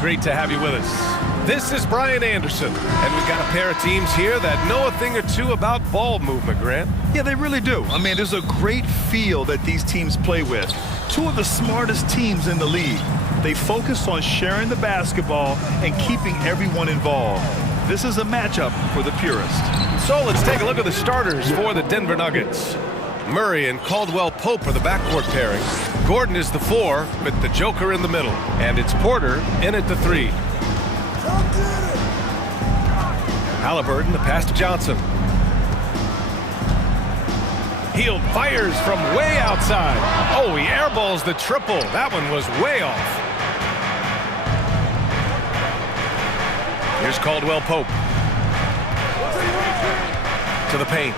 Great to have you with us. This is Brian Anderson, and we've got a pair of teams here that know a thing or two about ball movement, Grant. Yeah, they really do. I mean, there's a great feel that these teams play with. Two of the smartest teams in the league. They focus on sharing the basketball and keeping everyone involved. This is a matchup for the purist. So let's take a look at the starters for the Denver Nuggets. Murray and Caldwell Pope are the backcourt pairing. Gordon is the 4 with the Joker in the middle. And it's Porter in at the 3. Halliburton, the pass to Johnson. Hield fires from way outside. Oh, he airballs the triple. That one was way off. Here's Caldwell Pope. To the paint.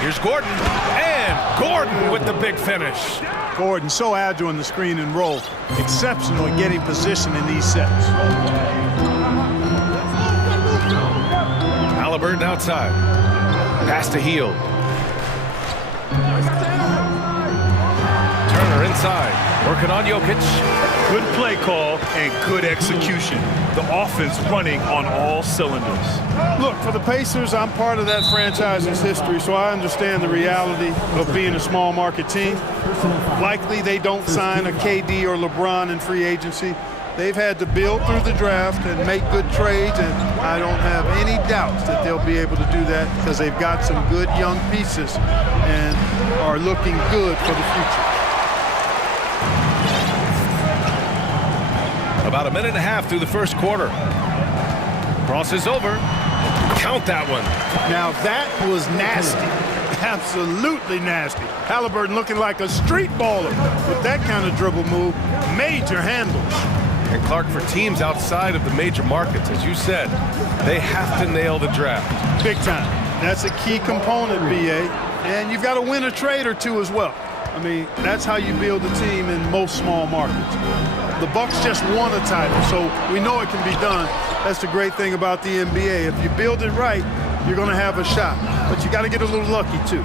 Here's Gordon, and Gordon with the big finish. Gordon so agile in the screen and roll. Exceptional at getting position in these sets. Halliburton outside. Pass to Hield. Turner inside. Working on Jokic. Good play call and good execution. The offense running on all cylinders. Look, for the Pacers, I'm part of that franchise's history, so I understand the reality of being a small market team. Likely they don't sign a KD or LeBron in free agency. They've had to build through the draft and make good trades, and I don't have any doubts that they'll be able to do that because they've got some good young pieces and are looking good for the future. About a minute and a half through the first quarter. Crosses over. Count that one. Now that was nasty. Absolutely nasty. Halliburton looking like a street baller with that kind of dribble move. Major handles. And Clark, for teams outside of the major markets, as you said, they have to nail the draft. Big time. That's a key component, BA. And you've got to win a trade or two as well. I mean, that's how you build a team in most small markets. The Bucks just won a title, so we know it can be done. That's the great thing about the NBA. If you build it right, you're going to have a shot. But you got to get a little lucky, too.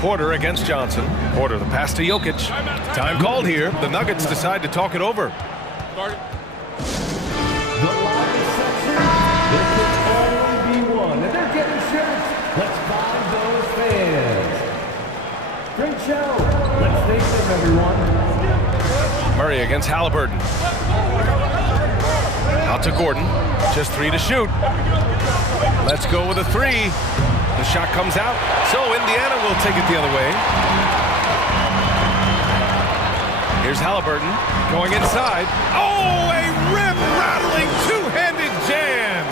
Porter against Johnson. Porter, the pass to Jokic. Time called here. The Nuggets decide to talk it over. The line section, there can only be one, and they're getting set. Let's find those fans. Great show. Let's thank them, everyone. Murray against Halliburton. Out to Gordon. Just 3 to shoot. Let's go with a 3. The shot comes out. So Indiana will take it the other way. Here's Halliburton going inside. Oh, a rim-rattling two-handed jam.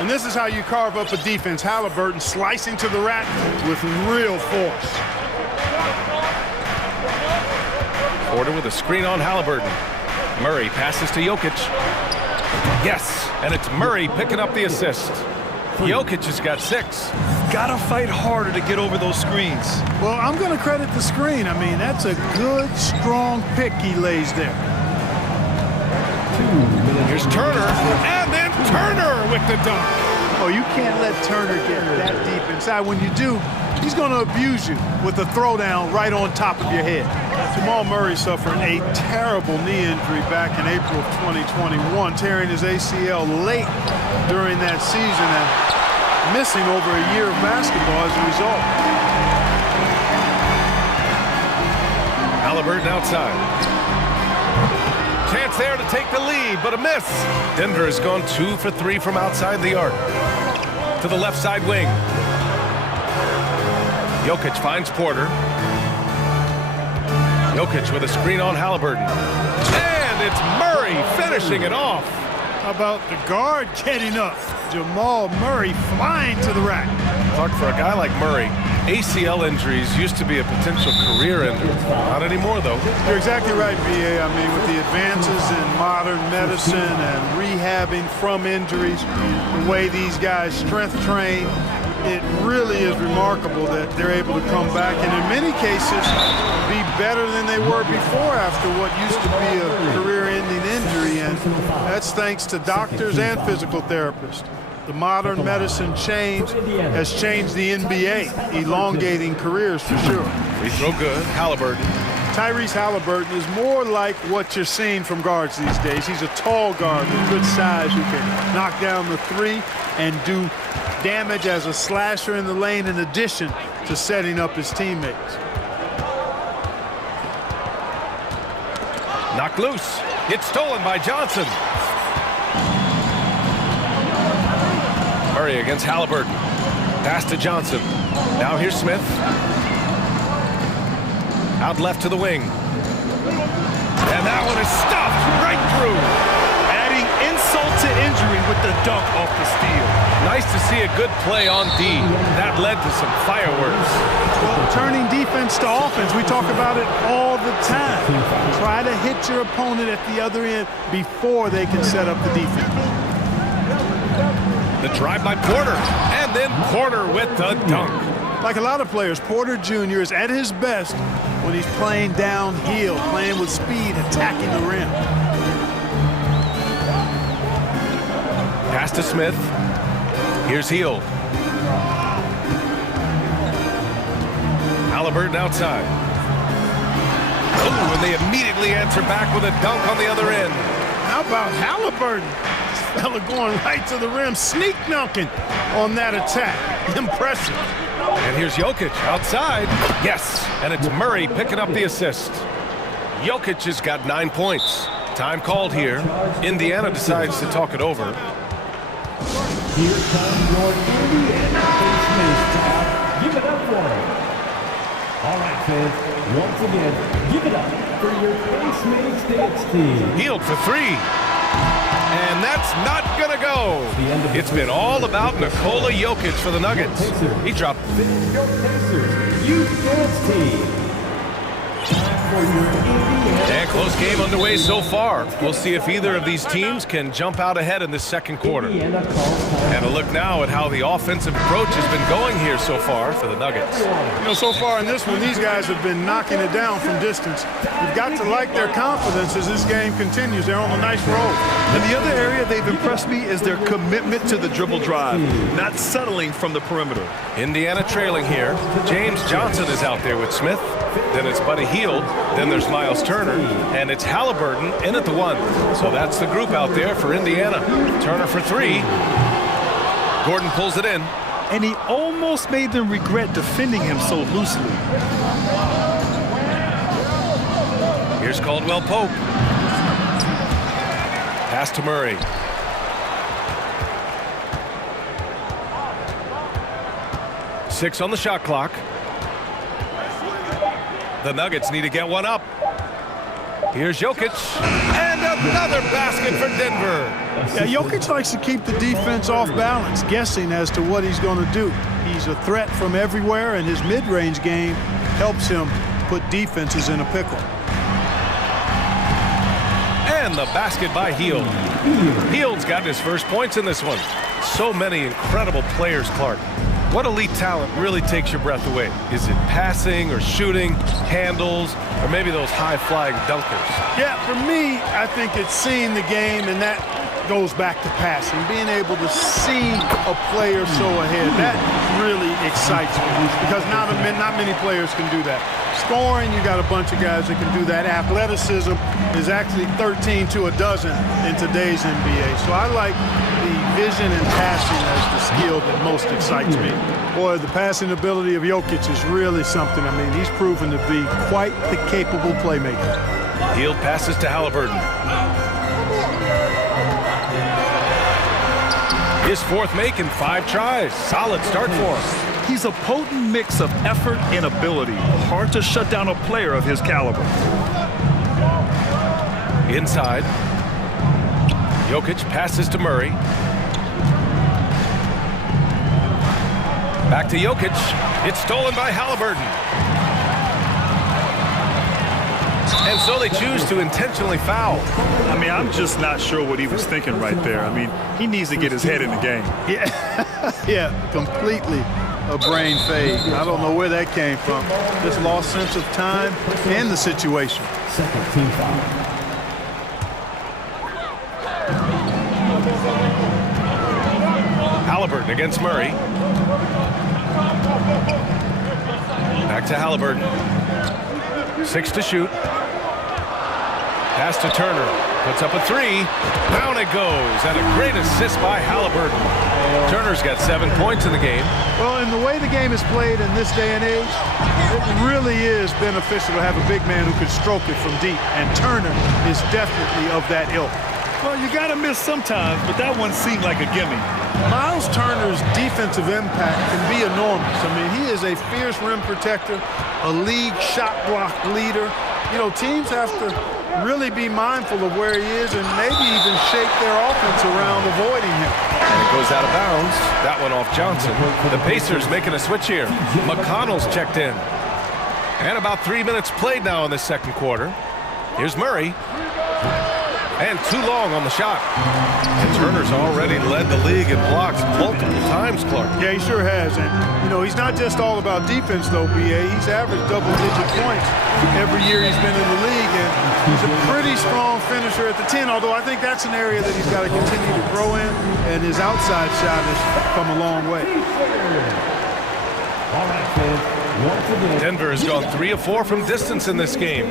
And this is how you carve up a defense. Halliburton slicing to the rack with real force. Porter with a screen on Halliburton. Murray passes to Jokic. Yes, and it's Murray picking up the assist. Jokic has got 6. Gotta fight harder to get over those screens. Well, I'm going to credit the screen. I mean, that's a good, strong pick he lays there. Here's Turner, and then Turner with the dunk. Oh, you can't let Turner get that deep inside. When you do, he's going to abuse you with a throwdown right on top of your head. Jamal Murray suffered a terrible knee injury back in April of 2021, tearing his ACL late during that season and missing over a year of basketball as a result. Halliburton outside. Chance there to take the lead, but a miss. Denver has gone 2 for 3 from outside the arc. To the left side wing. Jokic finds Porter. Jokic with a screen on Halliburton. And it's Murray finishing it off. How about the guard getting up? Jamal Murray flying to the rack. Clark, for a guy like Murray, ACL injuries used to be a potential career ender. Not anymore, though. You're exactly right, B.A. I mean, with the advances in modern medicine and rehabbing from injuries, the way these guys strength train, it really is remarkable that they're able to come back and in many cases be better than they were before after what used to be a career-ending injury, and that's thanks to doctors and physical therapists. The modern medicine change has changed the NBA, elongating careers for sure. Free throw good. Halliburton. Tyrese Halliburton is more like what you're seeing from guards these days. He's a tall guard with good size who can knock down the three and do damage as a slasher in the lane in addition to setting up his teammates. Knocked loose. It's stolen by Johnson. Murray against Halliburton. Pass to Johnson. Now here's Smith. Out left to the wing. And that one is stuffed right through. Adding insult to injury with the dunk off the steal. Nice to see a good play on D. That led to some fireworks. Well, turning defense to offense, we talk about it all the time. Try to hit your opponent at the other end before they can set up the defense. The drive by Porter, and then Porter with the dunk. Like a lot of players, Porter Jr. is at his best when he's playing downhill, playing with speed, attacking the rim. Pass to Smith. Here's Hield. Halliburton outside. Oh, and they immediately answer back with a dunk on the other end. How about Halliburton? This fella going right to the rim, sneak dunking on that attack. Impressive. And here's Jokic outside. Yes, and it's Murray picking up the assist. Jokic has got 9 points. Time called here. Indiana decides to talk it over. Here comes your Indiana Basement Town. Give it up for him. All right, fans. Once again, give it up for your Basement Dance team. Hield for three. And that's not going to go. It's been all about Nikola Jokic for the Nuggets. He dropped. Your Pacers, you dance team. Time for your Indiana. And close game underway so far. We'll see if either of these teams can jump out ahead in this second quarter. And a look now at how the offensive approach has been going here so far for the Nuggets. You know, so far in this one, these guys have been knocking it down from distance. You've got to like their confidence as this game continues. They're on a nice roll. And the other area they've impressed me is their commitment to the dribble drive, not settling from the perimeter. Indiana trailing here. James Johnson is out there with Smith. Then it's Buddy Hield. Then there's Miles Turner. And it's Halliburton in at the one. So that's the group out there for Indiana. Turner for three. Gordon pulls it in. And he almost made them regret defending him so loosely. Here's Caldwell Pope. Pass to Murray. Six on the shot clock. The Nuggets need to get one up. Here's Jokic. And another basket for Denver. Yeah, Jokic likes to keep the defense off balance, guessing as to what he's going to do. He's a threat from everywhere, and his mid-range game helps him put defenses in a pickle. And the basket by Hield. Hield's gotten his first points in this one. So many incredible players, Clark. What elite talent really takes your breath away? Is it passing or shooting, handles, or maybe those high-flying dunkers? Yeah, for me, I think it's seeing the game, and that goes back to passing. Being able to see a player so ahead, that really excites me because not many players can do that. Scoring, you got a bunch of guys that can do that. Athleticism is actually 13 to a dozen in today's NBA. So I like the vision and passing as the skill that most excites me. Boy, the passing ability of Jokic is really something. I mean, he's proven to be quite the capable playmaker. Hield passes to Halliburton. His fourth make in 5 tries. Solid start for him. He's a potent mix of effort and ability. Hard to shut down a player of his caliber. Inside. Jokic passes to Murray. Back to Jokic. It's stolen by Halliburton. And so they choose to intentionally foul. I mean, I'm just not sure what he was thinking right there. I mean, he needs to get his head in the game. Yeah, completely a brain fade. I don't know where that came from. Just lost sense of time and the situation. Second team foul. Halliburton against Murray. Back to Halliburton. 6 to shoot. Pass to Turner. Puts up a 3. Down it goes. And a great assist by Halliburton. Turner's got 7 points in the game. Well, in the way the game is played in this day and age, it really is beneficial to have a big man who can stroke it from deep. And Turner is definitely of that ilk. Well, you got to miss sometimes, but that one seemed like a gimme. Miles Turner's defensive impact can be enormous. I mean, he is a fierce rim protector, a league shot block leader. You know, teams have to really be mindful of where he is and maybe even shape their offense around avoiding him. And it goes out of bounds. That one off Johnson. The Pacers making a switch here. McConnell's checked in. And about 3 minutes played now in the second quarter. Here's Murray. And too long on the shot. And Turner's already led the league in blocks multiple times, Clark. Yeah, he sure has. And, you know, he's not just all about defense, though, B.A. He's averaged double-digit points every year he's been in the league. And he's a pretty strong finisher at the 10, although I think that's an area that he's got to continue to grow in. And his outside shot has come a long way. All right, fans. Once again, Denver has gone 3 of 4 from distance in this game.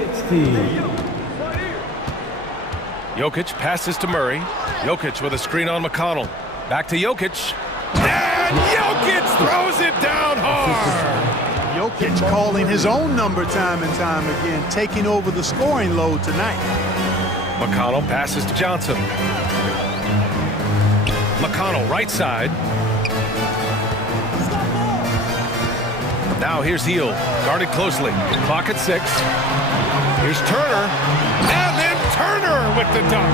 Jokic passes to Murray. Jokic with a screen on McConnell. Back to Jokic. And Jokic throws it down hard. Jokic calling his own number time and time again, taking over the scoring load tonight. McConnell passes to Johnson. McConnell right side. Now here's Hield, guarded closely. Clock at 6. Here's Turner. And then Turner with the dunk.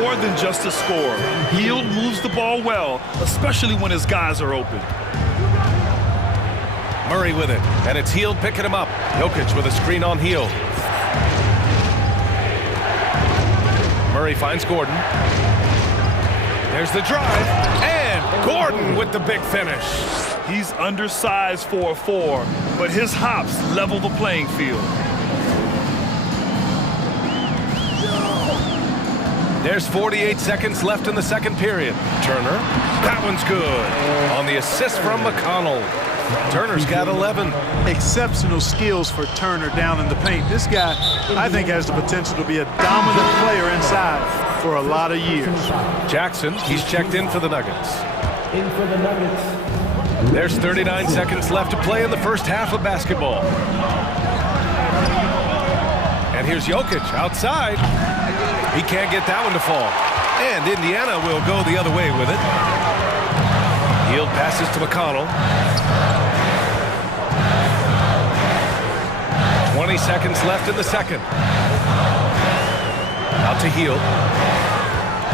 More than just a score. Hield moves the ball well, especially when his guys are open. Murray with it, and it's Hield picking him up. Jokic with a screen on Hield. Murray finds Gordon. There's the drive, and Gordon with the big finish. He's undersized for a 4, but his hops level the playing field. There's 48 seconds left in the second period. Turner, that one's good. On the assist from McConnell. Turner's got 11. Exceptional skills for Turner down in the paint. This guy, I think, has the potential to be a dominant player inside for a lot of years. Jackson, he's checked in for the Nuggets. In for the Nuggets. There's 39 seconds left to play in the first half of basketball. And here's Jokic outside. He can't get that one to fall. And Indiana will go the other way with it. Hield passes to McConnell. 20 seconds left in the second. Out to Hield.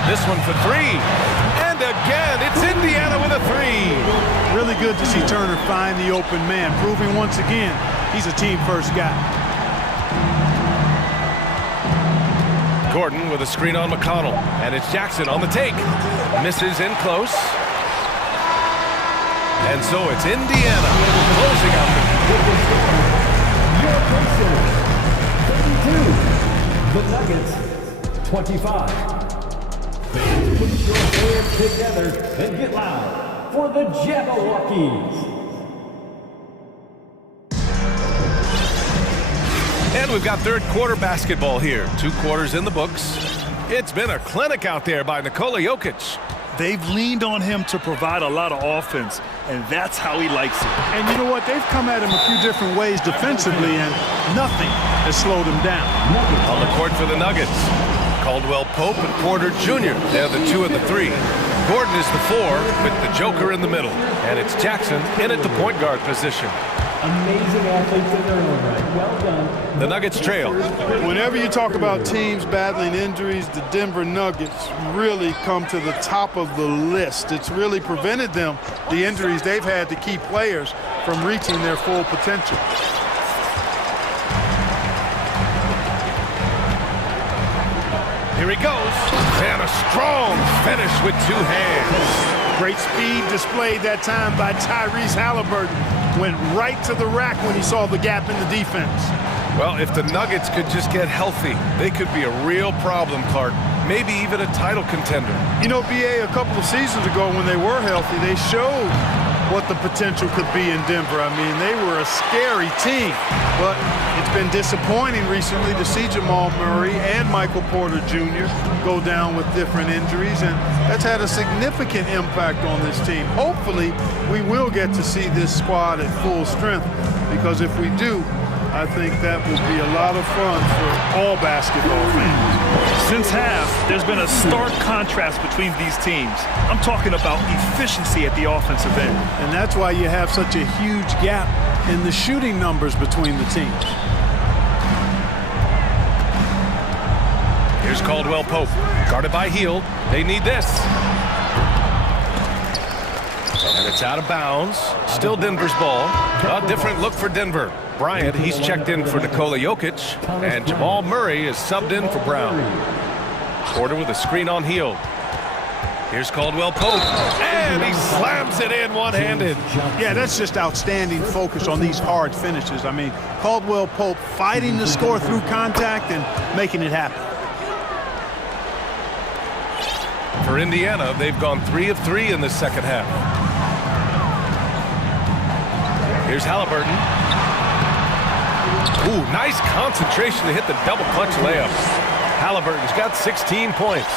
This one for 3. And again, it's Indiana with a 3. Really good to see Turner find the open man, proving once again he's a team-first guy. Gordon with a screen on McConnell. And it's Jackson on the take. Misses in close. And so it's Indiana closing out Your Pacers, 32. The Nuggets, 25. Fans, put your hands together and get loud for the Jabberwockies. And we've got third quarter basketball here. 2 quarters in the books. It's been a clinic out there by Nikola Jokic. They've leaned on him to provide a lot of offense, and that's how he likes it. And you know what? They've come at him a few different ways defensively, and nothing has slowed him down. On the court for the Nuggets, Caldwell Pope and Porter Jr. They're the 2 and the 3. Gordon is the 4 with the Joker in the middle. And it's Jackson in at the point guard position. Amazing athletes in their own right. Well done. The Nuggets trail. Whenever you talk about teams battling injuries, the Denver Nuggets really come to the top of the list. It's really prevented them, the injuries they've had to key players from reaching their full potential. Here he goes. And a strong finish with 2 hands. Great speed displayed that time by Tyrese Halliburton. Went right to the rack when he saw the gap in the defense. Well, if the Nuggets could just get healthy, they could be a real problem, Clark. Maybe even a title contender. You know, B.A., a couple of seasons ago when they were healthy, they showed what the potential could be in Denver. I mean, they were a scary team, but it's been disappointing recently to see Jamal Murray and Michael Porter Jr. go down with different injuries, and that's had a significant impact on this team. Hopefully, we will get to see this squad at full strength, because if we do, I think that will be a lot of fun for all basketball fans. Since half, there's been a stark contrast between these teams. I'm talking about efficiency at the offensive end. And that's why you have such a huge gap in the shooting numbers between the teams. Here's Caldwell Pope, guarded by Hield. They need this. And it's out of bounds. Still Denver's ball. A different look for Denver. Bryant, he's checked in for Nikola Jokic, and Jamal Murray is subbed in for Brown. Porter with a screen on Hield. Here's Caldwell Pope, and he slams it in one-handed. Yeah, that's just outstanding focus on these hard finishes. I mean, Caldwell Pope fighting the score through contact and making it happen. For Indiana, they've gone 3 of 3 in the second half. Here's Halliburton. Ooh, nice concentration to hit the double clutch layup. Halliburton's got 16 points.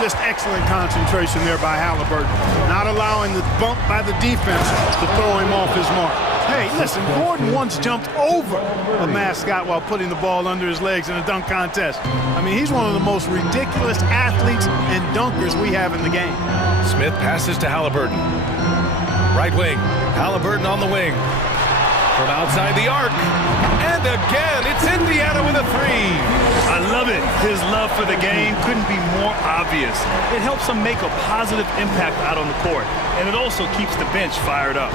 Just excellent concentration there by Halliburton. Not allowing the bump by the defense to throw him off his mark. Hey, listen, Gordon once jumped over a mascot while putting the ball under his legs in a dunk contest. I mean, he's one of the most ridiculous athletes and dunkers we have in the game. Smith passes to Halliburton. Right wing. Halliburton on the wing. From outside the arc. And again, it's Indiana with a 3. I love it. His love for the game couldn't be more obvious. It helps him make a positive impact out on the court, and it also keeps the bench fired up.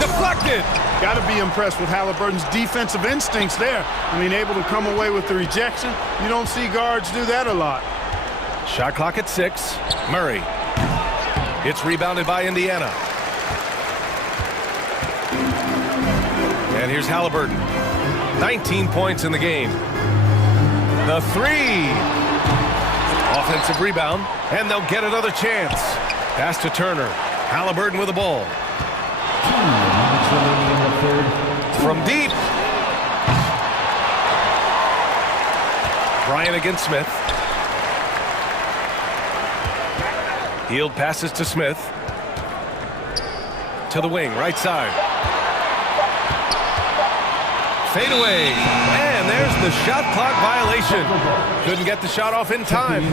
Deflected. Got to be impressed with Halliburton's defensive instincts there. I mean, able to come away with the rejection. You don't see guards do that a lot. Shot clock at 6. Murray. It's rebounded by Indiana. And here's Halliburton. 19 points in the game. The 3. Offensive rebound, and they'll get another chance. Pass to Turner. Halliburton with the ball. From deep. Bryant against Smith. Hield passes to Smith. To the wing, right side. Fade away, and there's the shot clock violation. Couldn't get the shot off in time.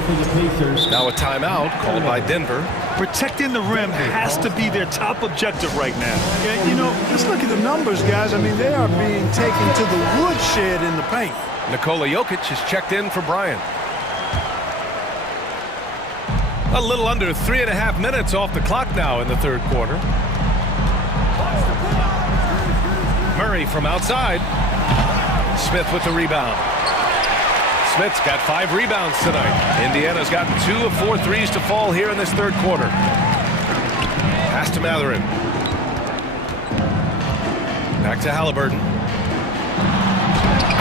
Now a timeout called by Denver. Protecting the rim has to be their top objective right now. Yeah, you know, let's look at the numbers, guys. I mean, they are being taken to the woodshed in the paint. Nikola Jokic is checked in for Bryant. A little under 3.5 minutes off the clock now in the third quarter. Murray from outside. Smith with the rebound. Smith's got 5 rebounds tonight. Indiana's gotten 2 of 4 threes to fall here in this third quarter. Pass to Mathurin. Back to Halliburton.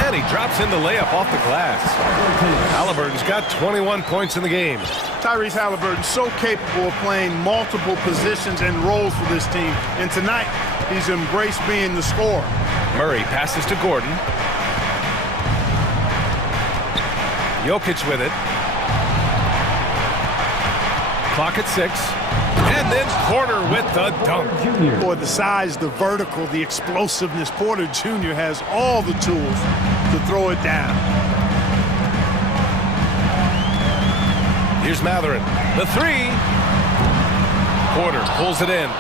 And he drops in the layup off the glass. Halliburton's got 21 points in the game. Tyrese Halliburton so capable of playing multiple positions and roles for this team. And tonight, he's embraced being the scorer. Murray passes to Gordon. Jokic with it. Clock at 6. And then Porter with the dunk. Boy, the size, the vertical, the explosiveness. Porter Jr. has all the tools to throw it down. Here's Mathurin. The 3. Porter pulls it in.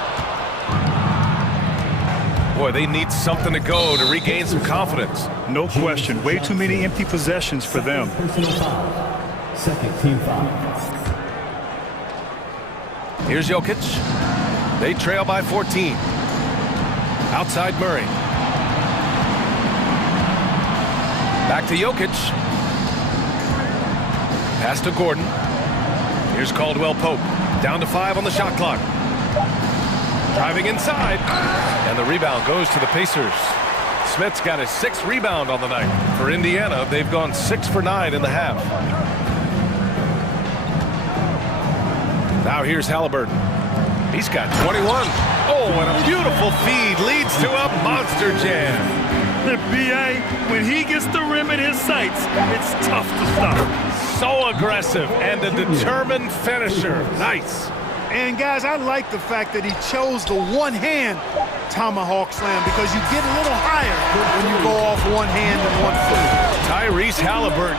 Boy, they need something to go to regain some confidence. No question. Way too many empty possessions for them. Second team foul. Here's Jokic. They trail by 14. Outside Murray. Back to Jokic. Pass to Gordon. Here's Caldwell Pope. Down to 5 on the shot clock. Driving inside. And the rebound goes to the Pacers. Smith's got his 6th rebound on the night. For Indiana, they've gone 6 for 9 in the half. Now here's Halliburton. He's got 21. Oh, and a beautiful feed leads to a monster jam. The BA, when he gets the rim in his sights, it's tough to stop. So aggressive and a determined finisher. Nice. And guys, I like the fact that he chose the one-hand tomahawk slam because you get a little higher when you go off one hand and one foot. Tyrese Halliburton.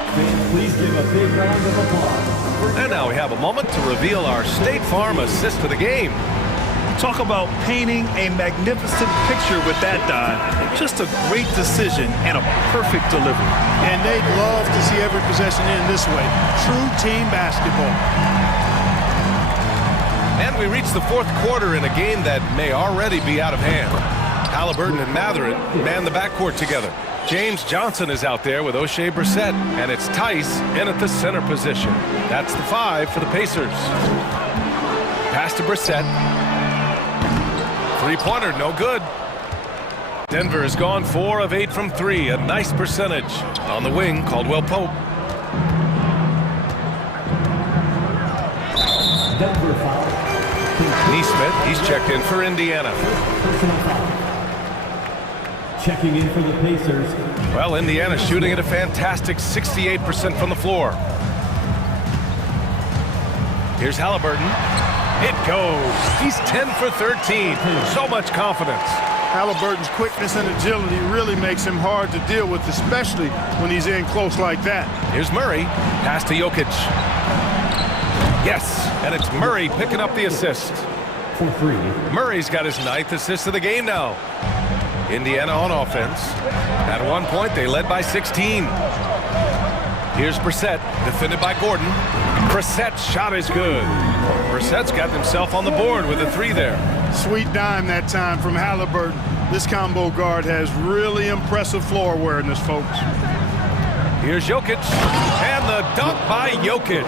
Please give a big round of applause. And now we have a moment to reveal our State Farm assist to the game. Talk about painting a magnificent picture with that dive. Just a great decision and a perfect delivery. And they'd love to see every possession end this way. True team basketball. And we reach the fourth quarter in a game that may already be out of hand. Halliburton and Matherin man the backcourt together. James Johnson is out there with O'Shea Brissett, and it's Tice in at the center position. That's the 5 for the Pacers. Pass to Brissett. Three-pointer, no good. Denver has gone 4 of 8 from 3, a nice percentage. On the wing, Caldwell Pope. Denver foul. Neesmith, he's checked in for Indiana. Checking in for the Pacers. Well, Indiana shooting at a fantastic 68% from the floor. Here's Halliburton. It goes. He's 10 for 13. So much confidence. Halliburton's quickness and agility really makes him hard to deal with, especially when he's in close like that. Here's Murray. Pass to Jokic. Yes, and it's Murray picking up the assist. For 3. Murray's got his 9th assist of the game now. Indiana on offense. At one point, they led by 16. Here's Brissett, defended by Gordon. Brissett's shot is good. Brissett's got himself on the board with a 3 there. Sweet dime that time from Halliburton. This combo guard has really impressive floor awareness, folks. Here's Jokic, and the dunk by Jokic.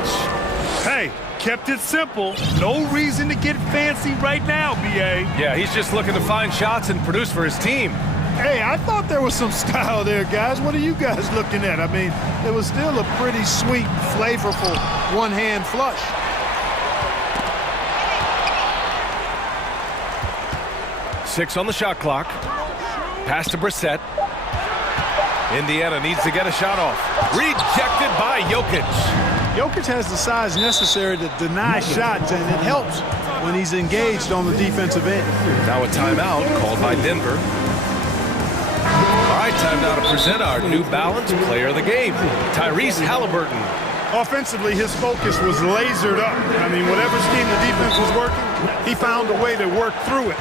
Hey, kept it simple. No reason to get fancy right now, BA. Yeah, he's just looking to find shots and produce for his team. Hey, I thought there was some style there, guys. What are you guys looking at? I mean, it was still a pretty sweet, flavorful one-hand flush. Six on the shot clock. Pass to Brissett. Indiana needs to get a shot off. Rejected by Jokic. Jokic has the size necessary to deny shots, and it helps when he's engaged on the defensive end. Now a timeout called by Denver. All right, time now to present our New Balance player of the game, Tyrese Halliburton. Offensively, his focus was lasered up. I mean, whatever scheme the defense was working, he found a way to work through it,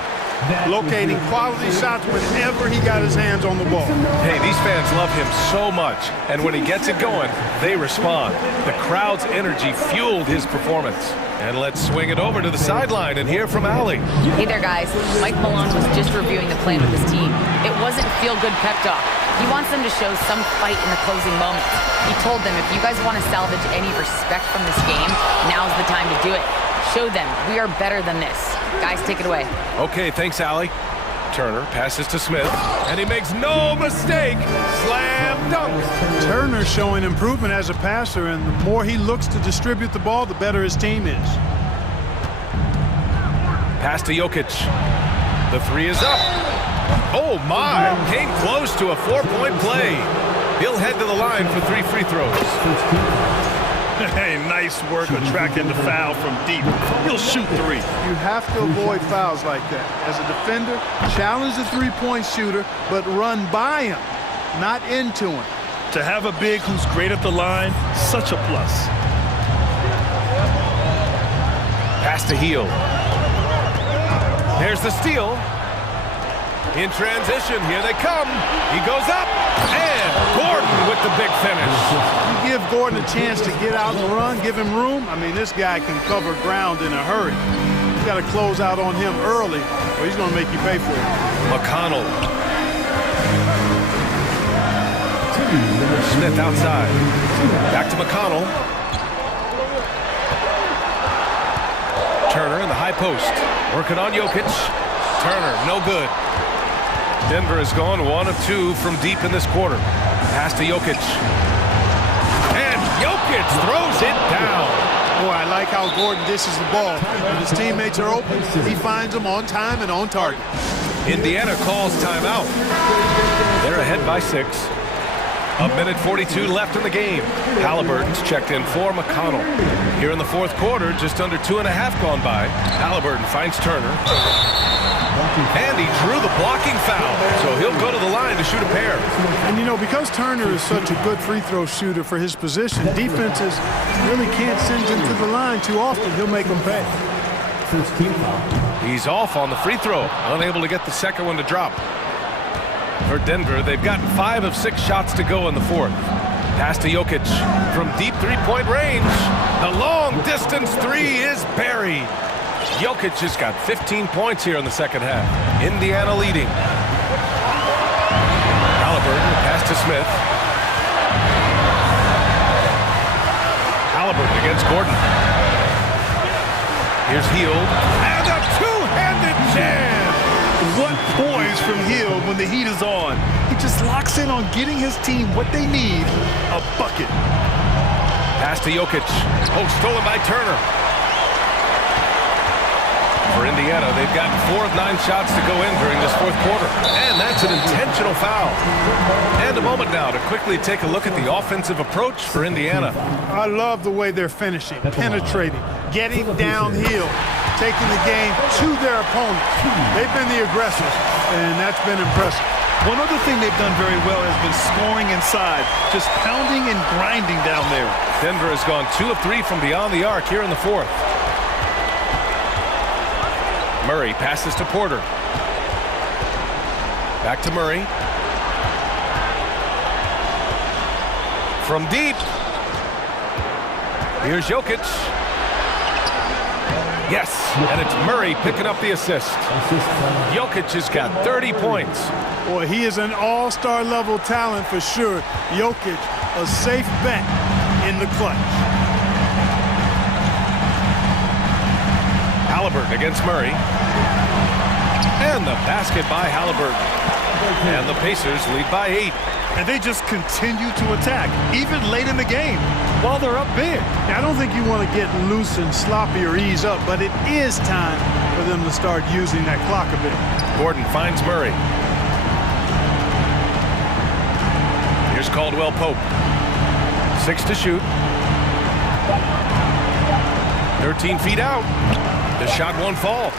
locating quality shots whenever he got his hands on the ball. Hey, these fans love him so much, and when he gets it going, they respond. The crowd's energy fueled his performance. And let's swing it over to the sideline and hear from Allie. Hey there, guys. Mike Malone was just reviewing the plan with his team. It wasn't feel-good pep talk. He wants them to show some fight in the closing moments. He told them, if you guys want to salvage any respect from this game, now's the time to do it. Show them we are better than this. Guys, take it away. Okay, thanks, Allie. Turner passes to Smith, and he makes no mistake. Slam dunk. Turner's showing improvement as a passer, and the more he looks to distribute the ball, the better his team is. Pass to Jokic. The 3 is up. Oh, my. Came close to a 4-point play. He'll head to the line for 3 free throws. Hey, nice work attracting the foul from deep. He'll shoot 3. You have to avoid fouls like that. As a defender, challenge the three-point shooter, but run by him, not into him. To have a big who's great at the line, such a plus. Pass to Heel. There's the steal. In transition, here they come. He goes up, and Gordon with the big finish. You give Gordon a chance to get out and run, give him room. I mean, this guy can cover ground in a hurry. You got to close out on him early, or he's going to make you pay for it. McConnell. Smith outside. Back to McConnell. Turner in the high post. Working on Jokic. Turner, no good. Denver has gone 1 of 2 from deep in this quarter. Pass to Jokic. And Jokic throws it down. Boy, I like how Gordon dishes the ball. When his teammates are open, he finds them on time and on target. Indiana calls timeout. They're ahead by 6. A minute 42 left in the game. Halliburton's checked in for McConnell. Here in the fourth quarter, just under 2.5 gone by. Halliburton finds Turner. And he drew the blocking foul, so he'll go to the line to shoot a pair. And you know, because Turner is such a good free throw shooter for his position, defenses really can't send him to the line too often. He'll make them pay. He's off on the free throw, unable to get the second one to drop. For Denver, they've gotten 5 of 6 shots to go in the fourth. Pass to Jokic from deep three-point range. The long distance three is buried. Jokic has got 15 points here in the second half. Indiana leading. Halliburton, pass to Smith. Halliburton against Gordon. Here's Hield. And a two-handed jam! What poise from Hill when the heat is on. He just locks in on getting his team what they need, a bucket. Pass to Jokic. Oh, stolen by Turner. For Indiana, they've gotten 4 of 9 shots to go in during this fourth quarter. And that's an intentional foul. And a moment now to quickly take a look at the offensive approach for Indiana. I love the way they're finishing, penetrating, getting downhill, taking the game to their opponent. They've been the aggressors, and that's been impressive. One other thing they've done very well has been scoring inside, just pounding and grinding down there. Denver has gone 2 of 3 from beyond the arc here in the fourth. Murray passes to Porter. Back to Murray. From deep. Here's Jokic. Yes, and it's Murray picking up the assist. Jokic has got 30 points. Boy, he is an all-star level talent for sure. Jokic, a safe bet in the clutch. Halliburton against Murray. And the basket by Halliburton. And the Pacers lead by 8. And they just continue to attack, even late in the game, while they're up big. I don't think you want to get loose and sloppy or ease up, but it is time for them to start using that clock a bit. Gordon finds Murray. Here's Caldwell Pope. 6 to shoot. 13 feet out. The shot won't fall.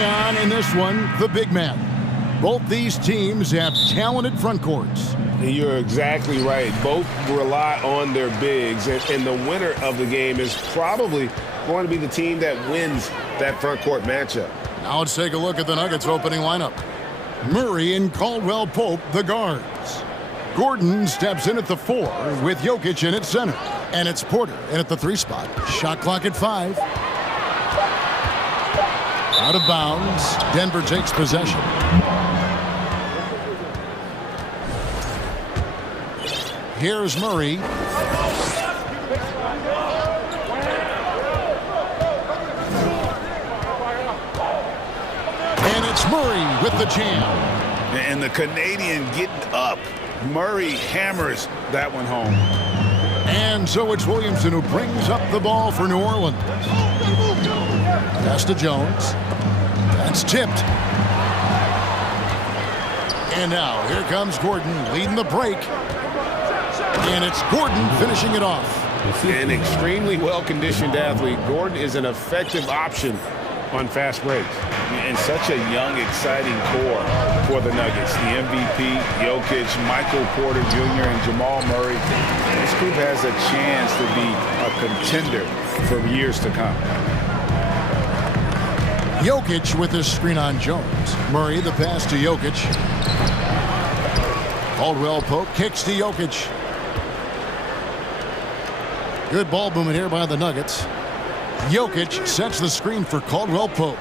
On in this one, the big man. Both these teams have talented front courts. You're exactly right. Both rely on their bigs, and the winner of the game is probably going to be the team that wins that front court matchup. Now let's take a look at the Nuggets opening lineup. Murray and Caldwell Pope, the guards. Gordon steps in at the 4 with Jokic in at center. And it's Porter in at the 3 spot. Shot clock at 5. Out of bounds. Denver takes possession. Here's Murray. And it's Murray with the jam. And the Canadian getting up. Murray hammers that one home. And so it's Williamson who brings up the ball for New Orleans. Pass to Jones. That's tipped. And now here comes Gordon leading the break. And it's Gordon finishing it off. An extremely well-conditioned athlete. Gordon is an effective option on fast breaks. And such a young, exciting core for the Nuggets. The MVP, Jokic, Michael Porter Jr., and Jamal Murray. This group has a chance to be a contender for years to come. Jokic with his screen on Jones. Murray the pass to Jokic. Caldwell Pope kicks to Jokic. Good ball movement here by the Nuggets. Jokic sets the screen for Caldwell Pope.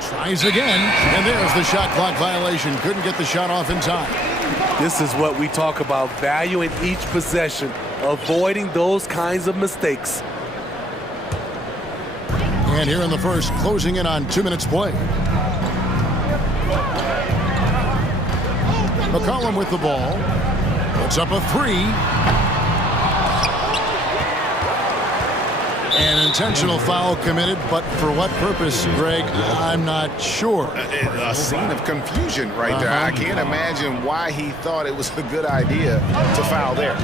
Tries again, and there's the shot clock violation. Couldn't get the shot off in time. This is what we talk about, valuing each possession, avoiding those kinds of mistakes. And here in the first, closing in on 2 minutes play. McCollum with the ball. Puts up a 3. An intentional foul committed, but for what purpose, Greg? I'm not sure. A scene of confusion right there. I can't imagine why he thought it was a good idea to foul there.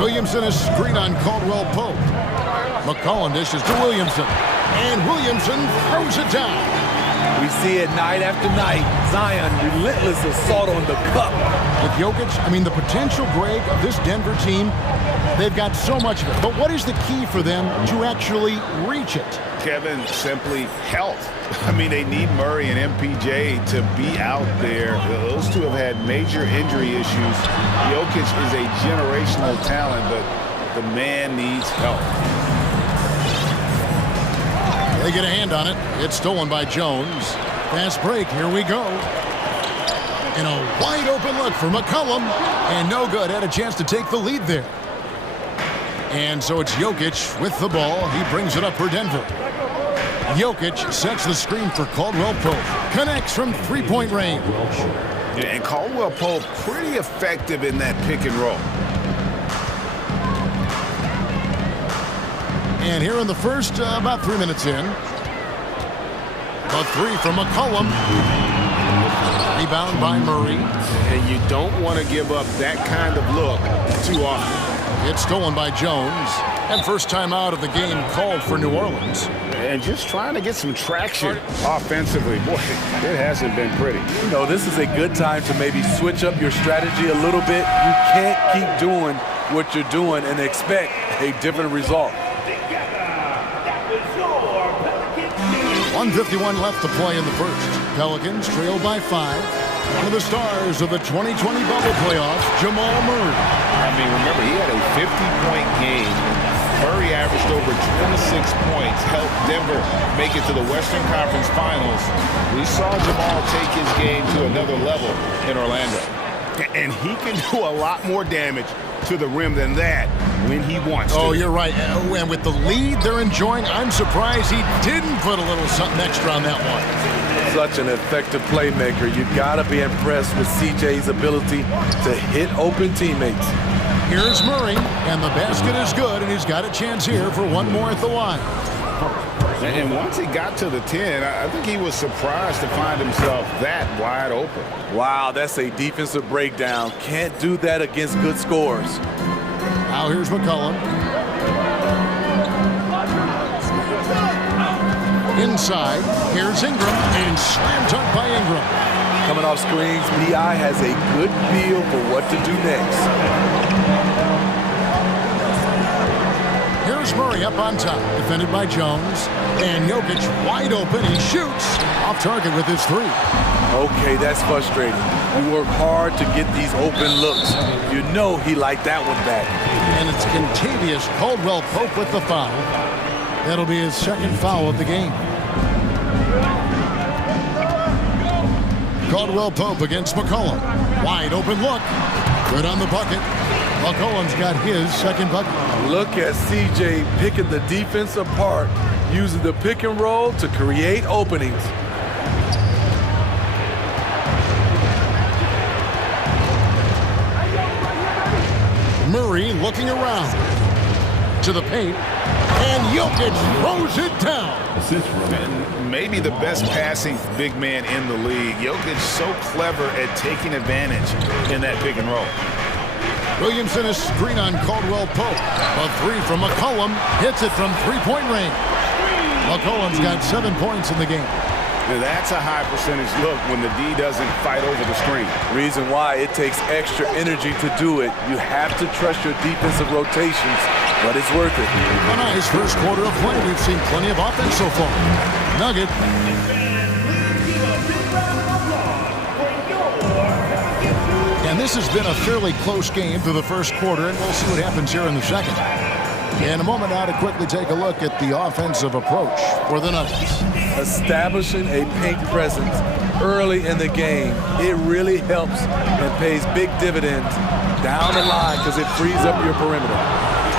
Williamson is screen on Caldwell Pope. McCollum dishes to Williamson. And Williamson throws it down. We see it night after night. Zion, relentless assault on the cup. With Jokic, I mean, the potential, Greg, of this Denver team, they've got so much of it. But what is the key for them to actually reach it? Kevin, simply health. I mean, they need Murray and MPJ to be out there. Those two have had major injury issues. Jokic is a generational talent, but the man needs help. They get a hand on it. It's stolen by Jones. Fast break. Here we go. And a wide open look for McCollum. And no good. Had a chance to take the lead there. And so it's Jokic with the ball. He brings it up for Denver. Jokic sets the screen for Caldwell Pope. Connects from three-point range. And Caldwell Pope pretty effective in that pick and roll. And here in the first, about 3 minutes in. A 3 from McCollum. Rebound by Murray. And you don't want to give up that kind of look too often. It's stolen by Jones. And first time out of the game called for New Orleans. And just trying to get some traction offensively. Boy, it hasn't been pretty. You know, this is a good time to maybe switch up your strategy a little bit. You can't keep doing what you're doing and expect a different result. 1:51 left to play in the first. Pelicans trail by 5. One of the stars of the 2020 bubble playoffs, Jamal Murray. I mean, remember, he had a 50-point game. Murray averaged over 26 points, helped Denver make it to the Western Conference Finals. We saw Jamal take his game to another level in Orlando. And he can do a lot more damage to the rim than that when he wants to. Oh, you're right. And with the lead they're enjoying, I'm surprised he didn't put a little something extra on that one. Such an effective playmaker. You gotta be impressed with CJ's ability to hit open teammates. Here's Murray, and the basket is good, and he's got a chance here for one more at the line. And once he got to the 10, I think he was surprised to find himself that wide open. Wow, that's a defensive breakdown. Can't do that against good scores. Now here's McCollum. Inside, here's Ingram, and slam dunk by Ingram. Coming off screens, B.I. has a good feel for what to do next. Here's Murray up on top, defended by Jones. And Jokic wide open. He shoots off target with his three. Okay, that's frustrating. We work hard to get these open looks. You know he liked that one back. And it's Contavious Caldwell-Pope with the foul. That'll be his second foul of the game. Caldwell-Pope against McCollum. Wide open look. Good on the bucket. McCollum's got his second bucket. Look at CJ picking the defense apart, using the pick and roll to create openings. Murray looking around to the paint, and Jokic throws it down. And maybe the best passing big man in the league. Jokic so clever at taking advantage in that pick and roll. Williamson is screen on Caldwell-Pope. A three from McCollum. Hits it from three-point range. McCollum's got 7 points in the game. Now that's a high percentage look when the D doesn't fight over the screen. Reason why it takes extra energy to do it. You have to trust your defensive rotations, but it's worth it. A nice first quarter of play. We've seen plenty of offense so far. Nugget. And this has been a fairly close game through the first quarter, and we'll see what happens here in the second. In a moment now to quickly take a look at the offensive approach for the Nuggets. Establishing a paint presence early in the game, it really helps and pays big dividends down the line because it frees up your perimeter.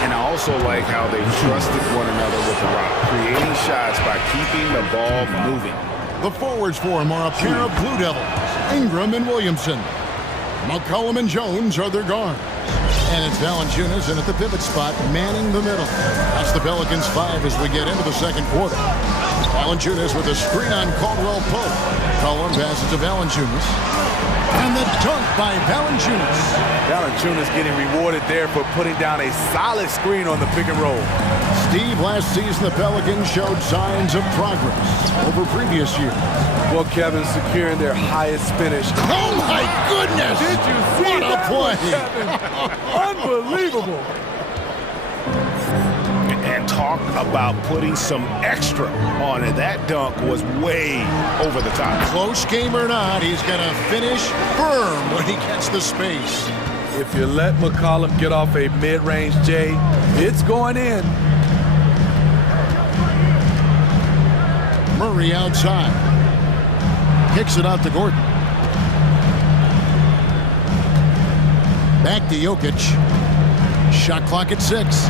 And I also like how they trusted one another with the rock, creating shots by keeping the ball moving. The forwards for him are a pair of Blue Devils, Ingram and Williamson. McCollum and Jones are their guards. And it's Valanciunas in at the pivot spot, manning the middle. That's the Pelicans 5 as we get into the second quarter. Valanciunas with a screen on Caldwell-Pope. Collum passes to Valanciunas. And the dunk by Valanciunas. Valanciunas getting rewarded there for putting down a solid screen on the pick and roll. Steve, last season the Pelicans showed signs of progress over previous years. Well, Kevin, securing their highest finish. Oh my goodness! Did you see what a play? Unbelievable. And talk about putting some extra on it. That dunk was way over the top. Close game or not, he's going to finish firm when he gets the space. If you let McCollum get off a mid-range J, it's going in. Murray outside. Kicks it out to Gordon. Back to Jokic. Shot clock at 6.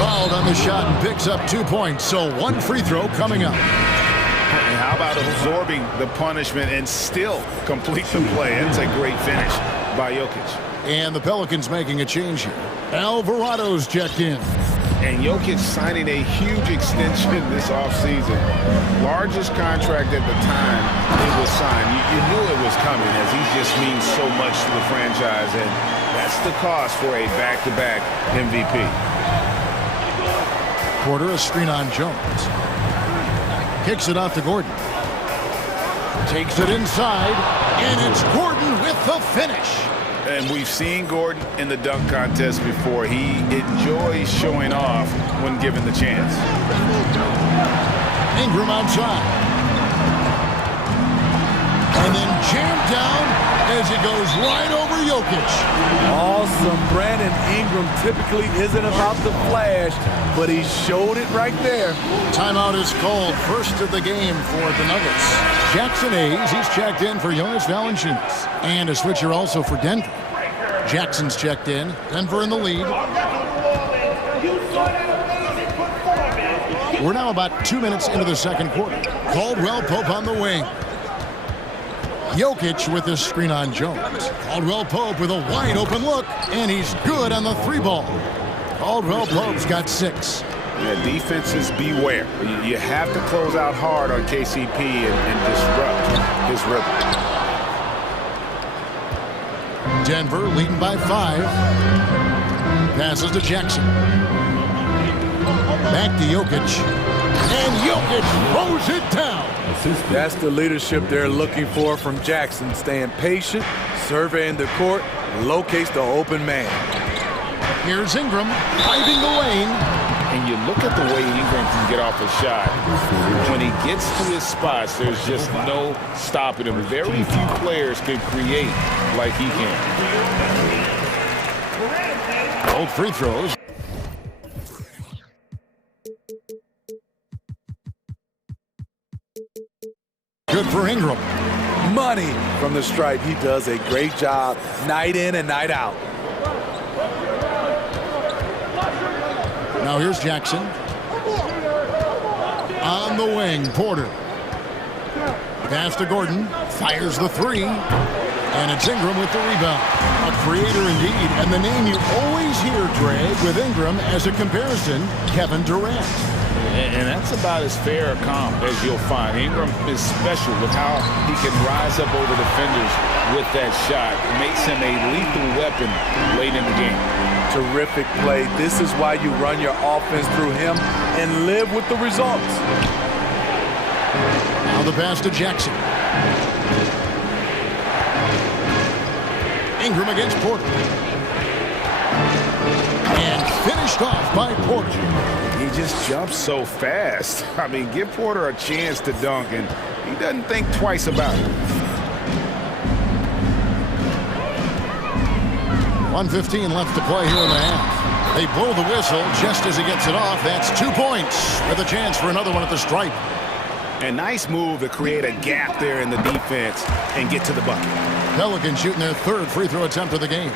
Fouled on the shot and picks up 2 points. So one free throw coming up. And how about absorbing the punishment and still complete the play? It's a great finish by Jokic. And the Pelicans making a change here. Alvarado's checked in. And Jokic signing a huge extension this offseason. Largest contract at the time it was signed. You knew it was coming as he just means so much to the franchise. And that's the cost for a back-to-back MVP. Porter, a screen on Jones. Kicks it out to Gordon. Takes it inside. And it's Gordon with the finish. And we've seen Gordon in the dunk contest before. He enjoys showing off when given the chance. Ingram outside. And then jammed down as he goes right over Jokic. Awesome. Brandon Ingram typically isn't about the flash, but he showed it right there. Timeout is called. First of the game for the Nuggets. Jackson Hayes, he's checked in for Jonas Valanciunas. And a switcher also for Denver. Jackson's checked in. Denver in the lead. We're now about 2 minutes into the second quarter. Caldwell-Pope on the wing. Jokic with his screen on Jones. Caldwell-Pope with a wide open look. And he's good on the 3-ball. Caldwell-Pope's got 6. Yeah, defenses beware. You have to close out hard on KCP and disrupt his rhythm. Denver leading by 5. Passes to Jackson. Back to Jokic. And Jokic throws it down. That's the leadership they're looking for from Jackson. Staying patient, surveying the court, locates the open man. Here's Ingram, driving the lane. And you look at the way Ingram can get off a shot. When he gets to his spots, there's just no stopping him. Very few players can create like he can. Both free throws. Good for Ingram. Money from the stripe. He does a great job night in and night out. Now here's Jackson. On the wing, Porter. Pass to Gordon. Fires the three. And it's Ingram with the rebound. A creator indeed. And the name you always hear, Greg, with Ingram as a comparison, Kevin Durant. And that's about as fair a comp as you'll find. Ingram is special with how he can rise up over defenders with that shot. It makes him a lethal weapon late in the game. Terrific play. This is why you run your offense through him and live with the results. Now the pass to Jackson. Ingram against Porter. And finished off by Porter. He just jumps so fast. I mean, give Porter a chance to dunk, and he doesn't think twice about it. 1:15 left to play here in the half. They blow the whistle just as he gets it off. That's 2 points with a chance for another one at the stripe. A nice move to create a gap there in the defense and get to the bucket. Pelicans shooting their third free throw attempt of the game.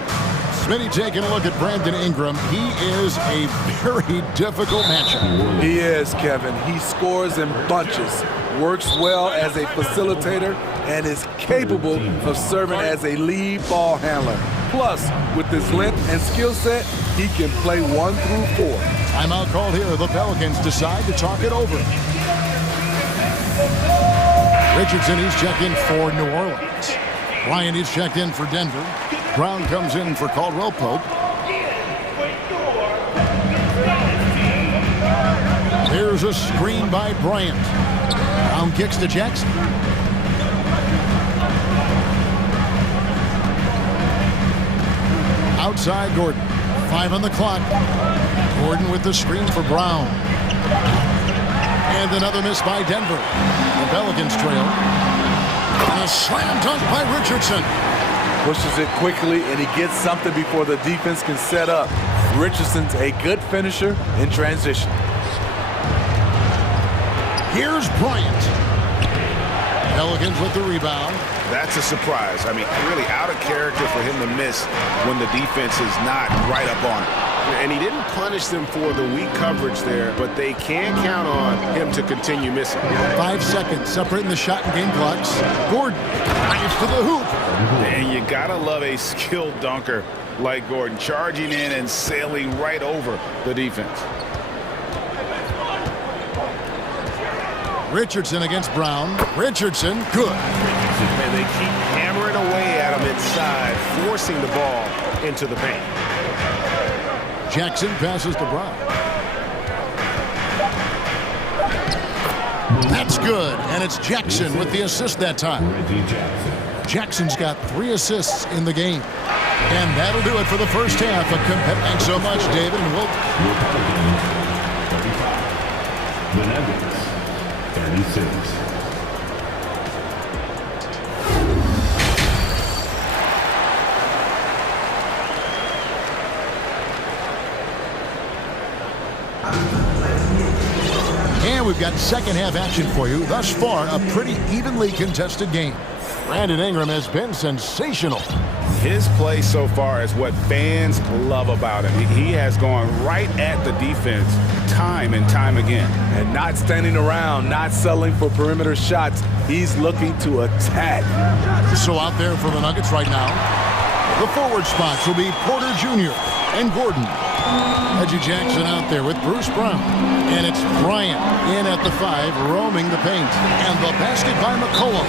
Smitty taking a look at Brandon Ingram. He is a very difficult matchup. He is, Kevin. He scores in bunches, works well as a facilitator, and is capable of serving as a lead ball handler. Plus, with his length and skill set, he can play 1 through 4. Timeout called here. The Pelicans decide to talk it over. Richardson, he's checked in for New Orleans. Ryan, he's checked in for Denver. Brown comes in for Caldwell Pope. There's a screen by Bryant. Brown kicks to Jackson. Outside Gordon. 5 on the clock. Gordon with the screen for Brown. And another miss by Denver. The Pelicans trail. And a slam dunk by Richardson. Pushes it quickly, and he gets something before the defense can set up. Richardson's a good finisher in transition. Here's Bryant. Pelicans with the rebound. That's a surprise. I mean, really out of character for him to miss when the defense is not right up on it. And he didn't punish them for the weak coverage there, but they can count on him to continue missing. 5 seconds separating the shot and game clocks. Gordon drives to the hoop. And you gotta love a skilled dunker like Gordon, charging in and sailing right over the defense. Richardson against Brown. Richardson, good. And they keep hammering away at him inside, forcing the ball into the paint. Jackson passes to Brown. That's good, and it's Jackson with the assist that time. Jackson's got 3 assists in the game. And that'll do it for the first half. Thanks so much, David, and we'll... The Nuggets, 36. And we've got second half action for you. Thus far, a pretty evenly contested game. Brandon Ingram has been sensational. His play so far is what fans love about him. He has gone right at the defense time and time again. And not standing around, not settling for perimeter shots. He's looking to attack. So out there for the Nuggets right now, the forward spots will be Porter Jr. and Gordon. Reggie Jackson out there with Bruce Brown. And it's Bryant in at the 5, roaming the paint. And the basket by McCollum.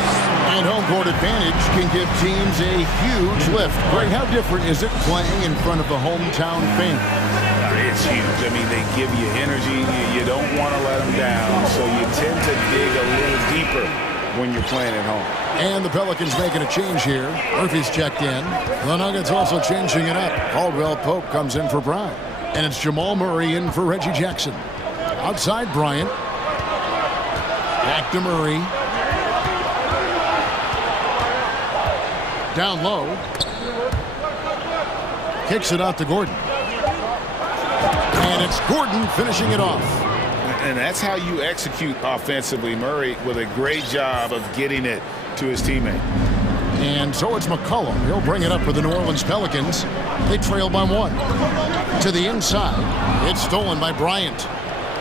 And home court advantage can give teams a huge lift. Greg, how different is it playing in front of the hometown fans? that's huge. I mean, they give you energy. You don't want to let them down, so you tend to dig a little deeper when you're playing at home. And the Pelicans making a change here. Murphy's checked in. The Nuggets also changing it up. Caldwell Pope comes in for Bryant. And it's Jamal Murray in for Reggie Jackson. Outside Bryant. Back to Murray. Down low. Kicks it out to Gordon. And it's Gordon finishing it off. And that's how you execute offensively. Murray with a great job of getting it to his teammate. And so it's McCollum. He'll bring it up for the New Orleans Pelicans. They trail by 1. To the inside. It's stolen by Bryant.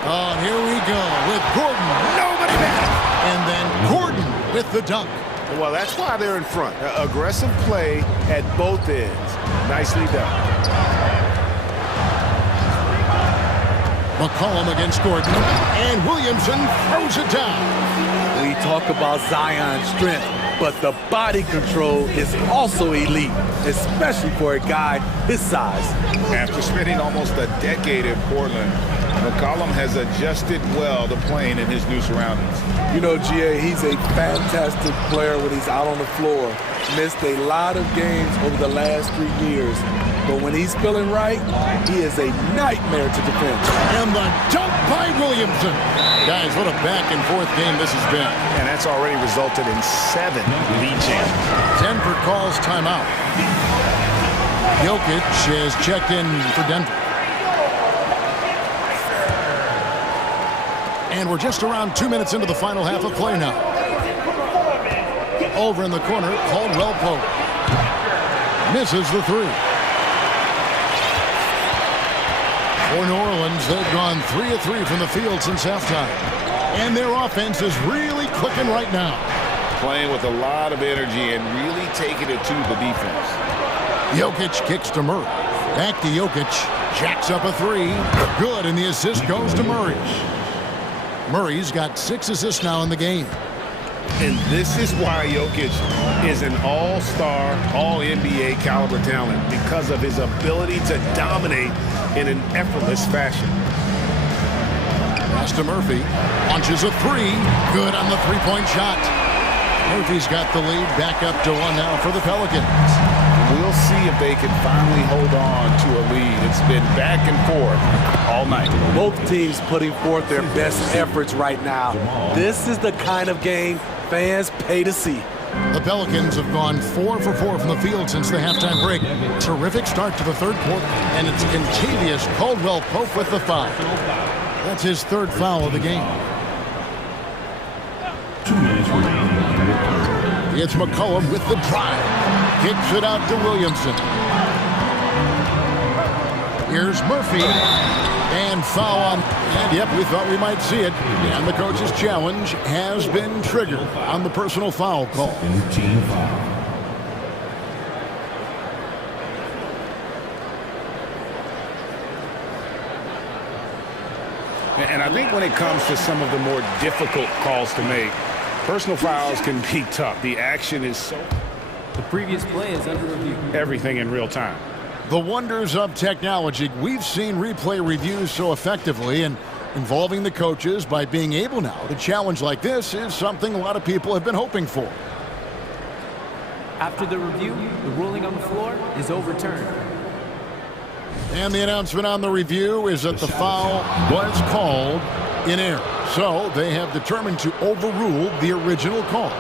Oh, here we go with Gordon. Nobody back. And then Gordon with the dunk. Well, that's why they're in front. Aggressive play at both ends. Nicely done. McCollum against Gordon. And Williamson throws it down. We talk about Zion's strength, but the body control is also elite, especially for a guy his size. After spending almost a decade in Portland, McCollum has adjusted well to playing in his new surroundings. You know, GA, he's a fantastic player when he's out on the floor. Missed a lot of games over the last 3 years. But when he's feeling right, he is a nightmare to defend. And the dunk by Williamson. Guys, what a back-and-forth game this has been. And that's already resulted in 7 lead changes. Denver calls timeout. Jokic is checked in for Denver. And we're just around 2 minutes into the final half of play now. Over in the corner, Caldwell Pope. Misses the 3. For New Orleans, they've gone 3 of 3 from the field since halftime. And their offense is really clicking right now. Playing with a lot of energy and really taking it to the defense. Jokic kicks to Murray. Back to Jokic. Jacks up a 3. Good, and the assist goes to Murray. Murray's got 6 assists now in the game. And this is why Jokic is an all-star, all-NBA caliber talent, because of his ability to dominate in an effortless fashion. Pass to Murphy. Launches a 3. Good on the three-point shot. Murphy's got the lead. Back up to 1 now for the Pelicans. We'll see if they can finally hold on to a lead. It's been back and forth all night. Both teams putting forth their best efforts right now. This is the kind of game fans pay to see. The Pelicans have gone 4 for 4 from the field since the halftime break. Terrific start to the third quarter. And it's contagious Caldwell Pope with the foul. That's his 3rd foul of the game. 2 minutes remaining. It's McCollum with the drive. Kicks it out to Williamson. Here's Murphy. And foul on. And yep, we thought we might see it. And the coach's challenge has been triggered on the personal foul call. Team foul. And I think when it comes to some of the more difficult calls to make, personal fouls can be tough. The action is so... The previous play is under review. Everything in real time. The wonders of technology. We've seen replay reviews so effectively, and involving the coaches by being able now to challenge like this is something a lot of people have been hoping for. After the review, the ruling on the floor is overturned. And the announcement on the review is that the foul was called in error. So they have determined to overrule the original call.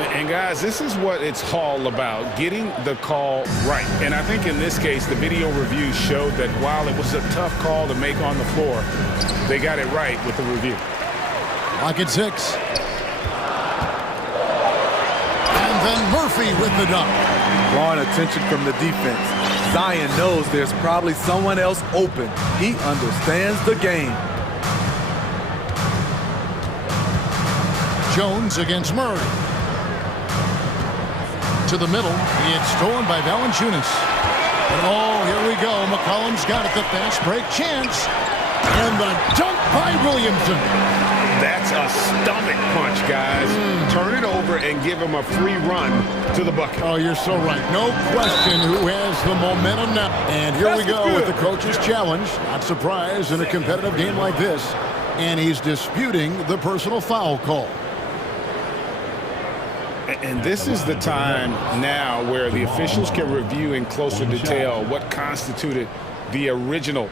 And guys, this is what it's all about, getting the call right. And I think in this case, the video review showed that while it was a tough call to make on the floor, they got it right with the review. Lock at 6. And then Murphy with the dunk. Drawing attention from the defense. Zion knows there's probably someone else open. He understands the game. Jones against Murray. To the middle. It's stolen by Valanciunas. And oh, here we go. McCollum's got it. The fast break chance. And the dunk by Williamson. That's a stomach punch, guys. Turn it over and give him a free run to the bucket. Oh, you're so right. No question who has the momentum now. And here we go with the coach's challenge. Not surprised in a competitive game like this. And he's disputing the personal foul call. And this is the time now where the officials can review in closer detail what constituted the original.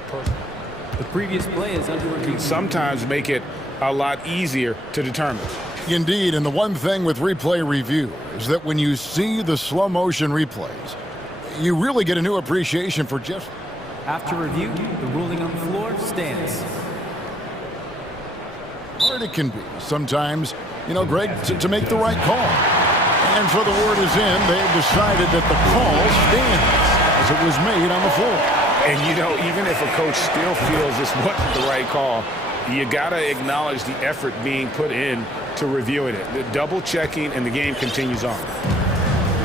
The previous play is under review. Sometimes make it a lot easier to determine. Indeed, and the one thing with replay review is that when you see the slow motion replays, you really get a new appreciation for just... After review, the ruling on the floor stands. Hard it can be sometimes, you know, Greg, to make the right call. And so the word is in. They've decided that the call stands as it was made on the floor. And, you know, even if a coach still feels this wasn't the right call, you got to acknowledge the effort being put in to reviewing it. The double checking, and the game continues on.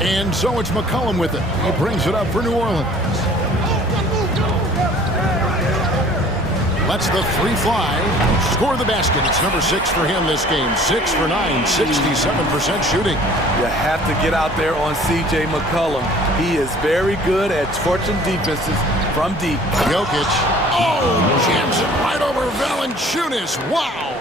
And so it's McCollum with it. He brings it up for New Orleans. Lets the three fly. Score the basket. It's number 6 for him this game. 6 for 9, 67% shooting. You have to get out there on C.J. McCollum. He is very good at torching defenses from deep. Jokic. Oh, jams it right over Valanciunas. Wow.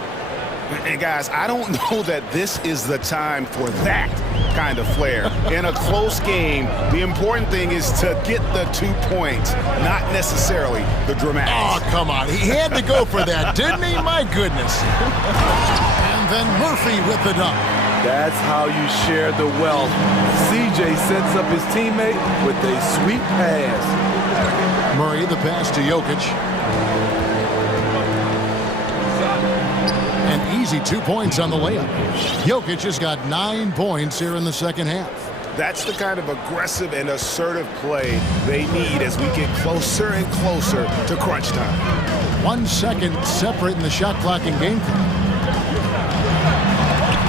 And guys, I don't know that this is the time for that kind of flair. In a close game, the important thing is to get the 2 points, not necessarily the dramatics. Oh, come on. He had to go for that, didn't he? My goodness. And then Murphy with the dunk. That's how you share the wealth. C.J. sets up his teammate with a sweet pass. Murray, the pass to Jokic. An easy 2 points on the layup. Jokic has got 9 points here in the second half. That's the kind of aggressive and assertive play they need as we get closer and closer to crunch time. 1 second separating the shot clock and game clock.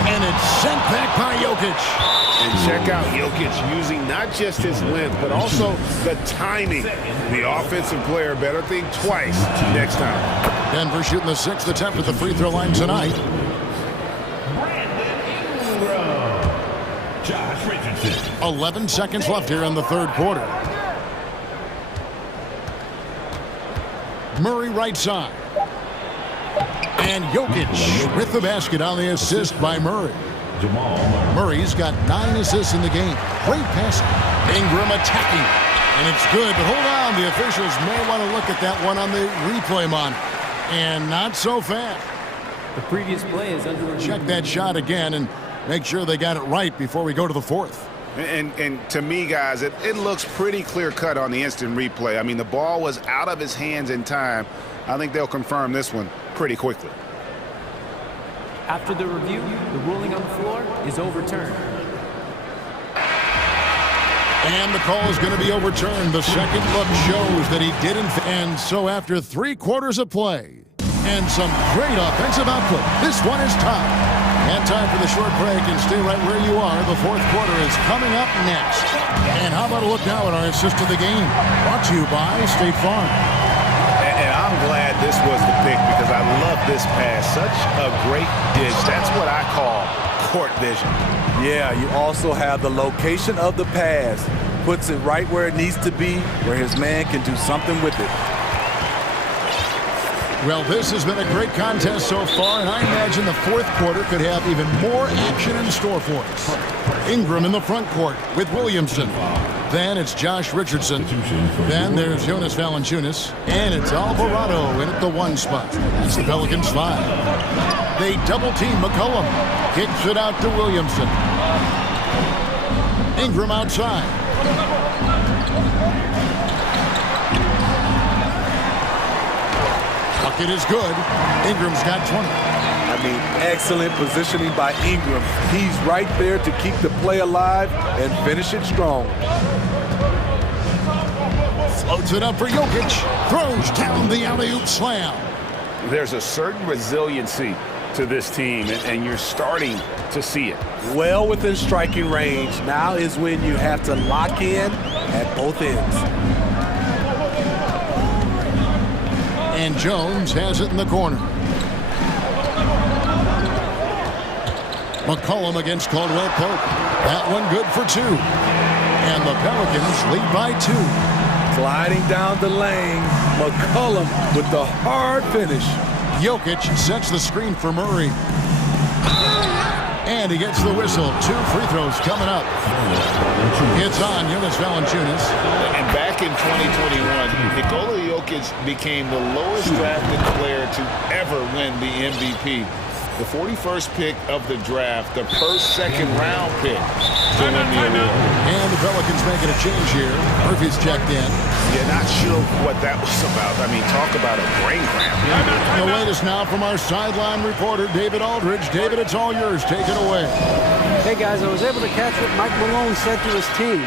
And it's sent back by Jokic. And check out Jokic using not just his length, but also the timing. The offensive player better think twice next time. Denver shooting the 6th attempt at the free throw line tonight. 11 seconds left here in the third quarter. Murray right side. And Jokic with the basket on the assist by Murray. Murray's got 9 assists in the game. Great passing. Ingram attacking. And it's good, but hold on. The officials may want to look at that one on the replay monitor. And not so fast. The previous play is under review. Check that shot again and make sure they got it right before we go to the fourth. And to me, guys, it looks pretty clear-cut on the instant replay. I mean, the ball was out of his hands in time. I think they'll confirm this one pretty quickly. After the review, the ruling on the floor is overturned. And the call is going to be overturned. The second look shows that he didn't. And so after 3 quarters of play and some great offensive output, this one is tied. And time for the short break, and stay right where you are. The fourth quarter is coming up next. And how about a look now at our assist of the game? Brought to you by State Farm. And I'm glad this was the pick because I love this pass. Such a great dish. That's what I call court vision. Yeah, you also have the location of the pass. Puts it right where it needs to be, where his man can do something with it. Well, this has been a great contest so far, and I imagine the fourth quarter could have even more action in store for us. Ingram in the front court with Williamson. Then it's Josh Richardson. Then there's Jonas Valanciunas. And it's Alvarado in at the 1 spot. That's the Pelicans 5. They double-team McCollum. Kicks it out to Williamson. Ingram outside. Bucket is good. Ingram's got 20. I mean, excellent positioning by Ingram. He's right there to keep the play alive and finish it strong. Floats it up for Jokic. Throws down the alley-oop slam. There's a certain resiliency to this team, and you're starting to see it. Well within striking range. Now is when you have to lock in at both ends. And Jones has it in the corner. McCollum against Caldwell Pope. That one good for 2. And the Pelicans lead by 2. Sliding down the lane, McCollum with the hard finish. Jokic sets the screen for Murray. And he gets the whistle. 2 free throws coming up. It's on Jonas Valanciunas. And back in 2021, Nikola Jokic became the lowest drafted player to ever win the MVP. The 41st pick of the draft, the first second-round pick to win the award. And the Pelicans making a change here. Murphy's checked in. Yeah, not sure what that was about. I mean, talk about a brain cramp. The latest now from our sideline reporter, David Aldridge. David, it's all yours. Take it away. Hey, guys, I was able to catch what Mike Malone said to his team.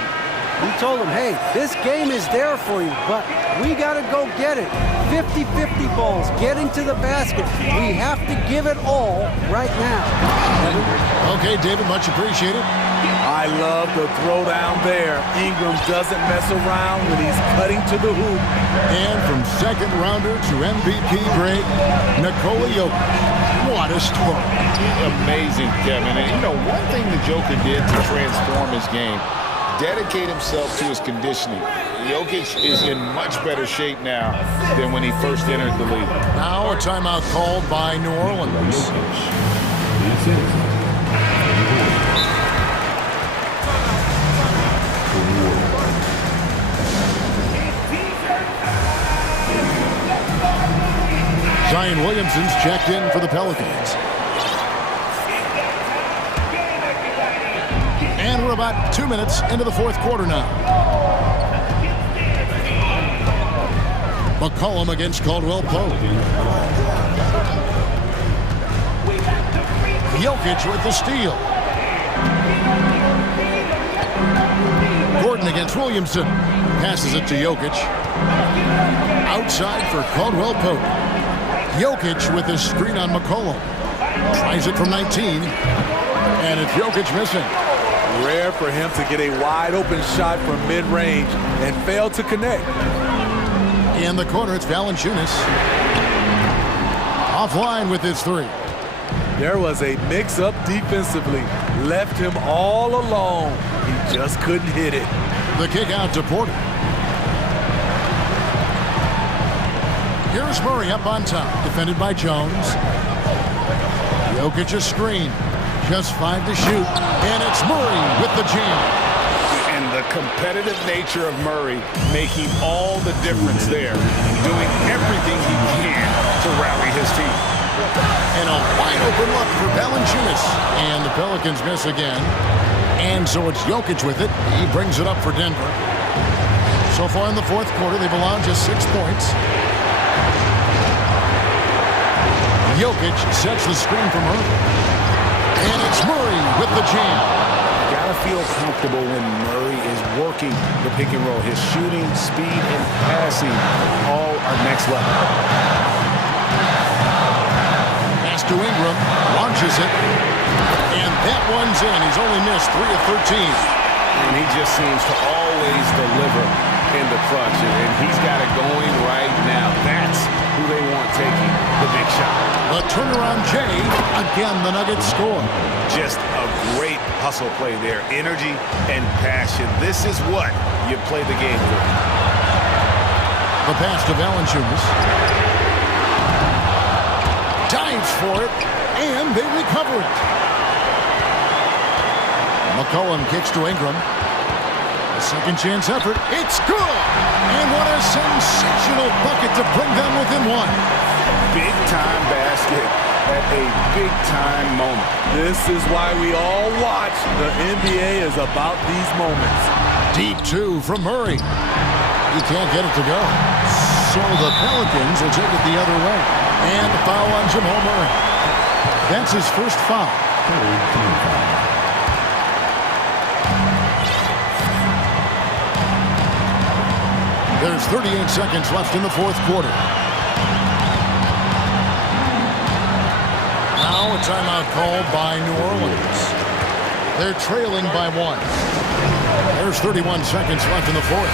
He told them, hey, this game is there for you, but we got to go get it. 50-50 balls, getting to the basket. We have to give it all right now. Okay, David, much appreciated. I love the throwdown there. Ingram doesn't mess around when he's cutting to the hoop. And from second rounder to MVP grade, Nikola Jokic. What a story. Amazing, Kevin. And, you know, one thing the Joker did to transform his game, dedicate himself to his conditioning. Jokic is in much better shape now than when he first entered the league. Now a timeout called by New Orleans. Zion Williamson's checked in for the Pelicans. And we're about 2 minutes into the fourth quarter now. McCollum against Caldwell Pope. Jokic with the steal. Gordon against Williamson. Passes it to Jokic. Outside for Caldwell Pope. Jokic with the screen on McCollum. Tries it from 19. And it's Jokic missing. Rare for him to get a wide open shot from mid-range and fail to connect. In the corner, it's Valanciunas. Offline with his 3. There was a mix-up defensively. Left him all alone. He just couldn't hit it. The kick out to Porter. Here's Murray up on top. Defended by Jones. Jokic a screen. Just 5 to shoot. And it's Murray with the jam. And the competitive nature of Murray making all the difference there. Doing everything he can to rally his team. And a wide open look for Valanciunas. And the Pelicans miss again. And so it's Jokic with it. He brings it up for Denver. So far in the fourth quarter, they've allowed just 6 points. Jokic sets the screen for Murray. And it's Murray with the jam. Gotta feel comfortable when Murray is working the pick and roll. His shooting, speed, and passing all are next level. Pass to Ingram, launches it, and that one's in. He's only missed 3 of 13. And he just seems to always deliver in the clutch, and he's got it going right now. That's who they want taking the big shot. The turnaround Jay, again the Nuggets score. Just a great hustle play there. Energy and passion. This is what you play the game for. The pass to Valanciunas. Dives for it, and they recover it. McCollum kicks to Ingram. A second chance effort. It's good! And what a sensational bucket to bring them within 1. Big-time basket at a big-time moment. This is why we all watch. The NBA is about these moments. Deep 2 from Murray. He can't get it to go. So the Pelicans will take it the other way. And the foul on Jamal Murray. That's his first foul. There's 38 seconds left in the fourth quarter. Now a timeout called by New Orleans. They're trailing by 1. There's 31 seconds left in the fourth.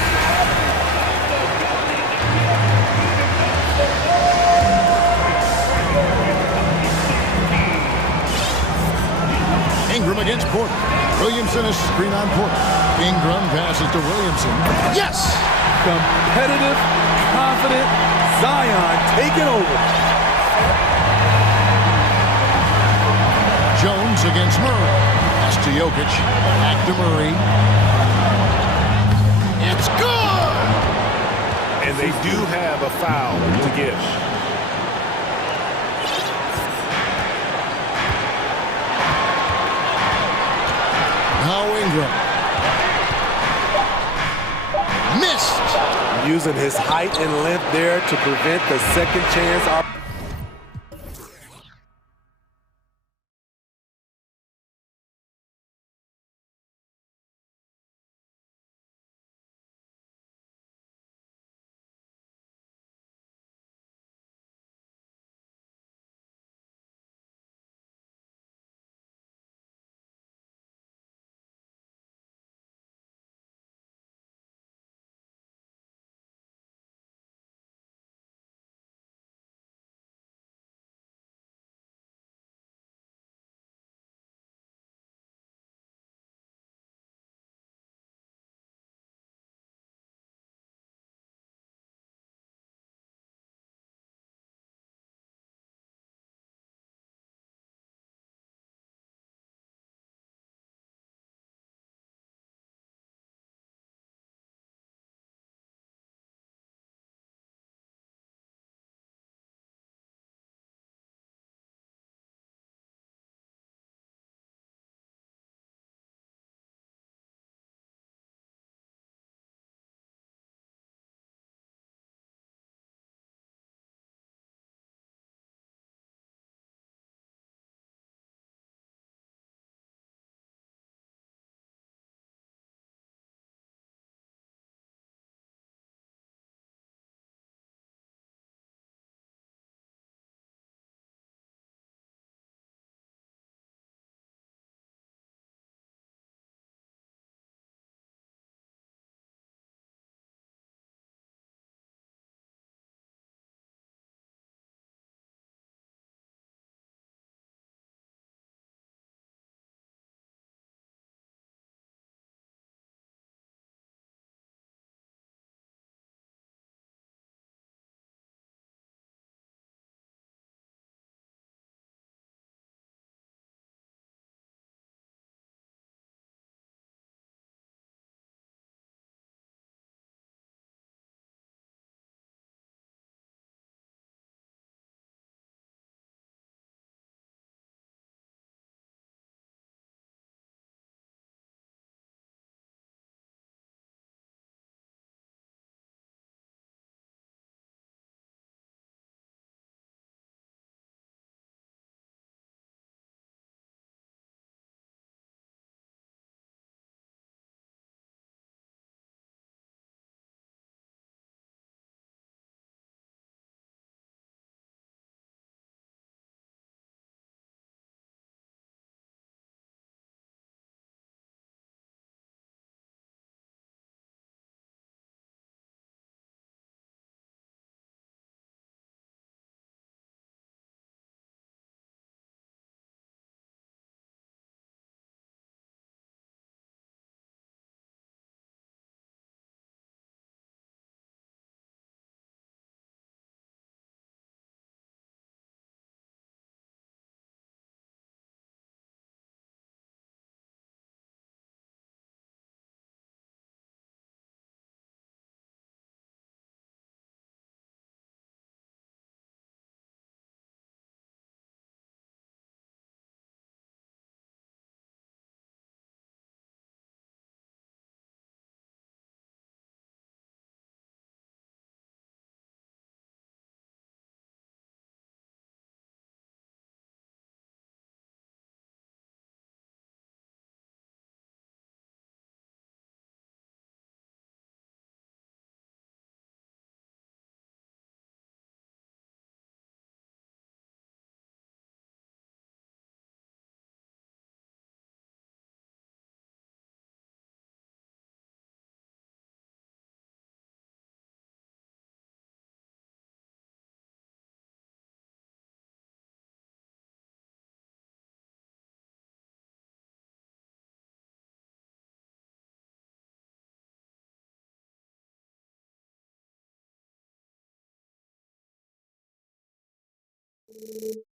Ingram against Porter. Williamson is screen on Porter. Ingram passes to Williamson. Yes! Competitive, confident, Zion taking over. Jones against Murray. Pass to Jokic. Back to Murray. It's good! And they do have a foul to give. Now Ingram. Missed! Using his height and length there to prevent the second chance.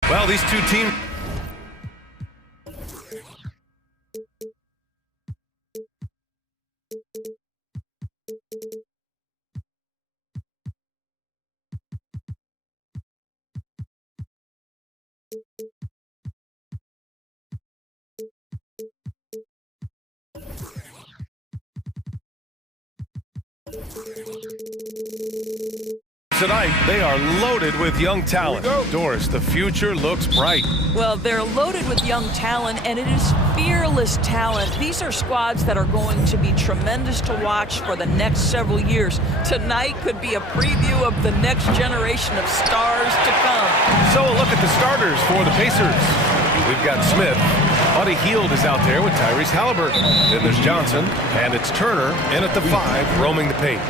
Well, these two teams... Tonight, they are loaded with young talent. Doris, the future looks bright. Well, they're loaded with young talent, and it is fearless talent. These are squads that are going to be tremendous to watch for the next several years. Tonight could be a preview of the next generation of stars to come. So a look at the starters for the Pacers. We've got Smith. Buddy Hield is out there with Tyrese Halliburton. Then there's Johnson, and it's Turner in at the 5, roaming the paint.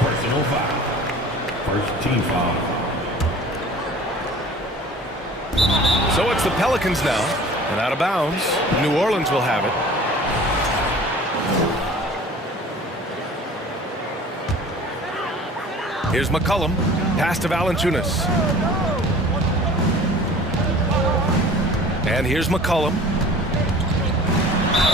Personal foul. First team foul. So it's the Pelicans now, and out of bounds. New Orleans will have it. Here's McCollum, pass to Valanciunas. And here's McCollum.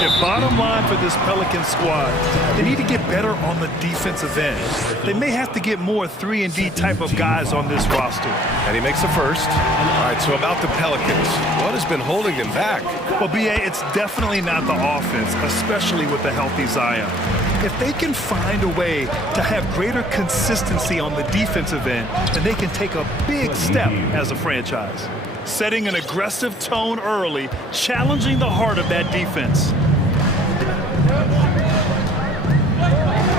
The bottom line for this Pelican squad, they need to get better on the defensive end. They may have to get more 3-and-D type of guys on this roster. And he makes the first. All right, so about the Pelicans, what has been holding them back? Well, B.A., it's definitely not the offense, especially with the healthy Zion. If they can find a way to have greater consistency on the defensive end, then they can take a big step as a franchise. Setting an aggressive tone early, challenging the heart of that defense.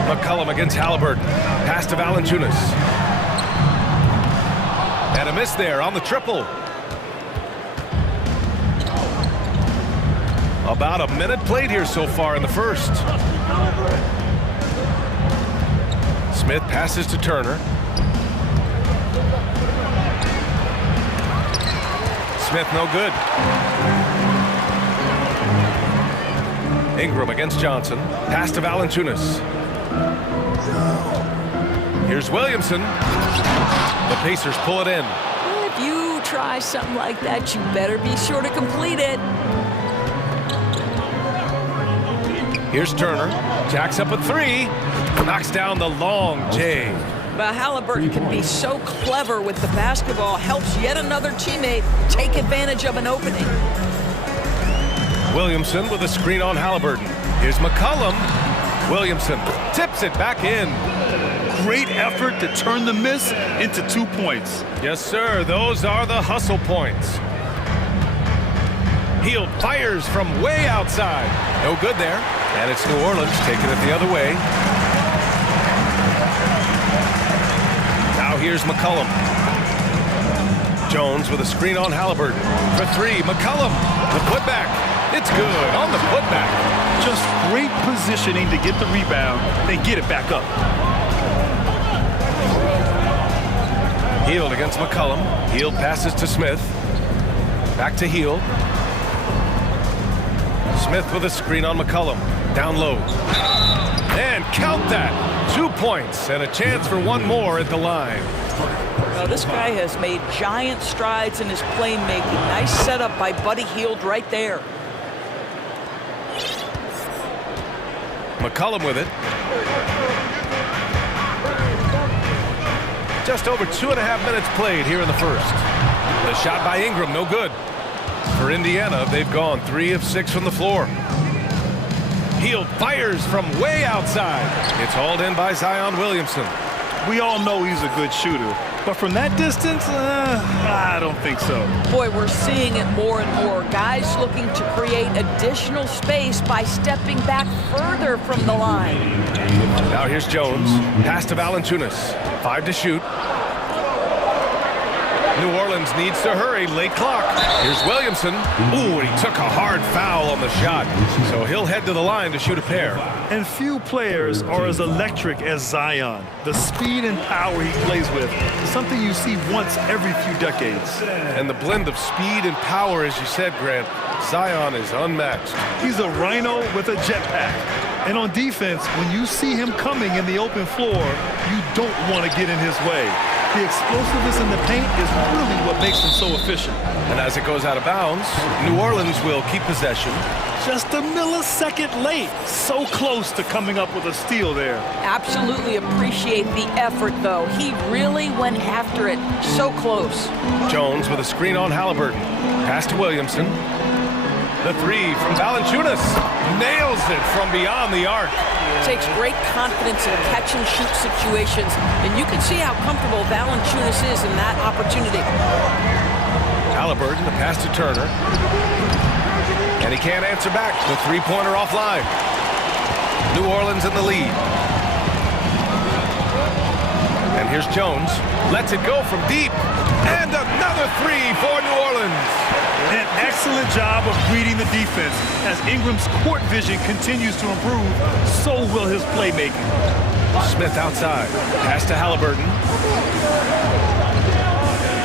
McCollum against Halliburton. Pass to Valanciunas. And a miss there on the triple. About a minute played here so far in the first. Smith passes to Turner. Smith no good. Ingram against Johnson. Pass to Valanciunas. Here's Williamson. The Pacers pull it in. If you try something like that, you better be sure to complete it. Here's Turner. Jacks up a 3. Knocks down the long J. But Halliburton can be so clever with the basketball, helps yet another teammate take advantage of an opening. Williamson with a screen on Halliburton. Here's McCollum. Williamson tips it back in. Great effort to turn the miss into 2 points. Yes, sir. Those are the hustle points. Hield fires from way outside. No good there. And it's New Orleans taking it the other way. Now here's McCollum. Jones with a screen on Halliburton. For 3, McCollum. The putback. It's good on the putback. Just great positioning to get the rebound, then get it back up. Hield against McCollum. Hield passes to Smith. Back to Hield. Smith with a screen on McCollum. Down low. And count that. 2 points and a chance for one more at the line. Well, this guy has made giant strides in his playmaking. Nice setup by Buddy Hield right there. McCollum with it. Just over 2.5 minutes played here in the first. The shot by Ingram, no good. For Indiana, they've gone 3 of 6 from the floor. Hield fires from way outside. It's hauled in by Zion Williamson. We all know he's a good shooter, but from that distance, I don't think so. Boy, we're seeing it more and more. Guys looking to create additional space by stepping back further from the line. Now here's Jones. Pass to Valanciunas. 5 to shoot. New Orleans needs to hurry. Late clock. Here's Williamson. Ooh, and he took a hard foul on the shot. So he'll head to the line to shoot a pair. And few players are as electric as Zion. The speed and power he plays with is something you see once every few decades. And the blend of speed and power, as you said, Grant, Zion is unmatched. He's a rhino with a jetpack. And on defense, when you see him coming in the open floor, you don't want to get in his way. The explosiveness in the paint is really what makes them so efficient. And as it goes out of bounds, New Orleans will keep possession. Just a millisecond late. So close to coming up with a steal there. Absolutely appreciate the effort, though. He really went after it. So close. Jones with a screen on Halliburton. Pass to Williamson. The three from Valanciunas. Nails it from beyond the arc. Takes great confidence in catch-and-shoot situations, and you can see how comfortable Valanciunas is in that opportunity. Halliburton, the pass to Turner. And he can't answer back. The three-pointer offline. New Orleans in the lead. And here's Jones. Lets it go from deep. And another three for New Orleans. An excellent job of reading the defense. As Ingram's court vision continues to improve, so will his playmaking. Smith outside. Pass to Halliburton.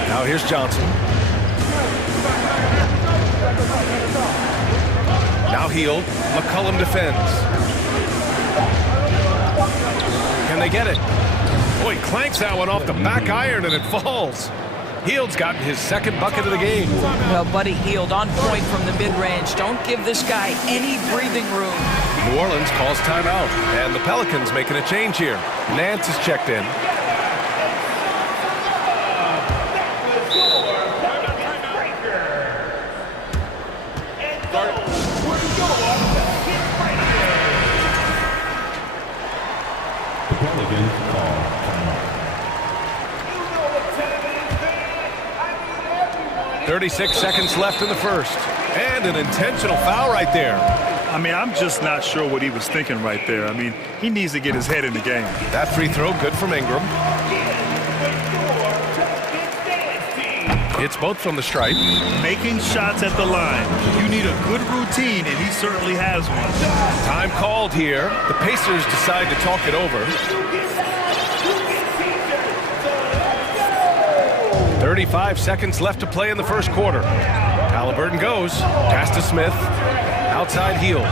Now here's Johnson. Now Heald. McCollum defends. Can they get it? Boy, clanks that one off the back iron and it falls. Heald's gotten his second bucket of the game. Well, Buddy Hield on point from the mid-range. Don't give this guy any breathing room. New Orleans calls timeout, and the Pelicans making a change here. Nance is checked in. The Pelicans call timeout. 36 seconds left in the first. And an intentional foul right there. I mean, I'm just not sure what he was thinking right there. I mean, he needs to get his head in the game. That free throw good from Ingram. It's both from the stripe. Making shots at the line. You need a good routine, and he certainly has one. Time called here. The Pacers decide to talk it over. 35 seconds left to play in the first quarter. Halliburton goes. Pass to Smith. Outside Hield.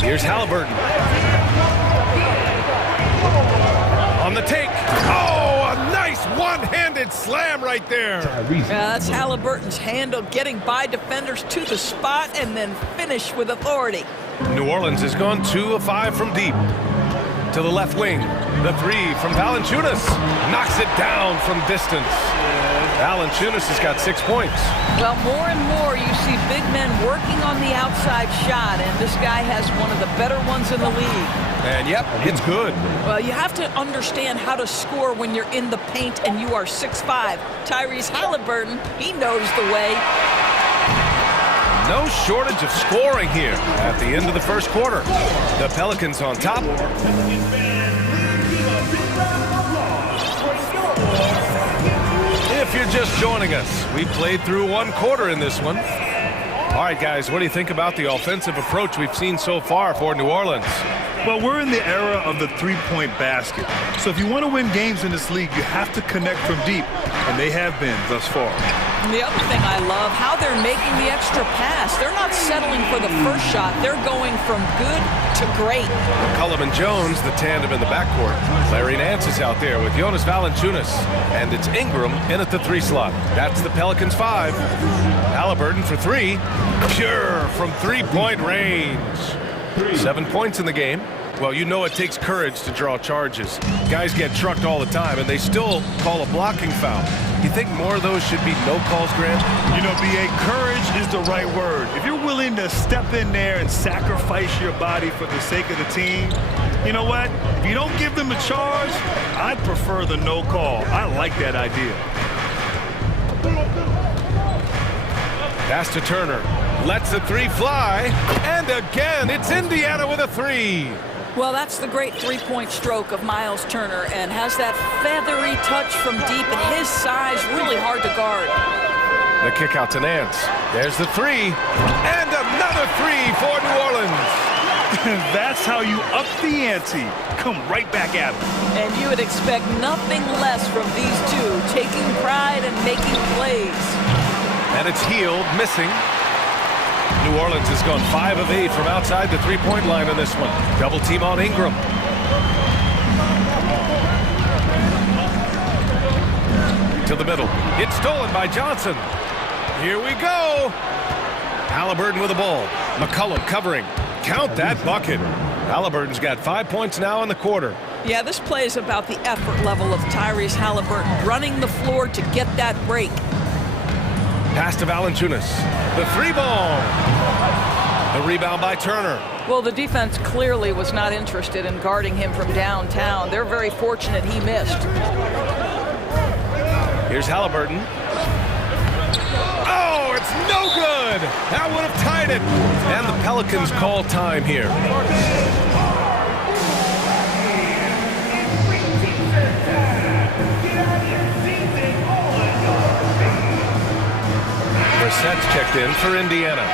Here's Halliburton. On the take. Oh, a nice one-handed slam right there. That's Halliburton's handle, getting by defenders to the spot and then finish with authority. New Orleans has gone 2 of 5 from deep. To the left wing. The three from Valanciunas. Knocks it down from distance. Valanciunas has got 6 points. Well, more and more you see big men working on the outside shot, and this guy has one of the better ones in the league. And yep, it's good. Well, you have to understand how to score when you're in the paint and you are 6'5". Tyrese Halliburton, he knows the way. No shortage of scoring here at the end of the first quarter. The Pelicans on top. If you're just joining us, we played through 1 quarter in this one. All right, guys, what do you think about the offensive approach we've seen so far for New Orleans? Well, we're in the era of the three-point basket. So if you want to win games in this league, you have to connect from deep, and they have been thus far. And the other thing I love, how they're making the extra pass. They're not settling for the first shot. They're going from good to great. McCollum and Jones, the tandem in the backcourt. Larry Nance is out there with Jonas Valanciunas. And it's Ingram in at the 3 slot. That's the Pelicans 5. Halliburton for 3. Pure from 3-point range. 7 points in the game. Well, you know it takes courage to draw charges. Guys get trucked all the time, and they still call a blocking foul. You think more of those should be no calls, Grant? You know, B.A., courage is the right word. If you're willing to step in there and sacrifice your body for the sake of the team, you know what? If you don't give them a charge, I'd prefer the no call. I like that idea. Pass to Turner. Lets the 3 fly. And again, it's Indiana with a 3. Well, that's the great three-point stroke of Miles Turner, and has that feathery touch from deep, and his size really hard to guard. The kick out to Nance. There's the 3. And another 3 for New Orleans. That's how you up the ante. Come right back at them. And you would expect nothing less from these two, taking pride and making plays. And it's Hield missing. New Orleans has gone 5 of 8 from outside the 3-point line in this one. Double team on Ingram. to the middle. It's stolen by Johnson. Here we go. Halliburton with the ball. McCollum covering. Count that bucket. Halliburton's got 5 points now in the quarter. Yeah, this play is about the effort level of Tyrese Halliburton, running the floor to get that break. Pass to Valanciunas. The three ball. The rebound by Turner. Well, the defense clearly was not interested in guarding him from downtown. They're very fortunate he missed. Here's Halliburton. Oh, it's no good. That would have tied it. And the Pelicans call time here. Brissett's checked in for Indiana.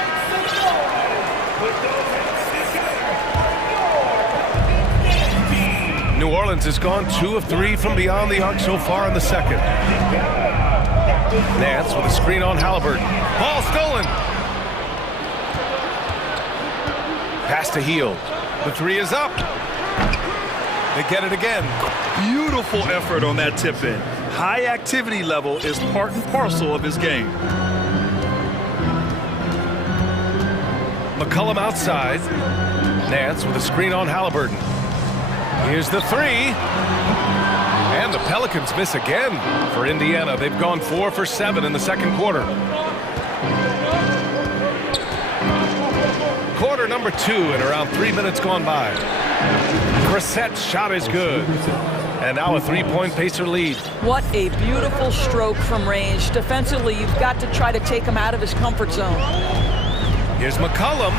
New Orleans has gone 2 of 3 from beyond the arc so far in the second. Nance with a screen on Halliburton. Ball stolen. Pass to Hield. The three is up. They get it again. Beautiful effort on that tip-in. High activity level is part and parcel of his game. McCollum outside. Nance with a screen on Halliburton. Here's the three. And the Pelicans miss again for Indiana. They've gone 4 for 7 in the second quarter. Quarter number 2 and around 3 minutes gone by. Brissett's shot is good. And now a 3-point Pacer lead. What a beautiful stroke from range. Defensively, you've got to try to take him out of his comfort zone. Here's McCollum.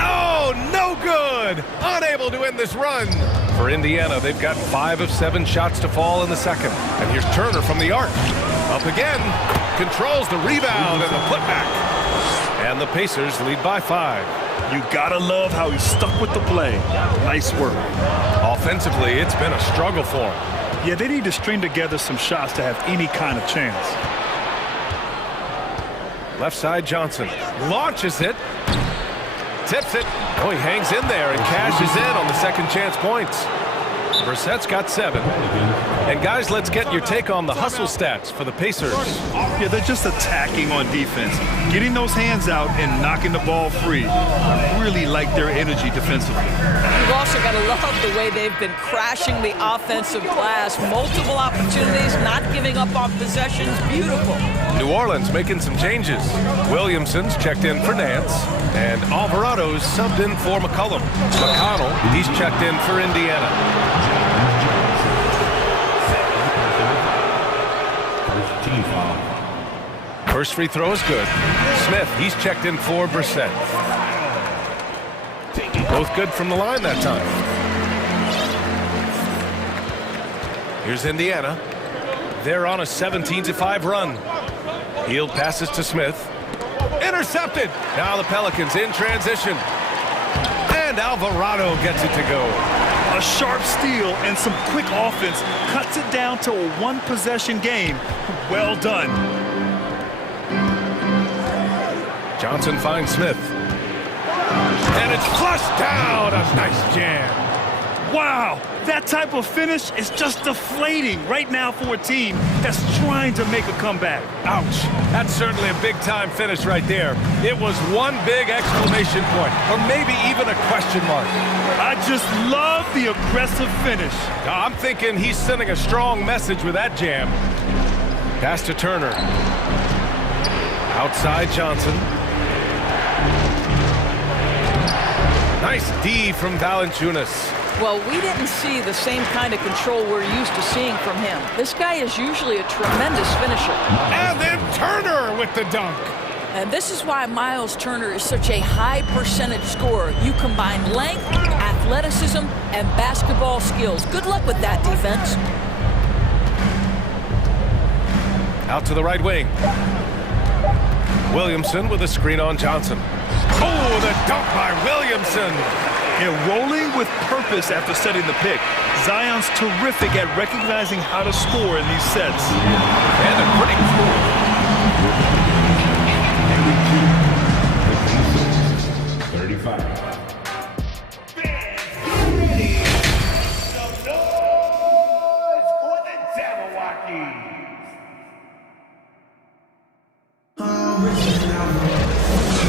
Oh, no good! Unable to end this run. For Indiana, they've got 5 of 7 shots to fall in the second. And here's Turner from the arc. Up again. Controls the rebound and the putback. And the Pacers lead by 5. You gotta love how he stuck with the play. Nice work. Offensively, it's been a struggle for him. Yeah, they need to string together some shots to have any kind of chance. Left side, Johnson launches it, tips it. Oh, he hangs in there and cashes in on the second chance points. Brissett's got 7. And guys, let's get your take on the hustle stats for the Pacers. Yeah, they're just attacking on defense, getting those hands out and knocking the ball free. I really like their energy defensively. You've also got to love the way they've been crashing the offensive glass. Multiple opportunities, not giving up on possessions. Beautiful. New Orleans making some changes. Williamson's checked in for Nance, and Alvarado's subbed in for McCollum. McConnell, he's checked in for Indiana. First free throw is good. Smith, he's checked in for Brissett. Both good from the line that time. Here's Indiana. They're on a 17-5 run. Hield passes to Smith. Intercepted. Now the Pelicans in transition. And Alvarado gets it to go. A sharp steal and some quick offense cuts it down to a one-possession game. Well done. Johnson finds Smith. And it's flushed down. A nice jam. Wow, that type of finish is just deflating right now for a team that's trying to make a comeback. Ouch. That's certainly a big-time finish right there. It was one big exclamation point, or maybe even a question mark. I just love the aggressive finish. I'm thinking he's sending a strong message with that jam. Pass to Turner. Outside Johnson. Nice D from Valanciunas. Well, we didn't see the same kind of control we're used to seeing from him. This guy is usually a tremendous finisher. And then Turner with the dunk. And this is why Miles Turner is such a high percentage scorer. You combine length, athleticism, and basketball skills. Good luck with that, defense. Out to the right wing. Williamson with a screen on Johnson. Oh, the dunk by Williamson. And rolling with purpose after setting the pick. Zion's terrific at recognizing how to score in these sets. And a pretty cool. 35.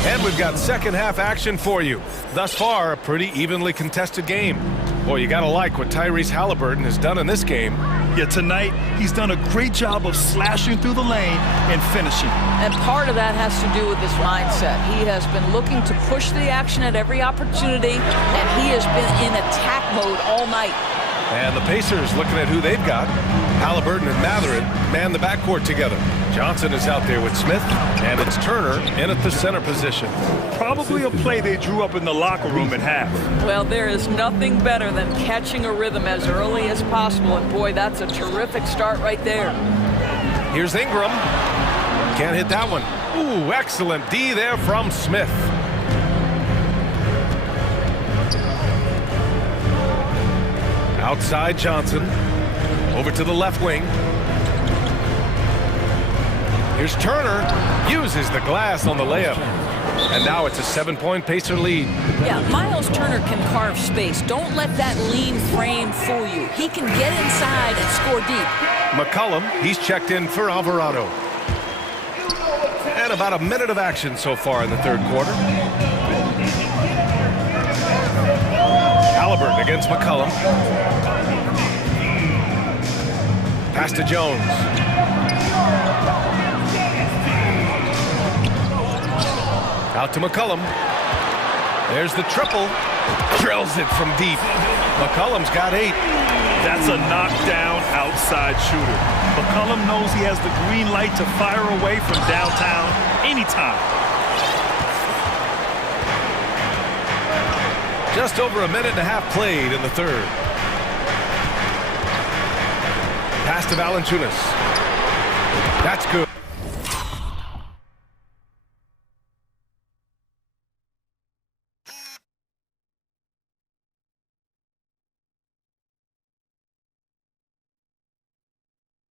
And we've got second half action for you. Thus far, a pretty evenly contested game. Boy, you gotta like what Tyrese Halliburton has done in this game. Yeah, tonight, he's done a great job of slashing through the lane and finishing. And part of that has to do with his mindset. He has been looking to push the action at every opportunity, and he has been in attack mode all night. And the Pacers looking at who they've got. Halliburton and Mathurin man the backcourt together. Johnson is out there with Smith, and it's Turner in at the center position. Probably a play they drew up in the locker room at half. Well, there is nothing better than catching a rhythm as early as possible, and boy, that's a terrific start right there. Here's Ingram. Can't hit that one. Ooh, excellent D there from Smith. Outside Johnson. Over to the left wing. Here's Turner. Uses the glass on the layup. And now it's a 7-point Pacer lead. Yeah, Miles Turner can carve space. Don't let that lean frame fool you. He can get inside and score deep. McCollum, he's checked in for Alvarado. And about a minute of action so far in the third quarter. Halliburton against McCollum. Pass to Jones. Out to McCollum. There's the triple. Drills it from deep. McCollum's got 8. That's a knockdown outside shooter. McCollum knows he has the green light to fire away from downtown anytime. Just over a minute and a half played in the third. Pass to Valanciunas. That's good.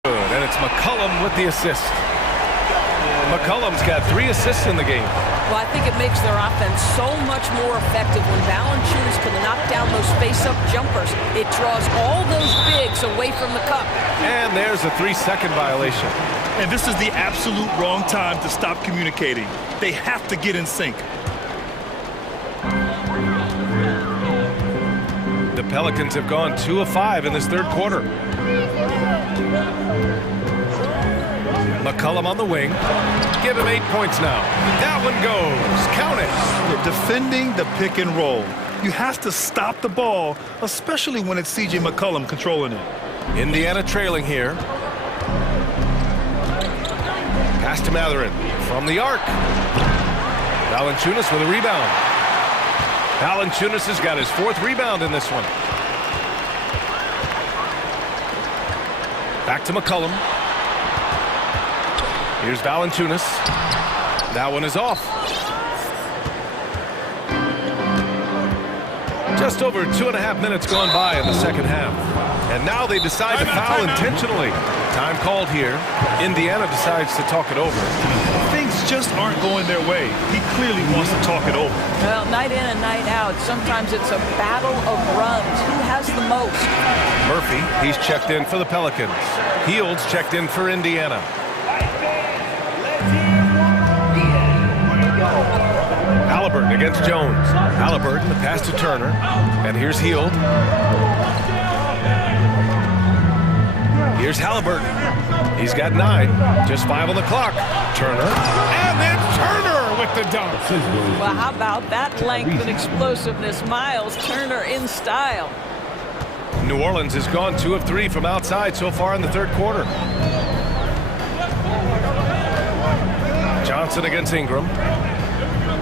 And it's McCollum with the assist. McCollum's got 3 assists in the game. Well, I think it makes their offense so much more effective when Valanciunas can knock down those face-up jumpers. It draws all those bigs away from the cup. And there's a 3-second violation. And this is the absolute wrong time to stop communicating. They have to get in sync. The Pelicans have gone 2 of 5 in this third quarter. McCollum on the wing. Give him 8 points now. That one goes. Count it. They're defending the pick and roll. You have to stop the ball, especially when it's C.J. McCollum controlling it. Indiana trailing here. Pass to Mathurin from the arc. Valanciunas with a rebound. Valanciunas has got his 4th rebound in this one. Back to McCollum. Here's Valanciunas. That one is off. Just over 2.5 minutes gone by in the second half. And now they decide to foul intentionally. Time called here. Indiana decides to talk it over. Things just aren't going their way. He clearly wants to talk it over. Well, night in and night out, sometimes it's a battle of runs. Who has the most? Murphy, he's checked in for the Pelicans. Fields checked in for Indiana. Halliburton against Jones. Halliburton, the pass to Turner. And here's Hield. Here's Halliburton. He's got 9. Just 5 on the clock. Turner. And then Turner with the dunk. Well, how about that length and explosiveness? Miles Turner in style. New Orleans has gone 2 of 3 from outside so far in the third quarter. Johnson against Ingram.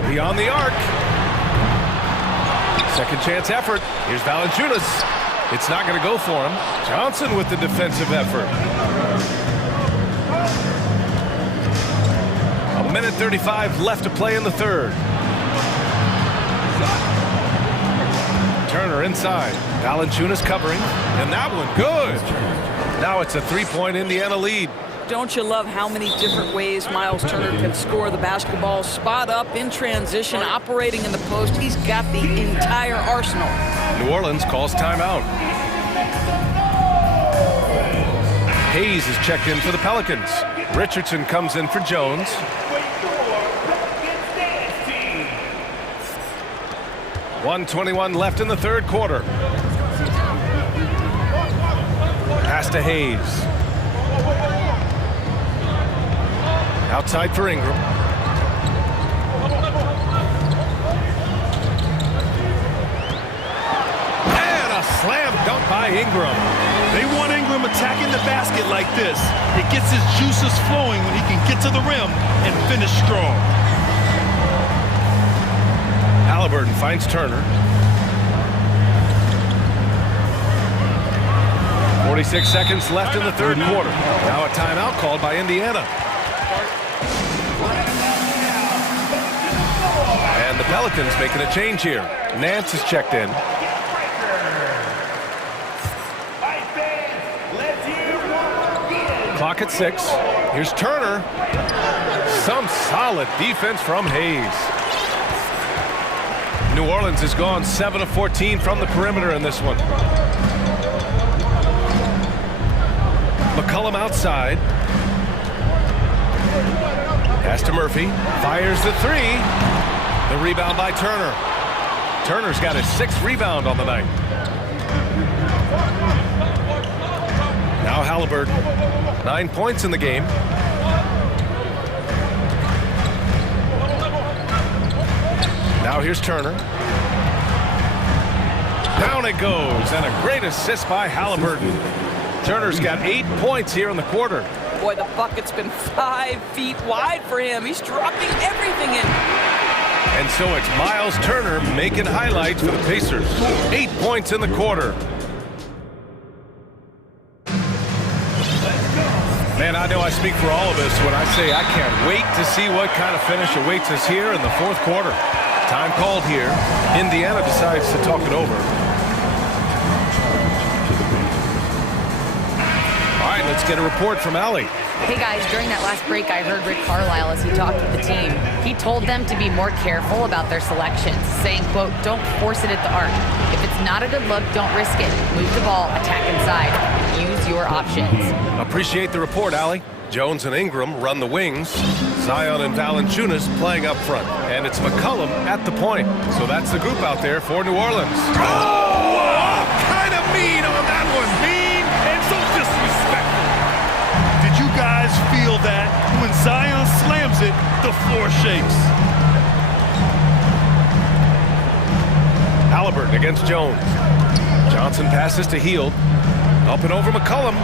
Beyond the arc. Second chance effort. Here's Valanciunas. It's not going to go for him. Johnson with the defensive effort. 1:35 left to play in the third. Turner inside. Valanciunas covering. And that one good. Now it's a 3-point Indiana lead. Don't you love how many different ways Miles Turner can score the basketball? Spot up, in transition, operating in the post. He's got the entire arsenal. New Orleans calls timeout. Hayes is checked in for the Pelicans. Richardson comes in for Jones. 1:21 left in the third quarter. Pass to Hayes. Outside for Ingram. And a slam dunk by Ingram. They want Ingram attacking the basket like this. It gets his juices flowing when he can get to the rim and finish strong. Halliburton finds Turner. 46 seconds left in the third quarter. Now a timeout called by Indiana. And the Pelicans making a change here. Nance is checked in. Clock at 6. Here's Turner. Some solid defense from Hayes. New Orleans has gone 7 of 14 from the perimeter in this one. McCollum outside. Pass to Murphy. Fires the three. The rebound by Turner. Turner's got his 6th rebound on the night. Now Halliburton. 9 points in the game. Now here's Turner. Down it goes, and a great assist by Halliburton. Turner's got 8 points here in the quarter. Boy, the bucket's been 5 feet wide for him. He's dropping everything in. And so it's Miles Turner making highlights for the Pacers. 8 points in the quarter. Man, I know I speak for all of us when I say I can't wait to see what kind of finish awaits us here in the fourth quarter. Time called here. Indiana decides to talk it over. All right, let's get a report from Allie. Hey guys, during that last break, I heard Rick Carlisle as he talked with the team. He told them to be more careful about their selections, saying, quote, don't force it at the arc. If it's not a good look, don't risk it. Move the ball, attack inside. Use your options. Appreciate the report, Allie. Jones and Ingram run the wings. Zion and Valanciunas playing up front. And it's McCollum at the point. So that's the group out there for New Orleans. Oh, kind of mean on that one. Mean and so disrespectful. Did you guys feel that? When Zion slams it, the floor shakes. Halliburton against Jones. Johnson passes to Hield. Up and over McCollum.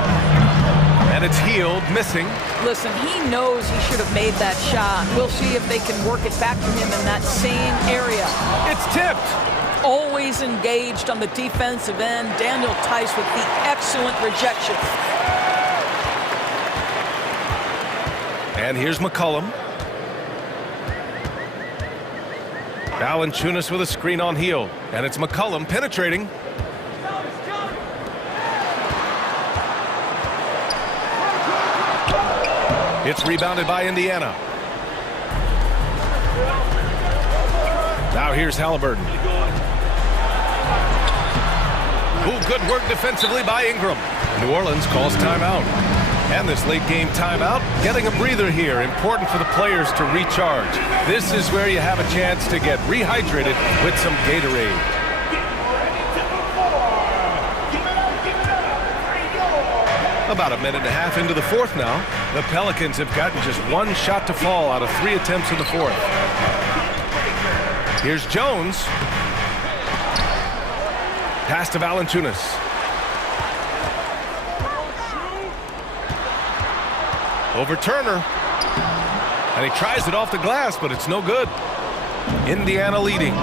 And it's Hield missing. Listen, he knows he should have made that shot. We'll see if they can work it back to him in that same area. It's tipped. Always engaged on the defensive end. Daniel Tice with the excellent rejection. And here's McCollum. Valanciunas with a screen on Hield. And it's McCollum penetrating. It's rebounded by Indiana. Now here's Halliburton. Ooh, good work defensively by Ingram. New Orleans calls timeout. And this late game timeout, getting a breather here. Important for the players to recharge. This is where you have a chance to get rehydrated with some Gatorade. About a minute and a half into the fourth now. The Pelicans have gotten just 1 shot to fall out of 3 attempts in the fourth. Here's Jones. Pass to Valanciunas. Over Turner. And he tries it off the glass, but it's no good. Indiana leading.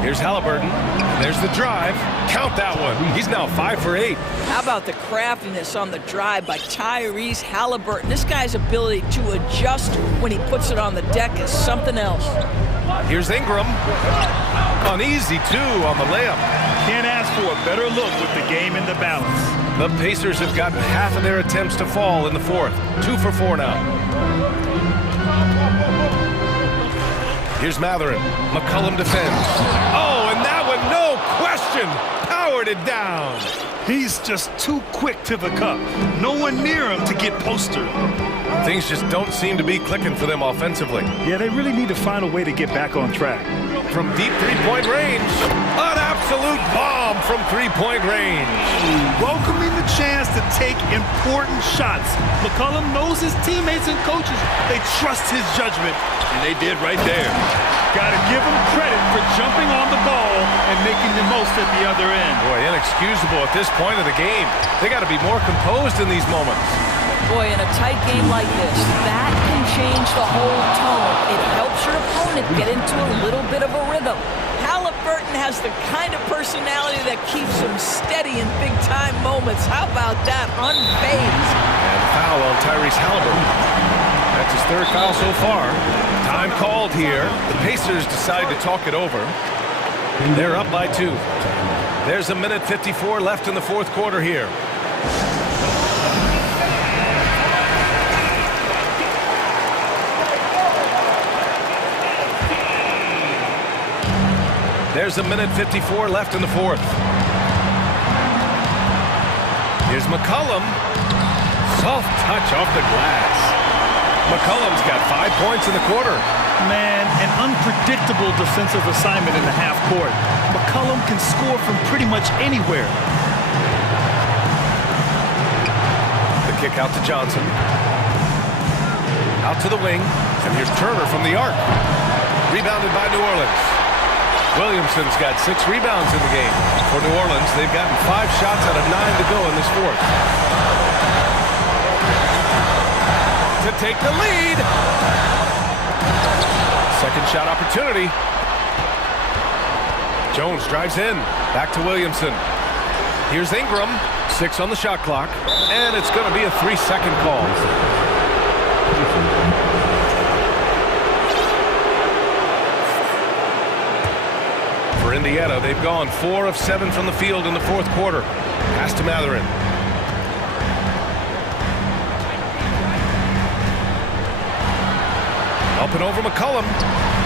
Here's Halliburton. There's the drive. Count that one. He's now 5 for 8. How about the craftiness on the drive by Tyrese Halliburton? This guy's ability to adjust when he puts it on the deck is something else. Here's Ingram. Uneasy, too, on the layup. Can't ask for a better look with the game in the balance. The Pacers have gotten half of their attempts to fall in the fourth. 2 for 4 now. Here's Matherin. McCollum defends. Oh, and that one, no question, powered it down. He's just too quick to the cup. No one near him to get postered. Things just don't seem to be clicking for them offensively. Yeah, they really need to find a way to get back on track. From deep three-point range, an absolute bomb from three-point range. Welcoming the chance to take important shots. McCollum knows his teammates and coaches. They trust his judgment, and they did right there. Got to give him credit for jumping on the ball and making the most at the other end. Boy, inexcusable at this point of the game. They got to be more composed in these moments. Boy, in a tight game like this, that can change the whole tone. It helps your opponent get into a little bit of a rhythm. Halliburton has the kind of personality that keeps him steady in big-time moments. How about that? Unfazed. And foul on Tyrese Halliburton. That's his third foul so far. Time called here. The Pacers decide to talk it over. They're up by 2. There's a minute 54 left in the fourth quarter here. There's a minute 54 left in the fourth. Here's McCollum. Soft touch off the glass. McCollum's got 5 points in the quarter. Man, an unpredictable defensive assignment in the half court. McCollum can score from pretty much anywhere. The kick out to Johnson. Out to the wing. And here's Turner from the arc. Rebounded by New Orleans. Williamson's got 6 rebounds in the game. For New Orleans, they've gotten 5 shots out of 9 to go in this fourth. To take the lead. Second shot opportunity. Jones drives in. Back to Williamson. Here's Ingram. 6 on the shot clock. And it's going to be a 3-second call. For Indiana, they've gone 4 of 7 from the field in the fourth quarter. Pass to Matherin. Up and over McCollum.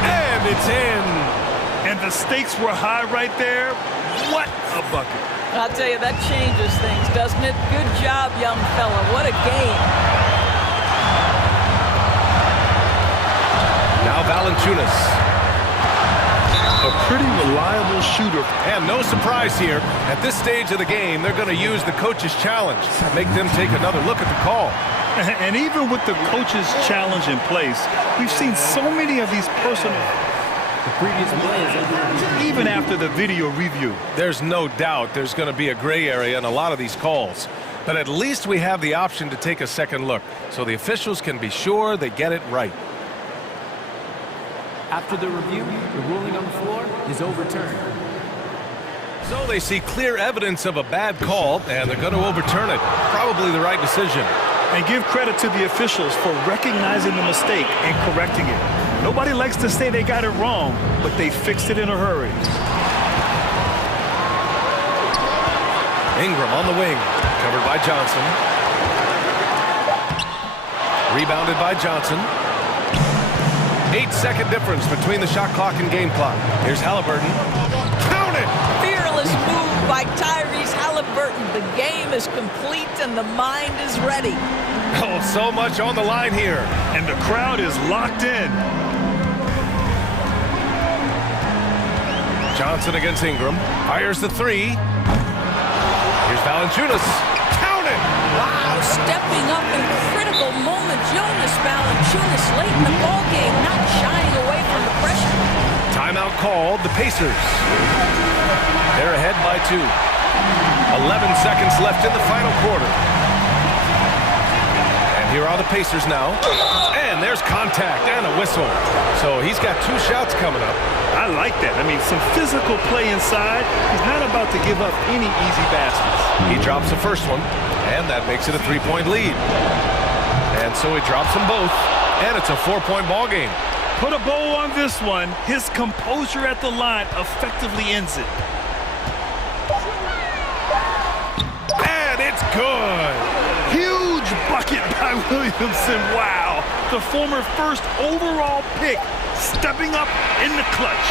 And it's in. And the stakes were high right there. What a bucket. I'll tell you, that changes things, doesn't it? Good job, young fella. What a game. Now Valanciunas. A pretty reliable shooter. And no surprise here. At this stage of the game, they're going to use the coach's challenge. Make them take another look at the call. And even with the coach's challenge in place, we've seen so many of these personal... Even after the video review. There's no doubt there's going to be a gray area in a lot of these calls. But at least we have the option to take a second look, so the officials can be sure they get it right. After the review, the ruling on the floor is overturned. So they see clear evidence of a bad call, and they're going to overturn it. Probably the right decision. And give credit to the officials for recognizing the mistake and correcting it. Nobody likes to say they got it wrong, but they fixed it in a hurry. Ingram on the wing, covered by Johnson. Rebounded by Johnson. 8-second difference between the shot clock and game clock. Here's Halliburton. Count it! Fearless move by Tyrese Halliburton. The game is complete and the mind is ready. Oh, so much on the line here. And the crowd is locked in. Johnson against Ingram. Fires the 3. Here's Valanciunas. Count it! Wow, stepping up in critical moment. Jonas Valanciunas late in the ballgame, not shying away from the pressure. Timeout called. The Pacers. They're ahead by 2. 11 seconds left in the final quarter. And here are the Pacers now. And there's contact and a whistle. So he's got 2 shots coming up. I like that. I mean, some physical play inside. He's not about to give up any easy baskets. He drops the first one, and that makes it a 3-point lead. And so he drops them both, and it's a 4-point ball game. Put a bow on this one. His composure at the line effectively ends it. And it's good. Huge bucket by Williamson. Wow. The former first overall pick stepping up in the clutch.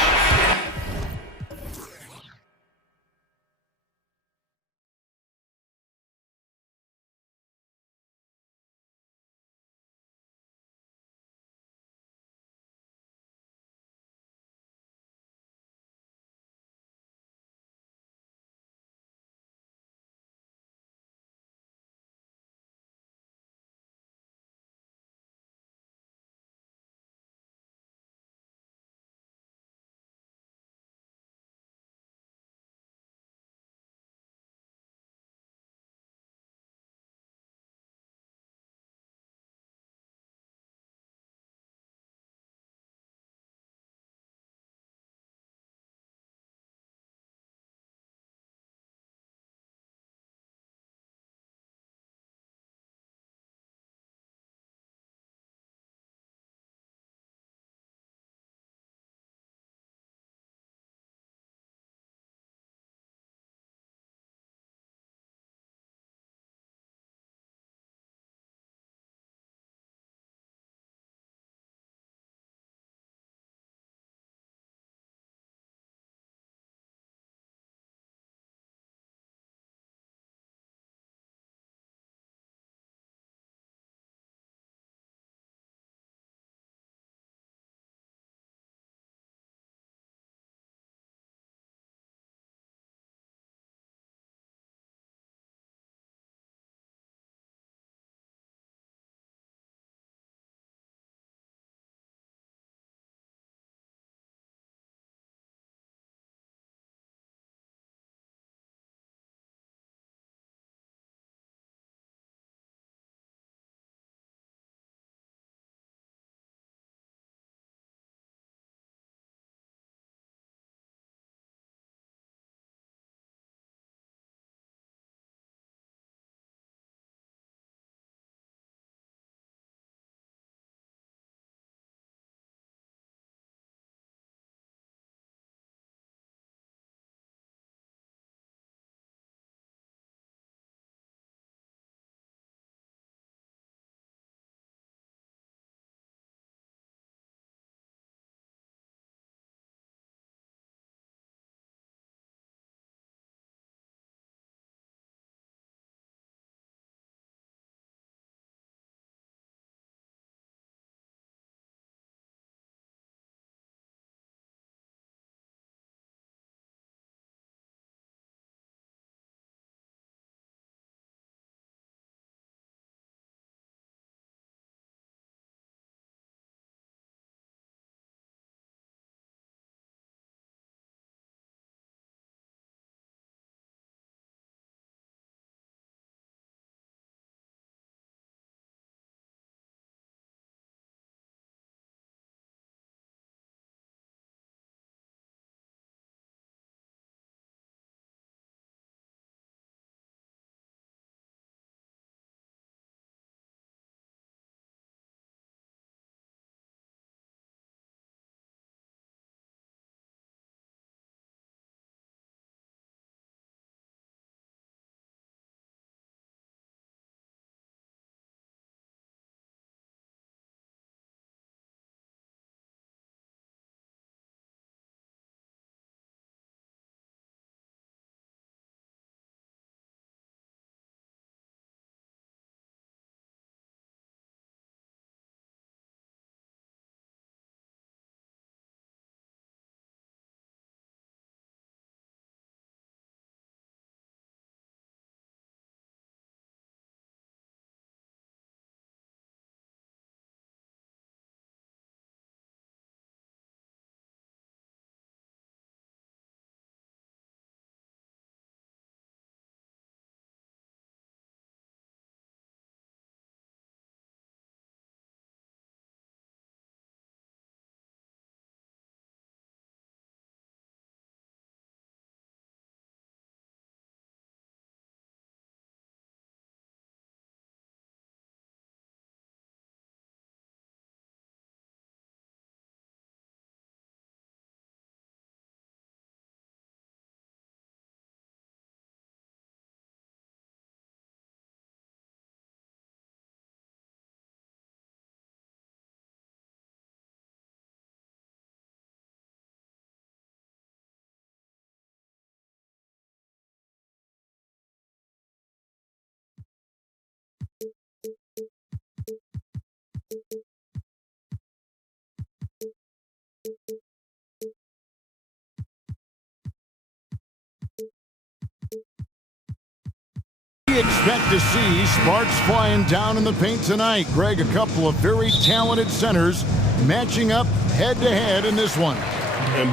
expect to see sparks flying down in the paint tonight. Greg, a couple of very talented centers matching up head-to-head in this one.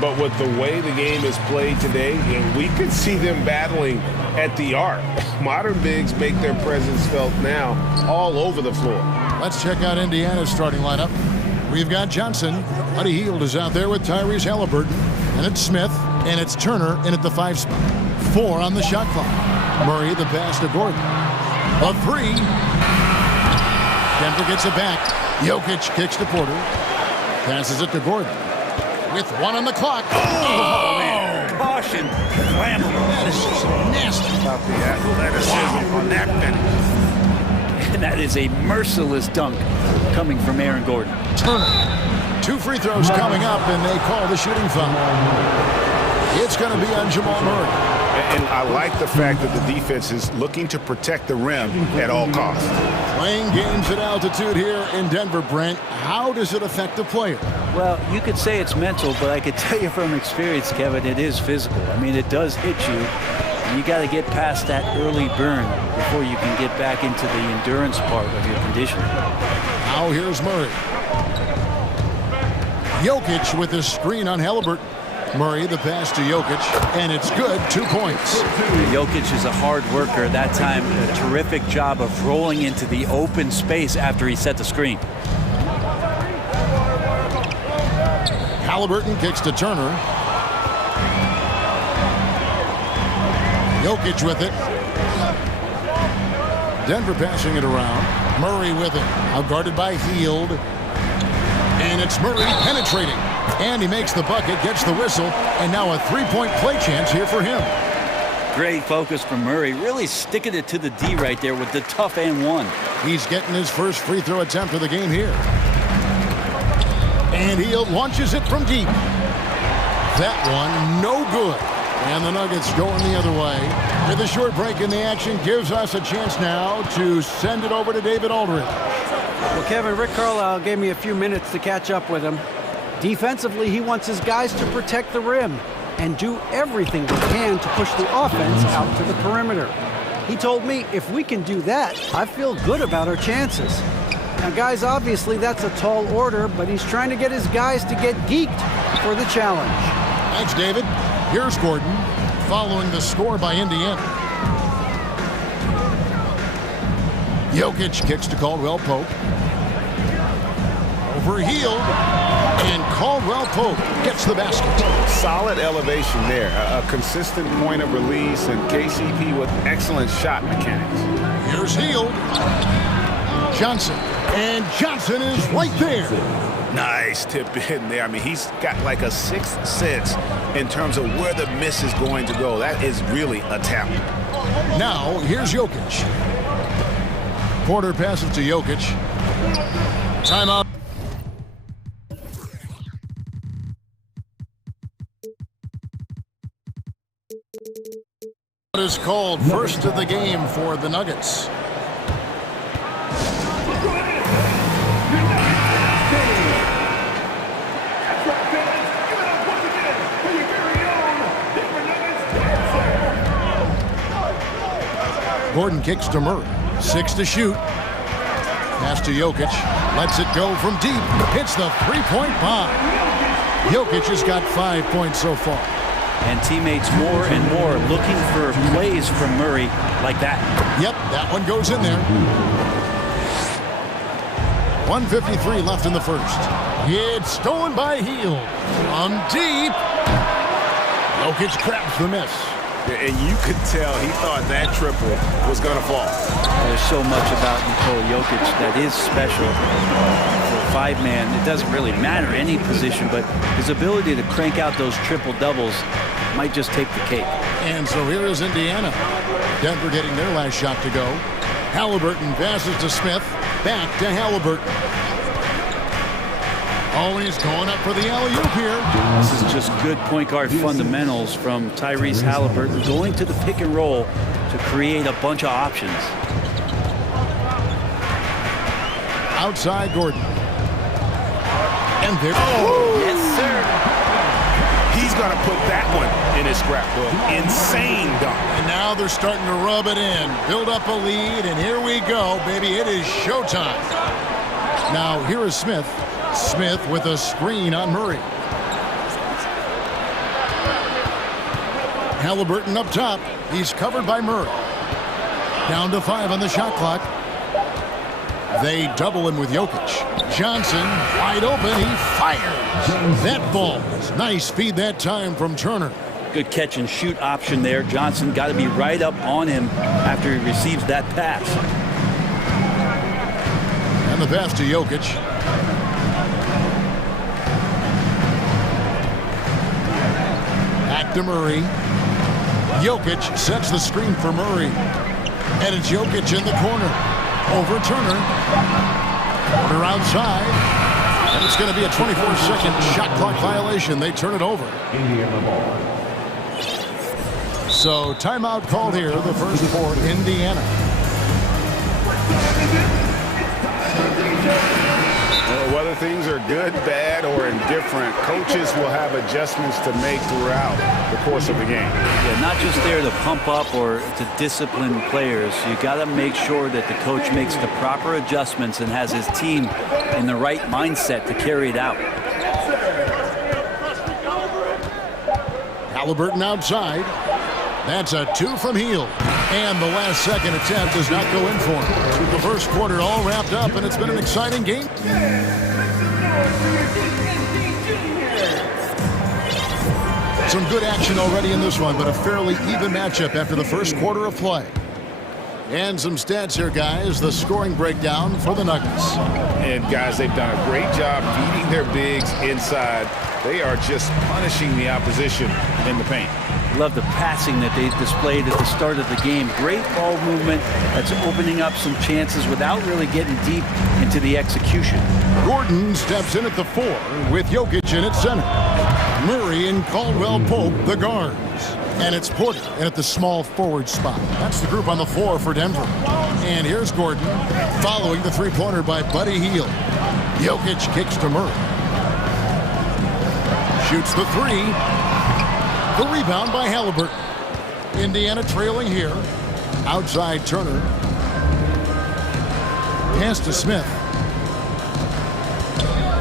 But with the way the game is played today, we could see them battling at the arc. Modern bigs make their presence felt now all over the floor. Let's check out Indiana's starting lineup. We've got Johnson. Buddy Hield is out there with Tyrese Halliburton. And it's Smith. And it's Turner in at the 5 spot. 4 on the shot clock. Murray the pass to Gordon. A 3. Denver gets it back. Jokic kicks to Porter. Passes it to Gordon. With 1 on the clock. Oh man. Caution. Flammable. That is just nasty. About the athleticism on that finish. And that is a merciless dunk coming from Aaron Gordon. Turner. 2 free throws coming up, and they call the shooting foul. It's going to be on Jamal Murray. And I like the fact that the defense is looking to protect the rim at all costs. Playing games at altitude here in Denver, Brent, how does it affect the player? Well, you could say it's mental, but I could tell you from experience, Kevin, it is physical. I mean, it does hit you. And you got to get past that early burn before you can get back into the endurance part of your conditioning. Now here's Murray. Jokic with a screen on Halliburton. Murray the pass to Jokic, and it's good. 2 points. Jokic is a hard worker. That time, a terrific job of rolling into the open space after he set the screen. Halliburton kicks to Turner. Jokic with it. Denver passing it around. Murray with it. Outguarded by Hield. And it's Murray penetrating. And he makes the bucket, gets the whistle, and now a 3-point play chance here for him. Great focus from Murray, really sticking it to the D right there with the tough and 1. He's getting his first free throw attempt of the game here. And he launches it from deep. That one, no good. And the Nuggets going the other way. With a short break in the action, gives us a chance now to send it over to David Aldridge. Well, Kevin, Rick Carlisle gave me a few minutes to catch up with him. Defensively, he wants his guys to protect the rim and do everything they can to push the offense out to the perimeter. He told me if we can do that, I feel good about our chances. Now, guys, obviously that's a tall order, but he's trying to get his guys to get geeked for the challenge. Thanks, David. Here's Gordon following the score by Indiana. Jokic kicks to Caldwell Pope. Over Hield. And Caldwell Pope gets the basket. Solid elevation there. A consistent point of release, and KCP with excellent shot mechanics. Here's Hield. Johnson. And Johnson is right there. Nice tip in there. I mean, he's got like a sixth sense in terms of where the miss is going to go. That is really a talent. Now, here's Jokic. Porter passes to Jokic. Timeout. Is called first of the game for the Nuggets. Gordon kicks to Murray. 6 to shoot. Pass to Jokic. Lets it go from deep. Hits the 3-point bomb. Jokic has got 5 points so far. And teammates more and more looking for plays from Murray like that. Yep, that one goes in there. 1:53 left in the first. It's stolen by Hield. From deep. Jokic grabs the miss. And you could tell he thought that triple was going to fall. There's so much about Nikola Jokic that is special. For 5-man, it doesn't really matter any position, but his ability to crank out those triple doubles might just take the cake. And so here is Indiana. Denver getting their last shot to go. Halliburton passes to Smith. Back to Halliburton. Oh, he's going up for the alley-oop here. This is just good point guard fundamentals from Tyrese Halliburton, going to the pick and roll to create a bunch of options. Outside Gordon. And there. Oh, yes, sir. He's going to put that one in his scrapbook. Insane dunk. And now they're starting to rub it in, build up a lead, and here we go, baby. It is showtime. Now, here is Smith. Smith with a screen on Murray. Halliburton up top. He's covered by Murray. Down to 5 on the shot clock. They double him with Jokic. Johnson, wide open. He fires. That ball was nice feed that time from Turner. Good catch and shoot option there. Johnson got to be right up on him after he receives that pass. And the pass to Jokic. Back to Murray. Jokic sets the screen for Murray. And it's Jokic in the corner. Over Turner. Turner outside. And it's going to be a 24-second shot clock violation. They turn it over. So timeout called here, the first for Indiana. Well, whether things are good, bad, or indifferent, coaches will have adjustments to make throughout the course of the game. Yeah, not just there to pump up or to discipline players. You got to make sure that the coach makes the proper adjustments and has his team in the right mindset to carry it out. Halliburton outside. That's a 2 from Hield. And the last second attempt does not go in for him. The first quarter all wrapped up, and it's been an exciting game. Some good action already in this one, but a fairly even matchup after the first quarter of play. And some stats here, guys. The scoring breakdown for the Nuggets. And, guys, they've done a great job feeding their bigs inside. They are just punishing the opposition in the paint. Love the passing that they displayed at the start of the game. Great ball movement that's opening up some chances without really getting deep into the execution. Gordon steps in at the 4 with Jokic in at center. Murray and Caldwell Pope, the guards. And it's Porter in at the small forward spot. That's the group on the floor for Denver. And here's Gordon following the three-pointer by Buddy Hield. Jokic kicks to Murray. Shoots the 3. The rebound by Halliburton. Indiana trailing here. Outside Turner. Pass to Smith.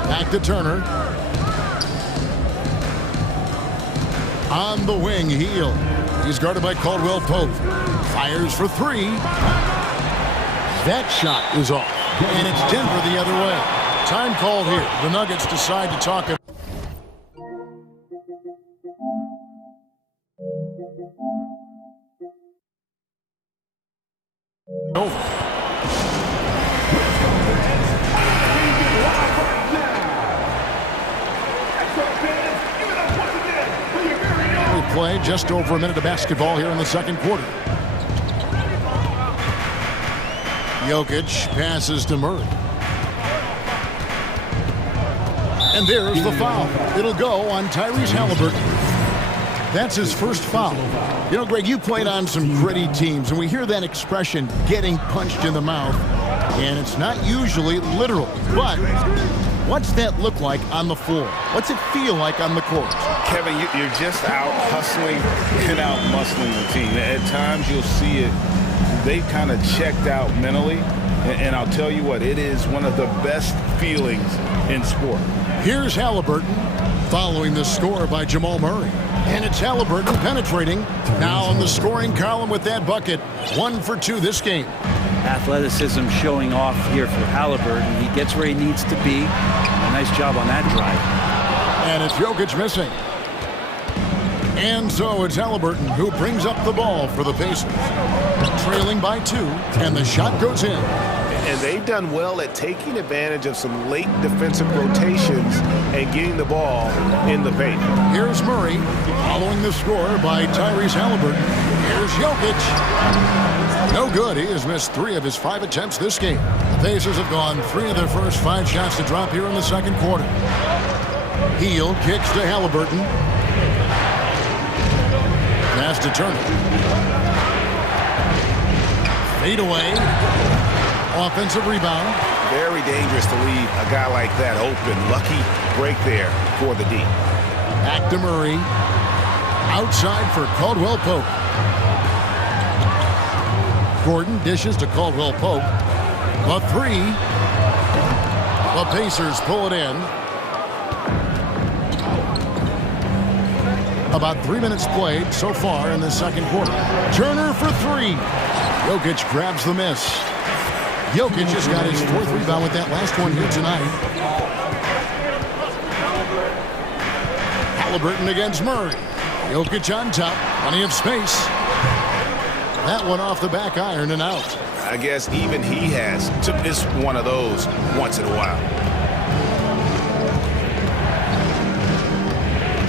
Back to Turner. On the wing, Hield. He's guarded by Caldwell Pope. Fires for 3. That shot is off. And it's Denver the other way. Time called here. The Nuggets decide to talk it. Over. We play just over a minute of basketball here in the second quarter. Jokic passes to Murray. And there's the foul. It'll go on Tyrese Halliburton. That's his first foul. You know, Greg, you played on some gritty teams, and we hear that expression, getting punched in the mouth, and it's not usually literal. But what's that look like on the floor? What's it feel like on the court? Kevin, you're just out hustling and out muscling the team. At times you'll see it, they kind of checked out mentally, and I'll tell you what, it is one of the best feelings in sport. Here's Halliburton following the score by Jamal Murray. And it's Halliburton penetrating. Now on the scoring column with that bucket. 1 for 2 this game. Athleticism showing off here for Halliburton. He gets where he needs to be. A nice job on that drive. And it's Jokic missing. And so it's Halliburton who brings up the ball for the Pacers. Trailing by 2, and the shot goes in. And they've done well at taking advantage of some late defensive rotations and getting the ball in the paint. Here's Murray following the score by Tyrese Halliburton. Here's Jokic. No good. He has missed 3 of his 5 attempts this game. The Pacers have gone 3 of their first 5 shots to drop here in the second quarter. Hield kicks to Halliburton. Pass to Turner. Fade away. Offensive rebound. Very dangerous to leave a guy like that open. Lucky break there for the D. Back to Murray. Outside for Caldwell Pope. Gordon dishes to Caldwell Pope. A three. The Pacers pull it in. About 3 minutes played so far in the second quarter. Turner for three. Jokic grabs the miss. Jokic just got his fourth rebound with that last one here tonight. Halliburton against Murray. Jokic on top. Plenty of space. That one off the back iron and out. I guess even he has to miss one of those once in a while.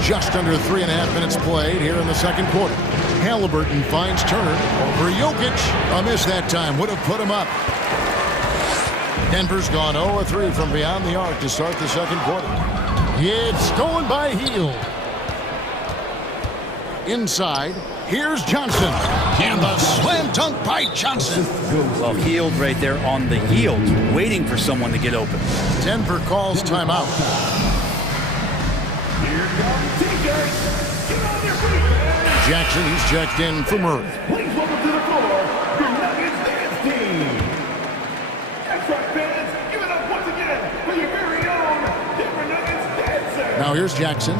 Just under 3.5 minutes played here in the second quarter. Halliburton finds Turner over Jokic. A miss that time would have put him up. Denver's gone 0-3 from beyond the arc to start the second quarter. It's stolen by Hield. Inside, here's Johnson. And the slam dunk by Johnson. Well, Hield right there on the yield, waiting for someone to get open. Denver calls timeout. Jackson, he's checked in for Murray. Please welcome to the floor, your Nuggets dance team. That's right, fans. Give it up once again for your very own Denver Nuggets dancer. Now here's Jackson.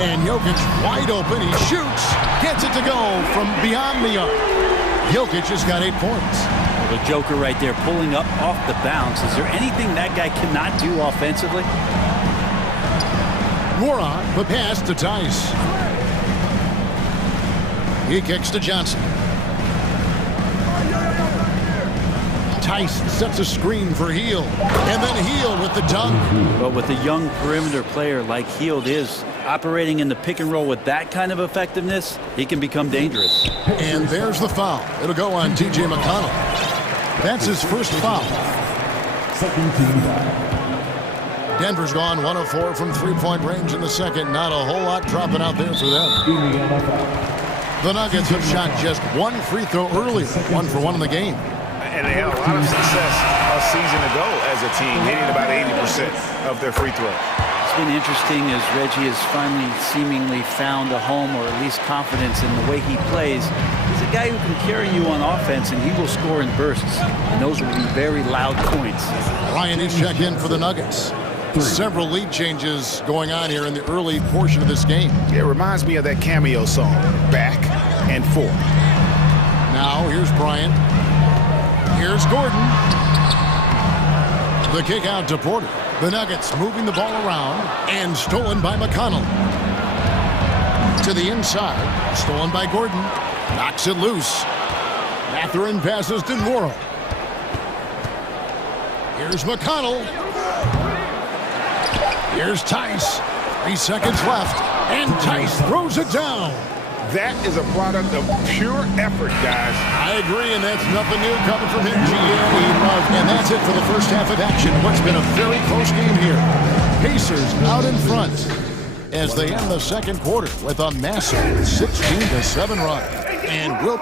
And Jokic wide open. He shoots. Gets it to go from beyond the arc. Jokic has got 8 points. The Joker right there pulling up off the bounce. Is there anything that guy cannot do offensively? Moron, the pass to Tice. He kicks to Johnson. Tice sets a screen for Hield. And then Hield with the dunk. But with a young perimeter player like Hield is operating in the pick and roll with that kind of effectiveness, he can become dangerous. And there's the foul. It'll go on T.J. McConnell. That's his first foul. Second team foul. Denver's gone 1 of 4 from three-point range in the second. Not a whole lot dropping out there for them. The Nuggets have shot just one free throw earlier. 1 for 1 in the game. And they had a lot of success a season ago as a team, hitting about 80% of their free throws. It's been interesting as Reggie has finally seemingly found a home, or at least confidence in the way he plays. He's a guy who can carry you on offense, and he will score in bursts. And those will be very loud points. Ryan is checked in for the Nuggets. Several lead changes going on here in the early portion of this game. It reminds me of that cameo song, Back and Forth. Now here's Bryant. Here's Gordon. The kick out to Porter. The Nuggets moving the ball around and stolen by McConnell. To the inside, stolen by Gordon. Knocks it loose. Mathurin passes to Nwora. Here's McConnell. Here's Tice. 3 seconds left. And Tice throws it down. That is a product of pure effort, guys. I agree, and that's nothing new coming from him. And that's it for the first half of action. What's been a very close game here. Pacers out in front as they end the second quarter with a massive 16-7 run. And we'll...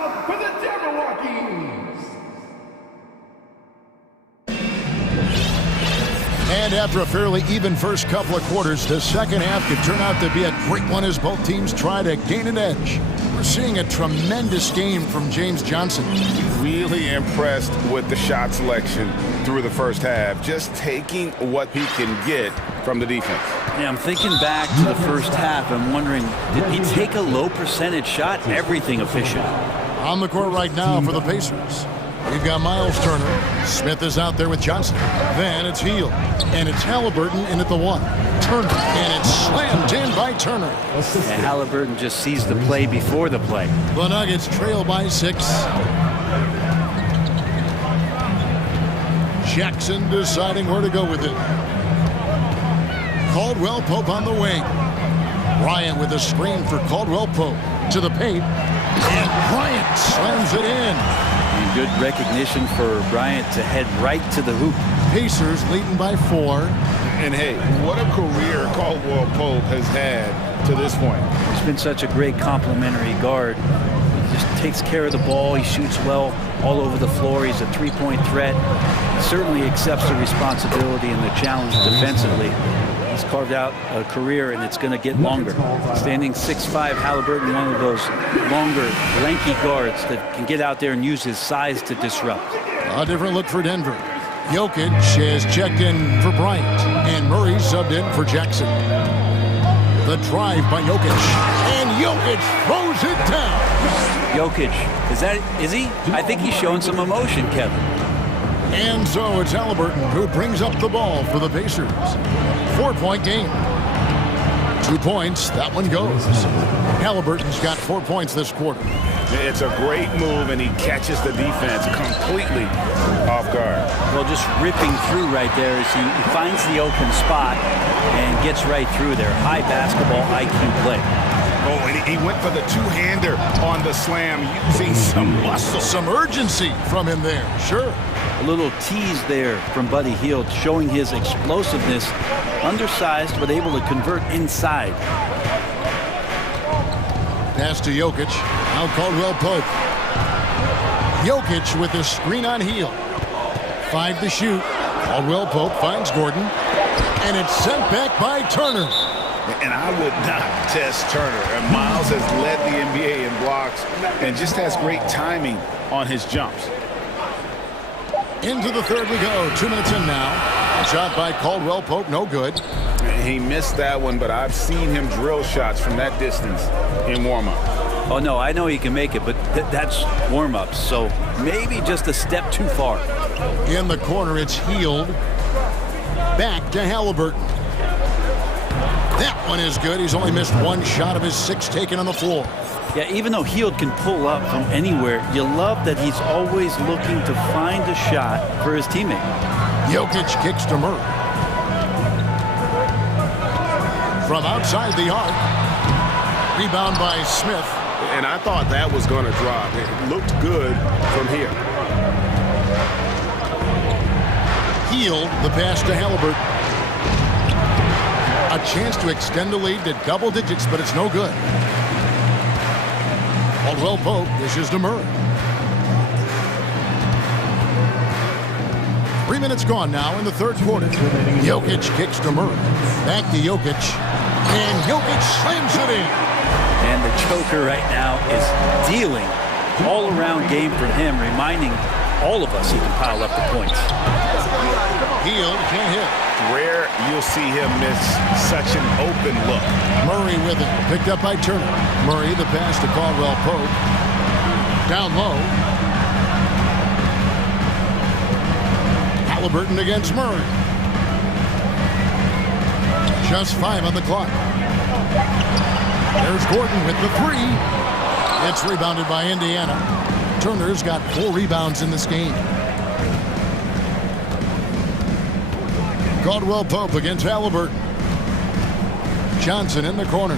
And after a fairly even first couple of quarters, the second half could turn out to be a great one as both teams try to gain an edge. We're seeing a tremendous game from James Johnson. Really impressed with the shot selection through the first half, just taking what he can get from the defense. Yeah, I'm thinking back to the first half and wondering, did he take a low percentage shot? Everything efficient. On the court right now for the Pacers. We've got Miles Turner. Smith is out there with Johnson. Then it's Hield. And it's Halliburton in at the 1. Turner. And it's slammed in by Turner. And Halliburton just sees the play before the play. The Nuggets trail by 6. Jackson deciding where to go with it. Caldwell Pope on the wing. Bryant with a screen for Caldwell Pope. To the paint. And Bryant slams it in. And good recognition for Bryant to head right to the hoop. Pacers leading by 4. And hey, what a career Caldwell Pope has had to this point. He's been such a great complimentary guard. He just takes care of the ball. He shoots well all over the floor. He's a three-point threat. He certainly accepts the responsibility and the challenge defensively. He's carved out a career, and it's going to get longer. Standing 6'5", Halliburton, one of those longer, lanky guards that can get out there and use his size to disrupt. A different look for Denver. Jokic has checked in for Bryant, and Murray subbed in for Jackson. The drive by Jokic, and Jokic throws it down. Jokic, is he? I think he's showing some emotion, Kevin. And so it's Halliburton who brings up the ball for the Pacers. 4-point game. 2 points, that one goes. Halliburton's got 4 points this quarter. It's a great move, and he catches the defense completely off guard. Well, just ripping through right there as he finds the open spot and gets right through there. High basketball IQ play. Oh, and he went for the two-hander on the slam, using some muscle. Some urgency from him there, sure. A little tease there from Buddy Hield, showing his explosiveness. Undersized, but able to convert inside. Pass to Jokic. Now Caldwell Pope. Jokic with the screen on Hield. 5 to shoot. Caldwell Pope finds Gordon. And it's sent back by Turner. And I would not test Turner. And Miles has led the NBA in blocks and just has great timing on his jumps. Into the third we go. 2 minutes in now. Shot by Caldwell Pope, no good. He missed that one, but I've seen him drill shots from that distance in warm-up. Oh, no, I know he can make it, but that's warm-ups, so maybe just a step too far. In the corner, it's Hield. Back to Halliburton. That one is good. He's only missed 1 shot of his 6 taken on the floor. Yeah, even though Hield can pull up from anywhere, you love that he's always looking to find a shot for his teammate. Jokic kicks to Murray. From outside the arc. Rebound by Smith. And I thought that was going to drop. It looked good from here. Hield, the pass to Halliburton. A chance to extend the lead to double digits, but it's no good. Caldwell Pope dishes to Murray. 3 minutes gone now in the third quarter. Jokic kicks to Murray. Back to Jokic. And Jokic slams it in. And the choker right now is dealing all-around game from him, reminding all of us he can pile up the points. Hield can't hit. Rare you'll see him miss such an open look. Murray with it. Picked up by Turner. Murray the pass to Caldwell Pope. Down low. Halliburton against Murray. Just 5 on the clock. There's Gordon with the 3. It's rebounded by Indiana. Turner's got 4 rebounds in this game. Caldwell Pope against Halliburton. Johnson in the corner.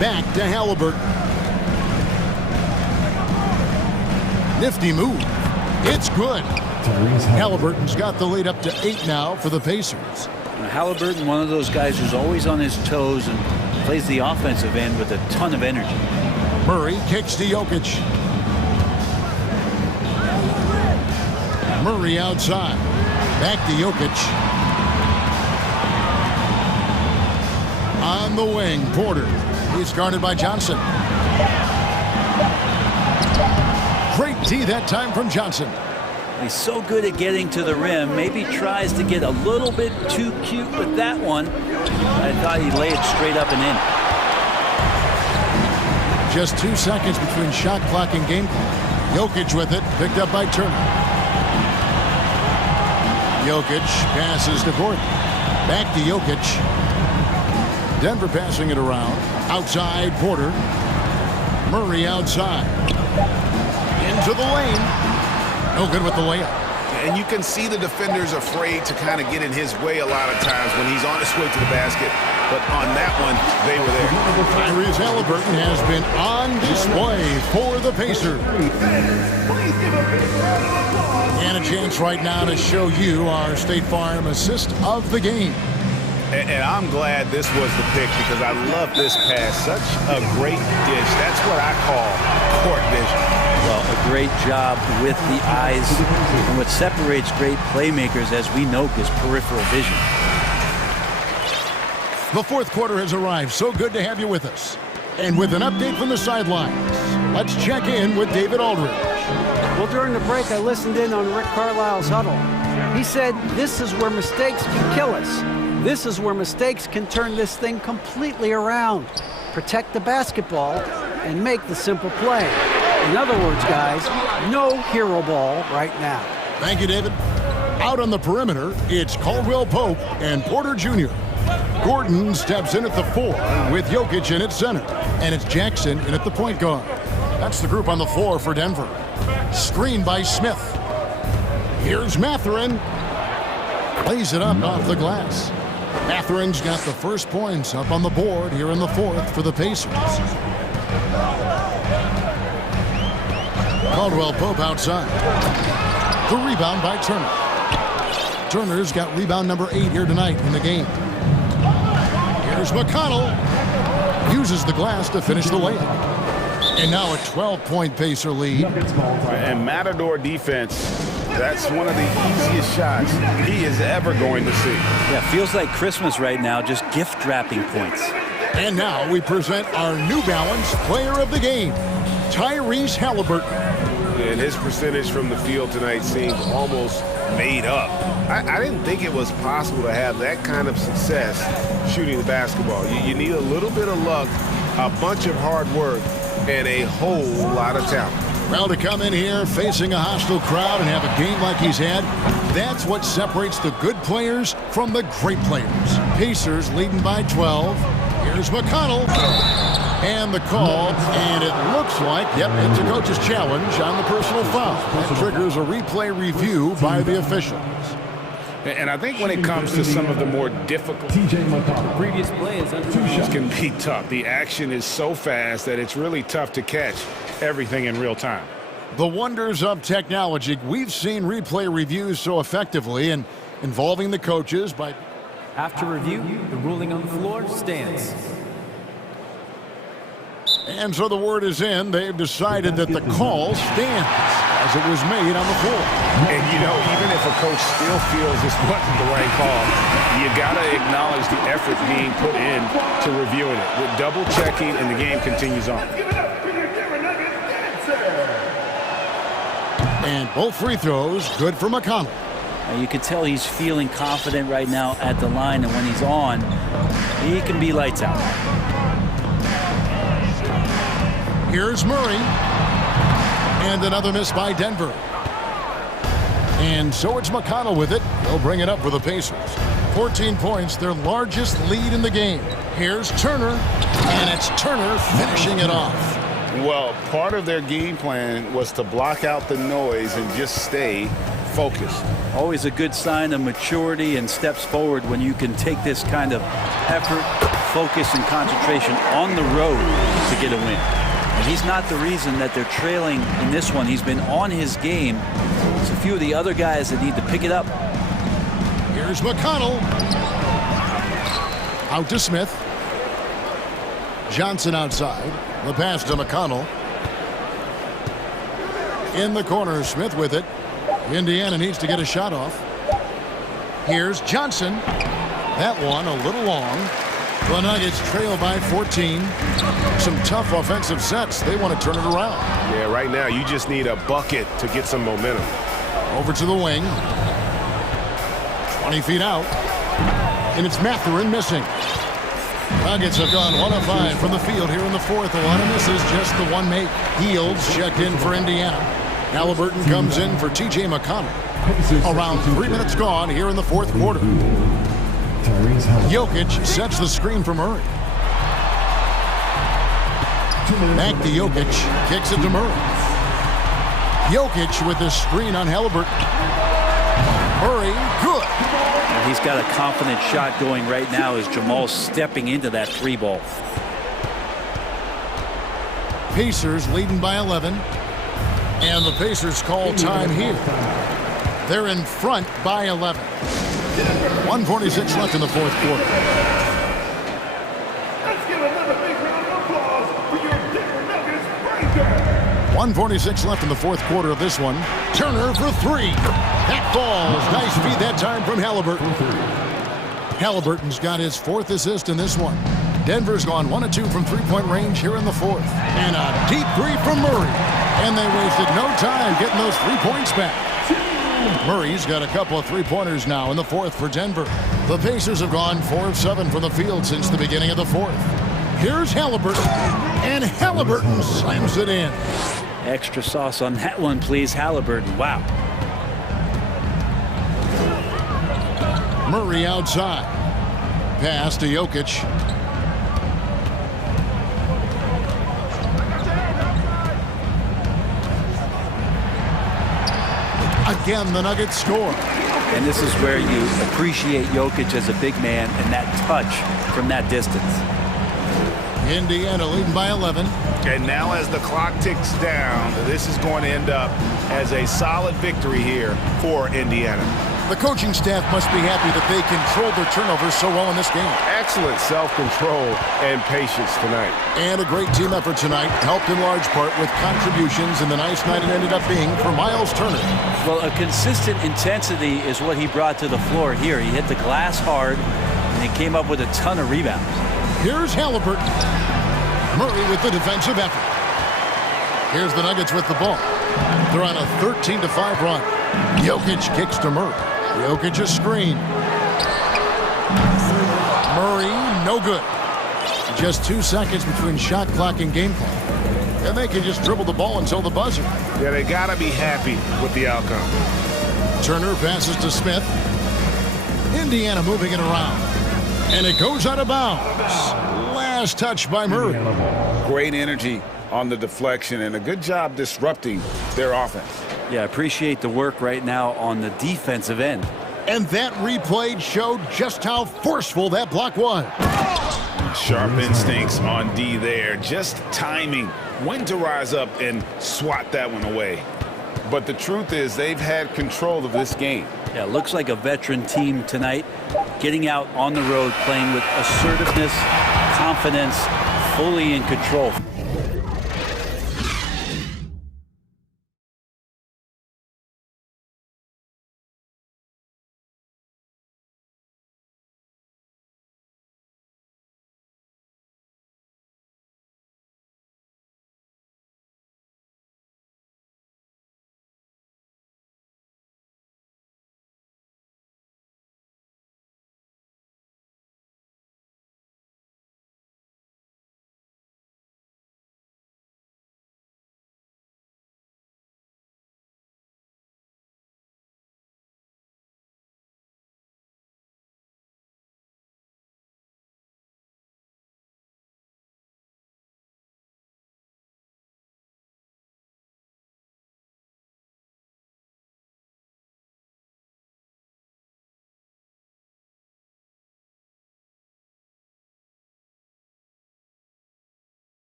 Back to Halliburton. Nifty move. It's good. Halliburton's got the lead up to 8 now for the Pacers. Halliburton, one of those guys who's always on his toes and plays the offensive end with a ton of energy. Murray kicks to Jokic. Murray outside. Back to Jokic. On the wing, Porter. He's guarded by Johnson. Great D that time from Johnson. He's so good at getting to the rim. Maybe tries to get a little bit too cute with that one. I thought he'd lay it straight up and in. Just 2 seconds between shot clock and game clock. Jokic with it, picked up by Turner. Jokic passes to Gordon. Back to Jokic. Denver passing it around. Outside, Porter. Murray outside. Into the lane. No good with the layup. And you can see the defenders afraid to kind of get in his way a lot of times when he's on his way to the basket. But on that one, they were there. Tyrese Halliburton has been on display for the Pacers. And a chance right now to show you our State Farm assist of the game. And I'm glad this was the pick because I love this pass. Such a great dish. That's what I call court vision. Well, a great job with the eyes. And what separates great playmakers, as we know, is peripheral vision. The fourth quarter has arrived. So good to have you with us. And with an update from the sidelines, let's check in with David Aldridge. Well, during the break, I listened in on Rick Carlisle's huddle. He said, this is where mistakes can kill us. This is where mistakes can turn this thing completely around. Protect the basketball and make the simple play. In other words, guys, no hero ball right now. Thank you, David. Out on the perimeter, it's Caldwell Pope and Porter Jr. Gordon steps in at the 4 with Jokic in at center. And it's Jackson in at the point guard. That's the group on the floor for Denver. Screen by Smith. Here's Mathurin. Lays it up off the glass. Mathurin's got the first points up on the board here in the fourth for the Pacers. Caldwell Pope outside. The rebound by Turner. Turner's got rebound number 8 here tonight in the game. Here's McConnell. Uses the glass to finish the layup. And now a 12-point Pacer lead. And Matador defense, that's one of the easiest shots he is ever going to see. Yeah, feels like Christmas right now, just gift wrapping points. And now we present our New Balance Player of the Game, Tyrese Halliburton. And his percentage from the field tonight seems almost made up. I didn't think it was possible to have that kind of success shooting the basketball. You need a little bit of luck, a bunch of hard work, and a whole lot of talent. Well, to come in here facing a hostile crowd and have a game like he's had, that's what separates the good players from the great players. Pacers leading by 12. Here's McConnell. And the call, and it looks like, yep, it's a coach's challenge on the personal foul. That triggers a replay review by the officials. And I think when it comes to some of the more difficult Previous play is it can be tough. The action is so fast that it's really tough to catch everything in real time. The wonders of technology. We've seen replay reviews so effectively and involving the coaches by... After review, the ruling on the floor stands. And so the word is in. They've decided that the call stands as it was made on the floor. And, you know, even if a coach still feels this wasn't the right call, you got to acknowledge the effort being put in to reviewing it. With double checking, and the game continues on. And both free throws good for McConnell. You can tell he's feeling confident right now at the line, and when he's on, he can be lights out. Here's Murray. And another miss by Denver. And so it's McConnell with it. He'll bring it up for the Pacers. 14 points, their largest lead in the game. Here's Turner. And it's Turner finishing it off. Well, part of their game plan was to block out the noise and just stay focused. Always a good sign of maturity and steps forward when you can take this kind of effort, focus, and concentration on the road to get a win. And he's not the reason that they're trailing in this one. He's been on his game. There's a few of the other guys that need to pick it up. Here's McConnell. Out to Smith. Johnson outside. The pass to McConnell. In the corner, Smith with it. Indiana needs to get a shot off. Here's Johnson. That one a little long. The Nuggets trail by 14. Some tough offensive sets. They want to turn it around. Yeah, right now you just need a bucket to get some momentum. Over to the wing. 20 feet out. And it's Mathurin missing. Nuggets have gone 1 of 5 from the field here in the fourth. A lot of misses, just the one make. Fields checked in for Indiana. Halliburton comes in for T.J. McConnell. Around 3 minutes gone here in the fourth quarter. Jokic sets the screen for Murray. Back to Jokic. Kicks it to Murray. Jokic with the screen on Halliburton. Murray, good. And he's got a confident shot going right now as Jamal's stepping into that 3-ball. Pacers leading by 11. And the Pacers call time here. They're in front by 11. 1:46 left in the fourth quarter. Let's give another big round of applause for your Denver Nuggets breaker. 1:46 left in the fourth quarter of this one. Turner for 3. That falls. Nice feed that time from Halliburton. Halliburton's got his 4th assist in this one. Denver's gone 1 of 2 from three-point range here in the 4th. And a deep three from Murray. And they wasted no time getting those 3 points back. Murray's got a couple of three-pointers now in the 4th for Denver. The Pacers have gone 4 of 7 from the field since the beginning of the 4th. Here's Halliburton. And Halliburton slams it in. Extra sauce on that one, please, Halliburton. Wow. Murray outside. Pass to Jokic. Again, the Nuggets score. And this is where you appreciate Jokic as a big man and that touch from that distance. Indiana leading by 11. And now as the clock ticks down, this is going to end up as a solid victory here for Indiana. The coaching staff must be happy that they controlled their turnovers so well in this game. Excellent self-control and patience tonight. And a great team effort tonight, helped in large part with contributions in the nice night it ended up being for Miles Turner. Well, a consistent intensity is what he brought to the floor here. He hit the glass hard, and he came up with a ton of rebounds. Here's Halliburton. Murray with the defensive effort. Here's the Nuggets with the ball. They're on a 13-5 run. Jokic kicks to Murray. Jokic a screen. Murray, no good. Just 2 seconds between shot clock and game clock. And they can just dribble the ball until the buzzer. Yeah, they got to be happy with the outcome. Turner passes to Smith. Indiana moving it around. And it goes out of bounds. Last touch by Murray. Great energy on the deflection and a good job disrupting their offense. Yeah, appreciate the work right now on the defensive end. And that replay showed just how forceful that block was. Sharp instincts on D there. Just timing when to rise up and swat that one away. But the truth is they've had control of this game. Yeah, looks like a veteran team tonight, getting out on the road, playing with assertiveness, confidence, fully in control.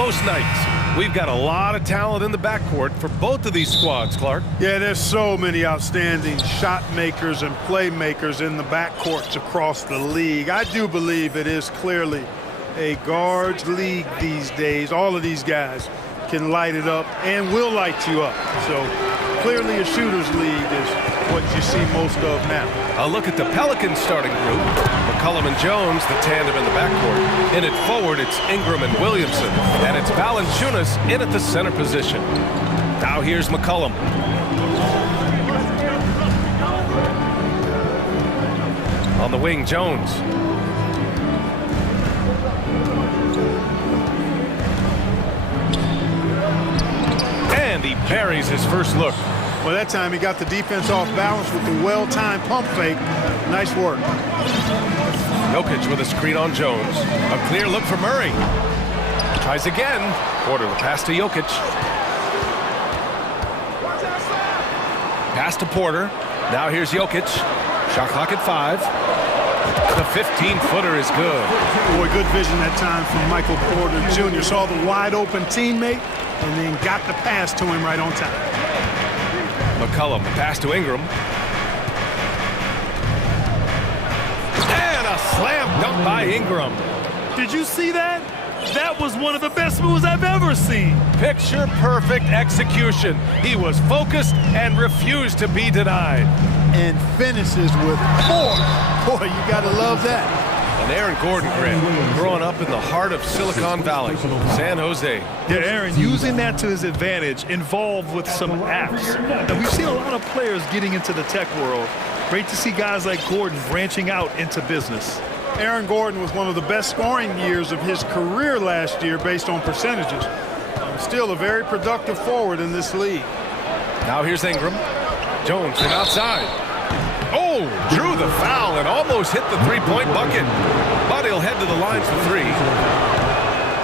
most nights, we've got a lot of talent in the backcourt for both of these squads, Clark. Yeah, there's so many outstanding shot makers and playmakers in the backcourts across the league. I do believe it is clearly a guards league these days. All of these guys can light it up and will light you up. So clearly a shooter's league is what you see most of now. A look at the Pelicans starting group. McCollum and Jones, the tandem in the backcourt. In it forward, it's Ingram and Williamson. And it's Valanciunas in at the center position. Now here's McCollum. On the wing, Jones. And he buries his first look. Well, that time he got the defense off balance with the well-timed pump fake. Nice work. Jokic with a screen on Jones. A clear look for Murray. Tries again. Porter the pass to Jokic. Pass to Porter. Now here's Jokic. Shot clock at 5. The 15-footer is good. Boy, good vision that time from Michael Porter Jr. Saw the wide-open teammate and then got the pass to him right on time. McCollum, pass to Ingram. And a slam dunk by Ingram. Did you see that? That was one of the best moves I've ever seen. Picture-perfect execution. He was focused and refused to be denied. And finishes with 4. Boy, you got to love that. An Aaron Gordon grin, growing up in the heart of Silicon Valley, San Jose. Yeah, Aaron, using that to his advantage, involved with some apps. Now, we've seen a lot of players getting into the tech world. Great to see guys like Gordon branching out into business. Aaron Gordon was one of the best scoring years of his career last year based on percentages. Still a very productive forward in this league. Now here's Ingram. Jones from outside. Oh, drew the foul and almost hit the three-point bucket. But he'll head to the line for 3.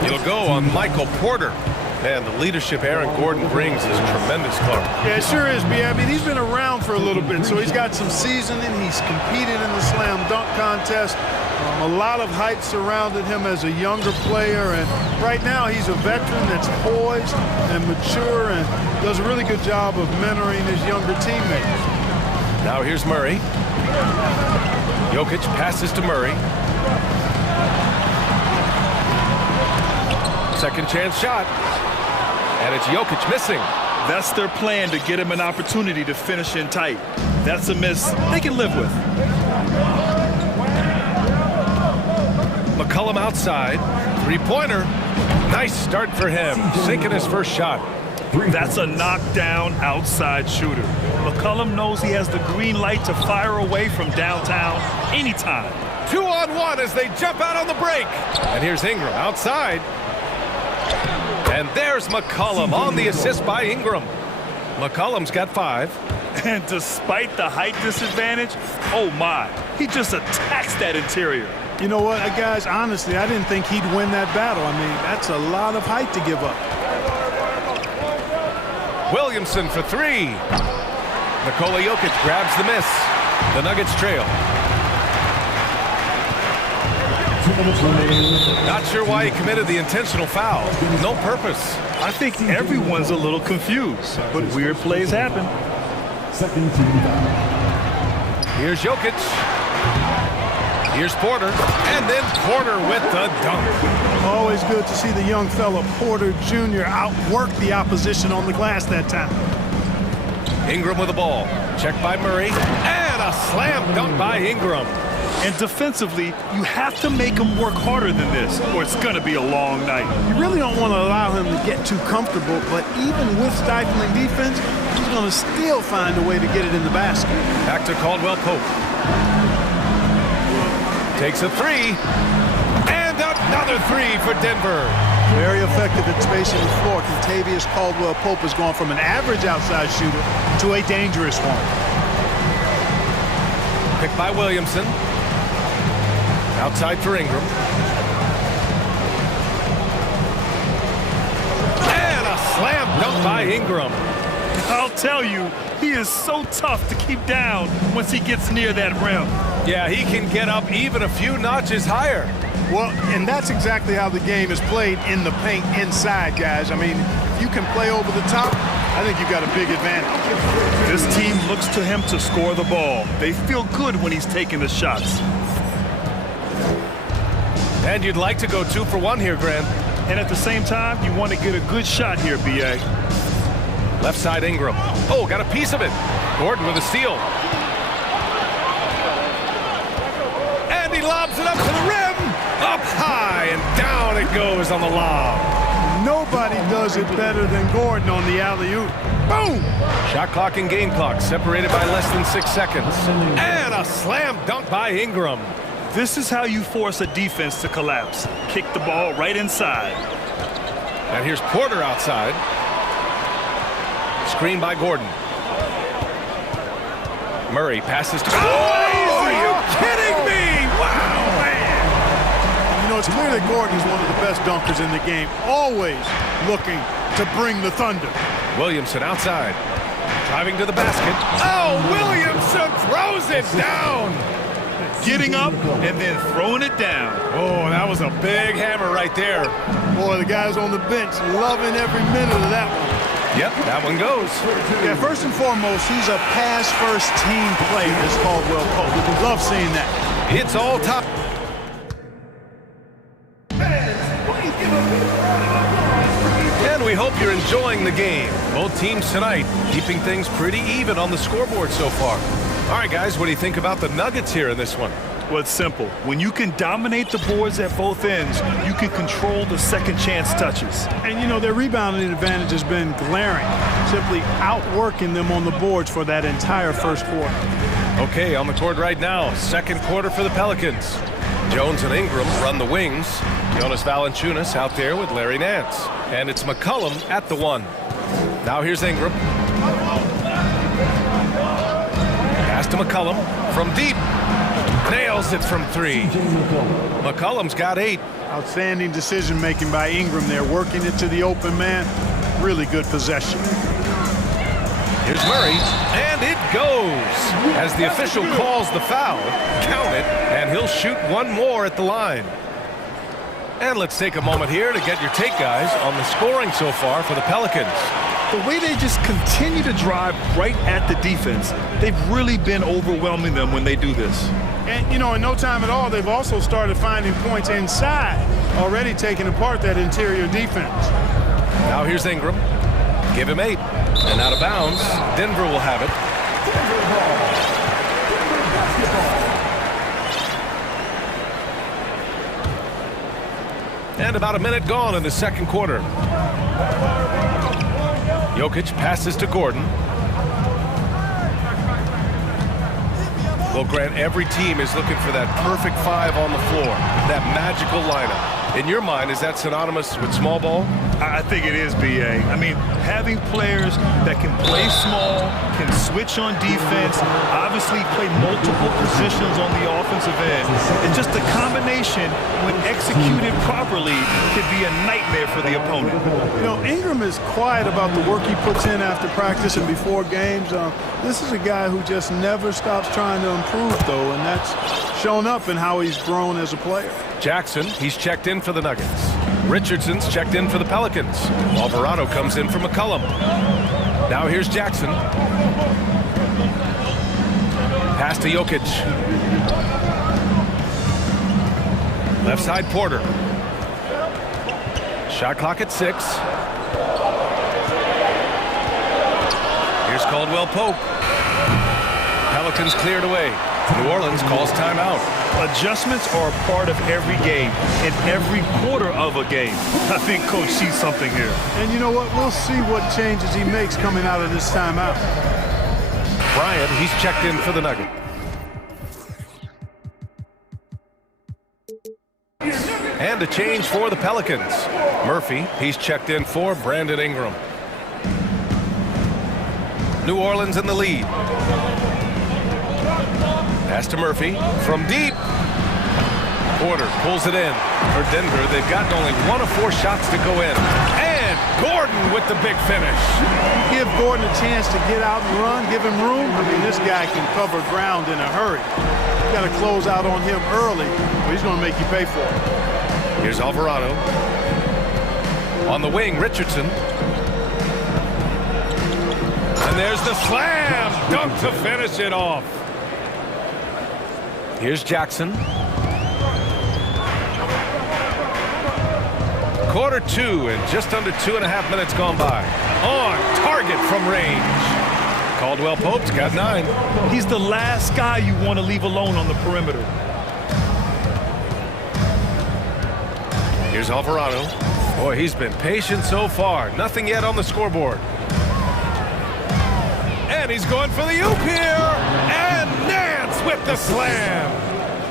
It'll go on Michael Porter. And the leadership Aaron Gordon brings is tremendous, Clark. Yeah, it sure is, B. I mean, he's been around for a little bit, so he's got some seasoning. He's competed in the slam dunk contest. A lot of hype surrounded him as a younger player, and right now he's a veteran that's poised and mature and does a really good job of mentoring his younger teammates. Now here's Murray. Jokic passes to Murray. Second chance shot. And it's Jokic missing. That's their plan, to get him an opportunity to finish in tight. That's a miss they can live with. McCollum outside. Three-pointer. Nice start for him. Sinking his first shot. That's a knockdown outside shooter. McCollum knows he has the green light to fire away from downtown anytime. 2-on-1 as they jump out on the break. And here's Ingram outside. And there's McCollum on the assist by Ingram. McCollum's got 5. And despite the height disadvantage, oh my, he just attacks that interior. You know what, guys, honestly, I didn't think he'd win that battle. I mean, that's a lot of height to give up. Williamson for 3. Nikola Jokic grabs the miss. The Nuggets trail. Not sure why he committed the intentional foul. No purpose. I think everyone's a little confused, but weird plays happen. Here's Jokic. Here's Porter. And then Porter with the dunk. Always good to see the young fella Porter Jr. outwork the opposition on the glass that time. Ingram with the ball. Checked by Murray. And a slam dunk by Ingram. And defensively, you have to make him work harder than this, or it's going to be a long night. You really don't want to allow him to get too comfortable, but even with stifling defense, he's going to still find a way to get it in the basket. Back to Caldwell Pope. Takes a 3. And another 3 for Denver. Very effective at spacing the floor. Kentavious Caldwell Pope has gone from an average outside shooter to a dangerous one. Picked by Williamson. Outside for Ingram. And a slam dunk by Ingram. I'll tell you, he is so tough to keep down once he gets near that rim. Yeah, he can get up even a few notches higher. Well, and that's exactly how the game is played in the paint inside, guys. I mean, if you can play over the top, I think you've got a big advantage. This team looks to him to score the ball. They feel good when he's taking the shots. And you'd like to go 2 for 1 here, Grant. And at the same time, you want to get a good shot here, B.A. Left side Ingram. Oh, got a piece of it. Gordon with a steal. And he lobs it up to the rim. Up high and down it goes on the lob. Nobody does it better than Gordon on the alley-oop. Boom! Shot clock and game clock separated by less than 6 seconds. And a slam dunk by Ingram. This is how you force a defense to collapse. Kick the ball right inside. And here's Porter outside. Screen by Gordon. Murray passes to... Oh, are you kidding me? Wow, man! You know, it's clear that Gordon is one of the best dunkers in the game. Always looking to bring the thunder. Williamson outside. Driving to the basket. Oh, Williamson throws it down! Getting up and then throwing it down. Oh, that was a big hammer right there. Boy, the guys on the bench loving every minute of that one. Yep, that one goes. Yeah, first and foremost, he's a pass-first team player, as Caldwell Pope. Love seeing that. It's all top. And we hope you're enjoying the game. Both teams tonight keeping things pretty even on the scoreboard so far. All right, guys, what do you think about the Nuggets here in this one? Well, it's simple. When you can dominate the boards at both ends, you can control the second chance touches. And, you know, their rebounding advantage has been glaring, simply outworking them on the boards for that entire first quarter. Okay, on the court right now, second quarter for the Pelicans. Jones and Ingram run the wings. Jonas Valanciunas out there with Larry Nance. And it's McCollum at the 1. Now here's Ingram. Pass to McCollum from deep. Nails it from 3. McCollum's got 8. Outstanding decision-making by Ingram there, working it to the open man. Really good possession. Here's Murray, and it goes. As the official calls the foul, count it, and he'll shoot one more at the line. And let's take a moment here to get your take, guys, on the scoring so far for the Pelicans. The way they just continue to drive right at the defense, they've really been overwhelming them when they do this. And, you know, in no time at all, they've also started finding points inside, already taking apart that interior defense. Now here's Ingram. Give him 8. And out of bounds, Denver will have it. And about a minute gone in the second quarter. Jokic passes to Gordon. Well, Grant, every team is looking for that perfect 5 on the floor, that magical lineup. In your mind, is that synonymous with small ball? I think it is, B.A. I mean, having players that can play small, can switch on defense, obviously play multiple positions on the offensive end. It's just a combination, when executed properly, could be a nightmare for the opponent. You know, Ingram is quiet about the work he puts in after practice and before games. This is a guy who just never stops trying to improve, though, and that's shown up in how he's grown as a player. Jackson, he's checked in for the Nuggets. Richardson's checked in for the Pelicans. Alvarado comes in for McCollum. Now here's Jackson. Pass to Jokic. Left side Porter. Shot clock at 6. Here's Caldwell Pope. Pelicans cleared away. New Orleans calls timeout. Adjustments are a part of every game, and every quarter of a game. I think Coach sees something here. And you know what? We'll see what changes he makes coming out of this timeout. Bryant, he's checked in for the Nuggets. And a change for the Pelicans. Murphy, he's checked in for Brandon Ingram. New Orleans in the lead. Pass to Murphy from deep. Porter pulls it in for Denver. They've gotten only 1 of 4 shots to go in. And Gordon with the big finish. Give Gordon a chance to get out and run, give him room. I mean, this guy can cover ground in a hurry. You got to close out on him early, or he's going to make you pay for it. Here's Alvarado. On the wing, Richardson. And there's the slam dunk to finish it off. Here's Jackson. Quarter two and just under 2.5 minutes gone by. On target from range. Caldwell Pope's got 9. He's the last guy you want to leave alone on the perimeter. Here's Alvarado. Boy, he's been patient so far. Nothing yet on the scoreboard. And he's going for the oop here. And Nance with the slam.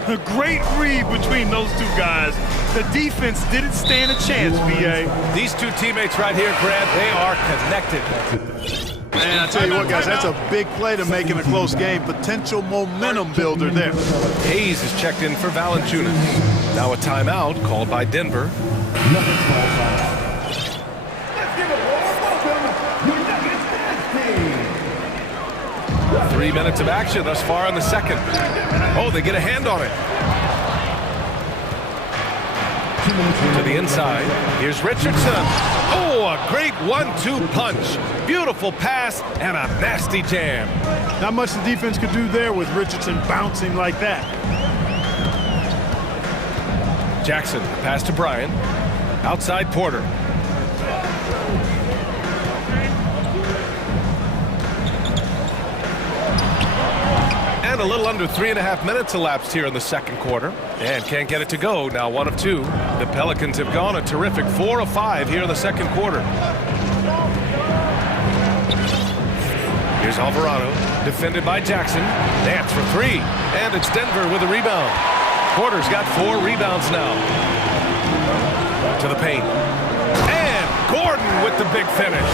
A great read between those two guys. The defense didn't stand a chance, B.A. These two teammates right here, Grant, they are connected. Man, I tell you what, guys, that's a big play to make in a close game. Potential momentum builder there. Hayes is checked in for Valanciunas. Now a timeout called by Denver. 3 minutes of action thus far in the second. Oh, they get a hand on it. To the inside. Here's Richardson. Oh, a great 1-2 punch. Beautiful pass and a nasty jam. Not much the defense could do there with Richardson bouncing like that. Jackson, pass to Bryant. Outside Porter. And a little under 3.5 minutes elapsed here in the second quarter. And can't get it to go. Now 1 of 2. The Pelicans have gone a terrific 4 of 5 here in the second quarter. Here's Alvarado, defended by Jackson. Nance for 3. And it's Denver with a rebound. Porter's got 4 rebounds now. To the paint. And Gordon with the big finish.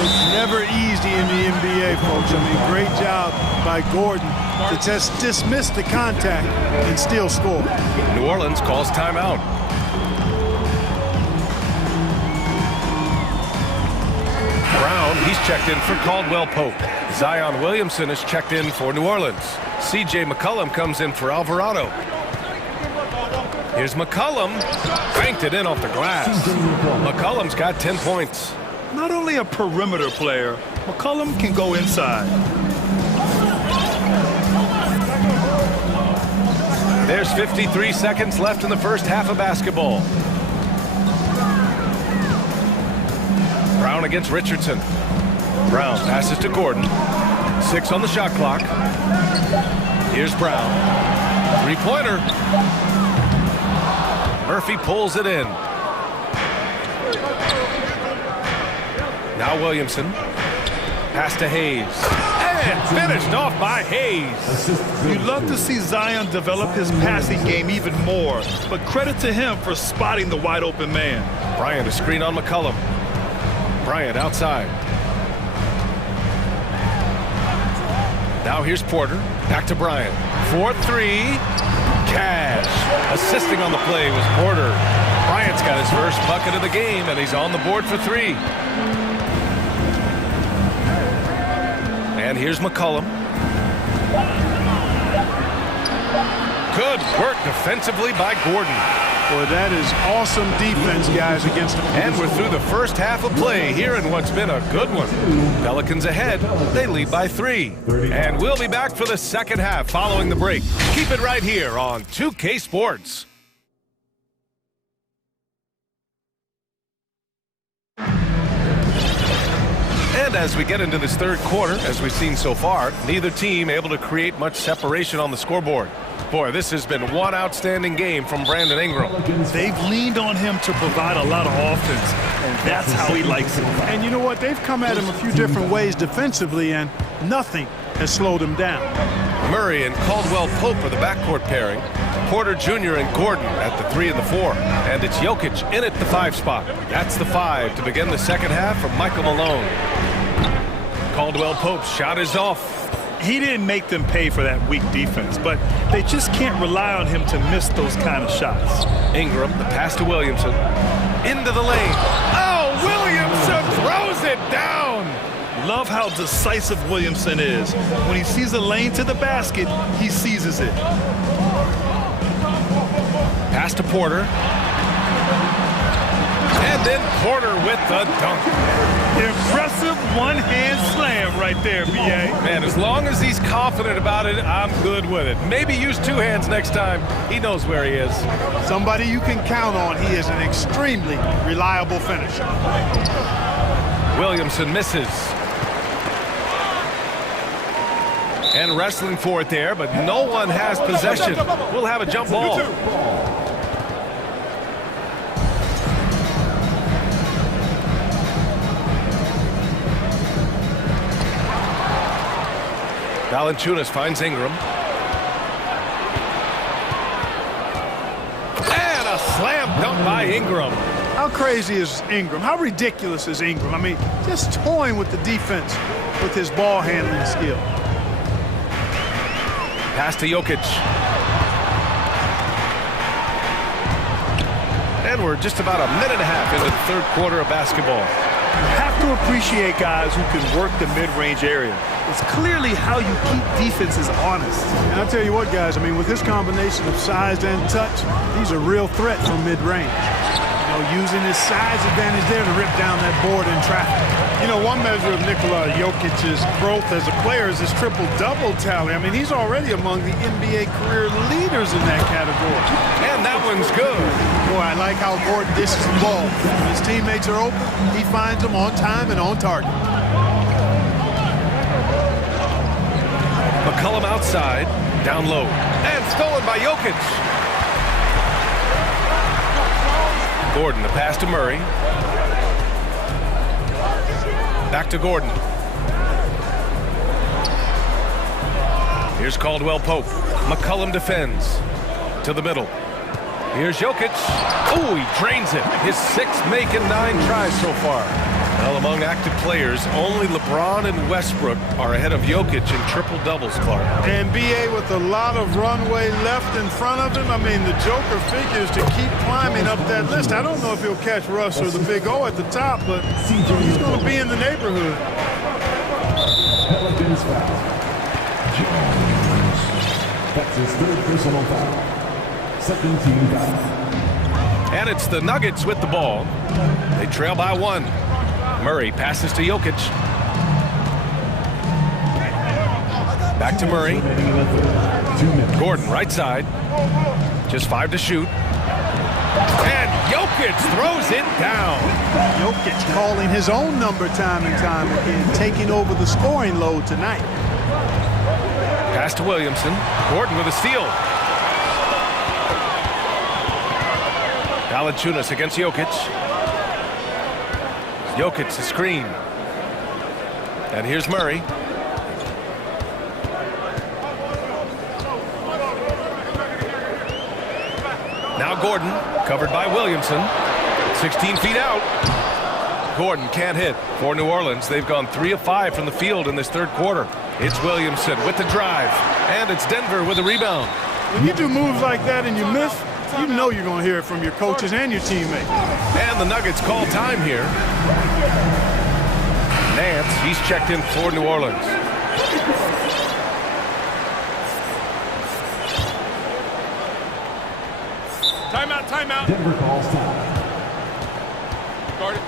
It's never easy in the NBA, folks. I mean, great job by Gordon to just dismiss the contact and still score. New Orleans calls timeout. Brown, he's checked in for Caldwell Pope. Zion Williamson is checked in for New Orleans. C.J. McCollum comes in for Alvarado. Here's McCollum. Banked it in off the glass. McCollum's got 10 points. Not only a perimeter player, McCollum can go inside. There's 53 seconds left in the first half of basketball. Brown against Richardson. Brown passes to Gordon. 6 on the shot clock. Here's Brown. 3-pointer. Murphy pulls it in. Now Williamson. Pass to Hayes. And finished off by Hayes. You'd love to see Zion develop his passing game even more, but credit to him for spotting the wide open man. Bryant a screen on McCollum. Bryant outside. Now here's Porter. Back to Bryant. 4-3. Cash. Assisting on the play was Porter. Bryant's got his first bucket of the game, and he's on the board for 3. And here's McCollum. Good work defensively by Gordon. Boy, that is awesome defense, guys, against the... And we're through the first half of play here in what's been a good one. Pelicans ahead. They lead by 3. And we'll be back for the second half following the break. Keep it right here on 2K Sports. And as we get into this third quarter, as we've seen so far, neither team able to create much separation on the scoreboard. Boy, this has been one outstanding game from Brandon Ingram. They've leaned on him to provide a lot of offense, and that's how he likes it. And you know what? They've come at him a few different ways defensively, and nothing has slowed him down. Murray and Caldwell Pope are the backcourt pairing. Porter Jr. and Gordon at the 3 and the 4. And it's Jokic in at the 5 spot. That's the 5 to begin the second half from Michael Malone. Caldwell Pope's shot is off. He didn't make them pay for that weak defense, but they just can't rely on him to miss those kind of shots. Ingram, the pass to Williamson. Into the lane. Oh, Williamson! Williamson throws it down. Love how decisive Williamson is. When he sees a lane to the basket, he seizes it. Pass to Porter. And then Porter with the dunk. Impressive one-hand slam right there, B.A. Man, as long as he's confident about it, I'm good with it. Maybe use two hands next time. He knows where he is. Somebody you can count on. He is an extremely reliable finisher. Williamson misses. And wrestling for it there, but no one has possession. We'll have a jump ball. Valanciunas finds Ingram. And a slam dunk by Ingram. How crazy is Ingram? How ridiculous is Ingram? I mean, just toying with the defense with his ball handling skill. Pass to Jokic. And we're just about a minute and a half into the third quarter of basketball. You have to appreciate guys who can work the mid-range area. It's clearly how you keep defenses honest. And I'll tell you what, guys, I mean, with this combination of size and touch, he's a real threat from mid-range. You know, using his size advantage there to rip down that board in traffic. You know, one measure of Nikola Jokic's growth as a player is his triple-double tally. I mean, he's already among the NBA career leaders in that category. And that one's good. Boy, I like how Gordon dishes the ball. When his teammates are open, he finds them on time and on target. McCollum outside, down low, and stolen by Jokic. Gordon, the pass to Murray. Back to Gordon. Here's Caldwell Pope. McCollum defends. To the middle. Here's Jokic. Oh, he drains it. His sixth make in 9 tries so far. Well, among active players, only LeBron and Westbrook are ahead of Jokic in triple-doubles, Clark. And B.A. with a lot of runway left in front of him. I mean, the Joker figures to keep climbing up that list. I don't know if he'll catch Russ or the Big O at the top, but he's going to be in the neighborhood. Pelicans foul. Jones. That's his third personal foul. Second team foul. And it's the Nuggets with the ball. They trail by 1. Murray passes to Jokic. Back to Murray. Gordon, right side. Just 5 to shoot. And Jokic throws it down. Jokic calling his own number time and time again, taking over the scoring load tonight. Pass to Williamson. Gordon with a steal. Valanciunas against Jokic. Jokic the screen. And here's Murray. Now Gordon, covered by Williamson. 16 feet out. Gordon can't hit. For New Orleans, they've gone 3 of 5 from the field in this third quarter. It's Williamson with the drive. And it's Denver with a rebound. When you do moves like that and you miss, you know you're going to hear it from your coaches and your teammates. And the Nuggets call time here. Nance, he's checked in for New Orleans. Timeout, timeout. Denver calls time. Guard it.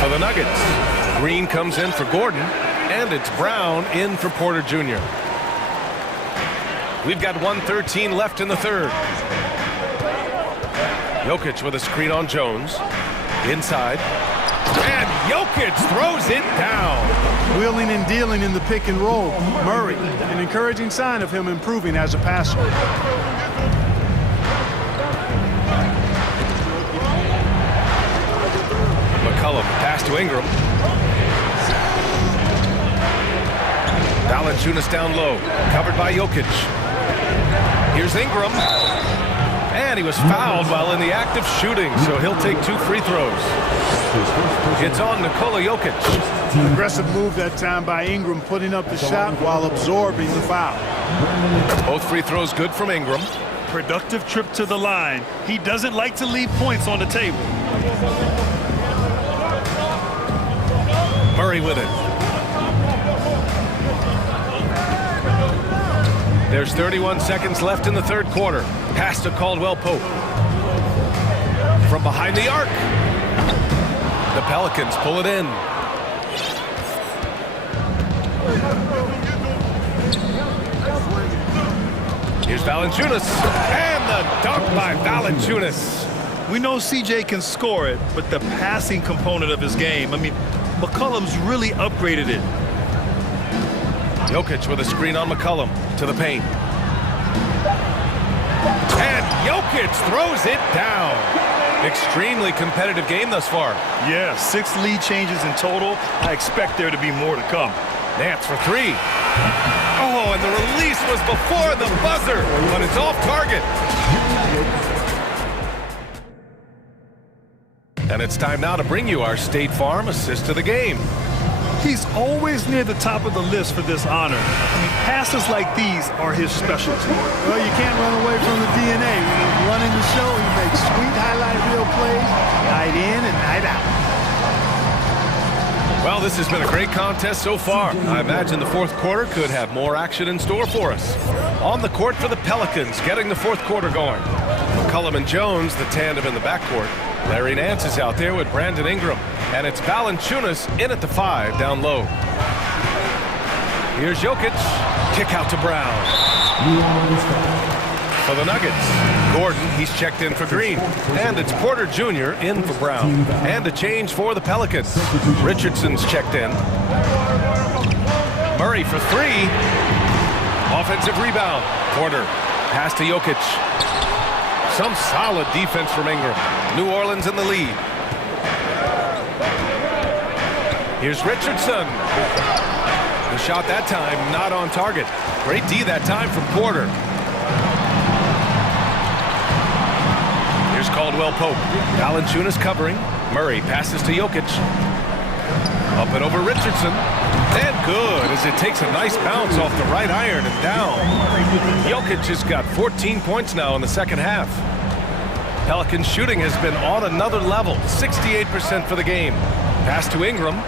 For the Nuggets, Green comes in for Gordon, and it's Brown in for Porter Jr. We've got 1:13 left in the third. Jokic with a screen on Jones. Inside. And Jokic throws it down. Wheeling and dealing in the pick and roll. Murray, an encouraging sign of him improving as a passer. McCollum, pass to Ingram. Valanciunas down low, covered by Jokic. Here's Ingram. And he was fouled while in the act of shooting, so he'll take 2 free throws. It's on Nikola Jokic. Aggressive move that time by Ingram, putting up the shot while absorbing the foul. Both free throws good from Ingram. productive trip to the line. He doesn't like to leave points on the table. Murray with it. There's 31 seconds left in the third quarter. Pass to Caldwell Pope. From behind the arc. The Pelicans pull it in. Here's Valanciunas. And the dunk by Valanciunas. We know CJ can score it, but the passing component of his game, I mean, McCollum's really upgraded it. Jokic with a screen on McCollum to the paint. And Jokic throws it down. Extremely competitive game thus far. Yeah, 6 lead changes in total. I expect there to be more to come. Nance for 3. Oh, and the release was before the buzzer, but it's off target. And it's time now to bring you our State Farm assist to the game. He's always near the top of the list for this honor. I mean, passes like these are his specialty. Well, you can't run away from the DNA. When he's running the show, he makes sweet highlight reel plays, night in and night out. Well, this has been a great contest so far. I imagine the fourth quarter could have more action in store for us. On the court for the Pelicans, getting the fourth quarter going. McCollum and Jones, the tandem in the backcourt. Larry Nance is out there with Brandon Ingram. And it's Valanciunas in at the 5 down low. Here's Jokic. Kick out to Brown. For the Nuggets, Gordon, he's checked in for Green. And it's Porter Jr. in for Brown. And a change for the Pelicans. Richardson's checked in. Murray for 3. Offensive rebound. Porter. Pass to Jokic. Some solid defense from Ingram. New Orleans in the lead. Here's Richardson. The shot that time not on target. Great D that time from Porter. Here's Caldwell Pope. Valanciunas covering. Murray passes to Jokic. Up and over Richardson. And good as it takes a nice bounce off the right iron and down. Jokic has got 14 points now in the second half. Pelicans shooting has been on another level. 68% for the game. Pass to Ingram.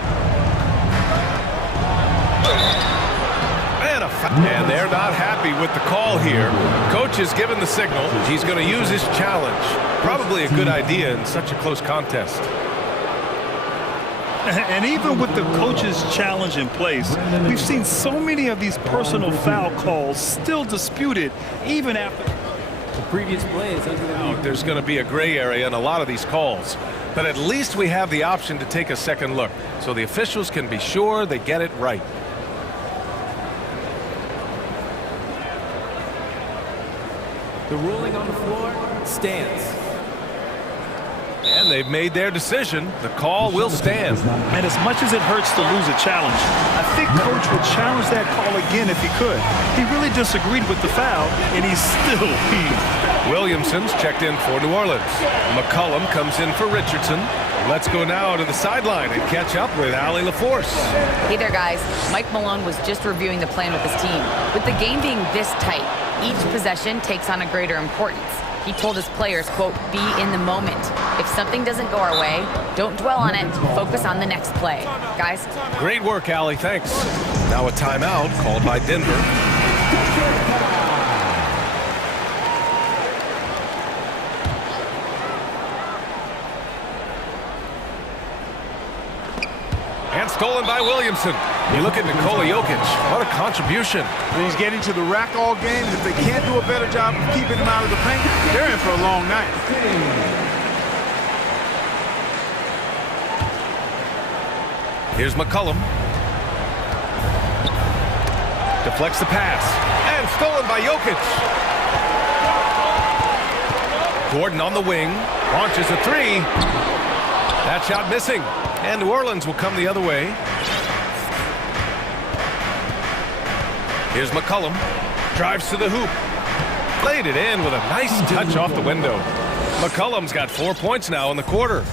And they're not happy with the call here. Coach has given the signal. He's going to use his challenge. Probably a good idea in such a close contest. And even with the coach's challenge in place, we've seen so many of these personal foul calls still disputed even after. The previous play is under the lead. There's going to be a gray area in a lot of these calls. But at least we have the option to take a second look, so the officials can be sure they get it right. The ruling on the floor stands. And they've made their decision. The call will stand. And as much as it hurts to lose a challenge, I think Coach would challenge that call again if he could. He really disagreed with the foul, and he's still peeved. Williamson's checked in for New Orleans. McCollum comes in for Richardson. Let's go now to the sideline and catch up with Allie LaForce. Hey there, guys. Mike Malone was just reviewing the plan with his team. With the game being this tight, each possession takes on a greater importance. He told his players, quote, be in the moment. If something doesn't go our way, don't dwell on it. Focus on the next play. Guys? Great work, Allie. Thanks. Now a timeout called by Denver. And stolen by Williamson. You look at Nikola Jokic. What a contribution. He's getting to the rack all game. If they can't do a better job of keeping him out of the paint, they're in for a long night. Here's McCollum. Deflects the pass. And stolen by Jokic. Gordon on the wing. Launches a 3. That shot missing. And New Orleans will come the other way. Here's McCollum. Drives to the hoop. Played it in with a nice touch off the window. McCollum's got 4 points now in the quarter.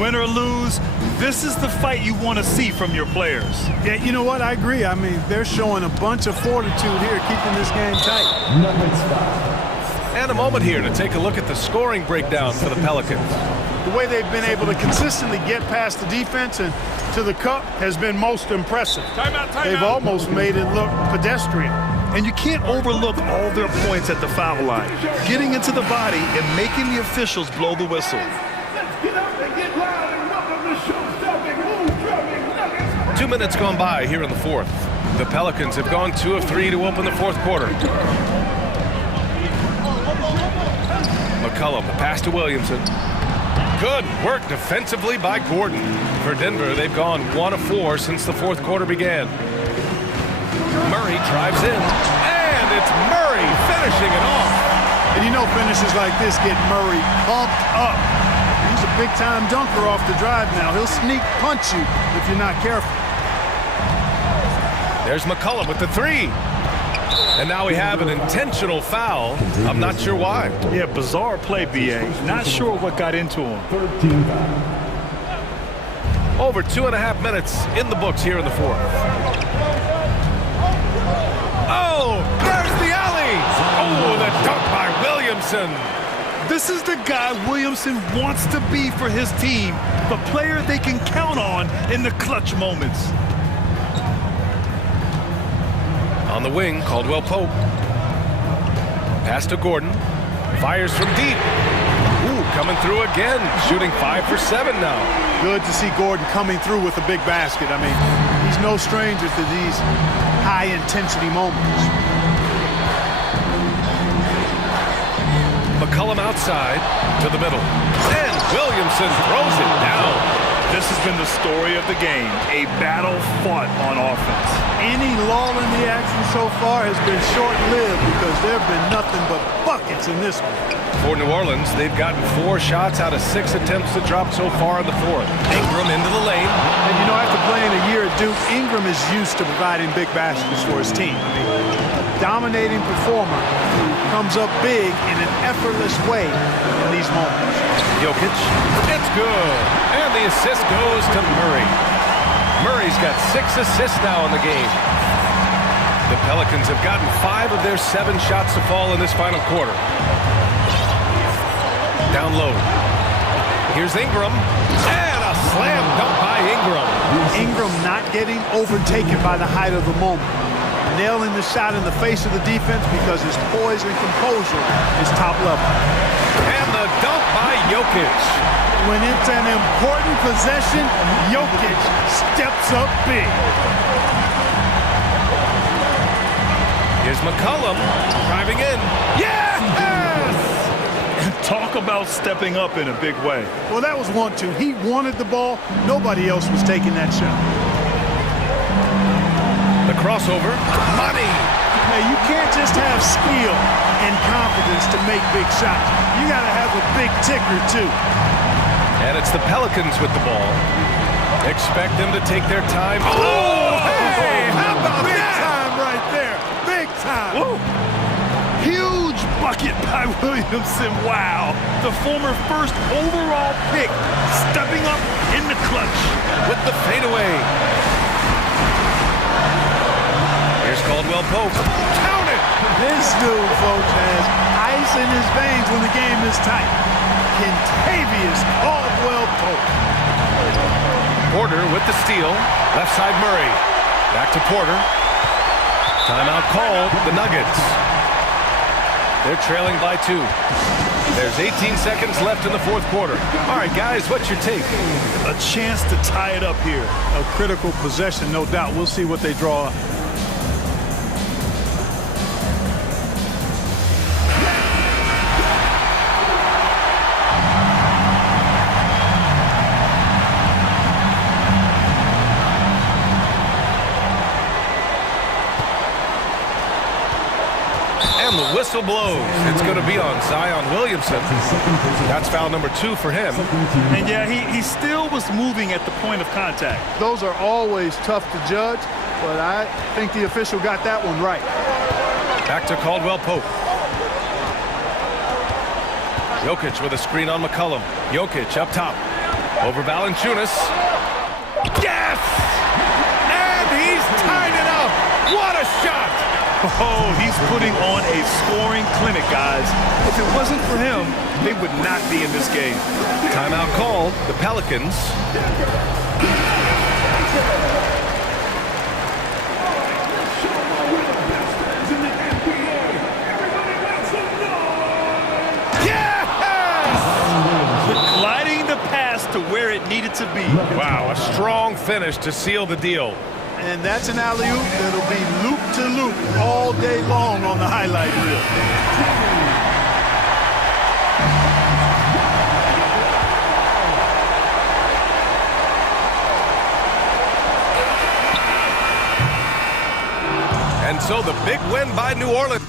Win or lose, this is the fight you want to see from your players. Yeah, you know what? I agree. I mean, they're showing a bunch of fortitude here, keeping this game tight. And spend a moment here to take a look at the scoring breakdown for the Pelicans. The way they've been able to consistently get past the defense and to the cup has been most impressive. They've almost made it look pedestrian. And you can't overlook all their points at the foul line, getting into the body and making the officials blow the whistle. Get up and get loud and welcome to show-stopping, move-drumming Nuggets. 2 minutes gone by here in the fourth. The Pelicans have gone 2 of 3 to open the fourth quarter. McCollum, the pass to Williamson. Good work defensively by Gordon. For Denver, they've gone 1 of 4 since the fourth quarter began. Murray drives in, and it's Murray finishing it off. And you know finishes like this get Murray pumped up. He's a big-time dunker off the drive now. He'll sneak punch you if you're not careful. There's McCollum with the 3. And now we have an intentional foul. I'm not sure why. Yeah, bizarre play, B.A. Not sure what got into him. Over 2.5 minutes in the books here in the fourth. Oh, there's the alley. Oh, the dunk by Williamson. This is the guy Williamson wants to be for his team, the player they can count on in the clutch moments. On the wing, Caldwell Pope. Pass to Gordon. Fires from deep. Ooh, coming through again. Shooting 5 for 7 now. Good to see Gordon coming through with a big basket. I mean, he's no stranger to these high-intensity moments. McCollum outside to the middle. And Williamson throws it down. This has been the story of the game, a battle fought on offense. Any lull in the action so far has been short-lived because there have been nothing but buckets in this one. For New Orleans, they've gotten 4 shots out of 6 attempts to drop so far in the fourth. Ingram into the lane. And you know, after playing a year at Duke, Ingram is used to providing big baskets for his team. I mean, a dominating performer who comes up big in an effortless way in these moments. Jokic, it's good. And the assist goes to Murray. Murray's got 6 assists now in the game. The Pelicans have gotten 5 of their 7 shots to fall in this final quarter. Down low. Here's Ingram. And a slam dunk by Ingram. Ingram not getting overtaken by the height of the moment. Nailing the shot in the face of the defense because his poise and composure is top level. And the dunk by Jokic. When it's an important possession, Jokic steps up big. Here's McCollum driving in. Yes! Talk about stepping up in a big way. Well, that was 1-2. He wanted the ball. Nobody else was taking that shot. The crossover. Money. Hey, you can't just have skill and confidence to make big shots. You got to have a big ticker, too. And it's the Pelicans with the ball. Expect them to take their time. Oh, hey! How about big that? Time right there. Big time. Whoa. Huge bucket by Williamson. Wow. The former first overall pick stepping up in the clutch. With the fadeaway. Here's Caldwell Pope. Count it! This dude, folks, has ice in his veins when the game is tight. Contavious Caldwell Pope. Porter with the steal. Left side Murray. Back to Porter. Timeout called. The Nuggets. They're trailing by 2. There's 18 seconds left in the fourth quarter. All right, guys, what's your take? A chance to tie it up here. A critical possession, no doubt. We'll see what they draw up. And the whistle blows. It's going to be on Zion Williamson. That's foul number 2 for him. And yeah, he still was moving at the point of contact. Those are always tough to judge, but I think the official got that one right. Back to Caldwell Pope. Jokic with a screen on McCollum. Jokic up top. Over Valanciunas. Yes! And he's tied it up. What a shot! Oh, he's putting on a scoring clinic, guys. If it wasn't for him, they would not be in this game. Timeout called. The Pelicans. Gliding the pass to where it needed to be. Wow, a strong finish to seal the deal. And that's an alley-oop that'll be loop-to-loop all day long on the highlight reel. And so the big win by New Orleans.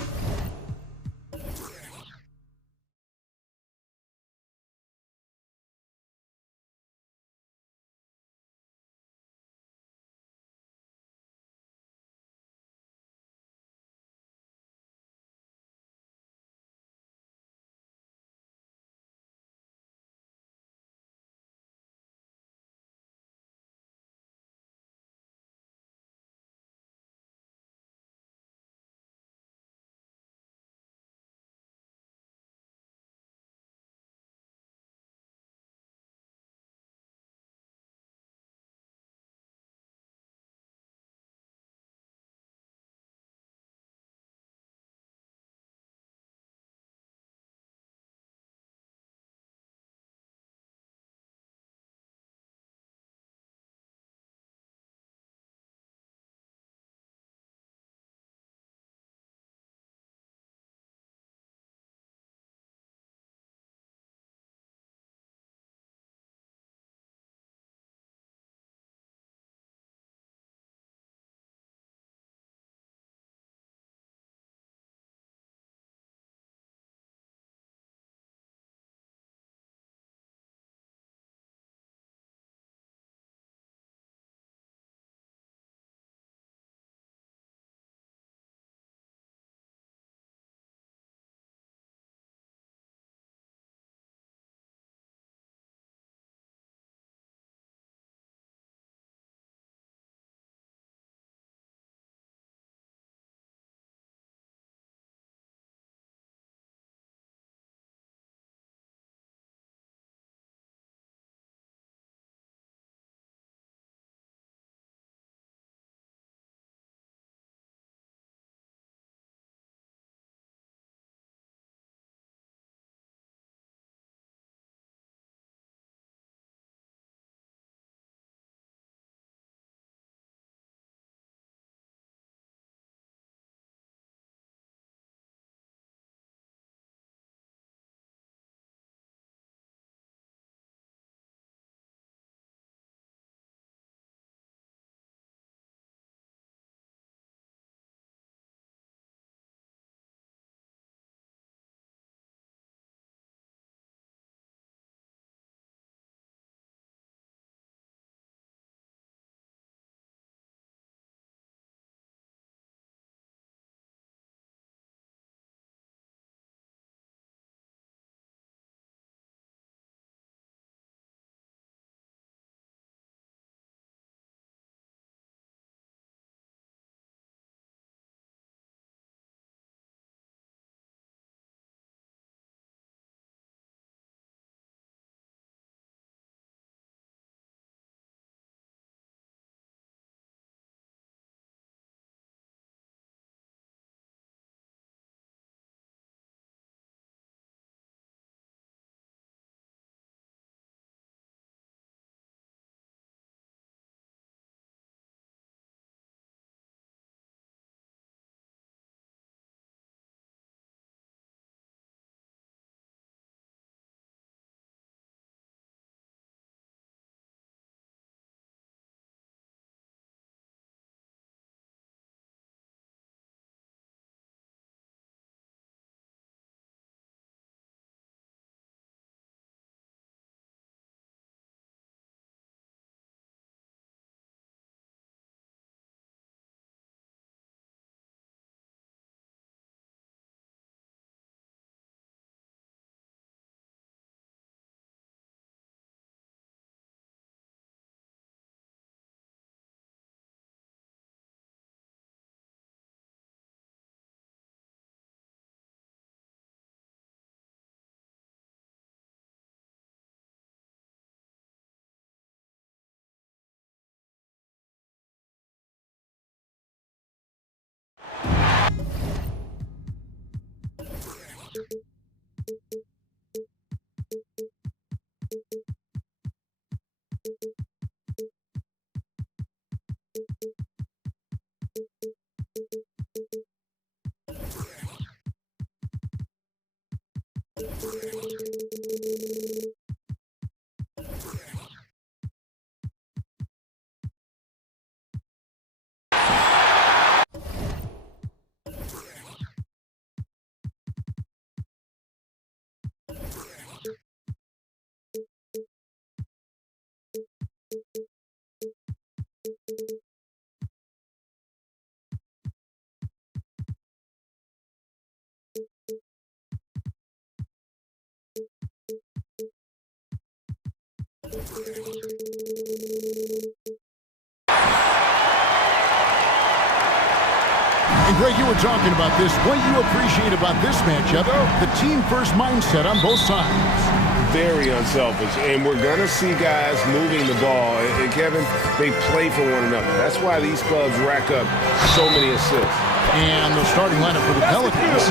And Greg, you were talking about this. What you appreciate about this matchup, the team-first mindset on both sides. Very unselfish, and we're going to see guys moving the ball. And Kevin, they play for one another. That's why these clubs rack up so many assists. And the starting lineup for the Pelicans,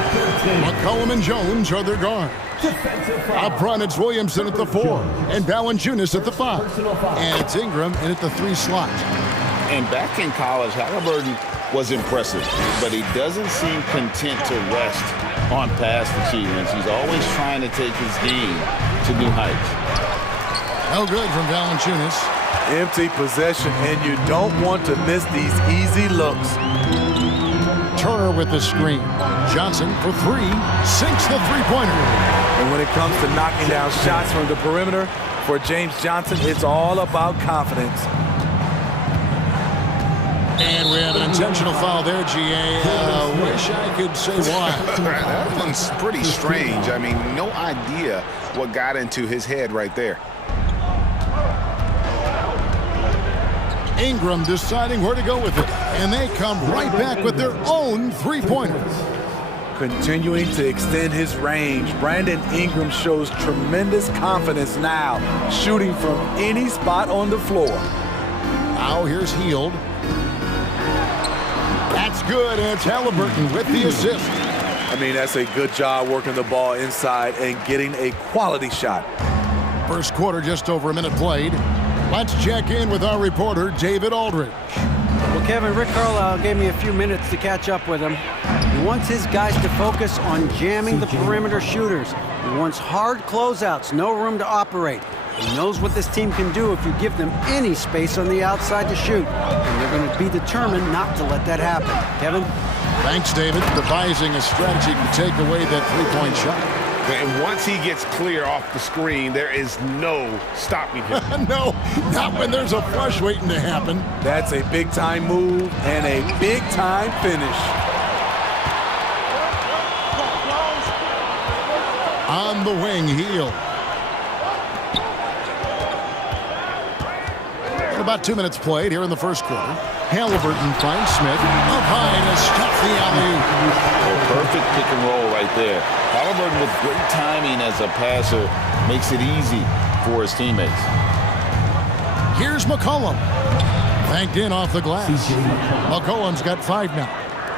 McCollum and Jones are their guards. Up front, it's Williamson at the 4, and Valanciunas at the 5. And it's Ingram in at the 3 slot. And back in college, Halliburton was impressive, but he doesn't seem content to rest on past achievements. He's always trying to take his game to new heights. No good from Valanciunas. Empty possession, and you don't want to miss these easy looks. Turner with the screen. Johnson for 3, sinks the three-pointer. And when it comes to knocking down shots from the perimeter, for James Johnson, it's all about confidence. And we have an intentional foul there, GA. Wish I could say why. That one's pretty strange. I mean, no idea what got into his head right there. Ingram deciding where to go with it. And they come right back with their own three-pointers. Continuing to extend his range, Brandon Ingram shows tremendous confidence now, shooting from any spot on the floor. Now here's Hield. That's good, and it's Halliburton with the assist. I mean, that's a good job working the ball inside and getting a quality shot. First quarter, just over a minute played. Let's check in with our reporter, David Aldridge. Well, Kevin, Rick Carlisle gave me a few minutes to catch up with him. He wants his guys to focus on jamming the perimeter shooters. He wants hard closeouts, no room to operate. He knows what this team can do if you give them any space on the outside to shoot. And they're going to be determined not to let that happen. Kevin? Thanks, David. Devising a strategy to take away that three-point shot. And once he gets clear off the screen, there is no stopping him. No, not when there's a flush waiting to happen. That's a big-time move and a big-time finish. On the wing, Hield. About 2 minutes played here in the first quarter. Halliburton finds Smith up high to stop the alley. Perfect pick and roll right there. Halliburton with great timing as a passer makes it easy for his teammates. Here's McCollum. Banked in off the glass. McCollum's got 5 now.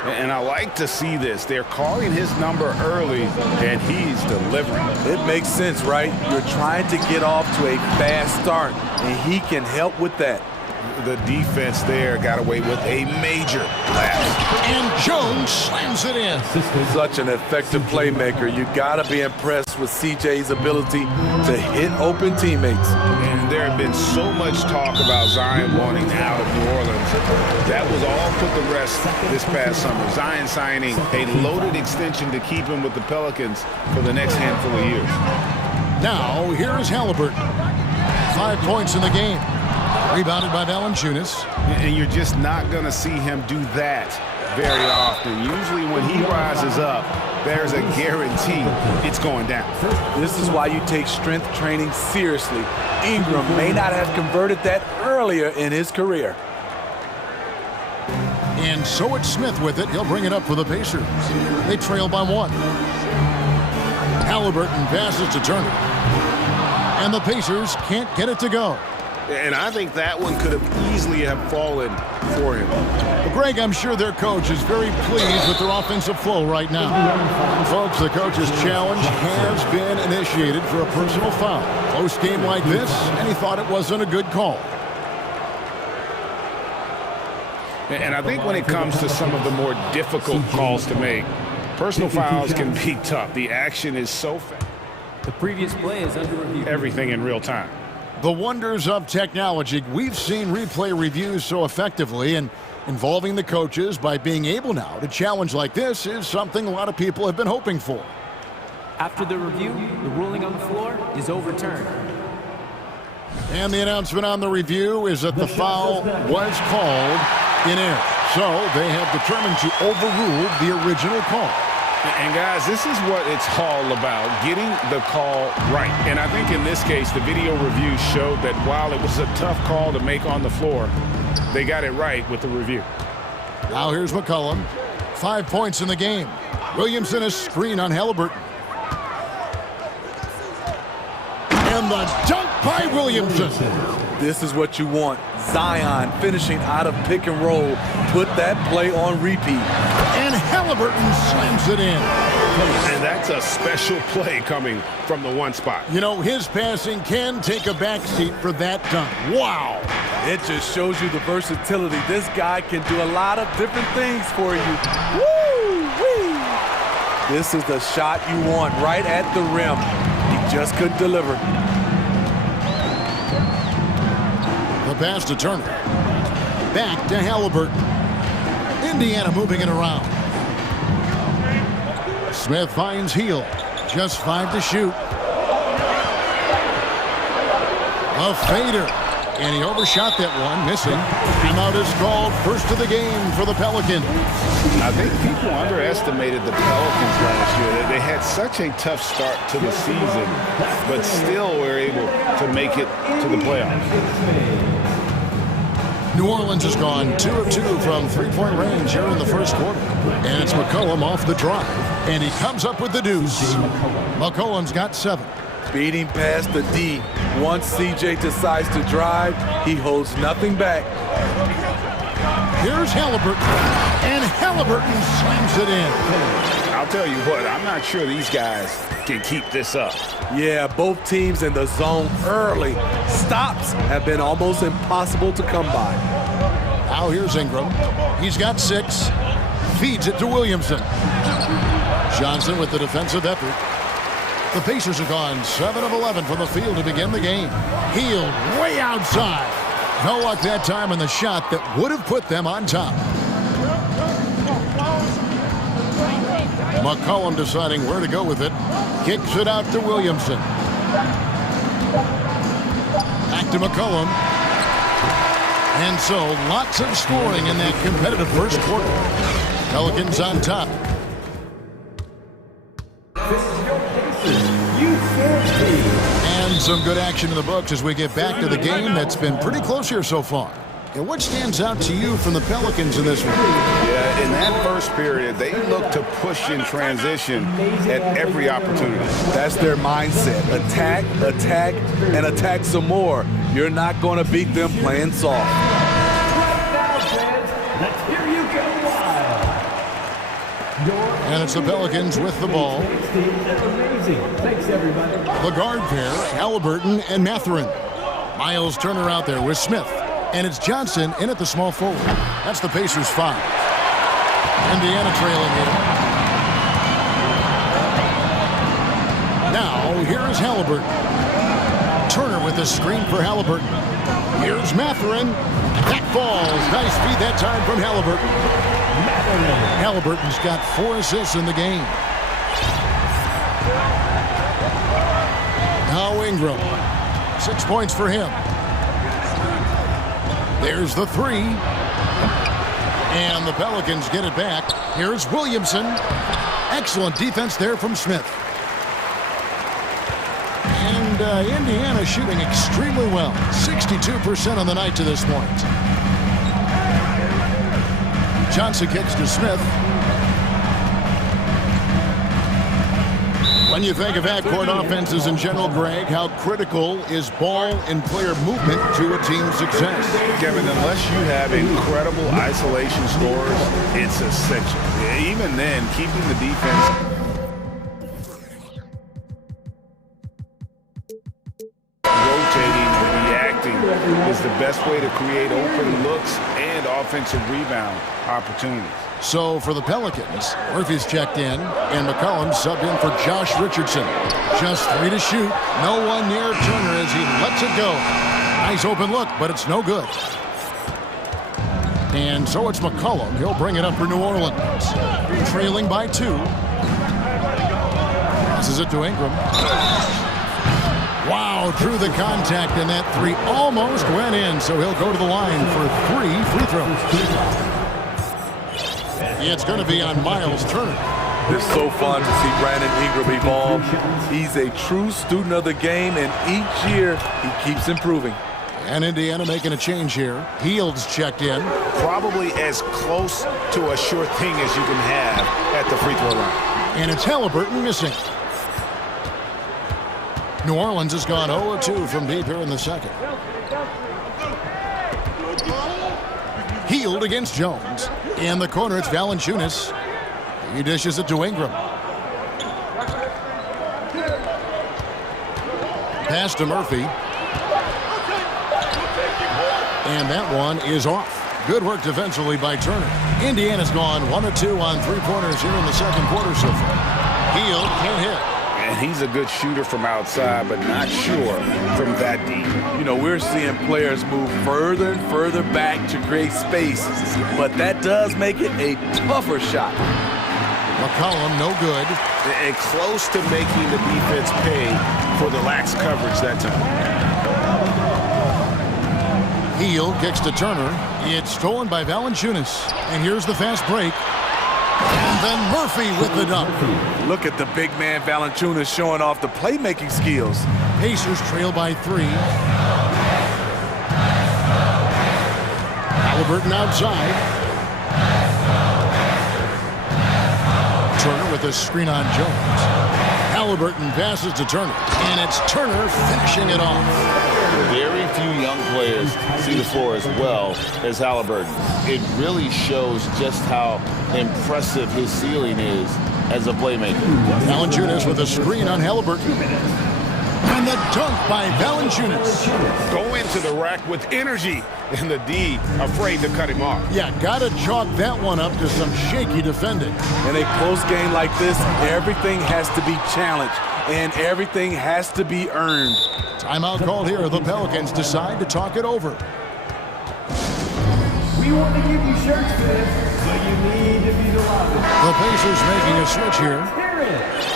And I like to see this. They're calling his number early, and he's delivering. It makes sense, right? You're trying to get off to a fast start, and he can help with that. The defense there got away with a major lapse. And Jones slams it in. Such an effective playmaker. You got to be impressed with CJ's ability to hit open teammates. And there had been so much talk about Zion wanting out of New Orleans. That was all put to rest this past summer. Zion signing a loaded extension to keep him with the Pelicans for the next handful of years. Now, here is Halliburton. 5 points in the game. Rebounded by Valanciunas. And you're just not going to see him do that very often. Usually when he rises up, there's a guarantee it's going down. This is why you take strength training seriously. Ingram may not have converted that earlier in his career. And so it's Smith with it. He'll bring it up for the Pacers. They trail by 1. Halliburton passes to Turner. And the Pacers can't get it to go. And I think that one could have easily have fallen for him. Well, Greg, I'm sure their coach is very pleased with their offensive flow right now. Folks, the coach's challenge has been initiated for a personal foul. Close game like this, and he thought it wasn't a good call. And I think when it comes to some of the more difficult calls to make, personal fouls can be tough. The action is so fast. The previous play is under review. Everything in real time. The wonders of technology. We've seen replay reviews so effectively, and involving the coaches by being able now to challenge like this is something a lot of people have been hoping for. After the review, the ruling on the floor is overturned. And the announcement on the review is that the foul was called in error. So they have determined to overrule the original call. And guys, this is what it's all about, getting the call right. And I think in this case, the video review showed that while it was a tough call to make on the floor, they got it right with the review. Now here's McCollum. 5 points in the game. Williamson a screen on Halliburton. And the dunk by Williamson. This is what you want. Zion finishing out of pick and roll. Put that play on repeat. And Halliburton slams it in. And that's a special play coming from the one spot. You know, his passing can take a backseat for that dunk. Wow. It just shows you the versatility. This guy can do a lot of different things for you. Woo-wee. This is the shot you want right at the rim. He just couldn't deliver. The pass to Turner. Back to Halliburton. Indiana moving it around. Smith finds Heel. Just 5 to shoot. A fader. And he overshot that one, missing. Timeout is called, first of the game for the Pelicans. I think people underestimated the Pelicans last year. They had such a tough start to the season, but still were able to make it to the playoffs. New Orleans has gone 2 of 2 from three-point range here in the first quarter. And it's McCollum off the drive. And he comes up with the deuce. McCollum's got 7. Beating past the D. Once CJ decides to drive, he holds nothing back. Here's Halliburton. And Halliburton slams it in. I'll tell you what, I'm not sure these guys can keep this up. Yeah, both teams in the zone early. Stops have been almost impossible to come by. Now here's Ingram. He's got 6. Feeds it to Williamson. Johnson with the defensive effort. The Pacers have gone 7 of 11 from the field to begin the game. Heel way outside. No luck that time on the shot that would have put them on top. McCollum deciding where to go with it. Kicks it out to Williamson. Back to McCollum. And so lots of scoring in that competitive first quarter. Pelicans on top. And some good action in the books as we get back to the game that's been pretty close here so far. And what stands out to you from the Pelicans in this one? Yeah, in that first period, they looked to push in transition at every opportunity. That's their mindset. Attack, attack, and attack some more. You're not going to beat them playing soft. Let's hear you go wild. And it's the Pelicans with the ball. Amazing. Thanks, everybody. The guard pair, Halliburton and Mathurin. Miles Turner out there with Smith. And it's Johnson in at the small forward. That's the Pacers 5. Indiana trailing here. Now, here is Halliburton. Turner with the screen for Halliburton. Here's Mathurin. That falls. Nice feed that time from Halliburton. Halliburton's got 4 assists in the game. Now Ingram. 6 points for him. There's the 3. And the Pelicans get it back. Here's Williamson. Excellent defense there from Smith. And Indiana shooting extremely well. 62% on the night to this point. Johnson kicks to Smith. When you think of backcourt offenses in general, Greg, how critical is ball and player movement to a team's success? Kevin, unless you have incredible isolation scores, it's essential. Even then, keeping the defense rotating and reacting is the best way to create open looks and offensive rebound opportunities. So for the Pelicans, Murphy's checked in, and McCollum subbed in for Josh Richardson. Just 3 to shoot. No one near Turner as he lets it go. Nice open look, but it's no good. And so it's McCollum. He'll bring it up for New Orleans. Trailing by 2. Passes it to Ingram. Wow, through the contact, and that 3 almost went in, so he'll go to the line for 3 free throws. It's going to be on Miles Turner. It's so fun to see Brandon Ingram evolve. He's a true student of the game, and each year he keeps improving. And Indiana making a change here. Heald's checked in. Probably as close to a sure thing as you can have at the free throw line. And it's Halliburton missing. New Orleans has gone 0-2 from deep here in the second. Hield against Jones. In the corner, it's Valanciunas. He dishes it to Ingram. Pass to Murphy. And that one is off. Good work defensively by Turner. Indiana's gone 1-2 on 3-pointers here in the second quarter so far. Hield can't hit. And he's a good shooter from outside, but not sure from that deep. You know, we're seeing players move further and further back to create space, but that does make it a tougher shot. McCollum, no good. And close to making the defense pay for the lax coverage that time. Hield kicks to Turner. It's stolen by Valanciunas. And here's the fast break. And then Murphy with the dunk. Look at the big man Valanciunas showing off the playmaking skills. Pacers trail by 3. Halliburton outside. Turner with a screen on Jones. Halliburton passes to Turner. And it's Turner finishing it off. Very few young players see the floor as well as Halliburton. It really shows just how impressive his ceiling is as a playmaker. Valanciunas with a screen on Halliburton. And the dunk by Valanciunas. Go into the rack with energy, and the D afraid to cut him off. Yeah, gotta chalk that one up to some shaky defending. In a close game like this, everything has to be challenged, and everything has to be earned. Timeout called here. The Pelicans decide to talk it over. We want to give you shirts for this, but you need to be the loudest. The Pacers making a switch here. Here it is.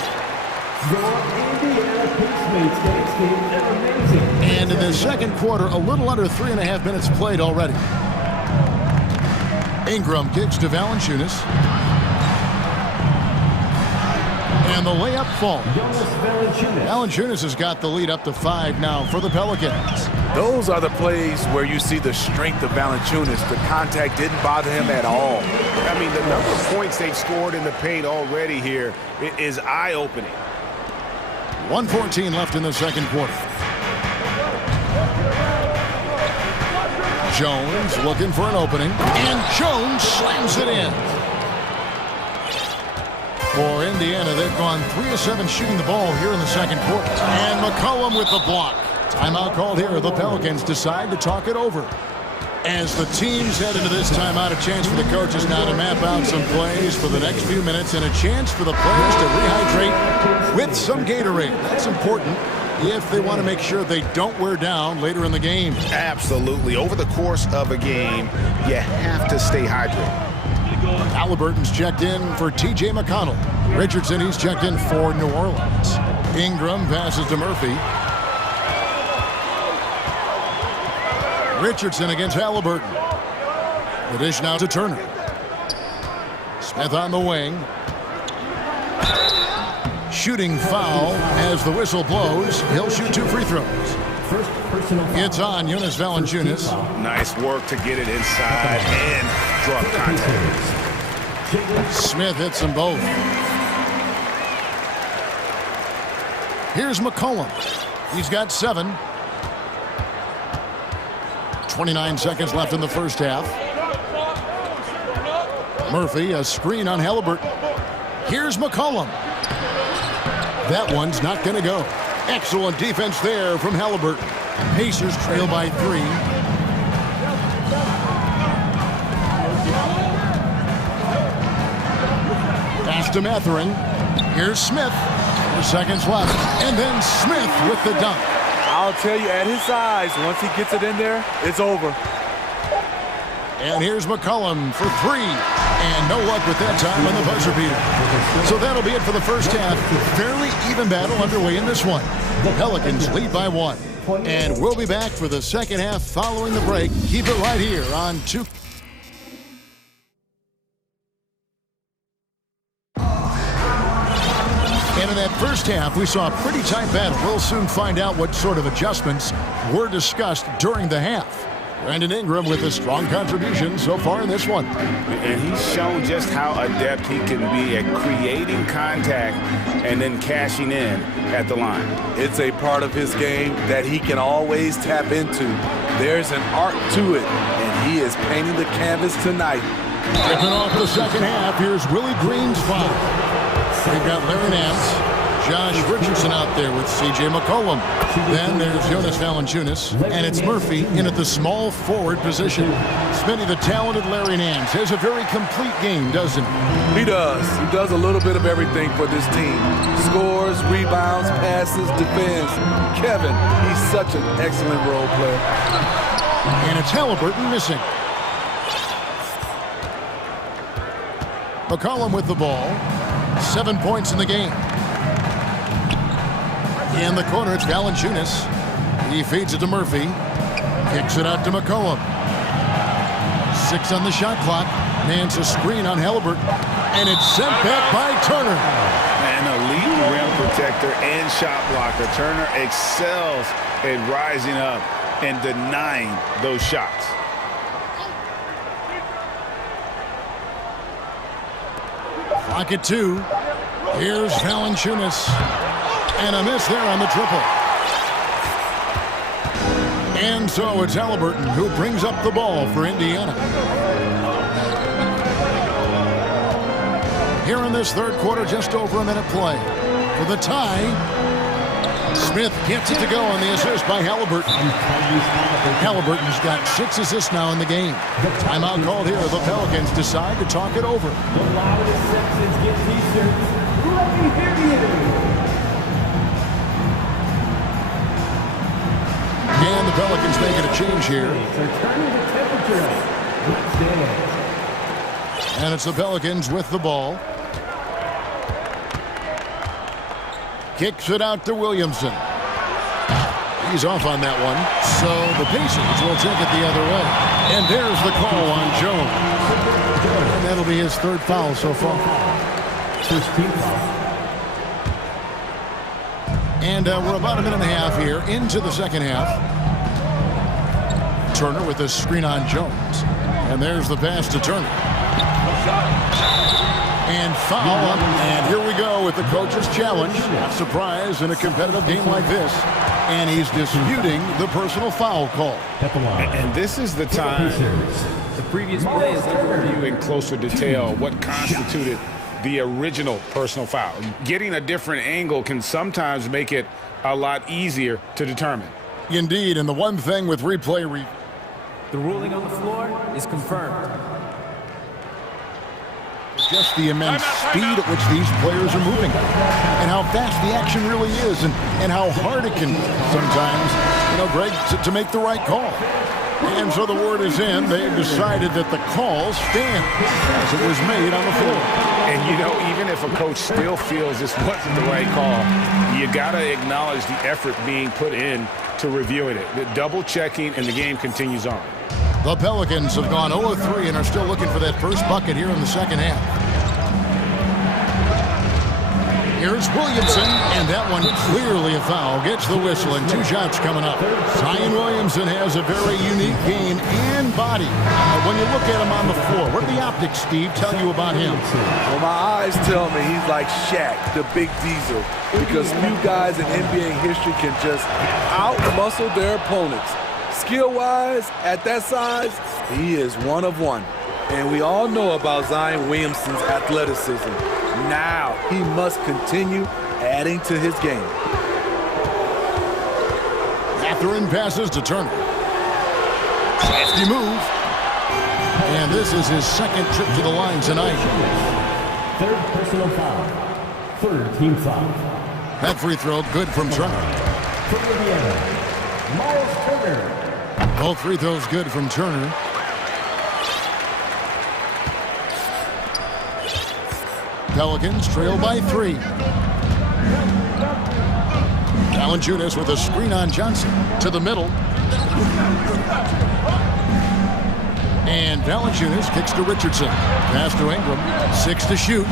Your Indiana Pacemates Games team is amazing. And in the second quarter, a little under 3.5 minutes played already. Ingram kicks to Valanciunas. And the layup falls. Valanciunas has got the lead up to 5 now for the Pelicans. Those are the plays where you see the strength of Valanciunas. The contact didn't bother him at all. I mean, the number of points they've scored in the paint already here is eye-opening. 1:14 left in the second quarter. Jones looking for an opening. And Jones slams it in. For Indiana, they've gone 3 of 7 shooting the ball here in the second quarter. And McCollum with the block. Timeout called here. The Pelicans decide to talk it over. As the teams head into this timeout, a chance for the coaches now to map out some plays for the next few minutes and a chance for the players to rehydrate with some Gatorade. That's important if they want to make sure they don't wear down later in the game. Absolutely. Over the course of a game, you have to stay hydrated. Halliburton's checked in for T.J. McConnell. Richardson, he's checked in for New Orleans. Ingram passes to Murphy. Richardson against Halliburton. The dish now to Turner. Smith on the wing. Shooting foul as the whistle blows. He'll shoot 2 free throws. It's on Jonas Valanciunas. Nice work to get it inside and drop contact. Smith hits them both. Here's McCollum. He's got 7. 29 seconds left in the first half. Murphy, a screen on Halliburton. Here's McCollum. That one's not going to go. Excellent defense there from Halliburton. Pacers trail by 3. to Matherin. Here's Smith. 4 seconds left. And then Smith with the dunk. I'll tell you, at his size, once he gets it in there, it's over. And here's McCollum for 3. And no luck with that time on the buzzer beater. So that'll be it for the first half. Fairly even battle underway in this one. The Pelicans lead by 1. And we'll be back for the second half following the break. Keep it right here on 2. And in that first half, we saw a pretty tight battle. We'll soon find out what sort of adjustments were discussed during the half. Brandon Ingram with a strong contribution so far in this one. And he's shown just how adept he can be at creating contact and then cashing in at the line. It's a part of his game that he can always tap into. There's an art to it, and he is painting the canvas tonight. Ripping off the second half, here's Willie Green's foul. We've got Larry Nance, Josh Richardson out there with C.J. McCollum. Then there's Jonas Valanciunas, and it's Murphy in at the small forward position. Smitty, the talented Larry Nance, has a very complete game, doesn't he? He does. He does a little bit of everything for this team. Scores, rebounds, passes, defends. Kevin, he's such an excellent role player. And it's Halliburton missing. McCollum with the ball. 7 points in the game. In the corner, it's Valanciunas. He feeds it to Murphy. Kicks it out to McCollum. 6 on the shot clock. Nance a screen on Halliburton. And it's sent back by Turner. An elite rim protector and shot blocker. Turner excels at rising up and denying those shots. Clock at 2. Here's Valanciunas. And a miss there on the triple. And so it's Halliburton who brings up the ball for Indiana. Here in this third quarter, just over a minute play. For the tie, Smith gets it to go on the assist by Halliburton. Halliburton's got 6 assists now in the game. Timeout called here. The Pelicans decide to talk it over. The loudest sections get t-shirts. Let me hear you. And the Pelicans making a change here. They're turning the temperature up. Let's dance. And it's the Pelicans with the ball. Kicks it out to Williamson. He's off on that one. So the Pacers will take it the other way. And there's the call on Jones. And that'll be his 3rd foul so far. First team foul. And we're about a minute and a half here into the second half. Turner with a screen on Jones. And there's the pass to Turner. And foul. And here we go with the coach's challenge. Not surprise in a competitive game like this. And he's disputing the personal foul call. And this is the time The previous play is under review in closer detail what constituted the original personal foul. Getting a different angle can sometimes make it a lot easier to determine. Indeed, and the one thing with replay The ruling on the floor is confirmed. just the immense speed at which these players are moving and how fast the action really is and how hard it can sometimes, Greg, to make the right call. And so the word is in. They've decided that the call stands as it was made on the floor. And, even if a coach still feels this wasn't the right call, you got to acknowledge the effort being put in to reviewing it. The double checking, and the game continues on. The Pelicans have gone 0-3 and are still looking for that first bucket here in the second half. Here's Williamson, and that one clearly a foul. Gets the whistle, and 2 shots coming up. Zion Williamson has a very unique game and body. When you look at him on the floor, what do the optics, Steve, tell you about him? Well, my eyes tell me he's like Shaq, the big diesel, because few guys in NBA history can just out-muscle their opponents. Skill-wise, at that size, he is one of one. And we all know about Zion Williamson's athleticism. Now he must continue adding to his game. Matherin passes to Turner. Safety move. And this is his second trip to the line tonight. Third personal foul. Third team foul. That free throw good from Turner. For Indiana, Miles Turner. Both free throws good from Turner. Pelicans trail by 3. Valanciunas with a screen on Johnson to the middle. And Valanciunas kicks to Richardson. Pass to Ingram. 6 to shoot.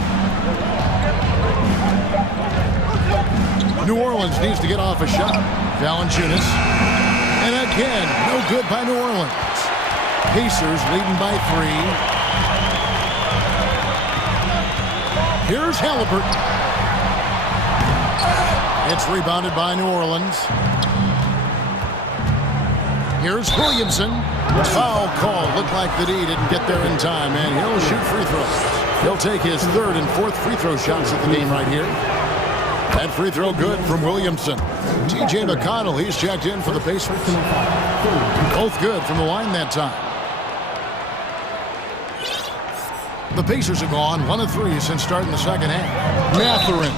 New Orleans needs to get off a shot. Valanciunas. And again, no good by New Orleans. Pacers leading by 3. Here's Halliburton. It's rebounded by New Orleans. Here's Williamson. Foul call. Looked like that he didn't get there in time, and he'll shoot free throws. He'll take his 3rd and 4th free throw shots at the game right here. That free throw good from Williamson. T.J. McConnell, he's checked in for the Pacers. Both good from the line that time. The Pacers have gone 1 of 3 since starting the second half. Mathurin.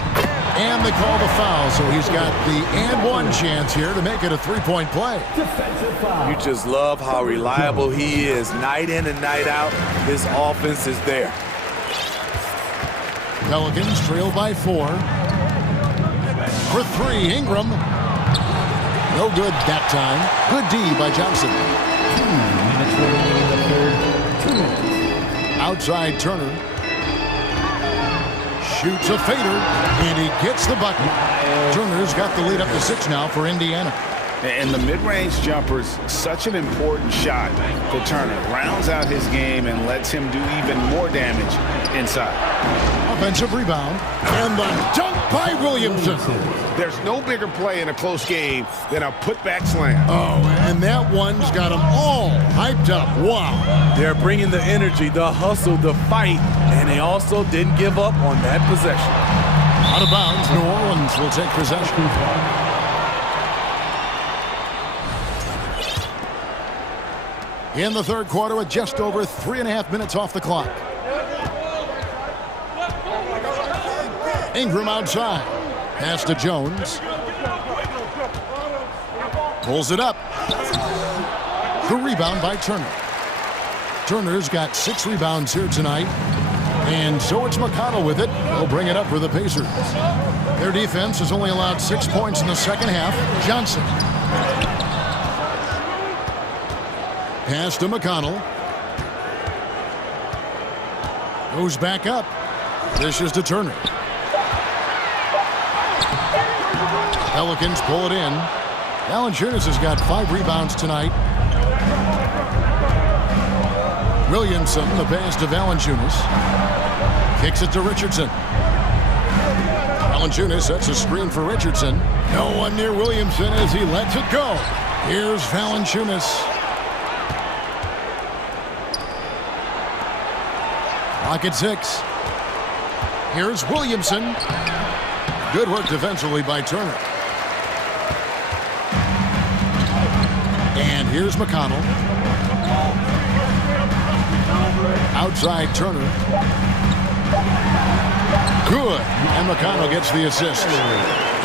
And they call the foul, so he's got the and one chance here to make it a 3-point play. You just love how reliable he is. Night in and night out, his offense is there. Pelicans trail by 4. For 3, Ingram. No good that time. Good D by Johnson. 2 minutes remaining in the third. 2 minutes. Outside Turner. Shoots a fader, and he gets the bucket. Turner's got the lead up to 6 now for Indiana. And the mid-range jumper's such an important shot for Turner. Rounds out his game and lets him do even more damage inside. Offensive rebound, and the dunk by Williamson. There's no bigger play in a close game than a putback slam. Oh, and that one's got them all hyped up. Wow. They're bringing the energy, the hustle, the fight, and they also didn't give up on that possession. Out of bounds, New Orleans will take possession. In the third quarter with just over 3.5 minutes off the clock. Ingram outside. Pass to Jones. Pulls it up. The rebound by Turner. Turner's got 6 rebounds here tonight. And so it's McConnell with it. He'll bring it up for the Pacers. Their defense has only allowed 6 points in the second half. Johnson. Pass to McConnell. Goes back up. Dishes to Turner. Pelicans pull it in. Valanciunas has got 5 rebounds tonight. Williamson, the pass to Valanciunas. Kicks it to Richardson. Valanciunas sets a screen for Richardson. No one near Williamson as he lets it go. Here's Valanciunas. Clock at 6. Here's Williamson. Good work defensively by Turner. And here's McConnell. Outside Turner. Good. And McConnell gets the assist.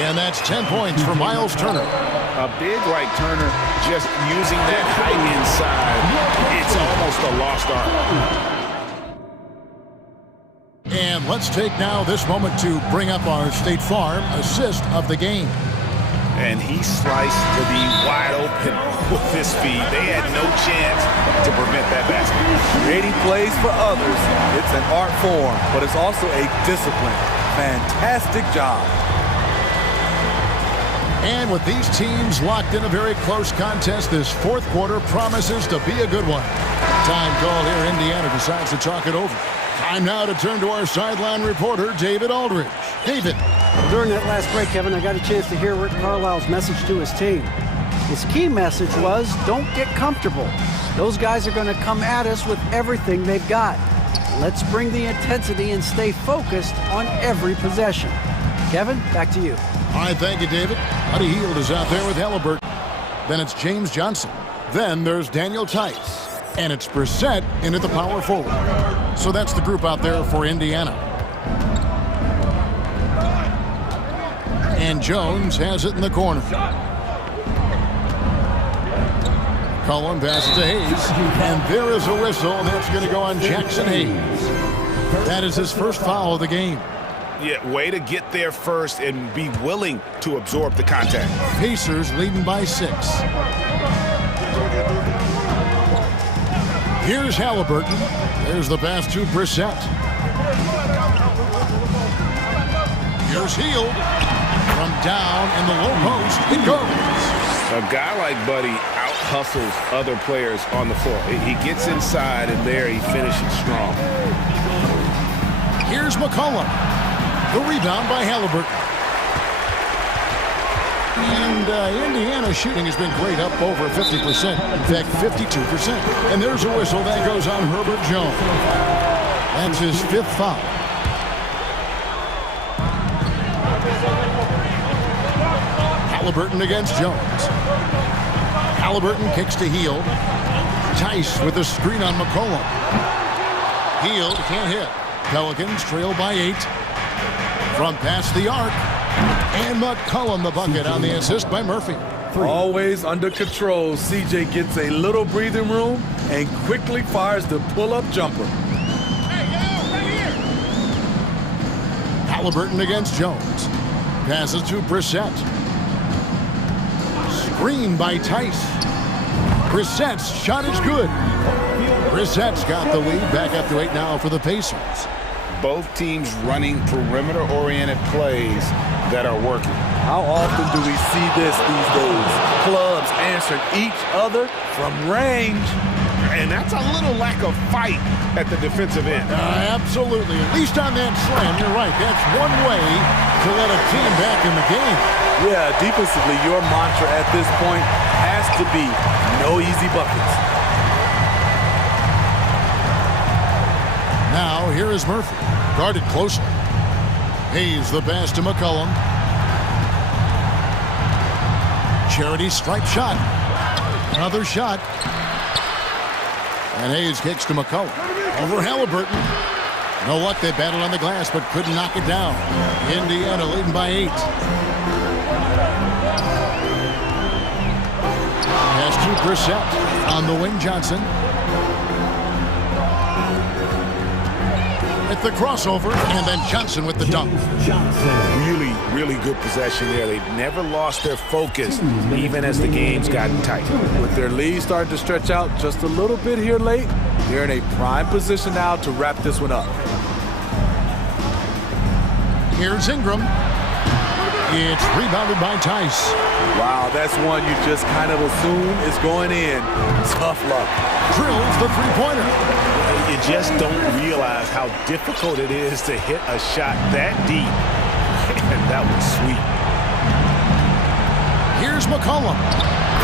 And that's 10 points for Miles Turner. A big like Turner, just using that height inside, it's almost a lost art. And let's take now this moment to bring up our State Farm assist of the game. And he sliced to be wide open with his feet. They had no chance to prevent that basket. Creating plays for others, it's an art form, but it's also a discipline. Fantastic job. And with these teams locked in a very close contest, this fourth quarter promises to be a good one. Time call here. Indiana decides to talk it over. Time now to turn to our sideline reporter, David Aldridge. David. During that last break, Kevin, I got a chance to hear Rick Carlisle's message to his team. His key message was, don't get comfortable. Those guys are going to come at us with everything they've got. Let's bring the intensity and stay focused on every possession. Kevin, back to you. All right, thank you, David. Buddy Hield is out there with Halliburton. Then it's James Johnson. Then there's Daniel Tice. And it's Brissett into the power forward. So that's the group out there for Indiana. And Jones has it in the corner. Cullen passes to Hayes. And there is a whistle, and that's going to go on Jackson Hayes. That is his first foul of the game. Yeah, way to get there first and be willing to absorb the contact. Pacers leading by 6. Here's Halliburton. There's the pass to Brissett. Here's Hield. From down in the low post, it goes. A guy like Buddy out-hustles other players on the floor. He gets inside, and there he finishes strong. Here's McCollum. The rebound by Halliburton. And Indiana's shooting has been great, up over 50%. In fact, 52%. And there's a whistle that goes on Herbert Jones. That's his 5th foul. Halliburton against Jones. Halliburton kicks to Hield. Tice with a screen on McCollum. Hield can't hit. Pelicans trail by 8. From past the arc. And McCollum the bucket on the assist by Murphy. Always under control. CJ gets a little breathing room and quickly fires the pull-up jumper. Halliburton against Jones. Passes to Brissett. Screen by Tice. Brissett's shot is good. Brissett's got the lead. Back up to 8 now for the Pacers. Both teams running perimeter-oriented plays that are working. How often do we see this these days? Clubs answering each other from range. And that's a little lack of fight at the defensive end. Absolutely. At least on that slam, you're right. That's one way to let a team back in the game. Yeah, defensively, your mantra at this point has to be no easy buckets. Now, here is Murphy. Guarded closely. Hayes the pass to McCollum. Charity stripe shot. Another shot. And Hayes kicks to McCollum. Over Halliburton. You know what? They battled on the glass but couldn't knock it down. Indiana leading by 8. Pass to Brissett. On the wing, Johnson. At the crossover, and then Johnson with the dunk. Really, really good possession there. They've never lost their focus, even as the game's gotten tight. With their lead starting to stretch out just a little bit here late, they're in a prime position now to wrap this one up. Here's Ingram. It's rebounded by Tice. Wow, that's one you just kind of assume is going in. Tough luck. Drills the three-pointer. You just don't realize how difficult it is to hit a shot that deep. And that was sweet. Here's McCollum.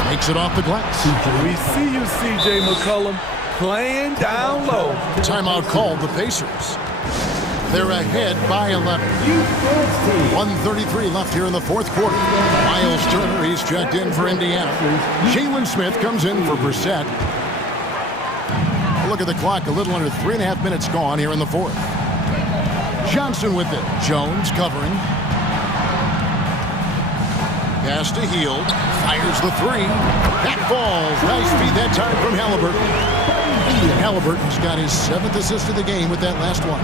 Makes it off the glass. We see you, C.J. McCollum, playing down low. Timeout called the Pacers. They're ahead by 11. 1:33 left here in the 4th quarter. Miles Turner, he's checked in for Indiana. Jalen Smith comes in for Brissett. Look at the clock, a little under 3.5 minutes gone here in the 4th. Johnson with it. Jones covering. Pass to Hield. Fires the 3. That falls. Nice feed that time from Halliburton. Halliburton's got his 7th assist of the game with that last one.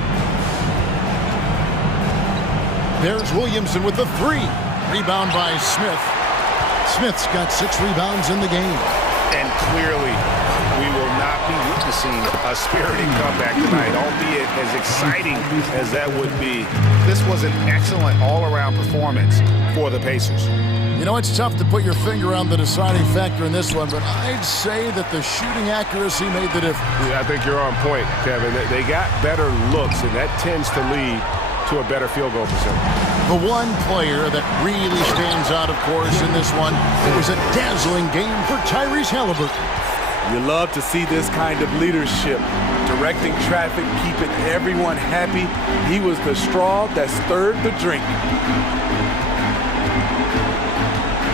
There's Williamson with the 3. Rebound by Smith. Smith's got 6 rebounds in the game. And clearly, we will not be witnessing a spirited comeback tonight, albeit as exciting as that would be. This was an excellent all-around performance for the Pacers. You know, it's tough to put your finger on the deciding factor in this one, but I'd say that the shooting accuracy made the difference. Yeah, I think you're on point, Kevin. They got better looks, and that tends to lead to a better field goal percentage. The one player that really stands out, of course, in this one, it was a dazzling game for Tyrese Halliburton. You love to see this kind of leadership, directing traffic, keeping everyone happy. He was the straw that stirred the drink.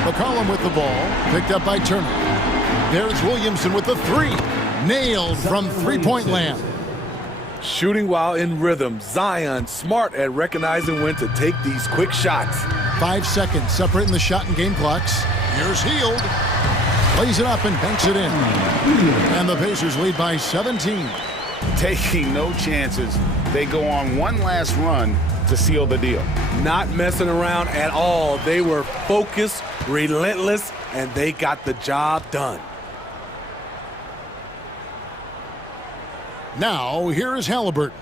McCollum with the ball, picked up by Turner. There's Williamson with the 3, nailed from three-point land. Shooting while in rhythm, Zion smart at recognizing when to take these quick shots. 5 seconds separating the shot and game clocks. Here's Hield. Lays it up and banks it in. And the Pacers lead by 17. Taking no chances. They go on one last run to seal the deal. Not messing around at all. They were focused, relentless, and they got the job done. Now, here is Halliburton.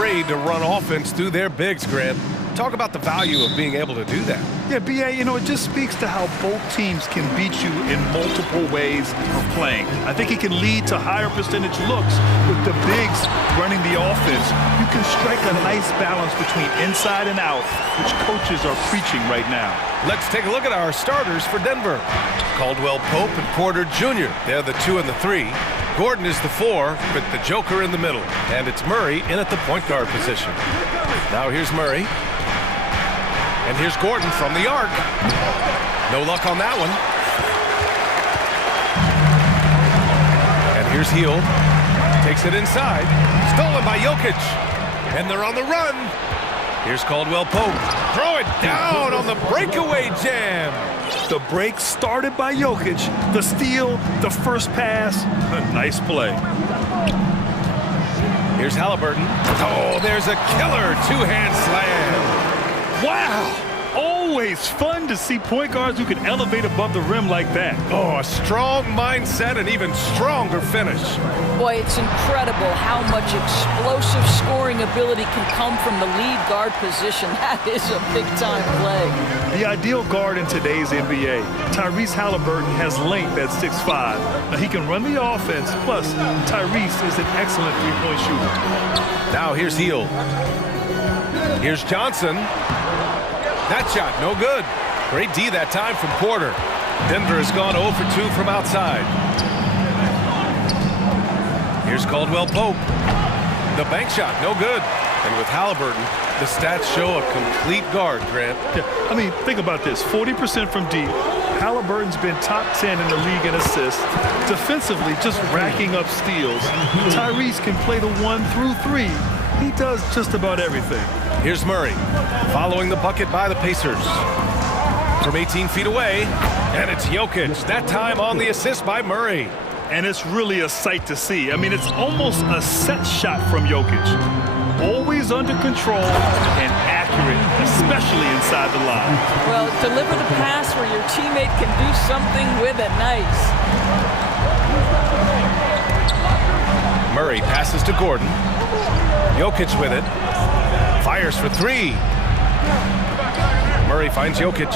afraid to run offense through their bigs, Grant. Talk about the value of being able to do that. Yeah, B.A., you know, it just speaks to how both teams can beat you in multiple ways of playing. I think it can lead to higher percentage looks with the bigs running the offense. You can strike a nice balance between inside and out, which coaches are preaching right now. Let's take a look at our starters for Denver. Caldwell Pope and Porter Jr. They're the 2 and the 3. Gordon is the 4, with the Joker in the middle. And it's Murray in at the point guard position. Now here's Murray. And here's Gordon from the arc. No luck on that one. And here's Hield. Takes it inside. Stolen by Jokic. And they're on the run. Here's Caldwell Pope. Throw it down on the breakaway jam. The break started by Jokic. The steal, the first pass, a nice play. Here's Halliburton. Oh, there's a killer two-hand slam. Wow! Always fun to see point guards who can elevate above the rim like that. Oh, a strong mindset and even stronger finish. Boy, it's incredible how much explosive scoring ability can come from the lead guard position. That is a big-time play. The ideal guard in today's NBA, Tyrese Halliburton, has length at 6'5". Now, he can run the offense, plus Tyrese is an excellent three-point shooter. Now here's Hield. Here's Johnson. That shot, no good. Great D that time from Porter. Denver has gone 0 for 2 from outside. Here's Caldwell Pope. The bank shot, no good. And with Halliburton, the stats show a complete guard, Grant. Yeah, I mean, think about this. 40% from deep. Halliburton's been top 10 in the league in assists. Defensively, just racking up steals. Tyrese can play the 1 through 3. He does just about everything. Here's Murray, following the bucket by the Pacers. From 18 feet away, and it's Jokic, that time on the assist by Murray. And it's really a sight to see. I mean, it's almost a set shot from Jokic. Always under control and accurate, especially inside the line. Well, deliver the pass where your teammate can do something with it. Nice. Murray passes to Gordon. Jokic with it. Fires for 3. Murray finds Jokic.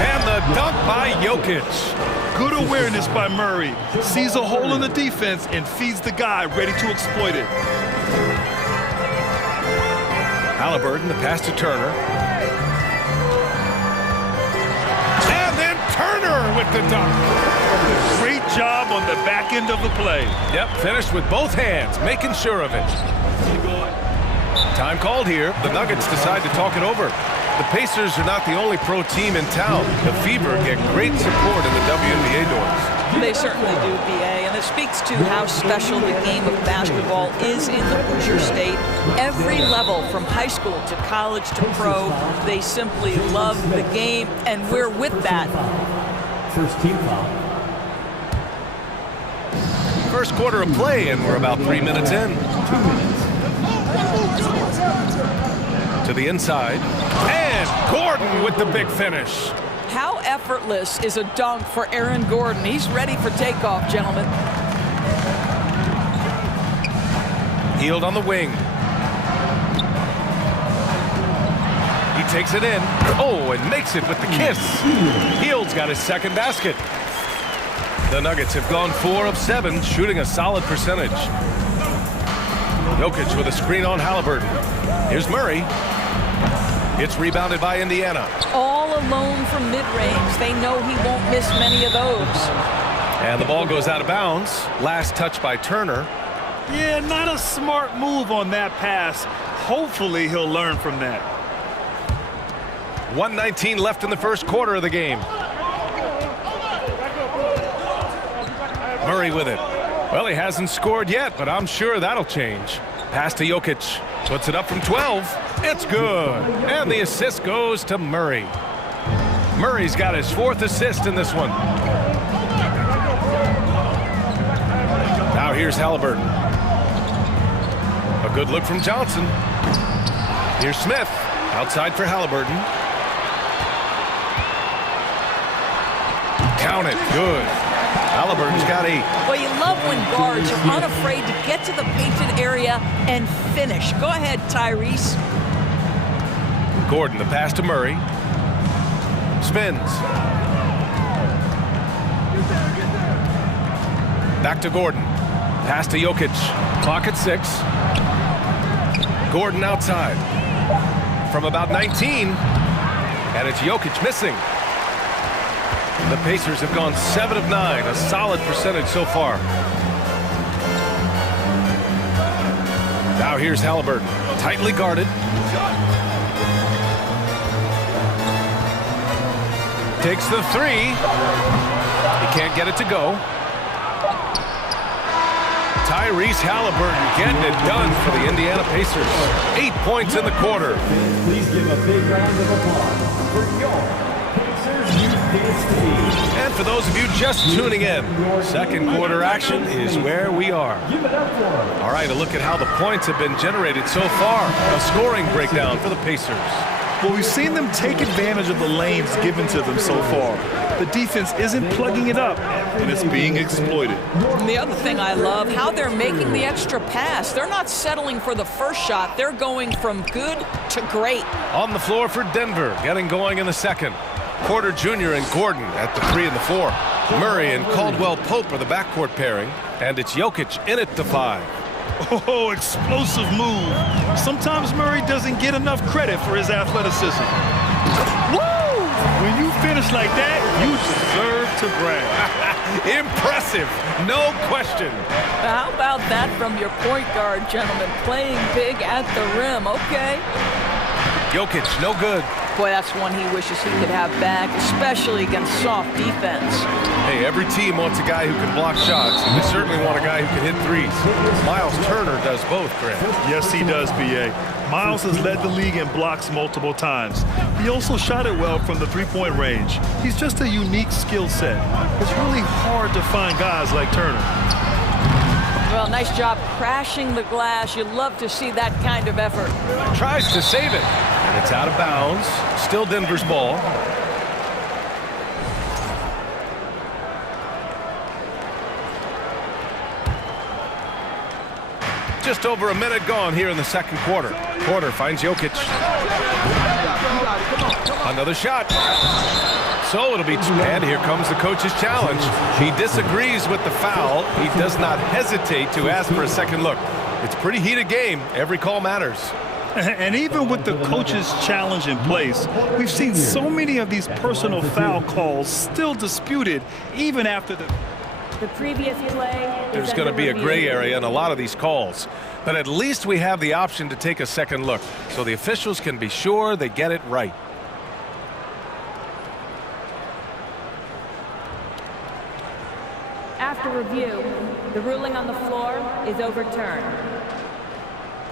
And the dunk by Jokic. Good awareness by Murray. Sees a hole in the defense and feeds the guy ready to exploit it. Halliburton, the pass to Turner. And then Turner with the dunk. Great job on the back end of the play. Yep, finished with both hands, making sure of it. Time called here. The Nuggets decide to talk it over. The Pacers are not the only pro team in town. The Fever get great support in the WNBA doors. They certainly do, B.A., and it speaks to how special the game of basketball is in the Hoosier State. Every level, from high school to college to pro, they simply love the game, and we're with that. First team foul. First quarter of play, and we're about 3 minutes in. 2 minutes. To the inside, and Gordon with the big finish. How effortless is a dunk for Aaron Gordon? He's ready for takeoff, gentlemen. Hield on the wing. He takes it in. Oh, and makes it with the kiss. Hield's got his second basket. The Nuggets have gone 4 of 7, shooting a solid percentage. Jokic with a screen on Halliburton. Here's Murray. It's rebounded by Indiana. All alone from mid-range. They know he won't miss many of those. And the ball goes out of bounds. Last touch by Turner. Yeah, not a smart move on that pass. Hopefully he'll learn from that. 1:19 left in the first quarter of the game. Murray with it. Well, he hasn't scored yet, but I'm sure that'll change. Pass to Jokic. Puts it up from 12. It's good. And the assist goes to Murray. Murray's got his 4th assist in this one. Now here's Halliburton. A good look from Johnson. Here's Smith. Outside for Halliburton. Count it. Good. Halliburton's got 8. Well, you love when guards are unafraid to get to the painted area and finish. Go ahead, Tyrese. Gordon, the pass to Murray. Spins. Back to Gordon. Pass to Jokic. Clock at 6. Gordon outside. From about 19. And it's Jokic missing. The Pacers have gone 7 of 9, a solid percentage so far. Now here's Halliburton, tightly guarded. Takes the 3. He can't get it to go. Tyrese Halliburton getting it done for the Indiana Pacers. 8 points in the quarter. Please give a big round of applause for your Pacers Youth Dance Team. And for those of you just tuning in, second quarter action is where we are. Give it up for them. All right, a look at how the points have been generated so far. A scoring breakdown for the Pacers. Well, we've seen them take advantage of the lanes given to them so far. The defense isn't plugging it up, and it's being exploited. And the other thing I love, how they're making the extra pass. They're not settling for the first shot. They're going from good to great. On the floor for Denver, getting going in the second. Porter Jr. and Gordon at the 3 and the 4. Murray and Caldwell-Pope are the backcourt pairing, and it's Jokic in at the 5. Oh, explosive move. Sometimes Murray doesn't get enough credit for his athleticism. Woo! When you finish like that, you deserve to brag. Impressive, no question. How about that from your point guard, gentlemen? Playing big at the rim, okay? Jokic, no good. Boy, that's one he wishes he could have back, especially against soft defense. Hey, every team wants a guy who can block shots, and they certainly want a guy who can hit threes. Miles Turner does both, Grant. Yes, he does, B.A. Miles has led the league in blocks multiple times. He also shot it well from the three-point range. He's just a unique skill set. It's really hard to find guys like Turner. Well, nice job crashing the glass. You love to see that kind of effort. Tries to save it, and it's out of bounds. Still Denver's ball. Just over a minute gone here in the second quarter. Porter finds Jokic. Another shot. So it'll be and here comes the coach's challenge. He disagrees with the foul. He does not hesitate to ask for a second look. It's a pretty heated game. Every call matters. And even with the coach's challenge in place, we've seen so many of these personal foul calls still disputed even after the previous play. There's going to be a gray area in a lot of these calls. But at least we have the option to take a second look, so the officials can be sure they get it right. After review, the ruling on the floor is overturned.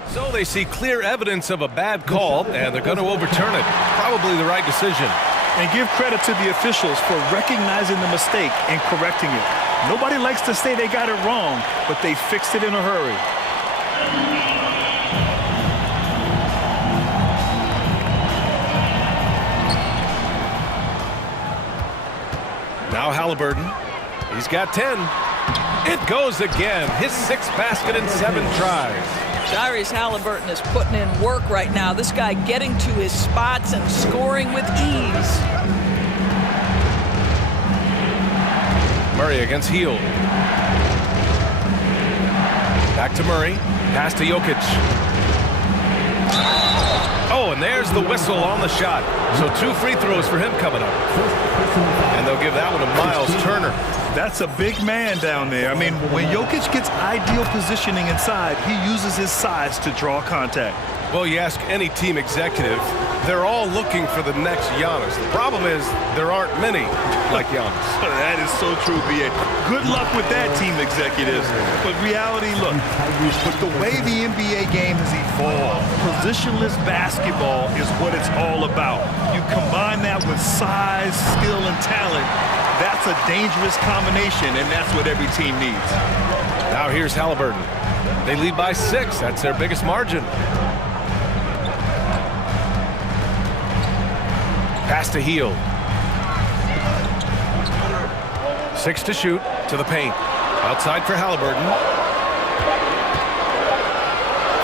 So they see clear evidence of a bad call, and they're going to overturn it. Probably the right decision. And give credit to the officials for recognizing the mistake and correcting it. Nobody likes to say they got it wrong, but they fixed it in a hurry. Now Halliburton. He's got 10. It goes again. His 6th basket in 7 tries. Tyrese Halliburton is putting in work right now. This guy getting to his spots and scoring with ease. Murray against Hield. Back to Murray. Pass to Jokic. Oh, and there's the whistle on the shot. So 2 free throws for him coming up. And they'll give that one to Miles Turner. That's a big man down there. I mean, when Jokic gets ideal positioning inside, he uses his size to draw contact. Well, you ask any team executive, they're all looking for the next Giannis. The problem is there aren't many like Giannis. That is so true, B.A. Good luck with that, team executives. But reality, look, with the way the NBA game has evolved, positionless basketball is what it's all about. You combine that with size, skill, and talent, that's a dangerous combination, and that's what every team needs. Now here's Halliburton. They lead by 6. That's their biggest margin. Pass to Hield. 6 to shoot. To the paint. Outside for Halliburton.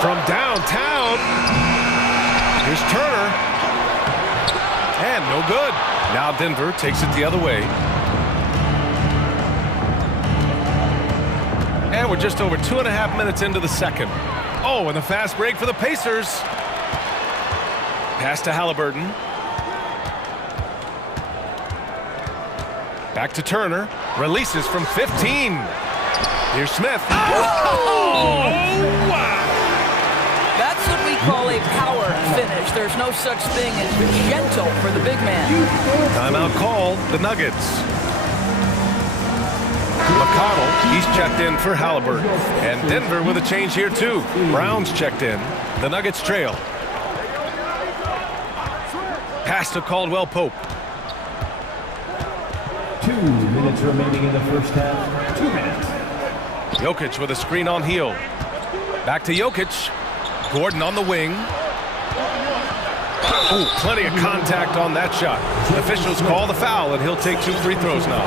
From downtown. Here's Turner. And no good. Now Denver takes it the other way. And we're just over 2.5 minutes into the second. Oh, and the fast break for the Pacers. Pass to Halliburton. Back to Turner. Releases from 15. Here's Smith. Oh, wow. That's what we call a power finish. There's no such thing as gentle for the big man. Timeout call, the Nuggets. McConnell, he's checked in for Halliburton. And Denver with a change here too. Brown's checked in. The Nuggets trail. Pass to Caldwell Pope. 2 minutes remaining in the first half. 2 minutes. Jokic with a screen on heel. Back to Jokic. Gordon on the wing. Ooh, plenty of contact on that shot. Officials call the foul, and he'll take 2 free throws now.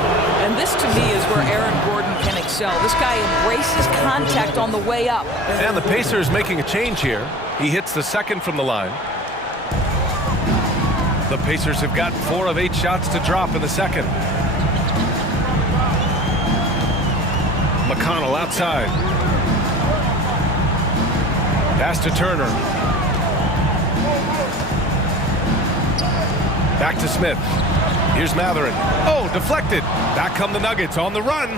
And this, to me, is where Aaron Gordon can excel. This guy embraces contact on the way up. And the Pacers making a change here. He hits the second from the line. The Pacers have got 4 of 8 shots to drop in the second. McConnell outside. Pass to Turner. Back to Smith. Here's Matherin. Oh, deflected. Back come the Nuggets on the run.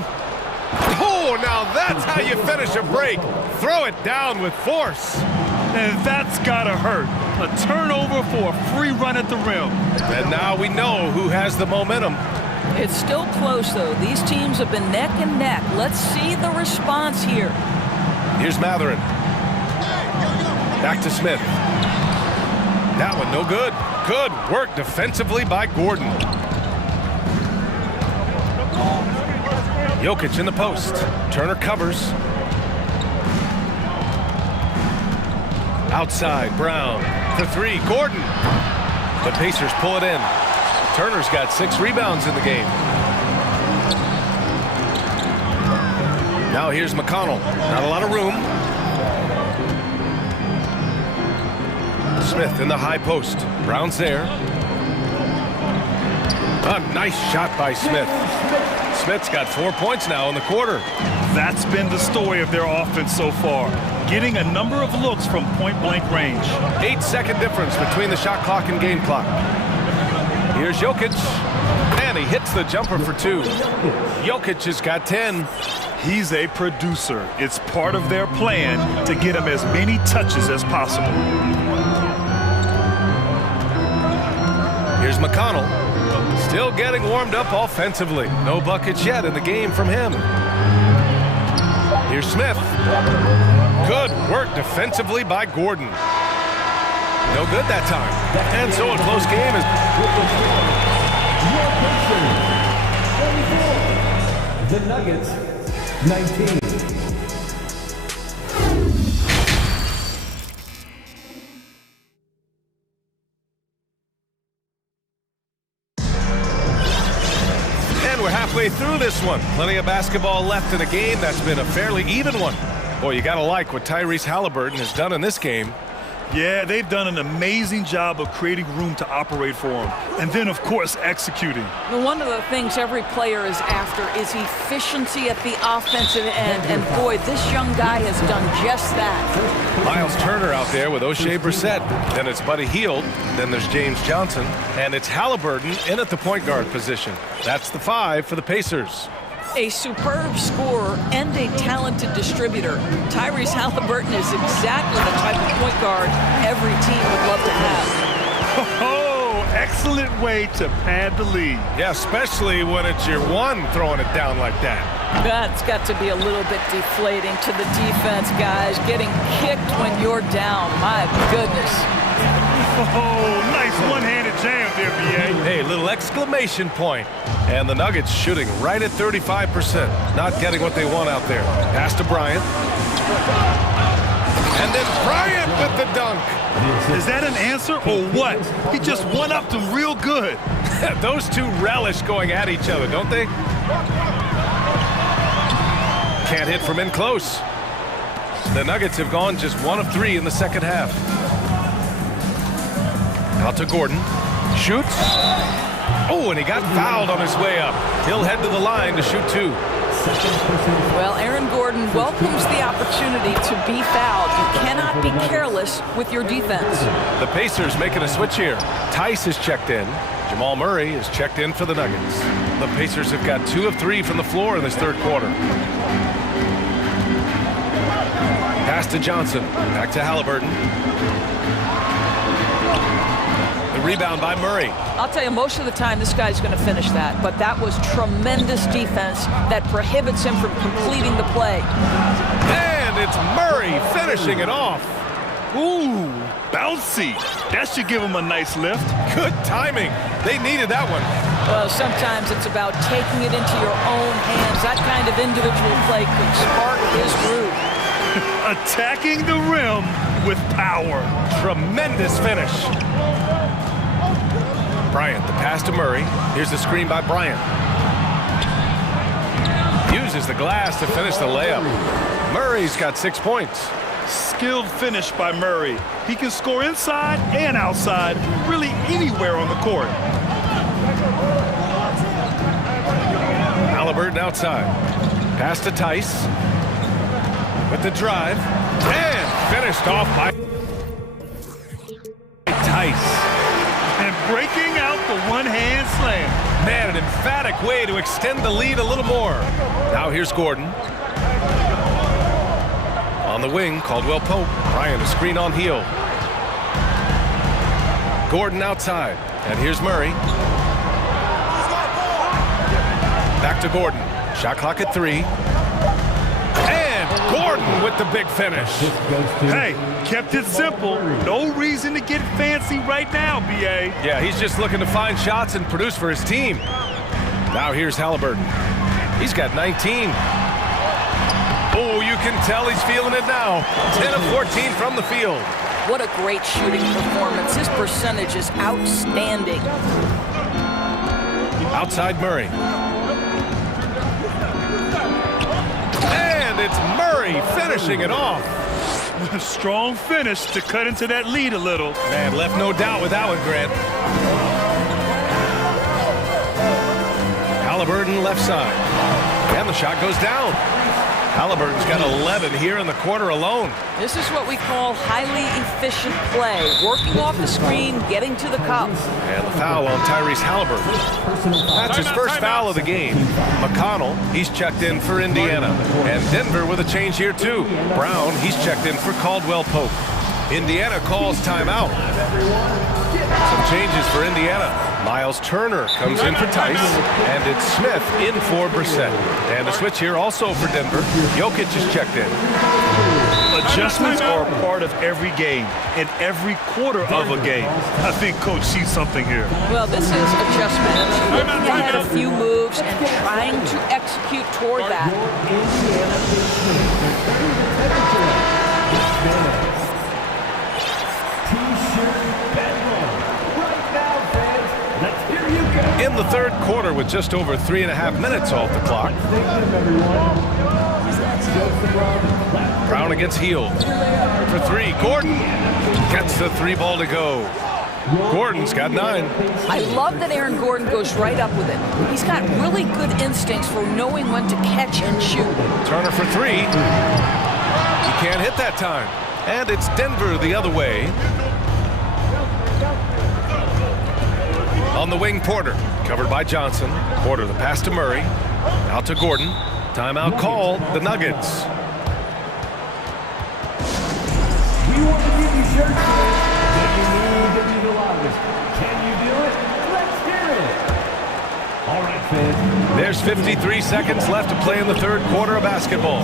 Oh, now that's how you finish a break. Throw it down with force. And that's gotta hurt. A turnover for a free run at the rim. And now we know who has the momentum. It's still close, though. These teams have been neck and neck. Let's see the response here. Here's Matherin. Back to Smith. That one no good. Good work defensively by Gordon. Jokic in the post. Turner covers. Outside, Brown for 3. Gordon. The Pacers pull it in. Turner's got 6 rebounds in the game. Now here's McConnell. Not a lot of room. Smith in the high post. Brown's there. A nice shot by Smith. Smith's got 4 points now in the quarter. That's been the story of their offense so far. Getting a number of looks from point-blank range. 8-second difference between the shot clock and game clock. Here's Jokic. And he hits the jumper for 2. Jokic has got 10. He's a producer. It's part of their plan to get him as many touches as possible. Here's McConnell. Still getting warmed up offensively. No buckets yet in the game from him. Here's Smith. Good work defensively by Gordon. No good that time. And so a close game is... The Nuggets, 19. And we're halfway through this one. Plenty of basketball left in a game that's been a fairly even one. Boy, you gotta like what Tyrese Halliburton has done in this game. Yeah, they've done an amazing job of creating room to operate for him. And then, of course, executing. Well, one of the things every player is after is efficiency at the offensive end. And, boy, this young guy has done just that. Miles Turner out there with O'Shea Brissett. Then it's Buddy Hield. Then there's James Johnson. And it's Halliburton in at the point guard position. That's the 5 for the Pacers. A superb scorer and a talented distributor. Tyrese Halliburton is exactly the type of point guard every team would love to have. Oh, excellent way to pad the lead. Yeah, especially when it's your 1 throwing it down like that. That's got to be a little bit deflating to the defense, guys. Getting kicked when you're down. My goodness. Oh, nice one-handed jam there, B.A. Hey, little exclamation point. And the Nuggets shooting right at 35%. Not getting what they want out there. Pass to Bryant. And then Bryant with the dunk. Is that an answer or what? He just one-upped him real good. Those two relish going at each other, don't they? Can't hit from in close. The Nuggets have gone just 1 of 3 in the second half. Out to Gordon. Shoots. Oh, and he got fouled on his way up. He'll head to the line to shoot 2. Well, Aaron Gordon welcomes the opportunity to be fouled. You cannot be careless with your defense. The Pacers making a switch here. Tice is checked in. Jamal Murray is checked in for the Nuggets. The Pacers have got 2 of 3 from the floor in this third quarter. Pass to Johnson. Back to Halliburton. The rebound by Murray. I'll tell you, most of the time this guy's going to finish that, but that was tremendous defense that prohibits him from completing the play. And it's Murray finishing it off. Ooh, bouncy. That should give him a nice lift. Good timing. They needed that one. Well, sometimes it's about taking it into your own hands. That kind of individual play could spark his groove. Attacking the rim with power. Tremendous finish. Bryant, the pass to Murray. Here's the screen by Bryant. Uses the glass to finish the layup. Murray's got 6 points. Skilled finish by Murray. He can score inside and outside, really anywhere on the court. Halliburton outside. Pass to Tice. With the drive. And finished off by Tice. And breaking out the one-hand slam. Man, an emphatic way to extend the lead a little more. Now here's Gordon. On the wing, Caldwell Pope. Bryant a screen on heel. Gordon outside. And here's Murray. Back to Gordon. Shot clock at 3. And Gordon with the big finish. Hey, kept it simple. No reason to get fancy right now, B.A. Yeah, he's just looking to find shots and produce for his team. Now here's Halliburton. He's got 19. Oh, you can tell he's feeling it now. 10 of 14 from the field. What a great shooting performance. His percentage is outstanding. Outside Murray. And it's Murray finishing it off. Strong finish to cut into that lead a little. Man, left no doubt with that one, Grant. Halliburton left side. And the shot goes down. Halliburton's got 11 here in the quarter alone. This is what we call highly efficient play. Working off the screen, getting to the cup. And the foul on Tyrese Halliburton. That's his first foul of the game. McConnell, he's checked in for Indiana. And Denver with a change here too. Brown, he's checked in for Caldwell Pope. Indiana calls timeout. Some changes for Indiana. Miles Turner comes in for Tice, and it's Smith in for Brissett. And a switch here also for Denver. Jokic is checked in. Adjustments are a part of every game and every quarter of a game. I think Coach sees something here. Well, this is adjustment. Looking ahead a few moves and trying to execute toward that. In the third quarter with just over 3.5 minutes off the clock. Brown against Heel. For 3, Gordon gets the 3 ball to go. Gordon's got 9. I love that Aaron Gordon goes right up with it. He's got really good instincts for knowing when to catch and shoot. Turner for 3. He can't hit that time. And it's Denver the other way. On the wing, Porter, covered by Johnson. Porter, the pass to Murray. Out to Gordon. Timeout called, the Nuggets. We want to give you shirts today, but you need to be the loudest. Can you do it? Let's hear it. All right, fans. There's 53 seconds left to play in the third quarter of basketball.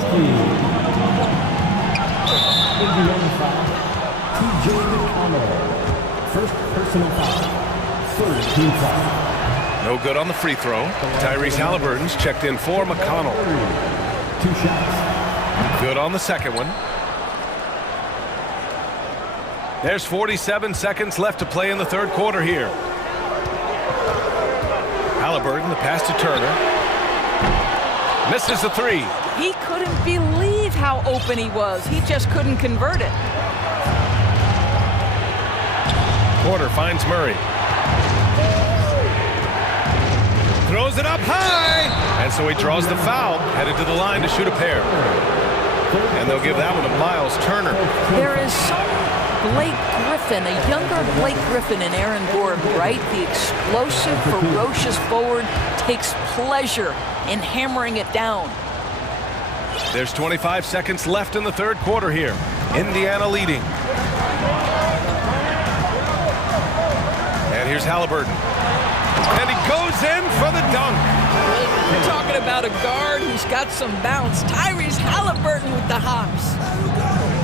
Indiana foul. TJ McConnell. First personal foul. Third team foul. No good on the free throw. Tyrese Halliburton's checked in for McConnell. 2 shots. Good on the second one. There's 47 seconds left to play in the third quarter here. Halliburton, the pass to Turner. Misses the 3. He couldn't believe how open he was. He just couldn't convert it. Porter finds Murray. Throws it up high. And so he draws the foul, headed to the line to shoot a pair. And they'll give that one to Miles Turner. There is some Blake Griffin, a younger Blake Griffin in Aaron Gordon, right? The explosive, ferocious forward takes pleasure in hammering it down. There's 25 seconds left in the third quarter here. Indiana leading. And here's Halliburton. And he goes in for the dunk. You're talking about a guard who's got some bounce. Tyrese Halliburton with the hops.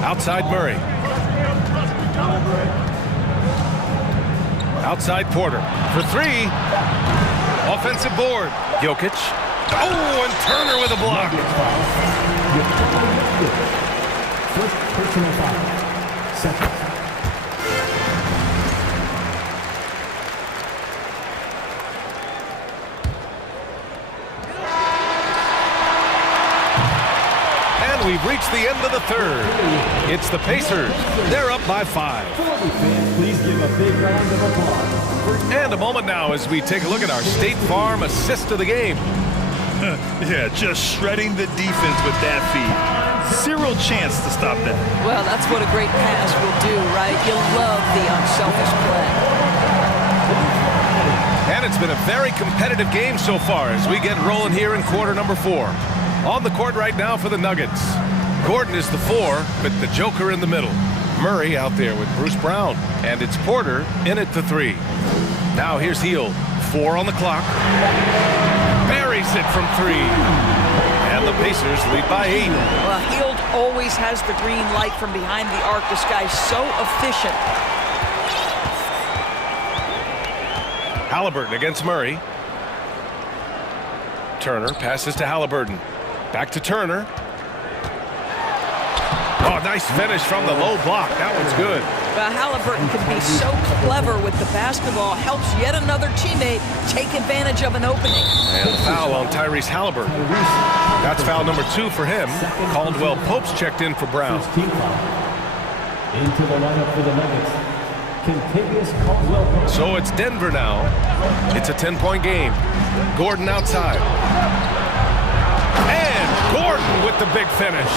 Outside Murray. Outside Porter for three. Offensive board. Jokic. Oh, and Turner with a block. First personal foul. Second. And we've reached the end of the third. It's the Pacers. They're up by 5. Please give a big round of applause. And a moment now as we take a look at our State Farm assist of the game. Yeah, just shredding the defense with that feed. Zero chance to stop that. Well, that's what a great pass will do, right? You'll love the unselfish play. And it's been a very competitive game so far as we get rolling here in quarter number 4. On the court right now for the Nuggets. Gordon is the 4, but the Joker in the middle. Murray out there with Bruce Brown. And it's Porter in at the 3. Now here's Hield. 4 on the clock. Buries it from 3. And the Pacers lead by 8. Well, Hield always has the green light from behind the arc. This guy's so efficient. Halliburton against Murray. Turner passes to Halliburton. Back to Turner. Oh, nice finish from the low block. That one's good. Well, Halliburton can be so clever with the basketball. Helps yet another teammate take advantage of an opening. And the foul on Tyrese Halliburton. That's foul number 2 for him. Caldwell Pope's checked in for Brown. Into the lineup for the Nuggets. Caldwell Pope. So it's Denver now. It's a 10-point game. Gordon outside. And Gordon with the big finish.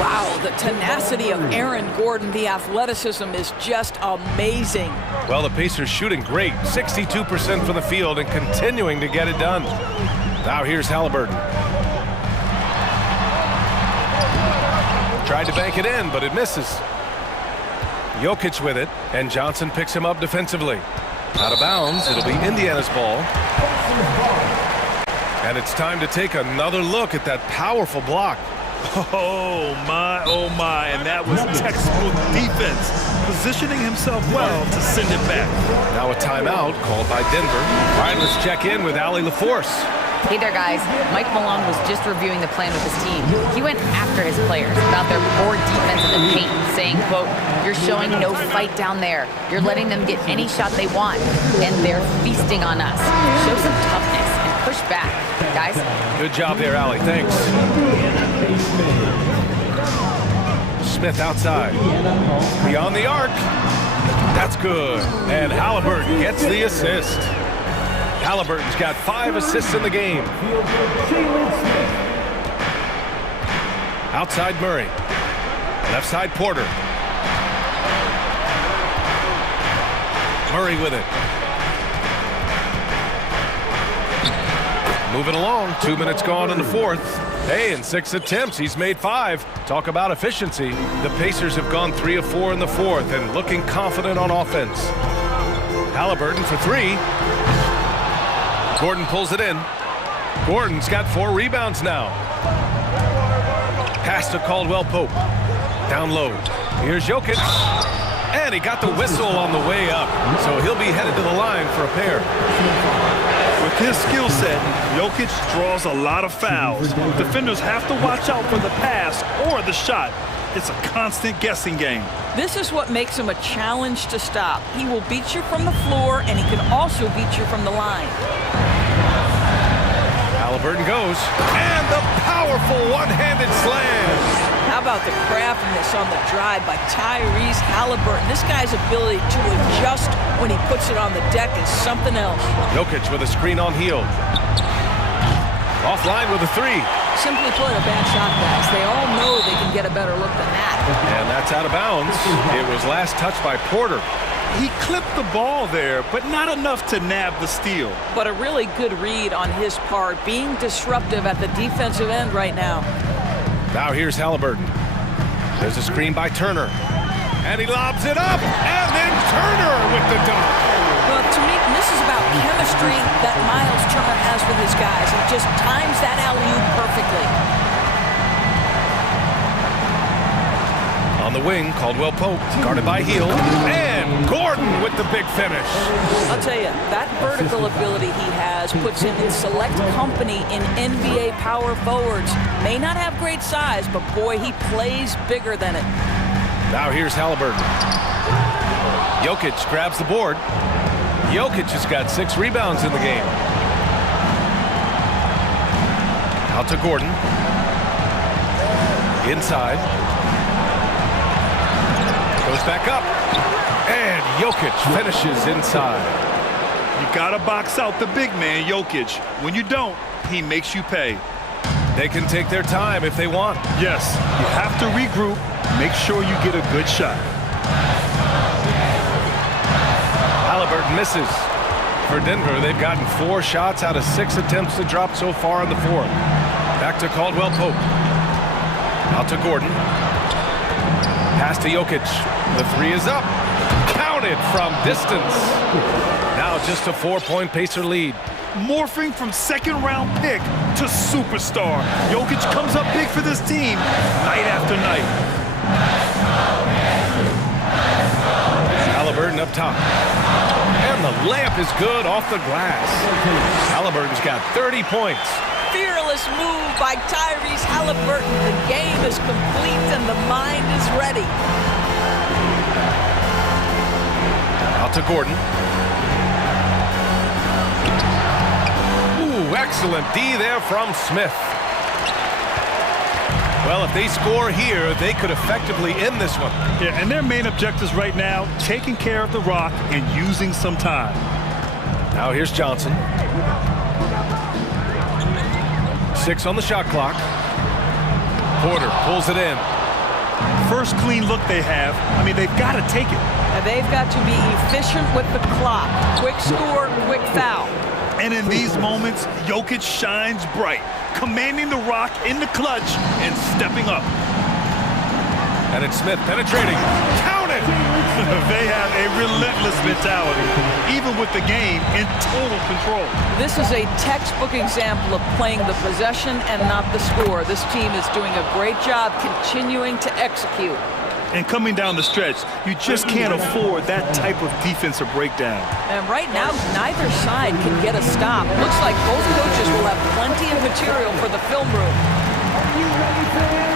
Wow, the tenacity of Aaron Gordon, the athleticism is just amazing. Well, the Pacers shooting great. 62% from the field and continuing to get it done. Now here's Halliburton. Tried to bank it in, but it misses. Jokic with it, and Johnson picks him up defensively. Out of bounds, it'll be Indiana's ball. And it's time to take another look at that powerful block. Oh my, and that was textbook defense. Positioning himself well to send it back. Now a timeout called by Denver. All right, let's check in with Allie LaForce. Hey there, guys. Mike Malone was just reviewing the plan with his team. He went after his players about their poor defense in the paint, saying, quote, "You're showing no fight down there. You're letting them get any shot they want, and they're feasting on us. Show some toughness and push back, guys." Good job there, Allie. Thanks. Smith outside. Beyond the arc. That's good. And Halliburton gets the assist. Halliburton's got 5 assists in the game. Outside Murray. Left side Porter. Murray with it. Moving along. 2 minutes gone in the fourth. Hey, in 6 attempts, he's made 5. Talk about efficiency. The Pacers have gone 3 of 4 in the fourth and looking confident on offense. Halliburton for 3. Gordon pulls it in. Gordon's got 4 rebounds now. Pass to Caldwell Pope. Down low. Here's Jokic. And he got the whistle on the way up. So he'll be headed to the line for a pair. With his skill set, Jokic draws a lot of fouls. Defenders have to watch out for the pass or the shot. It's a constant guessing game. This is what makes him a challenge to stop. He will beat you from the floor, and he can also beat you from the line. Halliburton goes, and the powerful one-handed slam. How about the craftiness on the drive by Tyrese Halliburton? This guy's ability to adjust when he puts it on the deck is something else. Jokic with a screen on Hield. Offline with a three. Simply put, a bad shot, guys. They all know they can get a better look than that. And that's out of bounds. It was last touched by Porter. He clipped the ball there, but not enough to nab the steal. But a really good read on his part, being disruptive at the defensive end right now. Now here's Halliburton. There's a screen by Turner. And he lobs it up, and then Turner with the dunk. Well, to me, this is about chemistry that Miles Turner has with his guys. He just times that alley-oop perfectly. On the wing, Caldwell Pope, guarded by Hield, and Gordon with the big finish. I'll tell you, that vertical ability he has puts him in select company in NBA power forwards. May not have great size, but boy, he plays bigger than it. Now here's Halliburton. Jokic grabs the board. Jokic has got 6 rebounds in the game. Out to Gordon. Inside. Goes back up. And Jokic finishes inside. You gotta box out the big man, Jokic. When you don't, he makes you pay. They can take their time if they want. Yes, you have to regroup. Make sure you get a good shot. Halliburton misses. For Denver, they've gotten 4 shots out of 6 attempts to drop so far in the fourth. Back to Caldwell Pope. Out to Gordon. Pass to Jokic. The 3 is up. Counted from distance. Now just a 4-point Pacer lead. Morphing from second-round pick to superstar. Jokic comes up big for this team night after night. Halliburton up top. And the layup is good off the glass. Halliburton's got 30 points. Fearless move by Tyrese Halliburton. The game is complete and the mind is ready. Out to Gordon. Ooh, excellent D there from Smith. Well, if they score here, they could effectively end this one. Yeah, and their main objectives right now, taking care of the rock and using some time. Now here's Johnson. 6 on the shot clock. Porter pulls it in. First clean look they have. I mean, they've got to take it. And they've got to be efficient with the clock. Quick score, quick foul. And in these moments, Jokic shines bright, commanding the rock in the clutch and stepping up. And it's Smith penetrating. Count it! They have a relentless mentality, even with the game in total control. This is a textbook example of playing the possession and not the score. This team is doing a great job continuing to execute. And coming down the stretch, you just can't afford that type of defensive breakdown. And right now, neither side can get a stop. Looks like both coaches will have plenty of material for the film room. Are you ready, fans?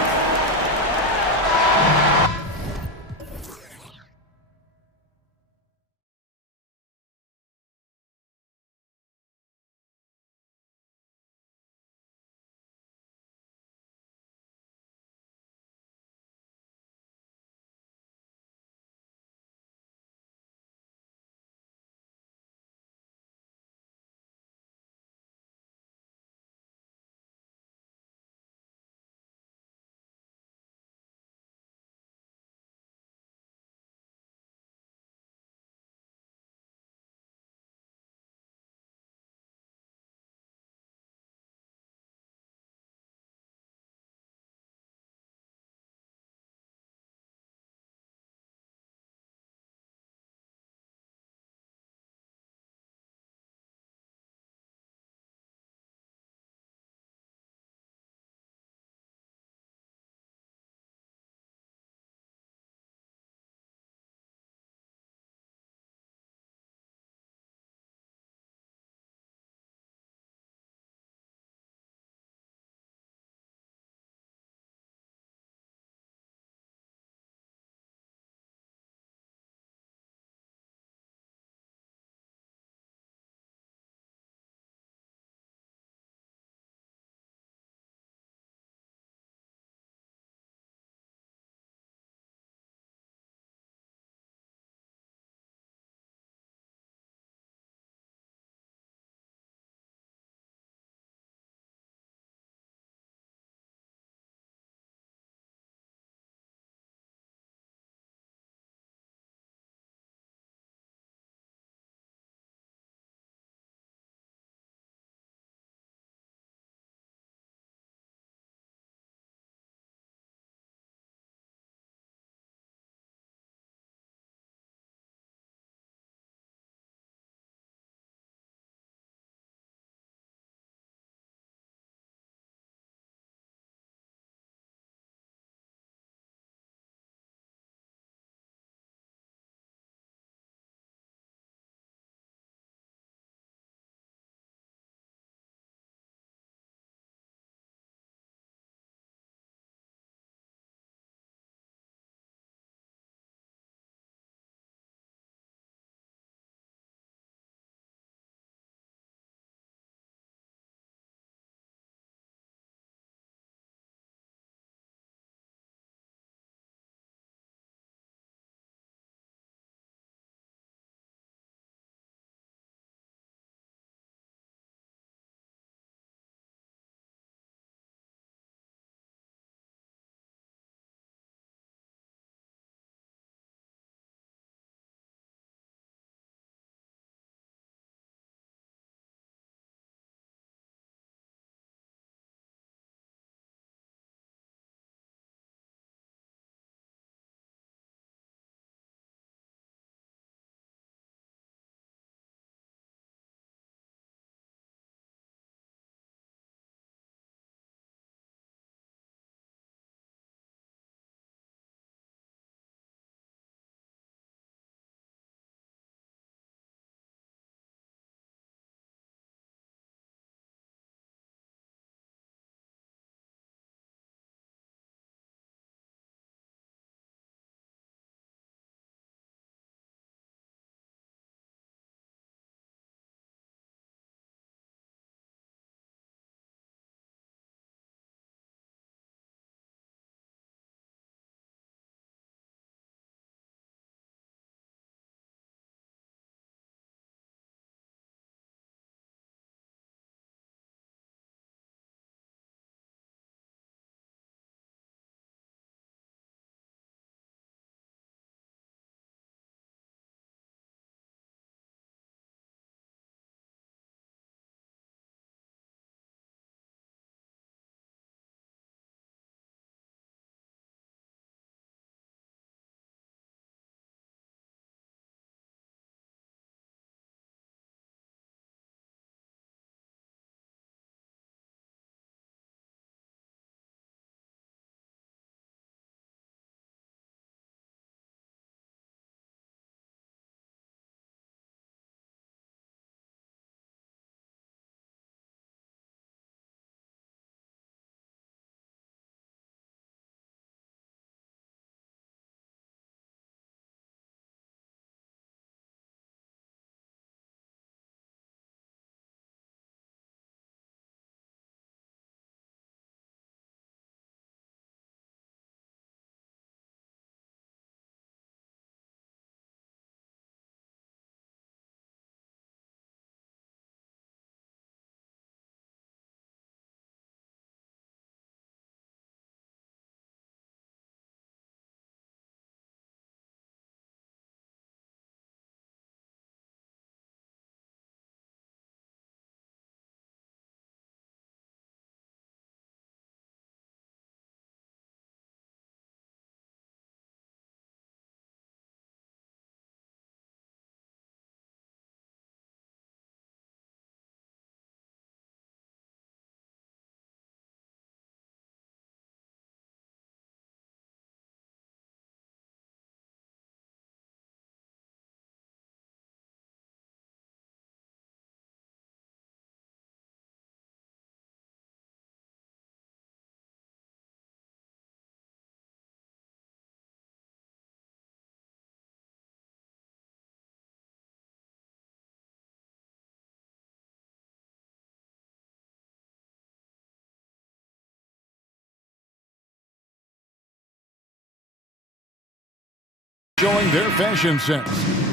showing their fashion sense.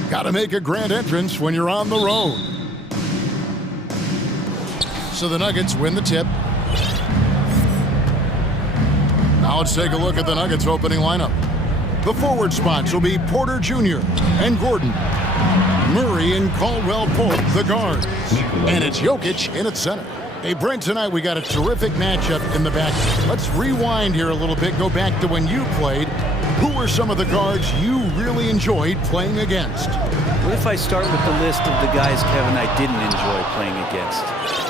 Gotta make a grand entrance when you're on the road. So the Nuggets win the tip. Now let's take a look at the Nuggets opening lineup. The forward spots will be Porter Jr. and Gordon. Murray and Caldwell-Pope, the guards. And it's Jokic in at center. Hey, Brent, tonight we got a terrific matchup in the back. Let's rewind here a little bit, go back to when you played. Who were some of the guards you really enjoyed playing against? What if I start with the list of the guys, Kevin, I didn't enjoy playing against?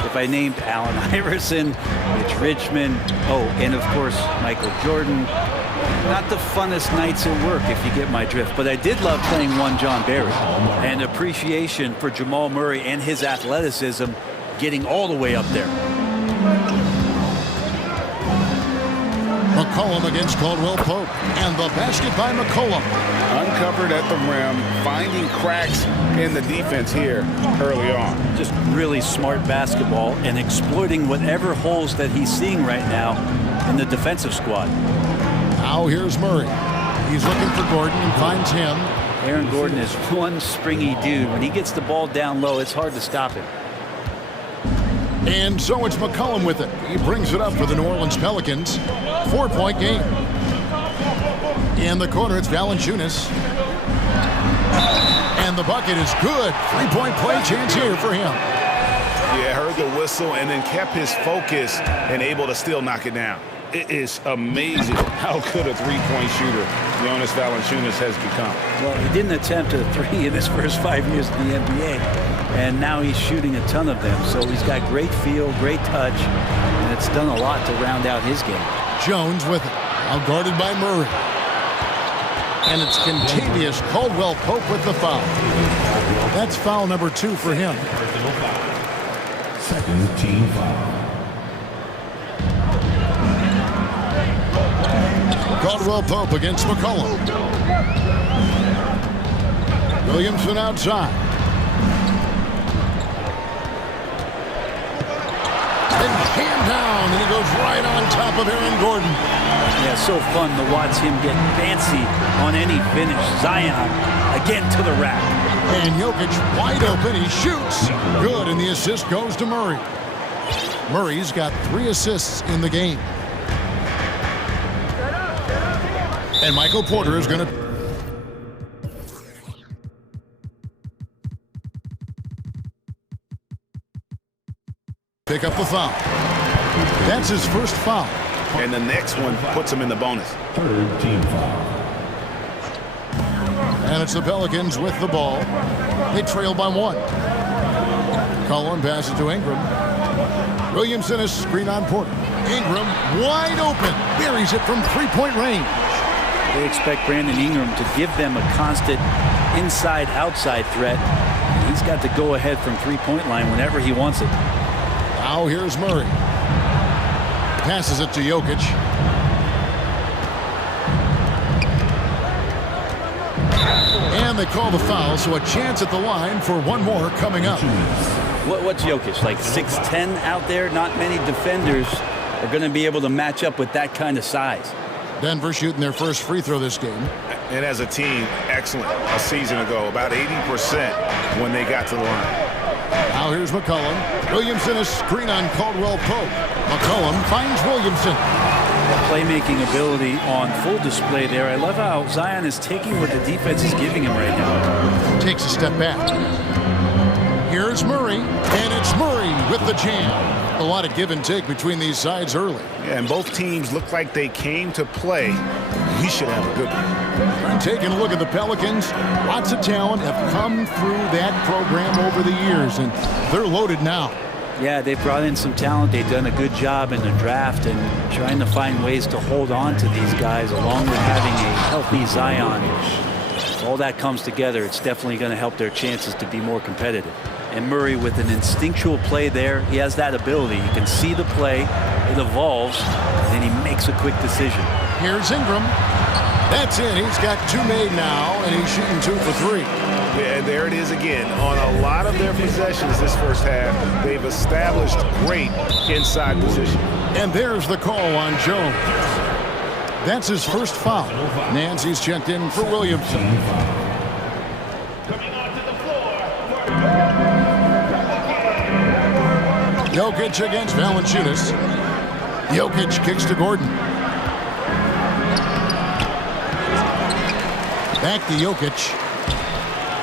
If I named Allen Iverson, Mitch Richmond, and of course, Michael Jordan. Not the funnest nights at work, if you get my drift, but I did love playing one John Barry. And appreciation for Jamal Murray and his athleticism getting all the way up there. McCollum against Caldwell-Pope, and the basket by McCollum. Uncovered at the rim, finding cracks in the defense here early on. Just really smart basketball and exploiting whatever holes that he's seeing right now in the defensive squad. Now here's Murray. He's looking for Gordon and finds him. Aaron Gordon is one springy dude. When he gets the ball down low, it's hard to stop him. And so it's McCollum with it. He brings it up for the New Orleans Pelicans. 4-point game. In the corner, it's Valanciunas. And the bucket is good. 3-point play chance here for him. Yeah, heard the whistle and then kept his focus and able to still knock it down. It is amazing how good a three-point shooter Jonas Valanciunas has become. Well, he didn't attempt a three in his first 5 years in the NBA, and now he's shooting a ton of them. So he's got great feel, great touch, and it's done a lot to round out his game. Jones with it, now guarded by Murray. And it's contagious. Caldwell-Pope with the foul. That's foul number 2 for him. Second team foul. Caldwell-Pope against McCollum. Williamson outside. And hand down, and he goes right on top of Aaron Gordon. Yeah, so fun to watch him get fancy on any finish. Zion again to the rack. And Jokic wide open, he shoots. Good, and the assist goes to Murray. Murray's got 3 assists in the game. And Michael Porter is going to pick up the foul. That's his first foul. And the next one puts him in the bonus. Third team foul. And it's the Pelicans with the ball. They trail by 1. Cullen passes to Ingram. Williamson is screen on Porter. Ingram wide open. Buries it from 3-point range. They expect Brandon Ingram to give them a constant inside-outside threat. He's got to go ahead from 3-point line whenever he wants it. Now here's Murray. Passes it to Jokic. And they call the foul, so a chance at the line for one more coming up. What's Jokic, like 6'10" out there? Not many defenders are going to be able to match up with that kind of size. Denver shooting their first free throw this game. And as a team, excellent a season ago, about 80% when they got to the line. Now here's McCollum. Williamson is screen on Caldwell-Pope. McCollum finds Williamson. Playmaking ability on full display there. I love how Zion is taking what the defense is giving him right now. Takes a step back. Here's Murray, and it's Murray with the jam. A lot of give and take between these sides early. Yeah, and both teams look like they came to play. We should have a good one. And taking a look at the Pelicans, lots of talent have come through that program over the years, and they're loaded now. Yeah, they've brought in some talent. They've done a good job in the draft and trying to find ways to hold on to these guys along with having a healthy Zion. If all that comes together, it's definitely going to help their chances to be more competitive. And Murray with an instinctual play there. He has that ability. You can see the play. It evolves, and he makes a quick decision. Here's Ingram. That's it. He's got 2 made now, and he's shooting 2 for 3. Yeah, there it is again. On a lot of their possessions this first half, they've established great inside position. And there's the call on Jones. That's his first foul. Nancy's checked in for Williamson. Jokic against Valanciunas. Jokic kicks to Gordon. Back to Jokic.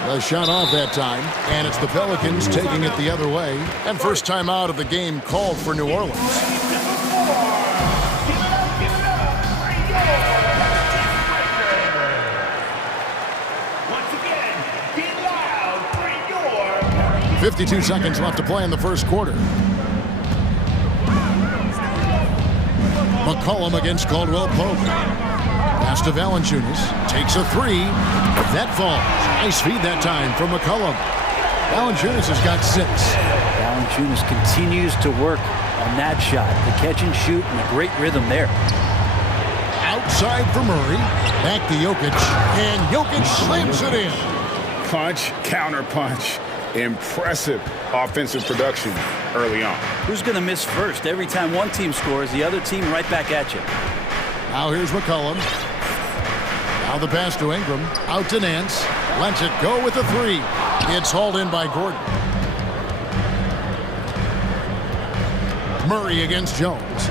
A shot off that time, and it's the Pelicans taking it the other way. And first time out of the game called for New Orleans. Once again, be loud for your 52 seconds left to play in the first quarter. McCollum against Caldwell Pope. Pass to Valanciunas. Takes a three. That falls. Nice feed that time from McCollum. Valanciunas has got 6. Valanciunas continues to work on that shot. The catch and shoot and a great rhythm there. Outside for Murray. Back to Jokic. And Jokic slams it in. Punch, counter punch. Impressive offensive production early on. Who's going to miss first? Every time one team scores, the other team right back at you. Now here's McCollum. Now the pass to Ingram. Out to Nance. Lets it go with the 3. It's hauled in by Gordon. Murray against Jones.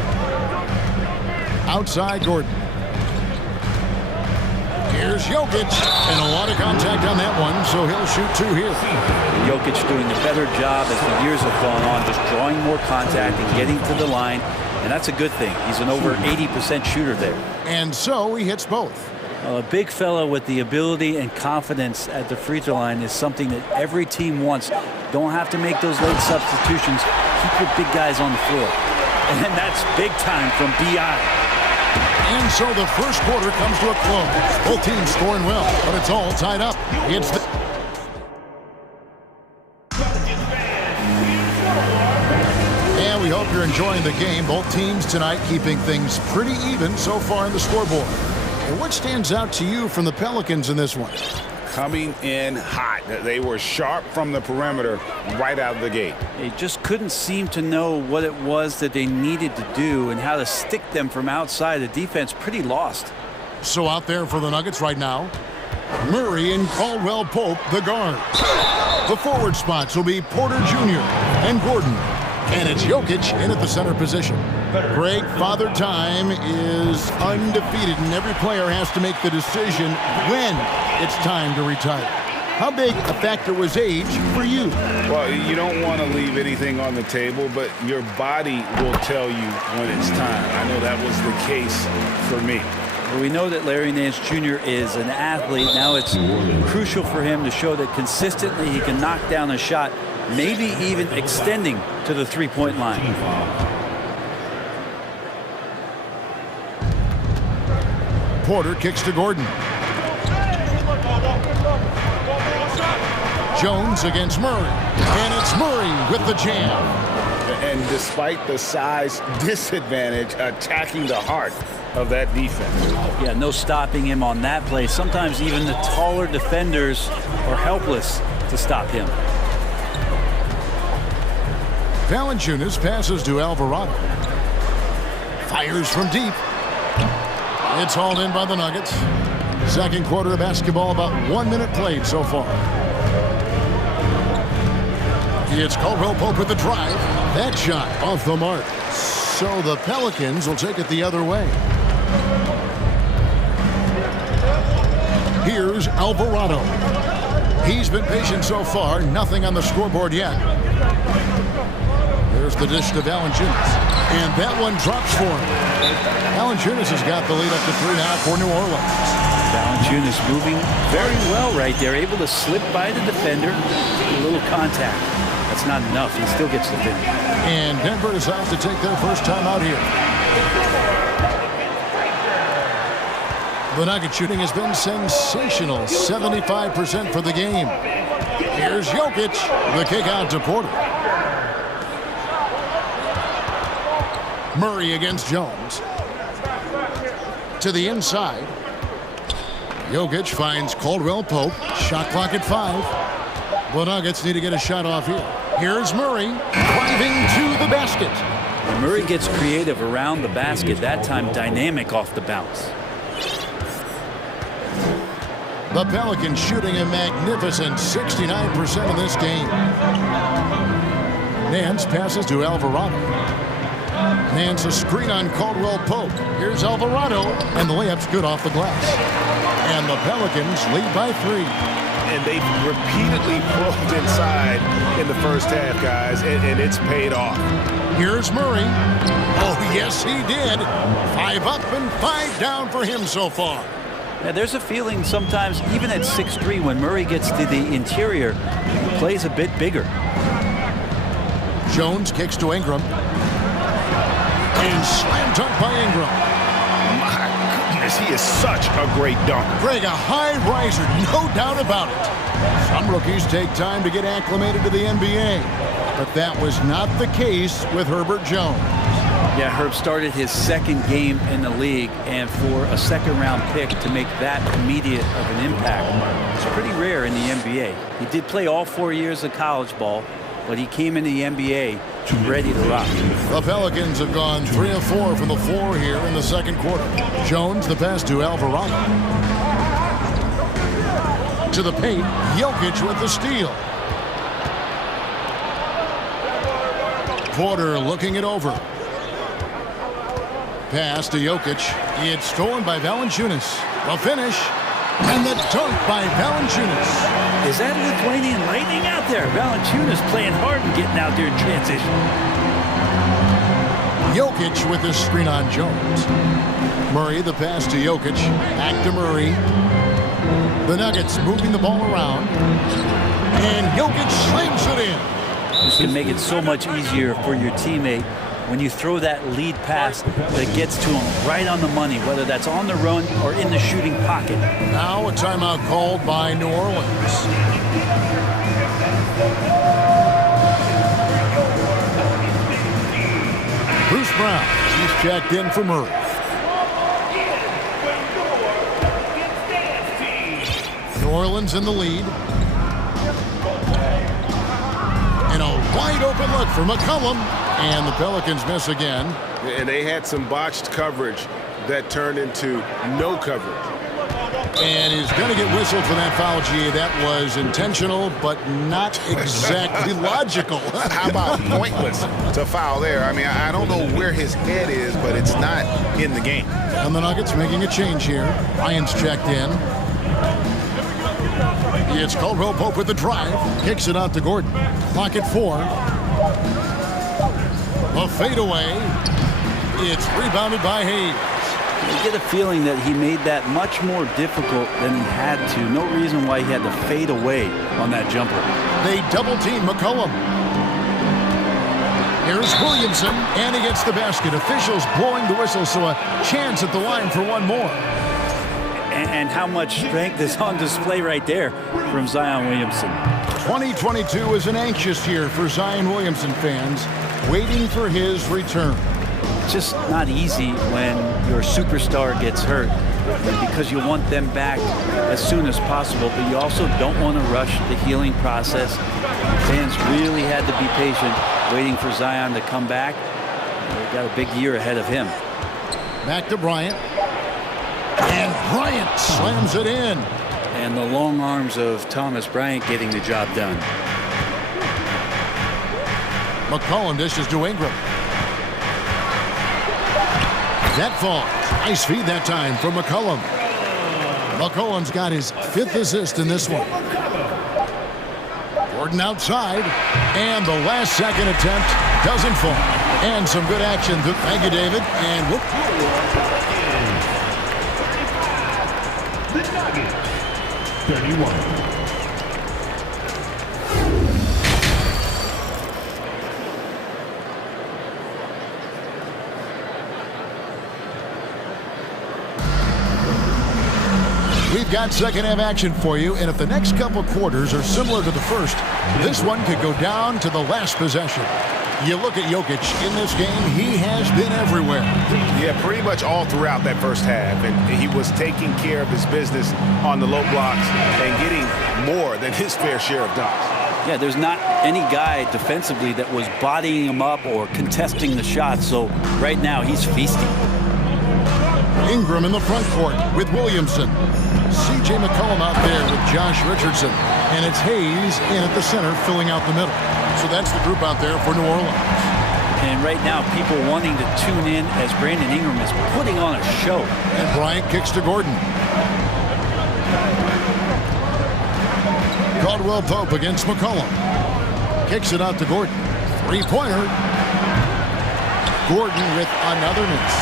Outside Gordon. Here's Jokic. And a lot of contact on that one, so he'll shoot 2 here. Jokic doing a better job as the years have gone on, just drawing more contact and getting to the line. And that's a good thing. He's an over 80% shooter there. And so he hits both. A big fella with the ability and confidence at the free throw line is something that every team wants. Don't have to make those late substitutions. Keep your big guys on the floor. And that's big time from B.I. And so the first quarter comes to a close. Both teams scoring well, but it's all tied up. It's the... And we hope you're enjoying the game. Both teams tonight keeping things pretty even so far in the scoreboard. And what stands out to you from the Pelicans in this one? Coming in hot. They were sharp from the perimeter right out of the gate. They just couldn't seem to know what it was that they needed to do and how to stick them from outside. The defense pretty lost. So out there for the Nuggets right now, Murray and Caldwell Pope, the guards. The forward spots will be Porter Jr. and Gordon. And it's Jokic in at the center position. Greg, Father Time is undefeated, and every player has to make the decision when it's time to retire. How big a factor was age for you? Well, you don't want to leave anything on the table, but your body will tell you when it's time. I know that was the case for me. Well, we know that Larry Nance Jr. is an athlete. Now it's crucial for him to show that consistently he can knock down a shot, maybe even extending to the three-point line. Porter kicks to Gordon. Jones against Murray. And it's Murray with the jam. And despite the size disadvantage, attacking the heart of that defense. Yeah, no stopping him on that play. Sometimes even the taller defenders are helpless to stop him. Valanciunas passes to Alvarado. Fires from deep. It's hauled in by the Nuggets. Second quarter of basketball, about 1 minute played so far. It's Caldwell Pope with the drive. That shot off the mark. So the Pelicans will take it the other way. Here's Alvarado. He's been patient so far. Nothing on the scoreboard yet. There's the dish to Valanciunas. And that one drops for him. Valanciunas has got the lead up to 3 now for New Orleans. Valanciunas moving very well right there. Able to slip by the defender. A little contact. That's not enough. He still gets the finish. And Denver decides to take their first time out here. The Nugget shooting has been sensational. 75% for the game. Here's Jokic. The kick out to Porter. Murray against Jones. To the inside. Jokic finds Caldwell Pope. Shot clock at 5. The Nuggets need to get a shot off here. Here's Murray driving to the basket. And Murray gets creative around the basket, that time dynamic off the bounce. The Pelicans shooting a magnificent 69% in this game. Nance passes to Alvarado. Nance a screen on Caldwell Pope. Here's Alvarado, and the layup's good off the glass. And the Pelicans lead by 3. And they've repeatedly probed inside in the first half, guys, and it's paid off. Here's Murray. Oh, yes, he did. 5 up and 5 down for him so far. Yeah, there's a feeling sometimes, even at 6'3", when Murray gets to the interior, he plays a bit bigger. Jones kicks to Ingram. And slam dunk by Ingram. My goodness, he is such a great dunker. Greg, a high riser, no doubt about it. Some rookies take time to get acclimated to the NBA, but that was not the case with Herbert Jones. Yeah, Herb started his second game in the league, and for a second-round pick to make that immediate of an impact, it's pretty rare in the NBA. He did play all 4 years of college ball, but he came into the NBA ready to rock. The Pelicans have gone 3 of 4 from the floor here in the second quarter. Jones the pass to Alvarado. To the paint, Jokic with the steal. Porter looking it over. Pass to Jokic. It's stolen by Valanciunas. The finish. And the dunk by Valanciunas. Is that Lithuanian lightning out there? Valanciunas playing hard and getting out there in transition. Jokic with this screen on Jones. Murray the pass to Jokic. Back to Murray. The Nuggets moving the ball around. And Jokic slams it in. This can make it so much easier for your teammate when you throw that lead pass that gets to him right on the money, whether that's on the run or in the shooting pocket. Now a timeout called by New Orleans. Bruce Brown, he's checked in for Murray. New Orleans in the lead. And a wide open look for McCollum. And the Pelicans miss again. And they had some botched coverage that turned into no coverage. And he's going to get whistled for that foul, G. That was intentional, but not exactly logical. How about pointless to foul there? I mean, I don't know where his head is, but it's not in the game. And the Nuggets making a change here. Ryan's checked in. It's Caldwell Pope with the drive. Kicks it out to Gordon. Clock at 4. A fadeaway. It's rebounded by Hayes. You get a feeling that he made that much more difficult than he had to. No reason why he had to fade away on that jumper. They double team McCollum. Here's Williamson, and he gets the basket. Officials blowing the whistle, so a chance at the line for one more. And how much strength is on display right there from Zion Williamson. 2022 is an anxious year for Zion Williamson fans, waiting for his return. Just not easy when your superstar gets hurt, because you want them back as soon as possible, but you also don't want to rush the healing process. Fans really had to be patient, waiting for Zion to come back. They've got a big year ahead of him. Back to Bryant. And Bryant slams it in. And the long arms of Thomas Bryant getting the job done. McCollum dishes to Ingram. That falls. Nice feed that time from McCollum. McCollum's got his 5th assist in this one. Gordon outside. And the last second attempt doesn't fall. And some good action. Thank you, David. And whoop. The Nuggets, 31. We've got second half action for you, and if the next couple quarters are similar to the first, this one could go down to the last possession. You look at Jokic in this game, he has been everywhere. Yeah, pretty much all throughout that first half, and he was taking care of his business on the low blocks and getting more than his fair share of dunks. Yeah, there's not any guy defensively that was bodying him up or contesting the shot. So right now he's feasting. Ingram in the front court with Williamson. C.J. McCollum out there with Josh Richardson. And it's Hayes in at the center filling out the middle. So that's the group out there for New Orleans. And right now, people wanting to tune in as Brandon Ingram is putting on a show. And Bryant kicks to Gordon. Caldwell Pope against McCollum. Kicks it out to Gordon. Three-pointer. Gordon with another miss.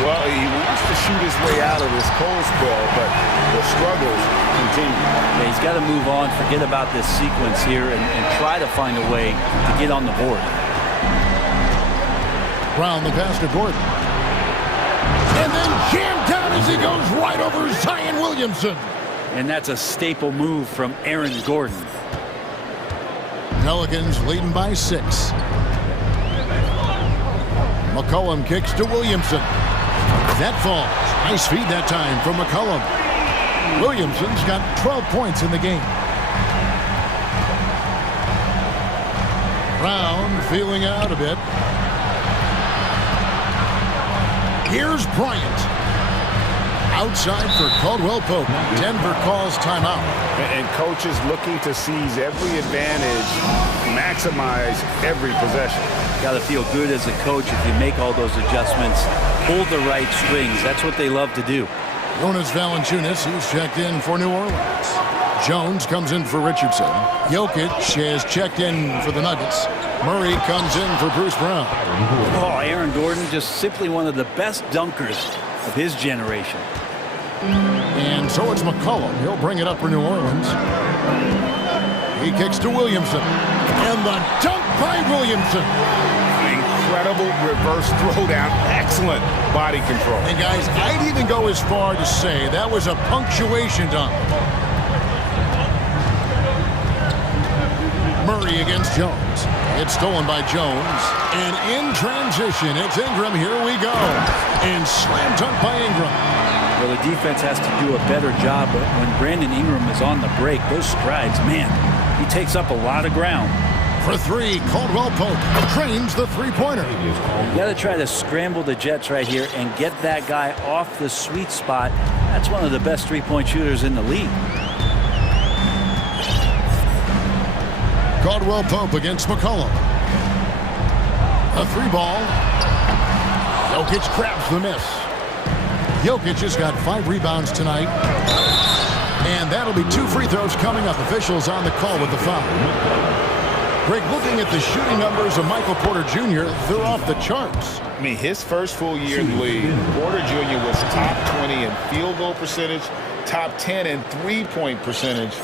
Well, he wants to shoot his way out of this cold spell, but the struggles continue. Yeah, he's got to move on, forget about this sequence here, and try to find a way to get on the board. Brown the pass to Gordon. And then jammed down as he goes right over Zion Williamson. And that's a staple move from Aaron Gordon. Pelicans leading by 6. McCollum kicks to Williamson. That falls. Nice feed that time from McCollum. Williamson's got 12 points in the game. Brown feeling out a bit. Here's Bryant. Outside for Caldwell Pope. Denver calls timeout. And coaches looking to seize every advantage, maximize every possession. Got to feel good as a coach if you make all those adjustments, hold the right strings. That's what they love to do. Jonas Valanciunas, he's checked in for New Orleans. Jones comes in for Richardson. Jokic has checked in for the Nuggets. Murray comes in for Bruce Brown. Oh, Aaron Gordon, just simply one of the best dunkers of his generation. And so it's McCollum. He'll bring it up for New Orleans. He kicks to Williamson. And the dunk by Williamson. Incredible reverse throwdown. Excellent body control. And guys, I'd even go as far to say that was a punctuation dunk. Murray against Jones. It's stolen by Jones. And in transition, it's Ingram. Here we go. And slam dunk by Ingram. Well, the defense has to do a better job, but when Brandon Ingram is on the break, those strides, man, he takes up a lot of ground. For 3, Caldwell Pope trains the three-pointer. You got to try to scramble the Jets right here and get that guy off the sweet spot. That's one of the best three-point shooters in the league. Caldwell Pope against McCollum. A 3-ball. Jokic grabs the miss. Jokic has got 5 rebounds tonight. And that'll be 2 free throws coming up. Officials on the call with the foul. Greg, looking at the shooting numbers of Michael Porter Jr., they're off the charts. I mean, his first full year in the league, Porter Jr. was top 20 in field goal percentage, top 10 in three-point percentage.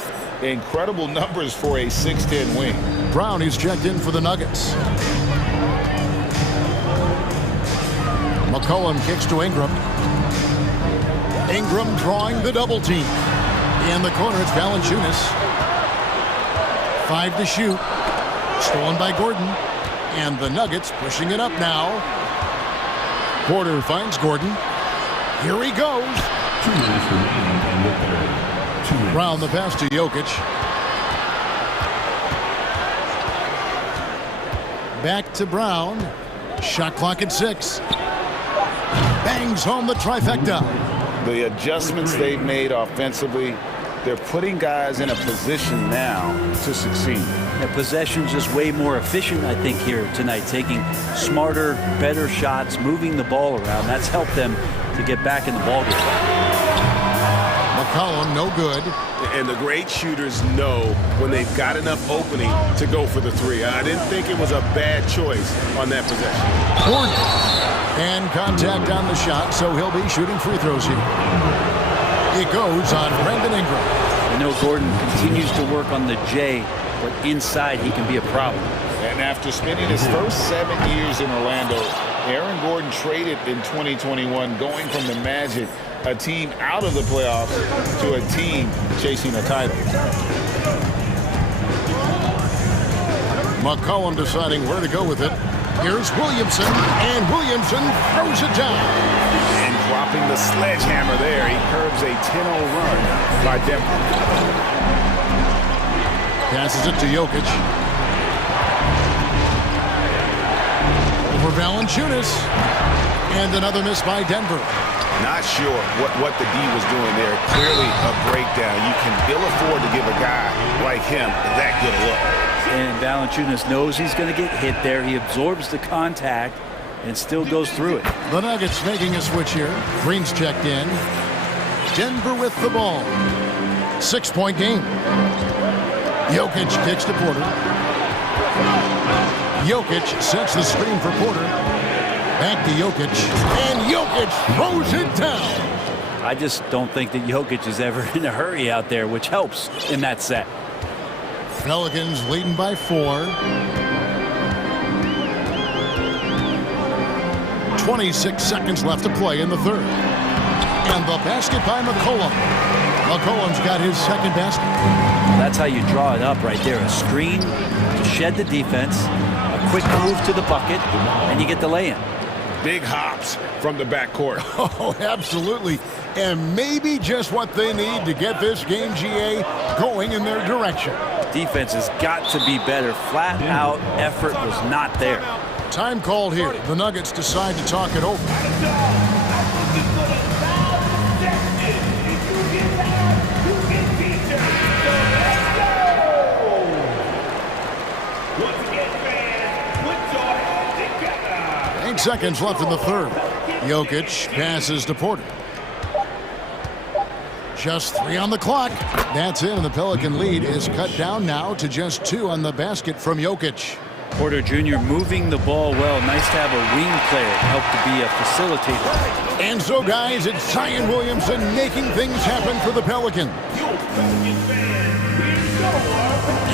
Incredible numbers for a 6'10 wing. Brown is checked in for the Nuggets. McCollum kicks to Ingram. Ingram drawing the double team. In the corner, it's Valanciunas. 5 to shoot. Stolen by Gordon. And the Nuggets pushing it up now. Porter finds Gordon. Here he goes. 2 minutes remaining in the third. Brown the pass to Jokic. Back to Brown. Shot clock at 6. Bangs home the trifecta. The adjustments they've made offensively, they're putting guys in a position now to succeed. Yeah, possession's just way more efficient, I think, here tonight. Taking smarter, better shots, moving the ball around. That's helped them to get back in the ballgame. McCollum, no good. And the great shooters know when they've got enough opening to go for the 3. I didn't think it was a bad choice on that possession. Gordon. And contact on the shot, so he'll be shooting free throws here. It goes on Brandon Ingram. I know Gordon continues to work on the J, but inside he can be a problem. And after spending his first 7 years in Orlando, Aaron Gordon traded in 2021, going from the Magic, a team out of the playoffs, to a team chasing a title. McCollum deciding where to go with it. Here's Williamson, and Williamson throws it down. And dropping the sledgehammer there, he curbs a 10-0 run by Denver. Passes it to Jokic. Over Valanciunas. And another miss by Denver. Not sure what the D was doing there. Clearly a breakdown. You can ill afford to give a guy like him that good a look. And Valanciunas knows he's going to get hit there. He absorbs the contact and still goes through it. The Nuggets making a switch here. Green's checked in. Denver with the ball. 6-point game. Jokic kicks to Porter. Jokic sets the screen for Porter. Back to Jokic. And Jokic throws it down. I just don't think that Jokic is ever in a hurry out there, which helps in that set. Pelicans leading by 4. 26 seconds left to play in the third. And the basket by McCollum. McCollum's got his second basket. That's how you draw it up right there. A screen to shed the defense, a quick move to the bucket, and you get the lay-in. Big hops from the backcourt. Oh, absolutely. And maybe just what they need to get this game, GA, going in their direction. Defense has got to be better. Flat out effort was not there. Time called here. The Nuggets decide to talk it over. Seconds left in the third. Jokic passes to Porter. Just 3 on the clock. That's it, and the Pelican lead is cut down now to just 2 on the basket from Jokic. Porter Jr. moving the ball well. Nice to have a wing player help to be a facilitator. And so, guys, it's Zion Williamson making things happen for the Pelican.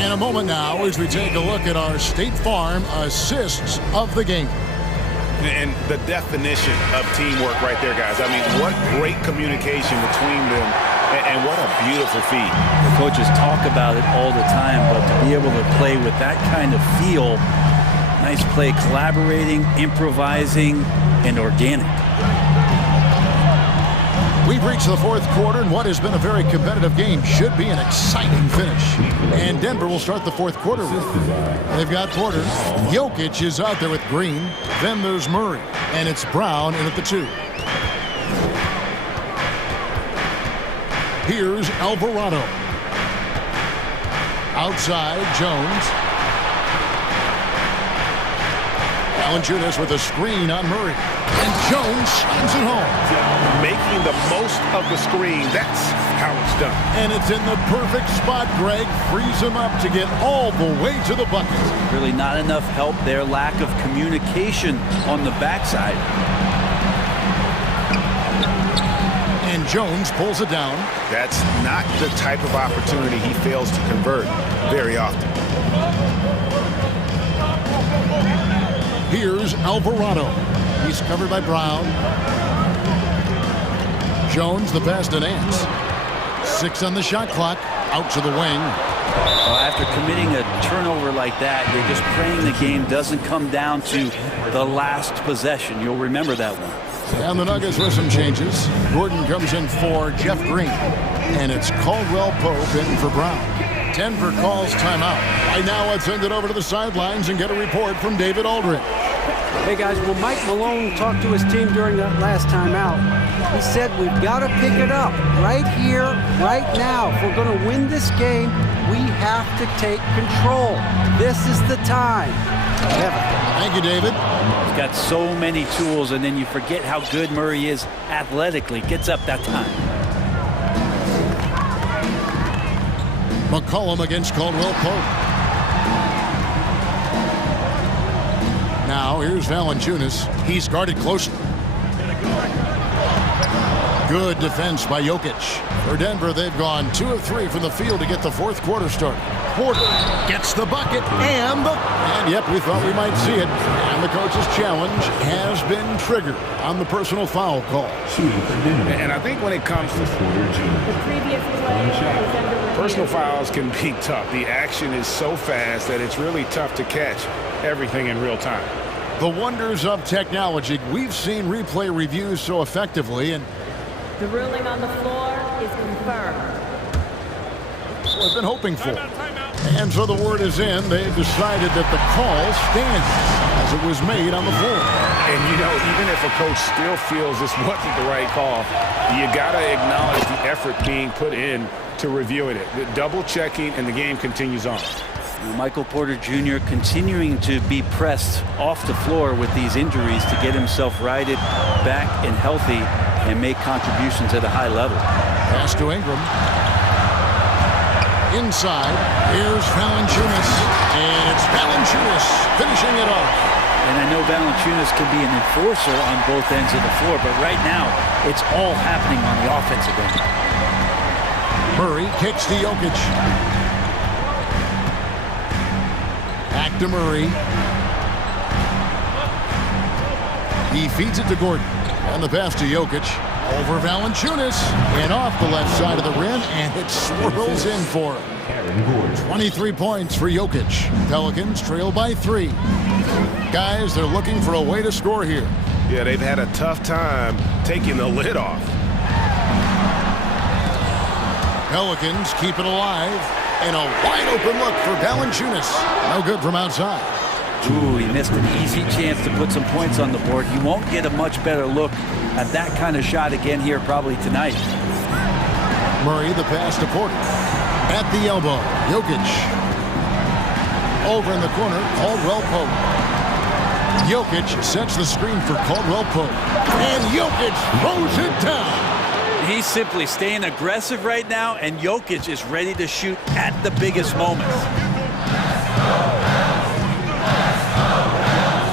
In a moment now, as we take a look at our State Farm assists of the game. And the definition of teamwork right there, guys. I mean, what great communication between them, and what a beautiful feat. The coaches talk about it all the time, but to be able to play with that kind of feel, nice play, collaborating, improvising, and organic. We've reached the fourth quarter, and what has been a very competitive game should be an exciting finish. And Denver will start the fourth quarter. They've got Porter. Jokic is out there with Green. Then there's Murray. And it's Brown in at the 2. Here's Alvarado. Outside, Jones. Valanciunas with a screen on Murray. And Jones slams it home. Making the most of the screen. That's how it's done. And it's in the perfect spot, Greg. Frees him up to get all the way to the bucket. Really not enough help there. Lack of communication on the backside. And Jones pulls it down. That's not the type of opportunity he fails to convert very often. Here's Alvarado. He's covered by Brown. Jones, the pass to Nance. 6 on the shot clock. Out to the wing. After committing a turnover like that, you're just praying the game doesn't come down to the last possession. You'll remember that one. And the Nuggets with some changes. Gordon comes in for Jeff Green. And it's Caldwell Pope in for Brown. Denver calls timeout. Right now, let's send it over to the sidelines and get a report from David Aldridge. Hey, guys, well, Mike Malone talked to his team during that last timeout. He said we've got to pick it up right here, right now. If we're going to win this game, we have to take control. This is the time. Kevin. Thank you, David. He's got so many tools, and then you forget how good Murray is athletically. Gets up that time. McCollum against Caldwell Pope. Now, here's Valanciunas. He's guarded closely. Good defense by Jokic. For Denver, they've gone 2 of 3 from the field to get the fourth quarter started. Porter gets the bucket, and yep, we thought we might see it. And the coach's challenge has been triggered on the personal foul call. And I think when it comes to personal fouls can be tough. The action is so fast that it's really tough to catch everything in real time. The wonders of technology. We've seen replay reviews so effectively, and the ruling on the floor is confirmed. I've been hoping for. And so the word is in. They've decided that the call stands as it was made on the floor. And, you know, even if a coach still feels this wasn't the right call, you got to acknowledge the effort being put in to reviewing it. The double checking, and the game continues on. Michael Porter Jr. continuing to be pressed off the floor with these injuries to get himself righted back and healthy and make contributions at a high level. Pass to Ingram. Inside, here's Valanciunas, and it's Valanciunas finishing it off. And I know Valanciunas can be an enforcer on both ends of the floor, but right now, it's all happening on the offensive end. Murray kicks to Jokic. Back to Murray. He feeds it to Gordon. And the pass to Jokic. Over Valanciunas. And off the left side of the rim. And it swirls in for him. 23 points for Jokic. Pelicans trail by 3. Guys, they're looking for a way to score here. Yeah, they've had a tough time taking the lid off. Pelicans keep it alive. And a wide-open look for Valanciunas. No good from outside. Ooh, he missed an easy chance to put some points on the board. He won't get a much better look at that kind of shot again here probably tonight. Murray, the pass to Porter. At the elbow, Jokic. Over in the corner, Caldwell Pope. Jokic sets the screen for Caldwell Pope. And Jokic throws it down. He's simply staying aggressive right now, and Jokic is ready to shoot at the biggest moments.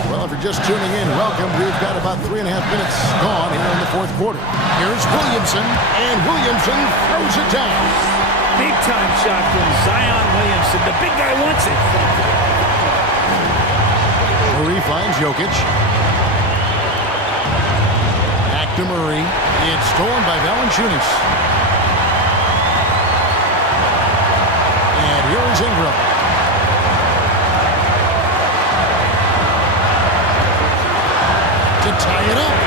Well, if you're just tuning in, welcome. We've got about 3.5 minutes gone here in the fourth quarter. Here's Williamson, and Williamson throws it down. Big-time shot from Zion Williamson. The big guy wants it. Murray finds Jokic. Back to Murray. It's stolen by Valanciunas. And here is Ingram. To tie it up.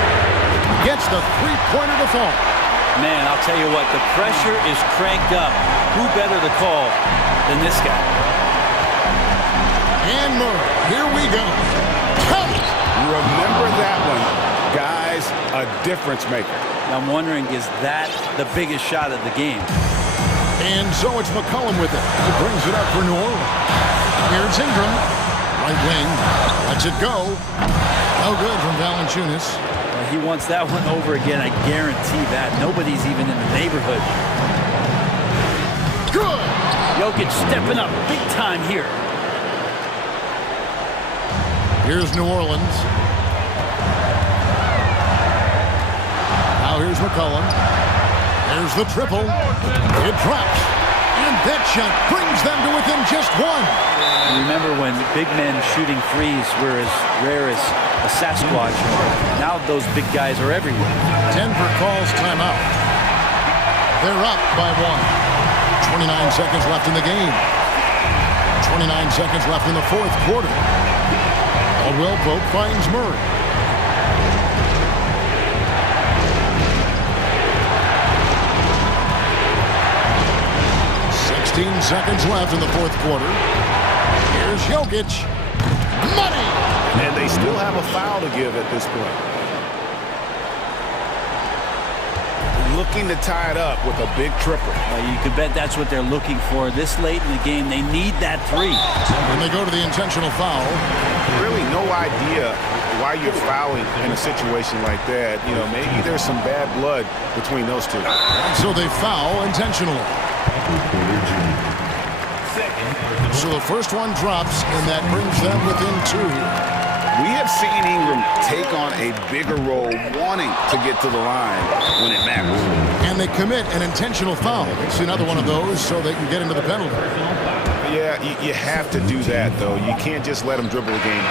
Gets the three-pointer to fall. Man, I'll tell you what, the pressure is cranked up. Who better to call than this guy? And Murray, here we go. Count it. Remember that one, guys, a difference maker. I'm wondering, is that the biggest shot of the game? And so it's McCollum with it. He brings it up for New Orleans. Here's Ingram. Right wing. Lets it go. No good from Valanciunas. He wants that one over again, I guarantee that. Nobody's even in the neighborhood. Good! Jokic stepping up big time here. Here's New Orleans. Now here's McCollum. There's the triple. It drops. And that shot brings them to within just one. Remember when big men shooting threes were as rare as a Sasquatch? Now those big guys are everywhere. Denver calls timeout. They're up by 1. 29 seconds left in the game. 29 seconds left in the fourth quarter. Caldwell Pope finds Murray. Seconds left in the fourth quarter. Here's Jokic. Money! And they still have a foul to give at this point. Looking to tie it up with a big triple. You can bet that's what they're looking for. This late in the game, they need that three. When they go to the intentional foul. Really no idea why you're fouling in a situation like that. You know, maybe there's some bad blood between those two. And so they foul intentionally. So the first one drops, and that brings them within 2 here. We have seen Ingram take on a bigger role, wanting to get to the line when it matters. And they commit an intentional foul. It's another one of those so they can get into the penalty. Yeah, you have to do that, though. You can't just let them dribble the game.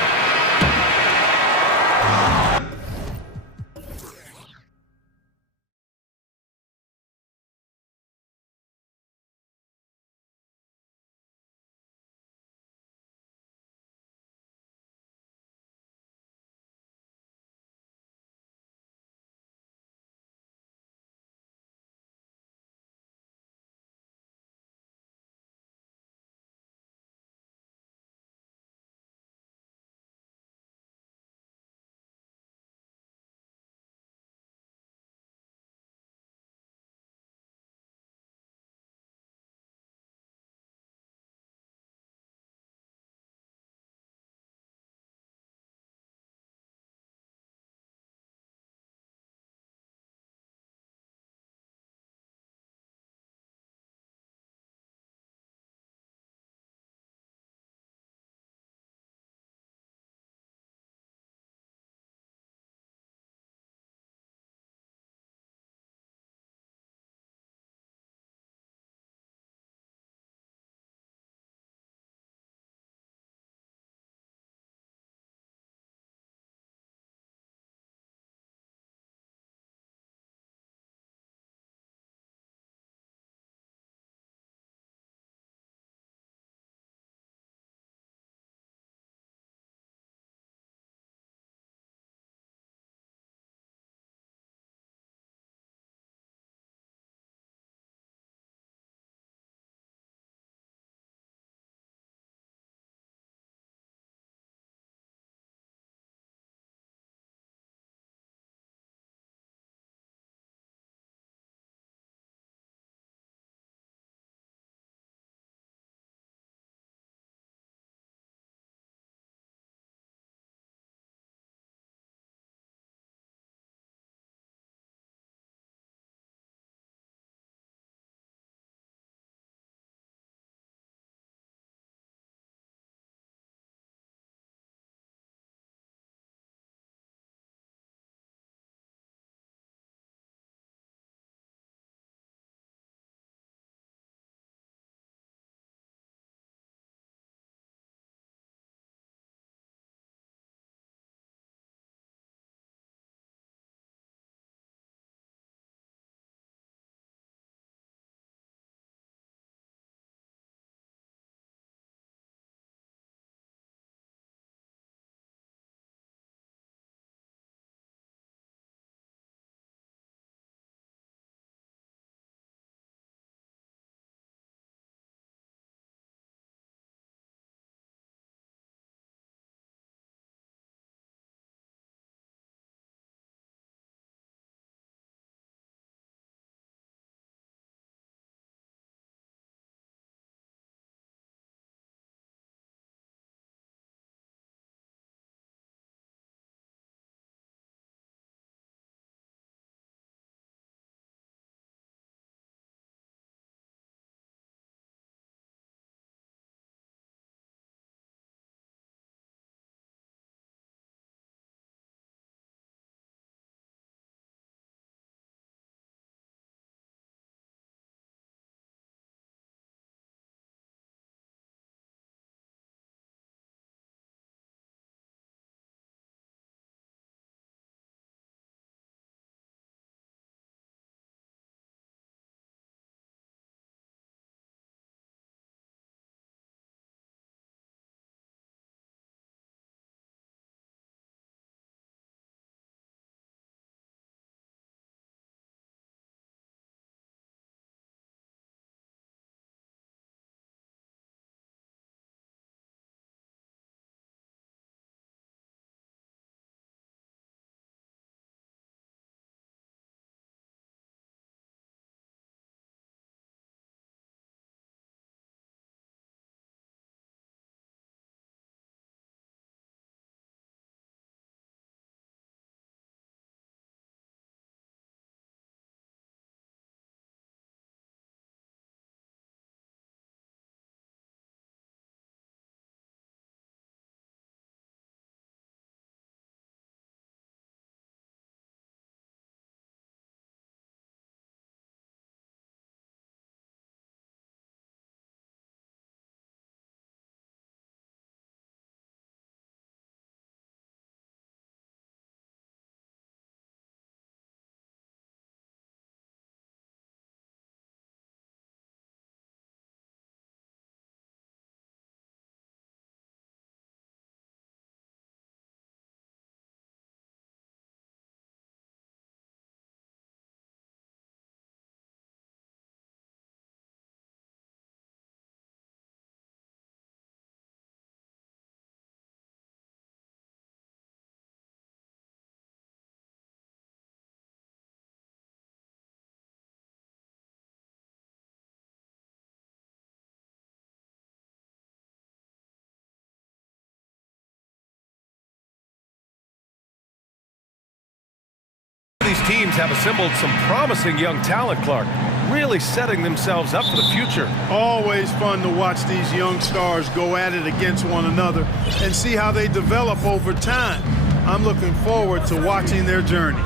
teams have assembled some promising young talent, Clark, really setting themselves up for the future. Always fun to watch these young stars go at it against one another and see how they develop over time. I'm looking forward to watching their journeys.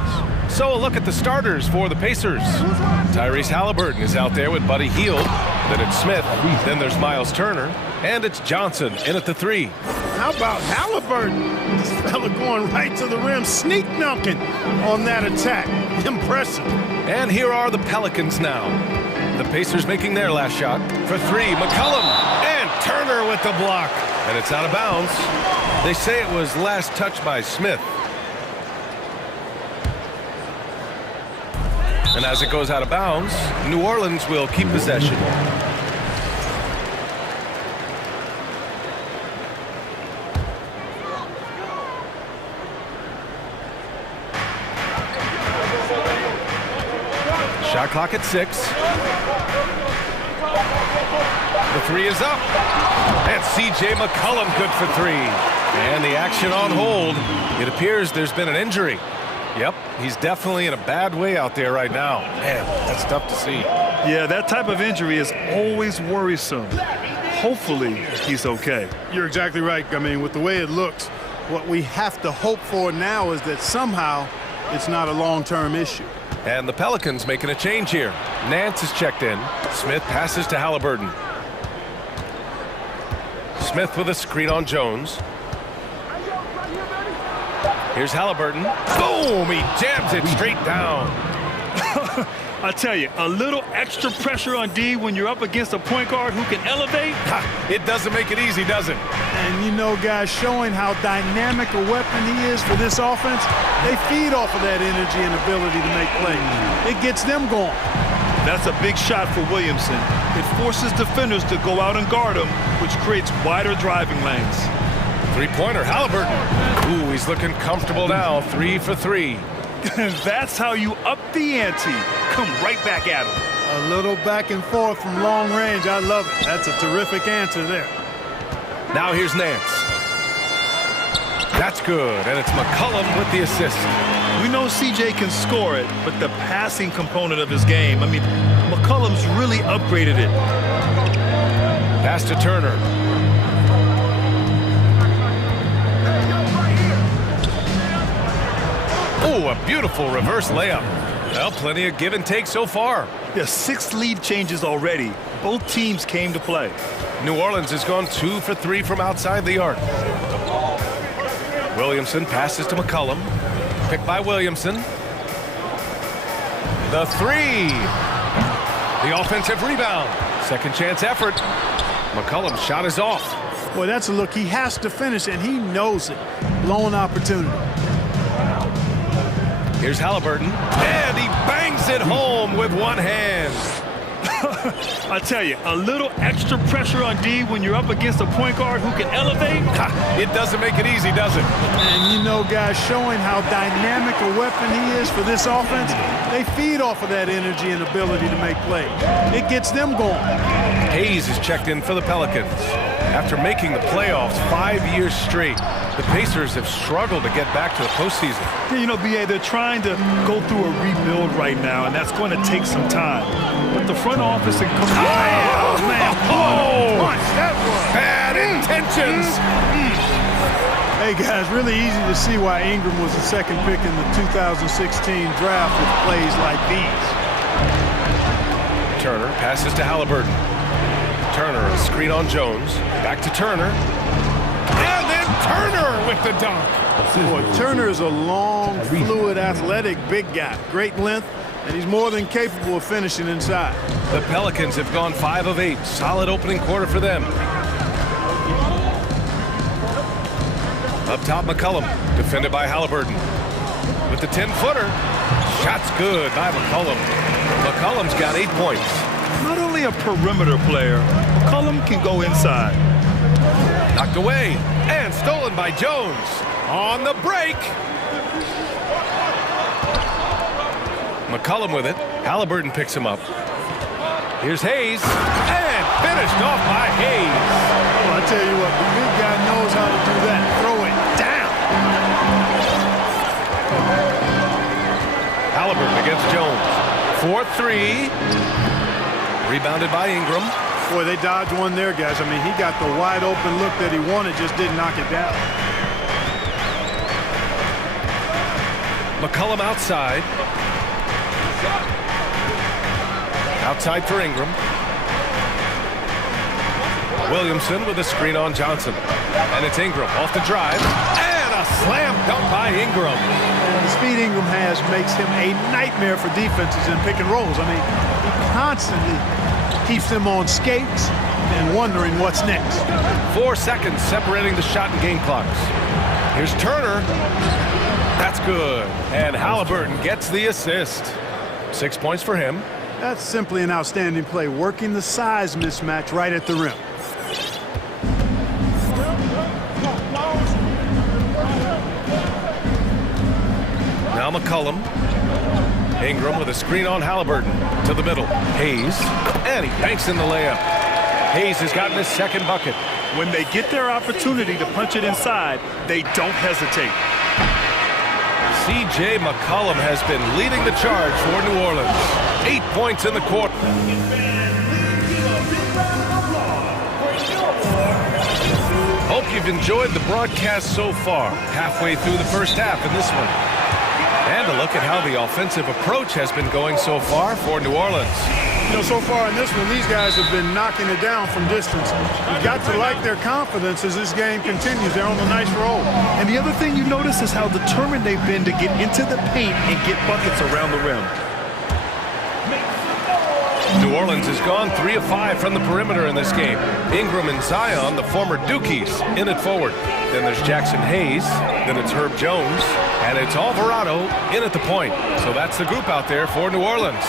So a look at the starters for the Pacers. Tyrese Halliburton is out there with Buddy Hield. Then it's Smith. Then there's Miles Turner. And it's Johnson in at the 3. How about Halliburton? This fella going right to the rim, sneak dunking on that attack. Impressive. And here are the Pelicans now. The Pacers making their last shot for 3. McCollum and Turner with the block. And it's out of bounds. They say it was last touched by Smith. And as it goes out of bounds, New Orleans will keep possession. Shot clock at 6. The 3 is up. And C.J. McCollum good for 3. And the action on hold. It appears there's been an injury. Yep, he's definitely in a bad way out there right now. Man, that's tough to see. Yeah, that type of injury is always worrisome. Hopefully, he's okay. You're exactly right. I mean, with the way it looks, what we have to hope for now is that somehow it's not a long-term issue. And the Pelicans making a change here. Nance is checked in. Smith passes to Halliburton. Smith with a screen on Jones. Here's Halliburton. Boom! He jams it straight down. I tell you, a little extra pressure on D when you're up against a point guard who can elevate. It doesn't make it easy, does it? And you know, guys, showing how dynamic a weapon he is for this offense, they feed off of that energy and ability to make plays. It gets them going. That's a big shot for Williamson. It forces defenders to go out and guard him, which creates wider driving lanes. Three-pointer, Halliburton. Ooh, he's looking comfortable now. 3 for 3. That's how you up the ante. Come right back at him. A little back and forth from long range. I love it. That's a terrific answer there. Now here's Nance. That's good, and it's McCollum with the assist. We know CJ can score it, but the passing component of his game, I mean, McCollum's really upgraded it. Pass to Turner. Oh, a beautiful reverse layup. Well, plenty of give and take so far. Yeah, 6 lead changes already. Both teams came to play. New Orleans has gone 2 for 3 from outside the arc. Williamson passes to McCollum. Picked by Williamson. The 3. The offensive rebound. Second chance effort. McCollum's shot is off. Boy, that's a look he has to finish, and he knows it. Blown opportunity. Here's Halliburton, and he bangs it home with one hand. I tell you, a little extra pressure on D when you're up against a point guard who can elevate. It doesn't make it easy, does it? And you know, guys, showing how dynamic a weapon he is for this offense, they feed off of that energy and ability to make plays. It gets them going. Hayes is checked in for the Pelicans. After making the playoffs 5 years straight, the Pacers have struggled to get back to the postseason. Yeah, you know, B.A., they're trying to go through a rebuild right now, and that's going to take some time. But the front office and coach... Oh, man. Oh! Punch, that was... Bad intentions. Hey, guys, really easy to see why Ingram was the second pick in the 2016 draft with plays like these. Turner passes to Halliburton. Turner, a screen on Jones. Back to Turner. And then Turner with the dunk. Boy, Turner is a long, fluid, athletic, big guy. Great length, and he's more than capable of finishing inside. The Pelicans have gone 5 of 8. Solid opening quarter for them. Up top, McCollum, defended by Halliburton. With the 10-footer. Shot's good by McCollum. McCollum's got 8 points. Not only a perimeter player, McCollum can go inside. Knocked away and stolen by Jones. On the break. McCollum with it. Halliburton picks him up. Here's Hayes. And finished off by Hayes. Well, I tell you what, the big guy knows how to do that. Throw it down. three. Rebounded by Ingram. Boy, they dodged one there, guys. I mean, he got the wide open look that he wanted, just didn't knock it down. McCollum outside. Outside for Ingram. Williamson with a screen on Johnson. And it's Ingram off the drive. And a slam dunk by Ingram. The speed Ingram has makes him a nightmare for defenses in pick and rolls. I mean, he constantly keeps them on skates and wondering what's next. 4 seconds separating the shot and game clocks. Here's Turner. That's good. And Halliburton gets the assist. 6 points for him. That's simply an outstanding play, working the size mismatch right at the rim. Now McCollum. Ingram with a screen on Halliburton. To the middle. Hayes. And he banks in the layup. Hayes has gotten his second bucket. When they get their opportunity to punch it inside, they don't hesitate. C.J. McCollum has been leading the charge for New Orleans. 8 points in the quarter. Hope you've enjoyed the broadcast so far. Halfway through the first half in this one. And a look at how the offensive approach has been going so far for New Orleans. You know, so far in this one, these guys have been knocking it down from distance. You've got to like their confidence as this game continues. They're on a nice roll. And the other thing you notice is how determined they've been to get into the paint and get buckets around the rim. New Orleans has gone 3 of 5 from the perimeter in this game. Ingram and Zion, the former Dukies, in it forward. Then there's Jackson Hayes. Then it's Herb Jones. And it's Alvarado in at the point. So that's the group out there for New Orleans.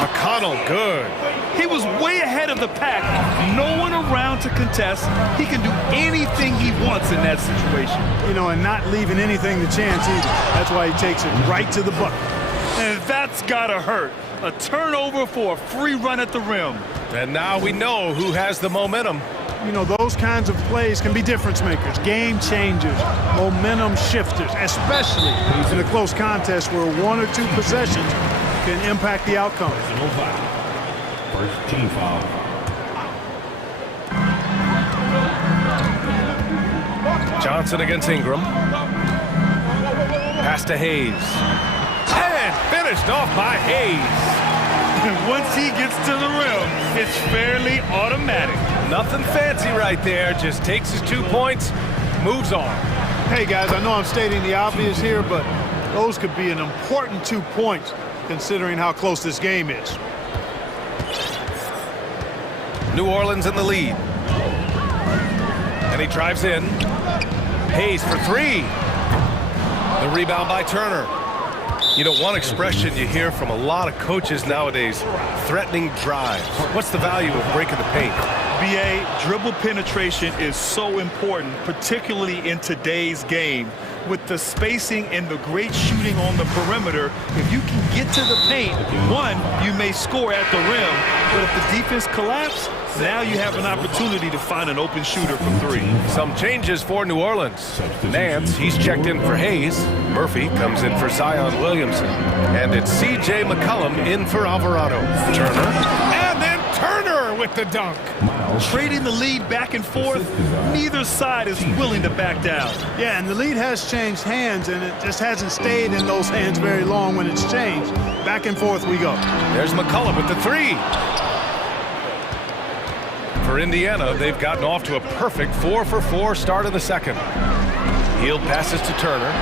McConnell, good. He was way ahead of the pack. No one around to contest. He can do anything he wants in that situation. You know, and not leaving anything to chance either. That's why he takes it right to the bucket. And that's gotta hurt. A turnover for a free run at the rim. And now we know who has the momentum. You know, those kinds of plays can be difference makers, game changers, momentum shifters, especially in a close contest where 1 or 2 possessions can impact the outcome. First team foul. Johnson against Ingram. Pass to Hayes. And finished off by Hayes. And once he gets to the rim, it's fairly automatic. Nothing fancy right there. Just takes his 2 points, moves on. Hey, guys, I know I'm stating the obvious here, but those could be an important 2 points considering how close this game is. New Orleans in the lead. And he drives in. Hayes for 3. The rebound by Turner. You know, one expression you hear from a lot of coaches nowadays, threatening drives. What's the value of breaking the paint? BA, dribble penetration is so important, particularly in today's game. With the spacing and the great shooting on the perimeter, if you can get to the paint, one, you may score at the rim, but if the defense collapses, now you have an opportunity to find an open shooter from 3. Some changes for New Orleans. Nance, he's checked in for Hayes. Murphy comes in for Zion Williamson. And it's C.J. McCollum in for Alvarado. Turner. And then Turner with the dunk. Trading the lead back and forth, neither side is willing to back down. Yeah, and the lead has changed hands, and it just hasn't stayed in those hands very long when it's changed. Back and forth we go. There's McCollum with the 3. For Indiana, they've gotten off to a perfect 4-for-4 start in the second. Hield passes to Turner.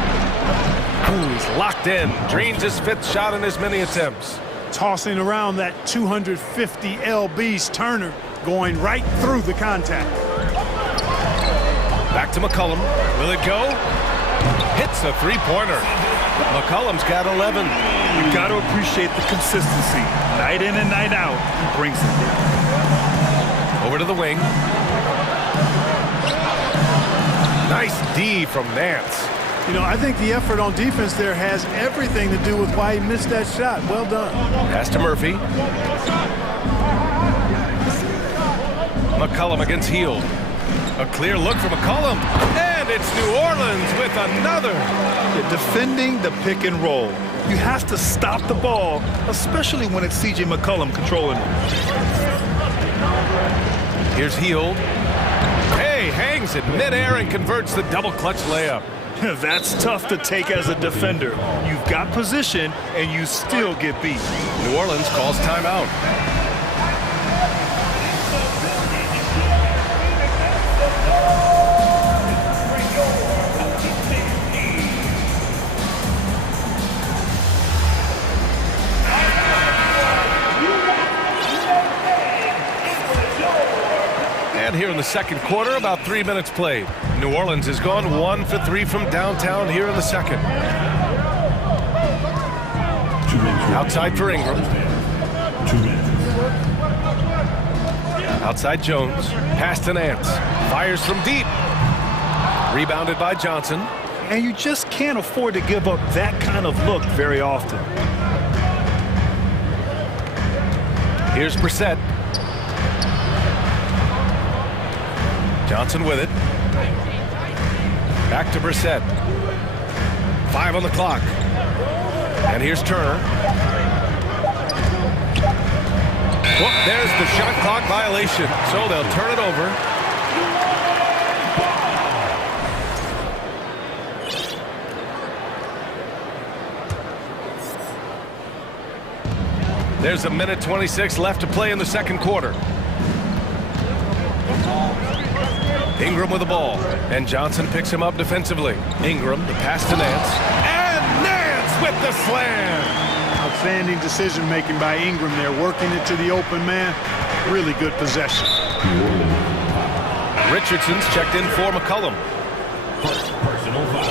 Ooh, he's locked in. Dreams his 5th shot in as many attempts. Tossing around that 250 lbs, Turner going right through the contact. Back to McCollum. Will it go? Hits a 3-pointer. McCollum's got 11. You got to appreciate the consistency. Night in and night out, he brings it. Over to the wing. Nice D from Nance. You know, I think the effort on defense there has everything to do with why he missed that shot. Well done. Pass to Murphy. McCollum against Hield. A clear look for McCollum. And it's New Orleans with another. Defending the pick and roll. You have to stop the ball, especially when it's C.J. McCollum controlling it. Here's Hield. Hey, hangs it midair and converts the double clutch layup. That's tough to take as a defender. You've got position, and you still get beat. New Orleans calls timeout. And here in the second quarter, about 3 minutes played. New Orleans has gone 1 for 3 from downtown here in the second. Outside for Ingram. Outside Jones. Pass to Nance. Fires from deep. Rebounded by Johnson. And you just can't afford to give up that kind of look very often. Here's Brissett. Johnson with it. Back to Brissett. 5 on the clock. And here's Turner. Well, there's the shot clock violation. So they'll turn it over. There's 1:26 left to play in the second quarter. Ingram with the ball, and Johnson picks him up defensively. Ingram, the pass to Nance, and Nance with the slam! Outstanding decision-making by Ingram there, working it to the open man. Really good possession. Richardson's checked in for McCollum. Personal foul.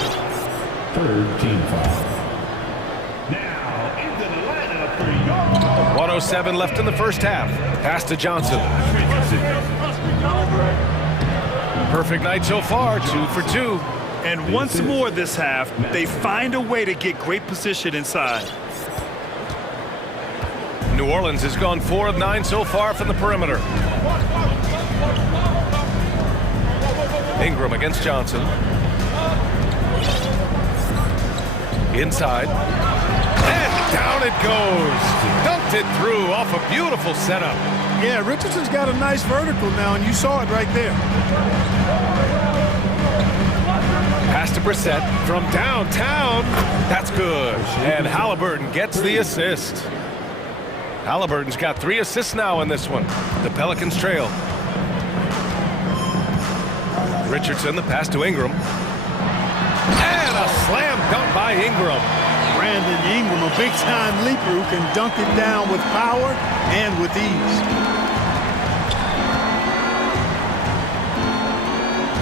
Third team foul. Now into the lineup for your... 1:07 left in the first half. Pass to Johnson. Perfect night so far, 2 for 2. And once more this half, they find a way to get great position inside. New Orleans has gone 4 of 9 so far from the perimeter. Ingram against Johnson. Inside. And down it goes. Dunked it through off a beautiful setup. Yeah, Richardson's got a nice vertical now, and you saw it right there. Pass to Brissett from downtown. That's good. And Halliburton gets the assist. Halliburton's got 3 assists now in this one. The Pelicans trail. Richardson, the pass to Ingram. And a slam dunk by Ingram. Brandon Ingram, a big-time leaper who can dunk it down with power and with ease.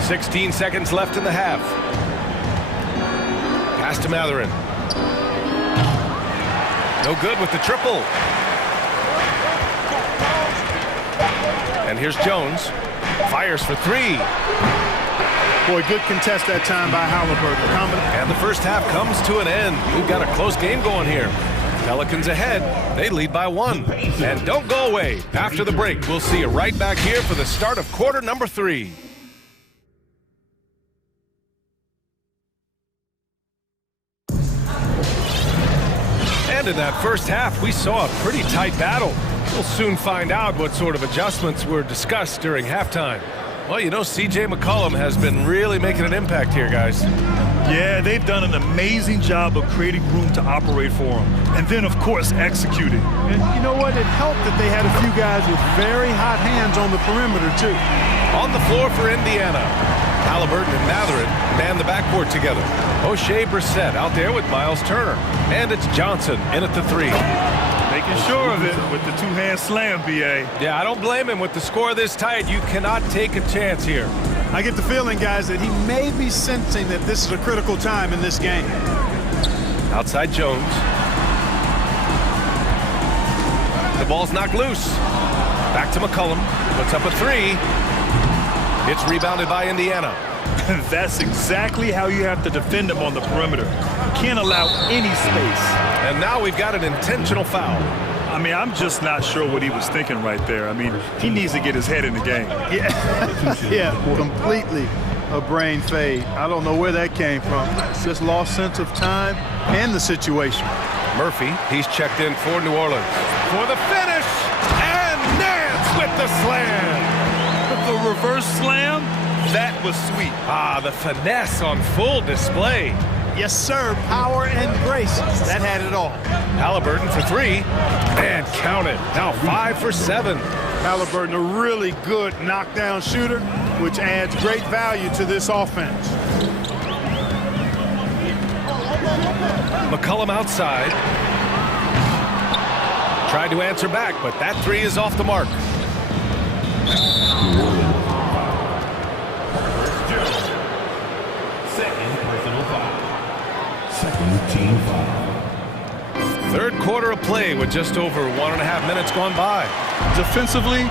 16 seconds left in the half. Pass to Matherin. No good with the triple. And here's Jones. Fires for 3. Boy, good contest that time by Halliburton. And the first half comes to an end. We've got a close game going here. Pelicans ahead. They lead by 1. And don't go away. After the break, we'll see you right back here for the start of quarter number 3. And in that first half, we saw a pretty tight battle. We'll soon find out what sort of adjustments were discussed during halftime. Well, you know, C.J. McCollum has been really making an impact here, guys. Yeah, they've done an amazing job of creating room to operate for him. And then, of course, executing. And you know what? It helped that they had a few guys with very hot hands on the perimeter, too. On the floor for Indiana, Halliburton and Matherin man the backcourt together. O'Shea Brissett out there with Miles Turner. And it's Johnson in at the 3. Making sure of it with the two-hand slam, B.A. Yeah, I don't blame him. With the score this tight, you cannot take a chance here. I get the feeling, guys, that he may be sensing that this is a critical time in this game. Outside Jones. The ball's knocked loose. Back to McCollum. Puts up a 3. It's rebounded by Indiana. That's exactly how you have to defend him on the perimeter. You can't allow any space. And now we've got an intentional foul. I mean, I'm just not sure what he was thinking right there. I mean, he needs to get his head in the game. Yeah, completely a brain fade. I don't know where that came from. Just lost sense of time and the situation. Murphy, he's checked in for New Orleans. For the finish, and Nance with the slam. The reverse slam, that was sweet. Ah, the finesse on full display. Yes, sir. Power and grace. That had it all. Halliburton for three, and count it. Now 5 for 7. Halliburton, a really good knockdown shooter, which adds great value to this offense. McCollum outside. Tried to answer back, but that three is off the mark. Second personal foul. Second team foul. Third quarter of play with just over 1.5 minutes gone by. Defensively, you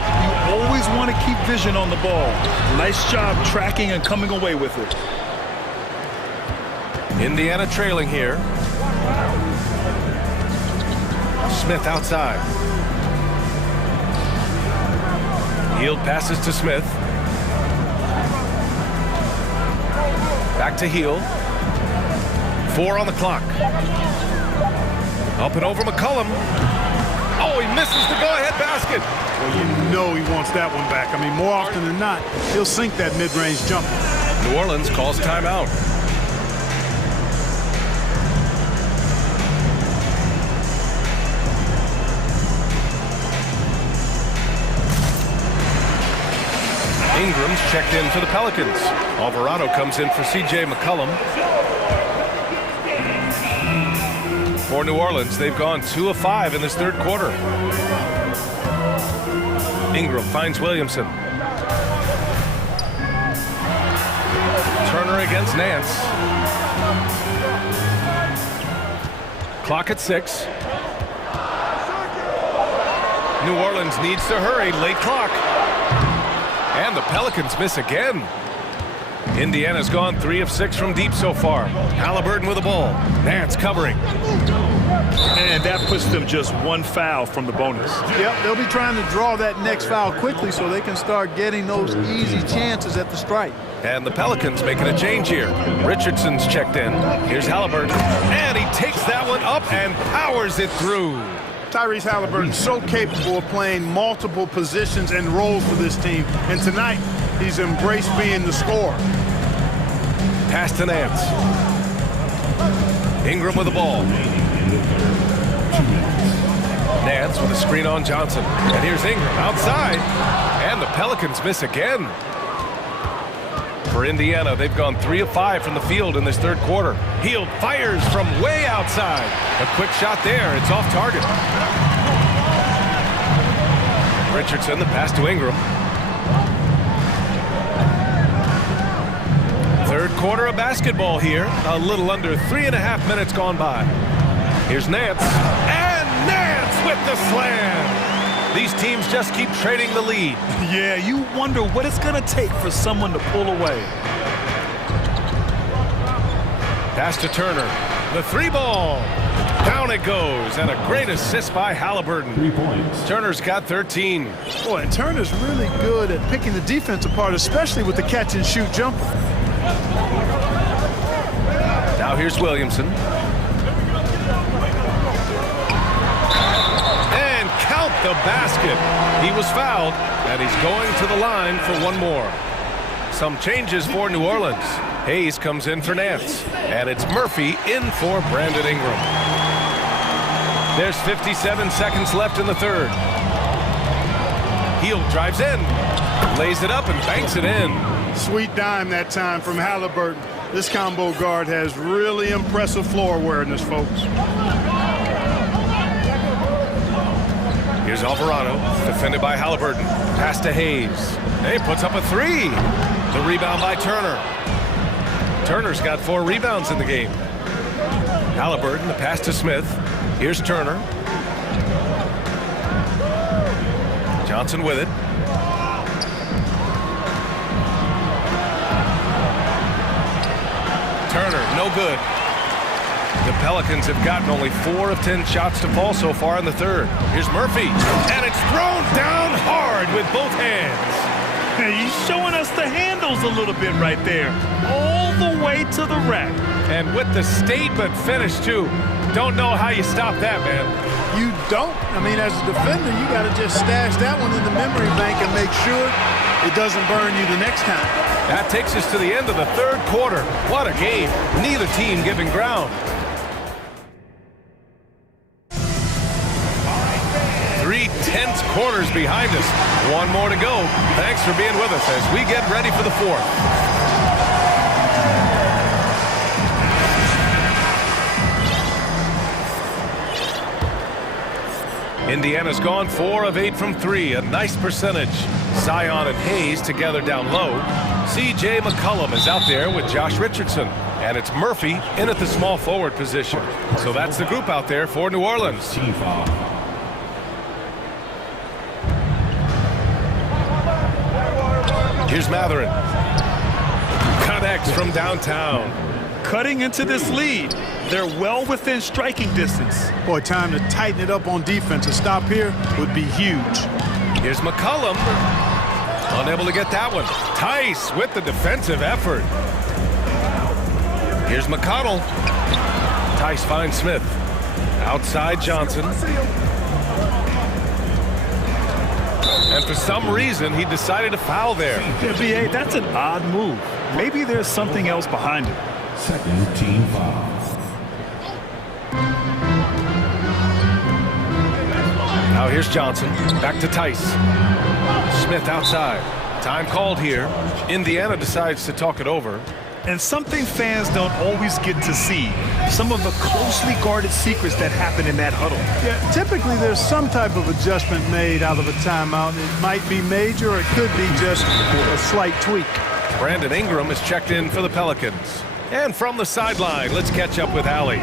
always want to keep vision on the ball. Nice job tracking and coming away with it. Indiana trailing here. Smith outside. Hield passes to Smith. Back to Hield. 4 on the clock. Up and over McCollum. Oh, he misses the go-ahead basket. Well, you know he wants that one back. I mean, more often than not, he'll sink that mid-range jumper. New Orleans calls timeout. Ingram's checked in for the Pelicans. Alvarado comes in for C.J. McCollum. For New Orleans, they've gone 2 of 5 in this third quarter. Ingram finds Williamson. Turner against Nance. Clock at 6. New Orleans needs to hurry. Late clock. And the Pelicans miss again. Indiana's gone 3 of 6 from deep so far. Halliburton with the ball. Nance covering. And that puts them just 1 foul from the bonus. Yep, they'll be trying to draw that next foul quickly so they can start getting those easy chances at the strike. And the Pelicans making a change here. Richardson's checked in. Here's Halliburton. And he takes that one up and powers it through. Tyrese Halliburton so capable of playing multiple positions and roles for this team. And tonight, he's embraced being the scorer. Pass to Nance. Ingram with the ball. Nance with a screen on Johnson. And here's Ingram outside. And the Pelicans miss again. For Indiana, they've gone 3 of 5 from the field in this third quarter. Hield fires from way outside. A quick shot there. It's off target. Richardson, the pass to Ingram. Third quarter of basketball here. A little under 3.5 minutes gone by. Here's Nance. And Nance with the slam. These teams just keep trading the lead. Yeah, you wonder what it's going to take for someone to pull away. Pass to Turner. The 3 ball. Down it goes. And a great assist by Halliburton. 3 points. Turner's got 13. Boy, and Turner's really good at picking the defense apart, especially with the catch-and-shoot jumper. Now here's Williamson. And count the basket. He was fouled, and he's going to the line for 1 more. Some changes for New Orleans. Hayes comes in for Nance, and it's Murphy in for Brandon Ingram. There's 57 seconds left in the third. Hield drives in, lays it up and banks it in. Sweet dime that time from Halliburton. This combo guard has really impressive floor awareness, folks. Here's Alvarado, defended by Halliburton. Pass to Hayes. He puts up a 3. The rebound by Turner. Turner's got 4 rebounds in the game. Halliburton, the pass to Smith. Here's Turner. Johnson with it. Turner, no good. The Pelicans have gotten only 4 of 10 shots to fall so far in the third. Here's Murphy, and it's thrown down hard with both hands. He's showing us the handles a little bit right there. All the way to the rack. And with the statement finish, too. Don't know how you stop that, man. You don't. I mean, as a defender, you got to just stash that one in the memory bank and make sure it doesn't burn you the next time. That takes us to the end of the third quarter. What a game. Neither team giving ground. 3 tense quarters behind us. One more to go. Thanks for being with us as we get ready for the fourth. Indiana's gone 4 of 8 from 3, a nice percentage. Zion and Hayes together down low. C.J. McCollum is out there with Josh Richardson. And it's Murphy in at the small forward position. So that's the group out there for New Orleans. Here's Matherin. Connects from downtown. Cutting into this lead. They're well within striking distance. Boy, time to tighten it up on defense. A stop here would be huge. Here's McCollum. Unable to get that one. Tice with the defensive effort. Here's McConnell. Tice finds Smith. Outside Johnson. And for some reason, he decided to foul there. Yeah, B.A., that's an odd move. Maybe there's something else behind it. Second team foul. Now here's Johnson. Back to Tice. Smith outside. Time called here. Indiana decides to talk it over. And something fans don't always get to see. Some of the closely guarded secrets that happen in that huddle. Yeah, typically there's some type of adjustment made out of a timeout. It might be major or it could be just a slight tweak. Brandon Ingram is checked in for the Pelicans. And from the sideline, let's catch up with Allie.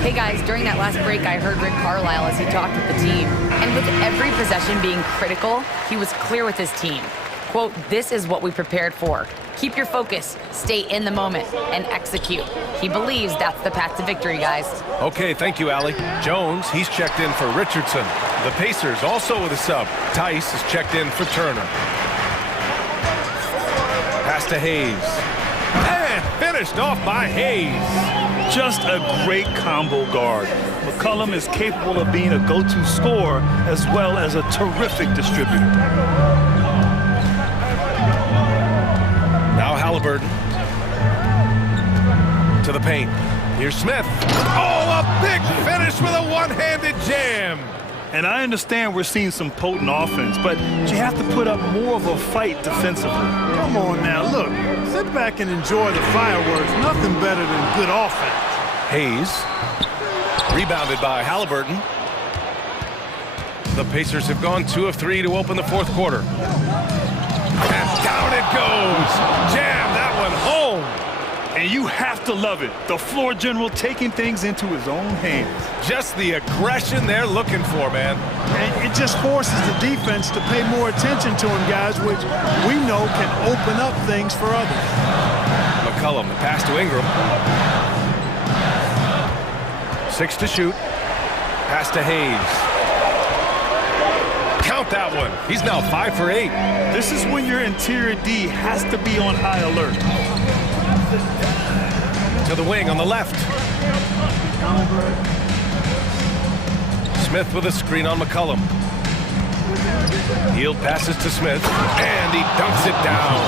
Hey guys, during that last break, I heard Rick Carlisle as he talked with the team. And with every possession being critical, he was clear with his team. Quote, "This is what we prepared for. Keep your focus, stay in the moment, and execute." He believes that's the path to victory, guys. Okay, thank you, Allie. Jones, he's checked in for Richardson. The Pacers also with a sub. Tice is checked in for Turner. Pass to Hayes. And finished off by Hayes. Just a great combo guard. McCollum is capable of being a go-to scorer as well as a terrific distributor. Now Halliburton. To the paint. Here's Smith. Oh, a big finish with a one-handed jam. And I understand we're seeing some potent offense, but you have to put up more of a fight defensively. Come on now, look. Sit back and enjoy the fireworks. Nothing better than good offense. Hayes. Rebounded by Halliburton. The Pacers have gone 2 of 3 to open the fourth quarter. And down it goes. Jam that one home. And you have to love it. The floor general taking things into his own hands. Just the aggression they're looking for, man. And it just forces the defense to pay more attention to him, guys, which we know can open up things for others. McCollum, the pass to Ingram. 6 to shoot. Pass to Hayes. Count that one. He's now 5 for 8. This is when your interior D has to be on high alert. To the wing on the left. Smith with a screen on McCollum. Hield passes to Smith, and he dunks it down.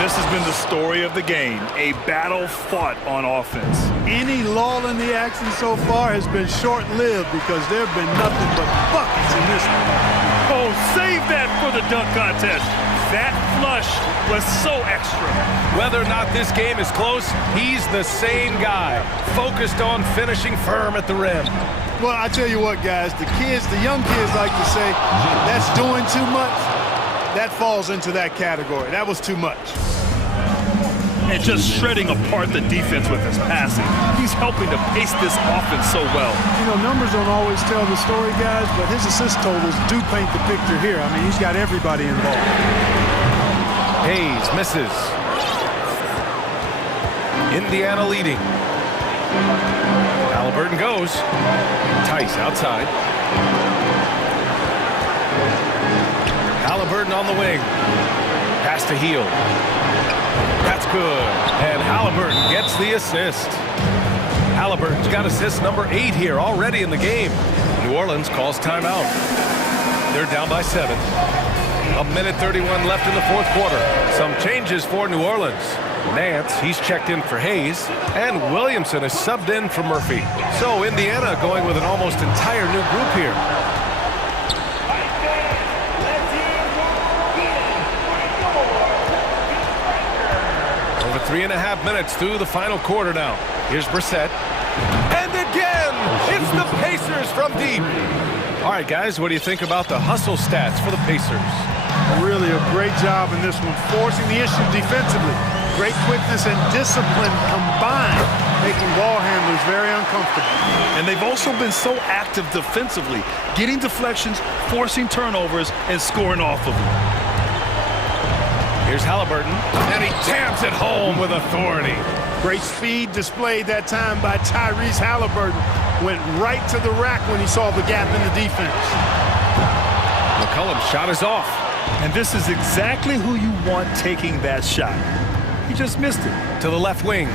This has been the story of the game, a battle fought on offense. Any lull in the action so far has been short-lived because there have been nothing but buckets in this one. Oh, save that for the dunk contest. That flush was so extra. Whether or not this game is close, he's the same guy, focused on finishing firm at the rim. Well, I tell you what, guys, the young kids like to say, that's doing too much. That falls into that category. That was too much. And just shredding apart the defense with his passing. He's helping to pace this offense so well. You know, numbers don't always tell the story, guys, but his assist totals do paint the picture here. I mean, he's got everybody involved. Hayes misses. Indiana leading. Halliburton goes. Tice outside. Halliburton on the wing. Pass to Hield. That's good. And Halliburton gets the assist. Halliburton's got assist number 8 here already in the game. New Orleans calls timeout. They're down by 7. 1:31 left in the fourth quarter. Some changes for New Orleans. Nance, he's checked in for Hayes, and Williamson is subbed in for Murphy. So Indiana going with an almost entire new group here. Over 3.5 minutes through the final quarter now. Here's Brissett. And again, it's the Pacers from deep. All right, guys, what do you think about the hustle stats for the Pacers? Really a great job in this one, forcing the issue defensively. Great quickness and discipline combined, making ball handlers very uncomfortable. And they've also been so active defensively, getting deflections, forcing turnovers, and scoring off of them. Here's Halliburton, and he jams it home with authority. Great speed displayed that time by Tyrese Halliburton. Went right to the rack when he saw the gap in the defense. McCollum's shot is off. And this is exactly who you want taking that shot. He just missed it. To the left wing.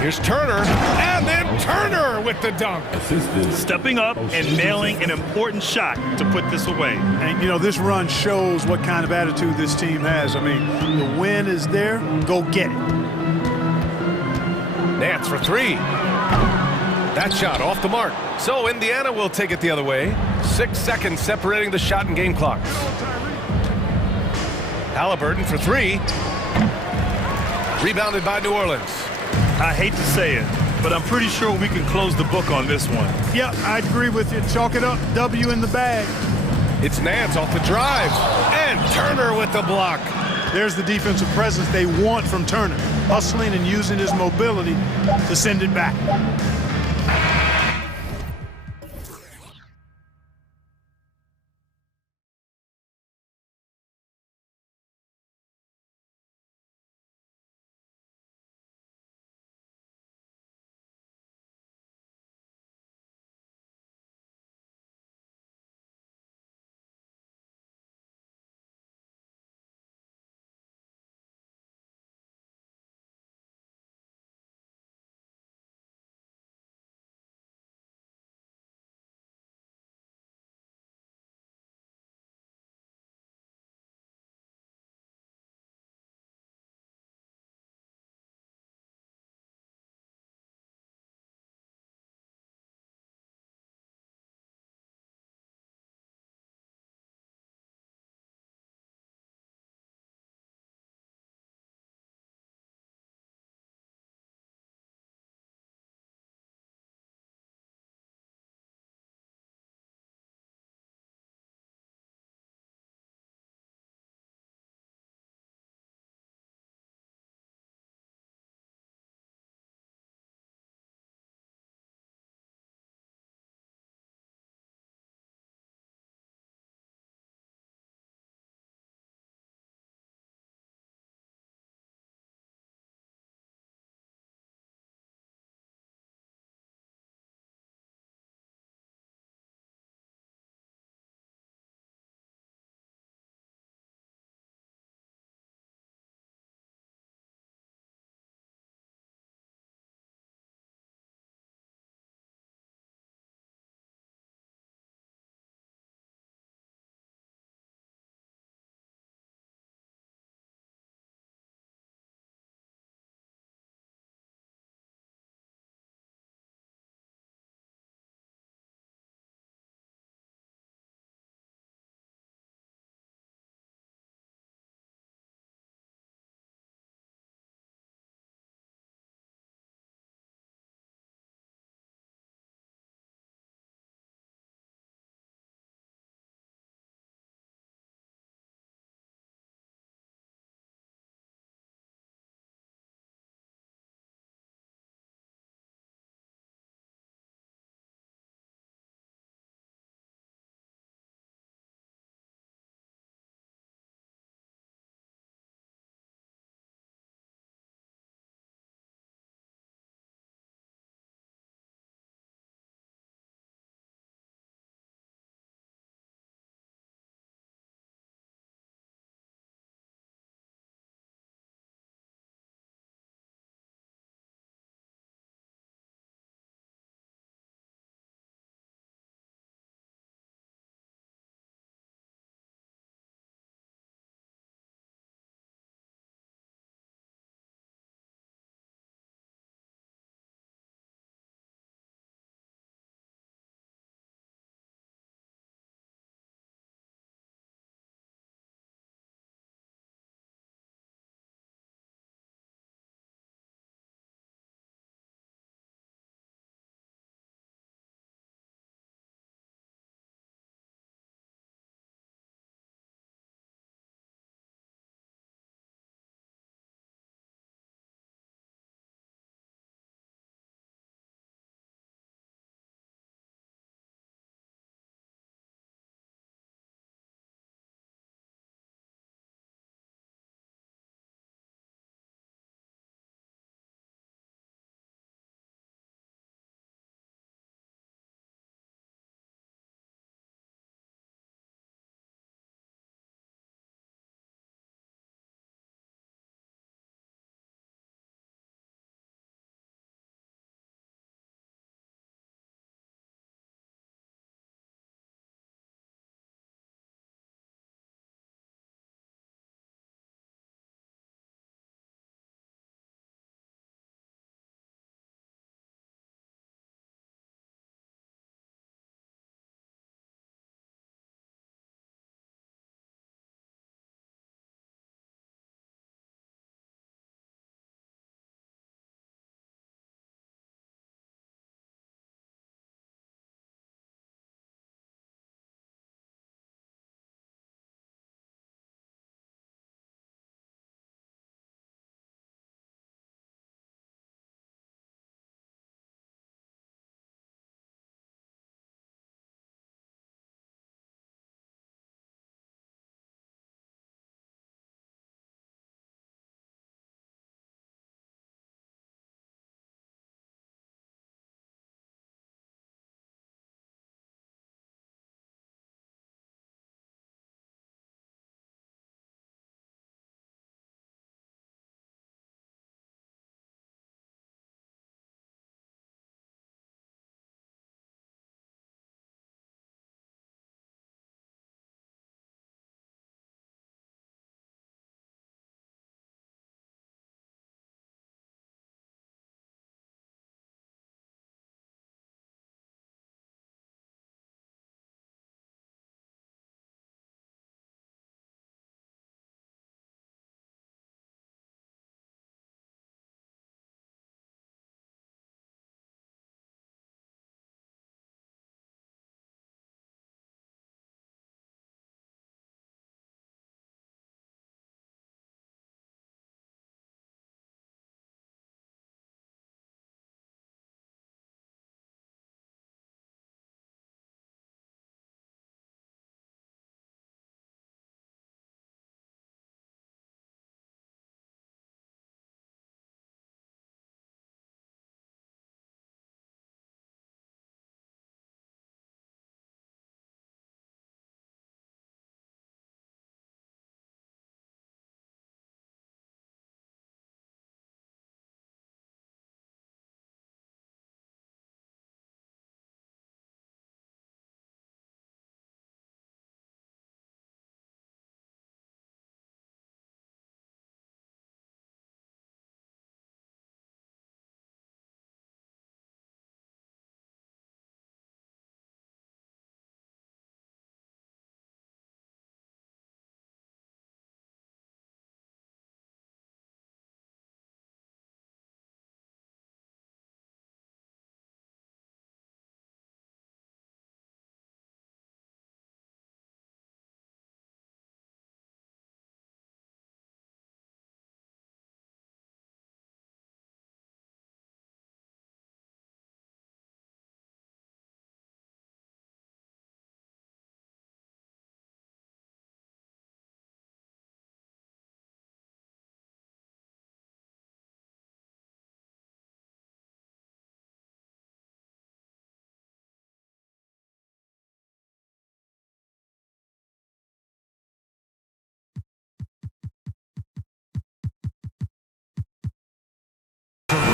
Here's Turner, and then Turner with the dunk. Stepping up and nailing an important shot to put this away. And, you know, this run shows what kind of attitude this team has. I mean, the win is there, go get it. Nance for 3. That shot off the mark. So Indiana will take it the other way. 6 seconds separating the shot and game clocks. Halliburton for 3. Rebounded by New Orleans. I hate to say it, but I'm pretty sure we can close the book on this one. Yep, I agree with you. Chalk it up. W in the bag. It's Nance off the drive. And Turner with the block. There's the defensive presence they want from Turner. Hustling and using his mobility to send it back.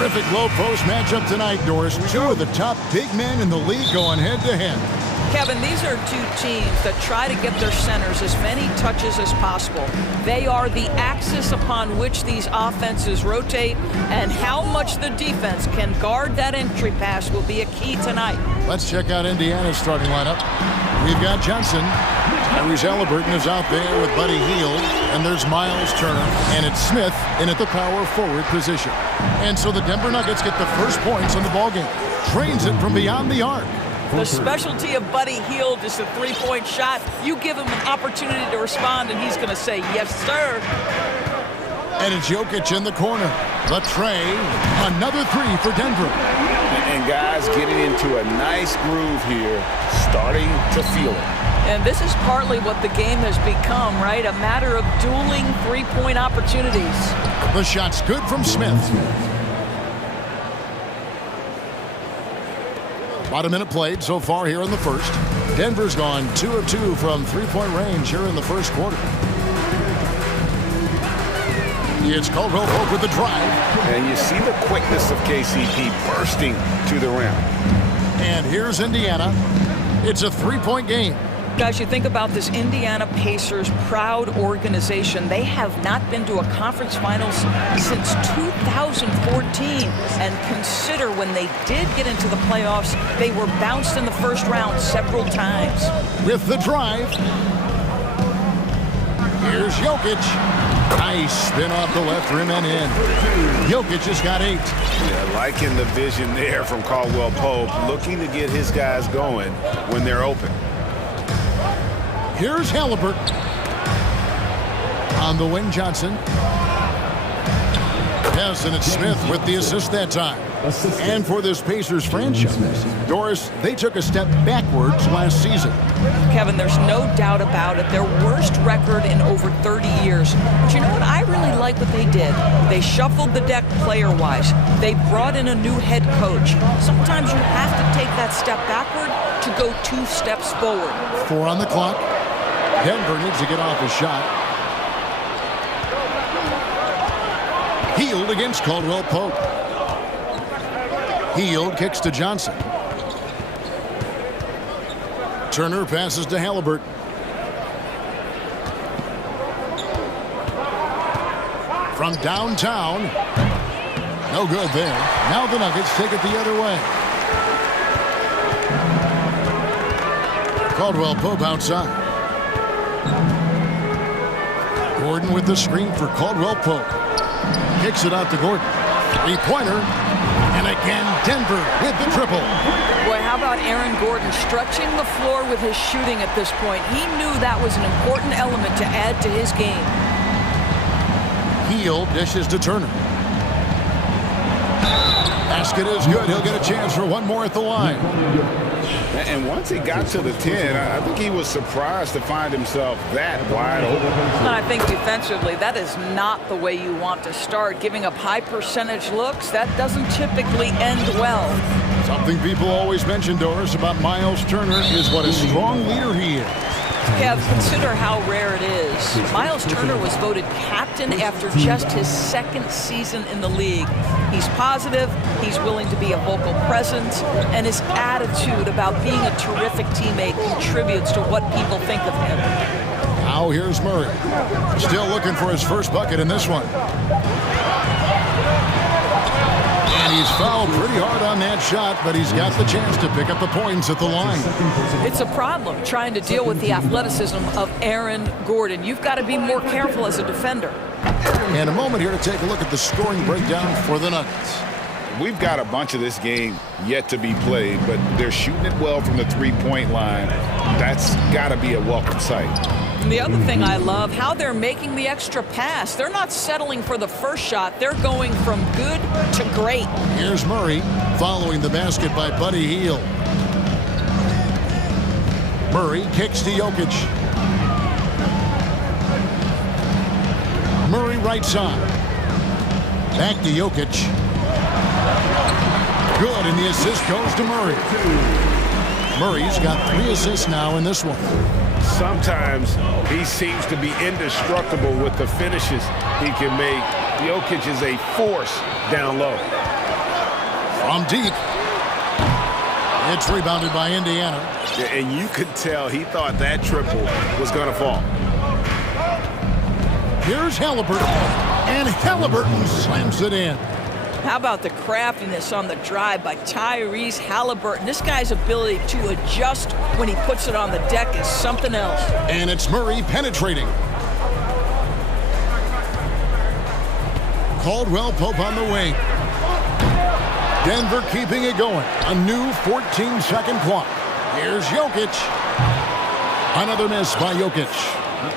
Terrific low post matchup tonight, Doris. Two of the top big men in the league going head-to-head. Kevin, these are two teams that try to get their centers as many touches as possible. They are the axis upon which these offenses rotate, and how much the defense can guard that entry pass will be a key tonight. Let's check out Indiana's starting lineup. We've got Johnson. Tyrese Halliburton is out there with Buddy Hield, and there's Miles Turner, and it's Smith in at the power forward position. And so the Denver Nuggets get the first points on the ballgame. Trains it from beyond the arc. The specialty of Buddy Hield is the three-point shot. You give him an opportunity to respond, and he's going to say, yes, sir. And it's Jokic in the corner. The tray, another three for Denver. And guys getting into a nice groove here, starting to feel it. And this is partly what the game has become, right? A matter of dueling three-point opportunities. The shot's good from Smith. About a minute played so far here in the first. Denver's gone 2 of 2 from three-point range here in the first quarter. It's Caldwell Pope with the drive. And you see the quickness of KCP bursting to the rim. And here's Indiana. It's a three-point game. Guys, you think about this Indiana Pacers proud organization. They have not been to a conference finals since 2014. And consider when they did get into the playoffs, they were bounced in the first round several times. With the drive. Here's Jokic. Nice spin off the left rim and in. Jokic has got 8. Yeah, liking the vision there from Caldwell Pope, looking to get his guys going when they're open. Here's Halliburton. On the wing, Johnson. Yes, and it's Smith with the assist that time. And for this Pacers franchise, Doris, they took a step backwards last season. Kevin, there's no doubt about it. Their worst record in over 30 years. But you know what? I really like what they did. They shuffled the deck player-wise. They brought in a new head coach. Sometimes you have to take that step backward to go 2 steps forward. 4 on the clock. Denver needs to get off his shot. Hield against Caldwell Pope. Hield kicks to Johnson. Turner passes to Halliburton. From downtown. No good there. Now the Nuggets take it the other way. Caldwell Pope outside. Gordon with the screen for Caldwell Pope. Kicks it out to Gordon. Three-pointer. And again, Denver with the triple. Boy, how about Aaron Gordon stretching the floor with his shooting at this point? He knew that was an important element to add to his game. Hield dishes to Turner. Basket is good. He'll get a chance for one more at the line. And once he got to the 10, I think he was surprised to find himself that wide open. And I think defensively, that is not the way you want to start. Giving up high percentage looks, that doesn't typically end well. Something people always mention, Doris, about Miles Turner is what a strong leader he is. Kev, consider how rare it is. Miles Turner was voted captain after just his 2nd season in the league. He's positive, he's willing to be a vocal presence, and his attitude about being a terrific teammate contributes to what people think of him. Now here's Murray. Still looking for his first bucket in this one. And he's fouled pretty hard on that shot, but he's got the chance to pick up the points at the line. It's a problem trying to deal with the athleticism of Aaron Gordon. You've got to be more careful as a defender. And a moment here to take a look at the scoring breakdown for the Nuggets. We've got a bunch of this game yet to be played, but they're shooting it well from the three-point line. That's got to be a welcome sight. And the other thing I love, how they're making the extra pass. They're not settling for the first shot. They're going from good to great. Here's Murray following the basket by Buddy Hield. Murray kicks to Jokic. Murray right side. Back to Jokic. Good, and the assist goes to Murray. Murray's got 3 assists now in this one. Sometimes he seems to be indestructible with the finishes he can make. Jokic is a force down low. From deep. It's rebounded by Indiana. Yeah, and you could tell he thought that triple was going to fall. Here's Halliburton. And Halliburton slams it in. How about the craftiness on the drive by Tyrese Halliburton? This guy's ability to adjust when he puts it on the deck is something else. And it's Murray penetrating. Caldwell Pope on the wing. Denver keeping it going. A new 14-second clock. Here's Jokic. Another miss by Jokic.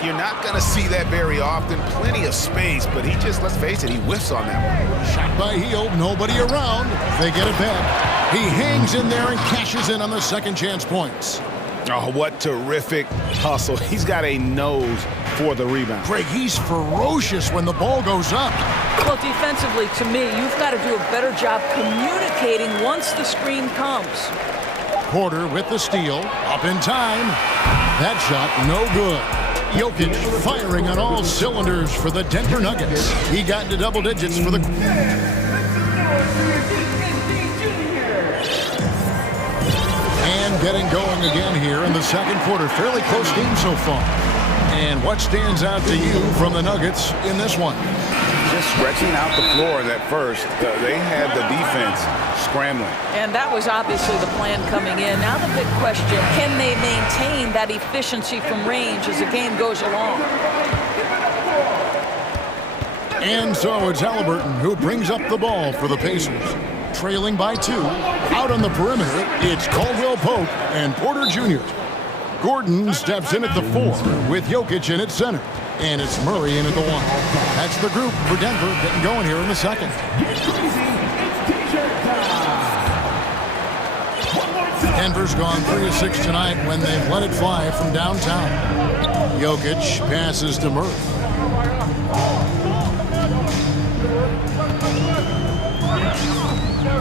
You're not going to see that very often. Plenty of space, but he just, let's face it, he whiffs on that one. Shot by Hield, nobody around. They get it back. He hangs in there and cashes in on the second chance points. Oh, what terrific hustle. He's got a nose for the rebound. Greg, he's ferocious when the ball goes up. Well, defensively, to me, you've got to do a better job communicating once the screen comes. Porter with the steal. Up in time. That shot, no good. Jokic firing on all cylinders for the Denver Nuggets. He got into double digits for the... And getting going again here in the second quarter. Fairly close game so far. And what stands out to you from the Nuggets in this one? Just stretching out the floor in that first. They had the defense scrambling. And that was obviously the plan coming in. Now the big question, can they maintain that efficiency from range as the game goes along? And so it's Halliburton who brings up the ball for the Pacers. Trailing by 2. Out on the perimeter, it's Caldwell Pope and Porter Jr. Gordon steps in at the 4 with Jokic in at center. And it's Murray in at the 1. That's the group for Denver getting going here in the second. Denver's gone 3 of 6 tonight when they've let it fly from downtown. Jokic passes to Murray.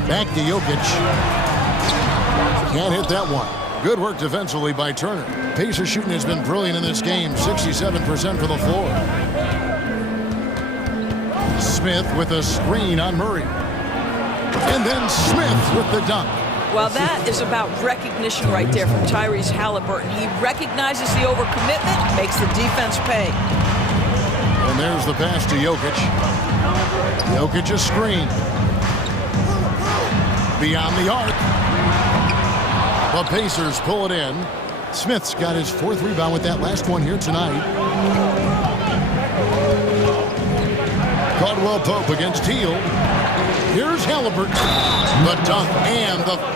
Back to Jokic. Can't hit that one. Good work defensively by Turner. Pacer shooting has been brilliant in this game. 67% for the floor. Smith with a screen on Murray. And then Smith with the dunk. Well, that is about recognition right there from Tyrese Halliburton. He recognizes the overcommitment, makes the defense pay. And there's the pass to Jokic. Jokic a screen. Beyond the arc. The Pacers pull it in. Smith's got his 4th rebound with that last one here tonight. Caldwell Pope against Hield. Here's Halliburton. The dunk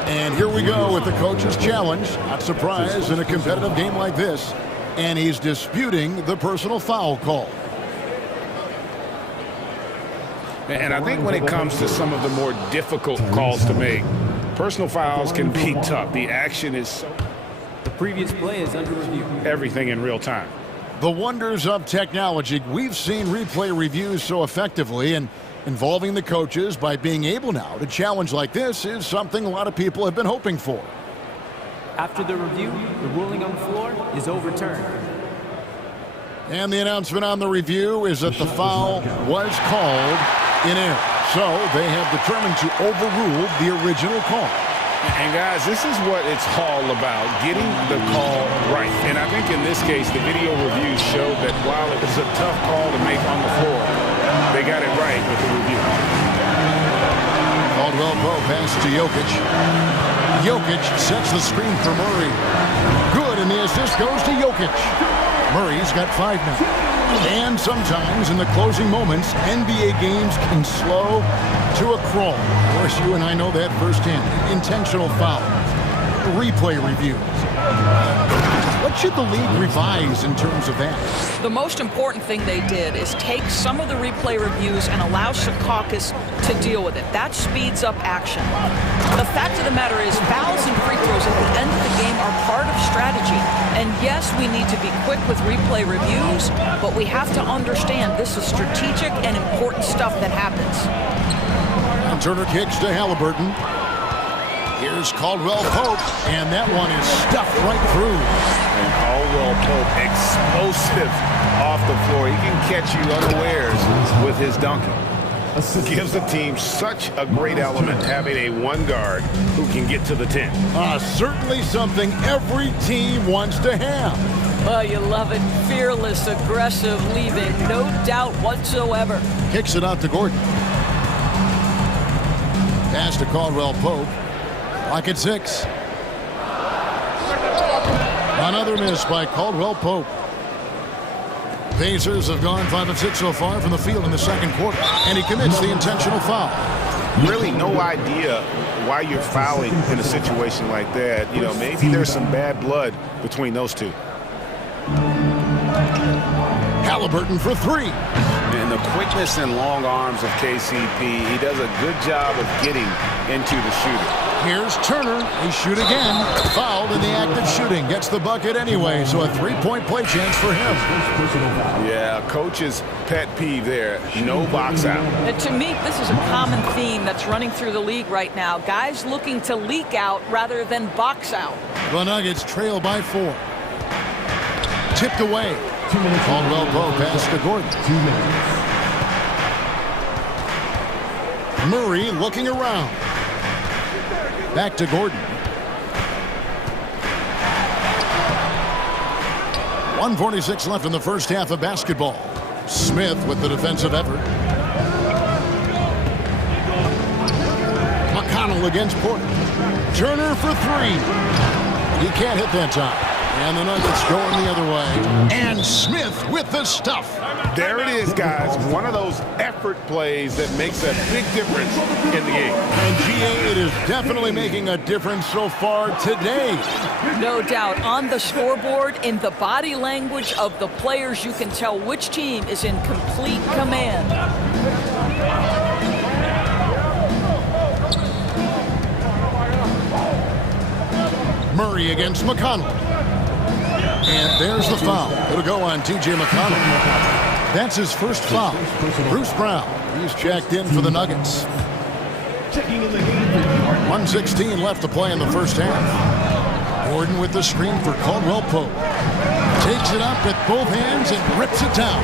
and here we go with the coach's challenge. Not surprised in a competitive game like this. And he's disputing the personal foul call. And I think when it comes to some of the more difficult calls to make, personal fouls can be tough. The action is so... The previous play is under review. Everything in real time. The wonders of technology. We've seen replay reviews so effectively, and involving the coaches by being able now to challenge like this is something a lot of people have been hoping for. After the review, the ruling on the floor is overturned. And the announcement on the review is that the foul was called in error. So they have determined to overrule the original call. And guys, this is what it's all about, getting the call right. And I think in this case, the video reviews showed that while it was a tough call to make on the floor, they got it right with the review. Caldwell Pope pass to Jokic. Jokic sets the screen for Murray. Good, and the assist goes to Jokic. Murray's got 5 now. And sometimes in the closing moments, NBA games can slow to a crawl. Of course, you and I know that firsthand. Intentional fouls, replay reviews. What should the league revise in terms of that? The most important thing they did is take some of the replay reviews and allow Secaucus to deal with it. That speeds up action. The fact of the matter is fouls and free throws at the end of the game are part of strategy. And yes, we need to be quick with replay reviews, but we have to understand this is strategic and important stuff that happens. And Turner kicks to Halliburton. Here's Caldwell Pope, and that one is stuffed right through. And Caldwell Pope, explosive off the floor. He can catch you unawares with his dunking. gives the team such a great element having a one guard who can get to the 10. Certainly something every team wants to have. Well, you love it. Fearless, aggressive, leaving, no doubt whatsoever. Kicks it out to Gordon. Pass to Caldwell Pope. Lock at 6. Another miss by Caldwell Pope. Pacers have gone 5 of 6 so far from the field in the second quarter, and he commits the intentional foul. Really no idea why you're fouling in a situation like that. You know, maybe there's some bad blood between those two. Halliburton for 3. And the quickness and long arms of KCP, he does a good job of getting into the shooter. Here's Turner. He shoot again. Fouled in the act of shooting. Gets the bucket anyway, so a 3-point play chance for him. Yeah, coach's pet peeve there. No box out. And to me, this is a common theme that's running through the league right now. Guys looking to leak out rather than box out. The Nuggets trail by 4. Tipped away. Caldwell Pope pass to Gordon. 2 minutes. Murray looking around. Back to Gordon. 1:46 left in the first half of basketball. Smith with the defensive effort. McConnell against Porter. Turner for 3. He can't hit that time. And the Nuggets going the other way. And Smith with the stuff. There it is, guys. One of those effort plays that makes a big difference in the game. And GA, it is definitely making a difference so far today. No doubt. On the scoreboard, in the body language of the players, you can tell which team is in complete command. Murray against McConnell. And there's the foul. It'll go on T.J. McConnell. That's his first foul. Bruce Brown, he's checked in for the Nuggets. 1:16 left to play in the first half. Gordon with the screen for Caldwell Pope. Takes it up with both hands and rips it down.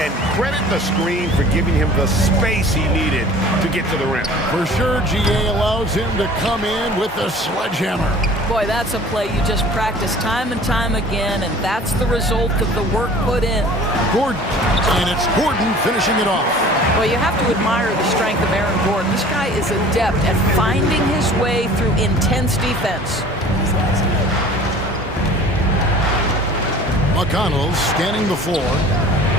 And credit the screen for giving him the space he needed to get to the rim. For sure, GA allows him to come in with the sledgehammer. Boy, that's a play you just practice time and time again, and that's the result of the work put in. Gordon, and it's Gordon finishing it off. Well, you have to admire the strength of Aaron Gordon. This guy is adept at finding his way through intense defense. McConnell scanning the floor.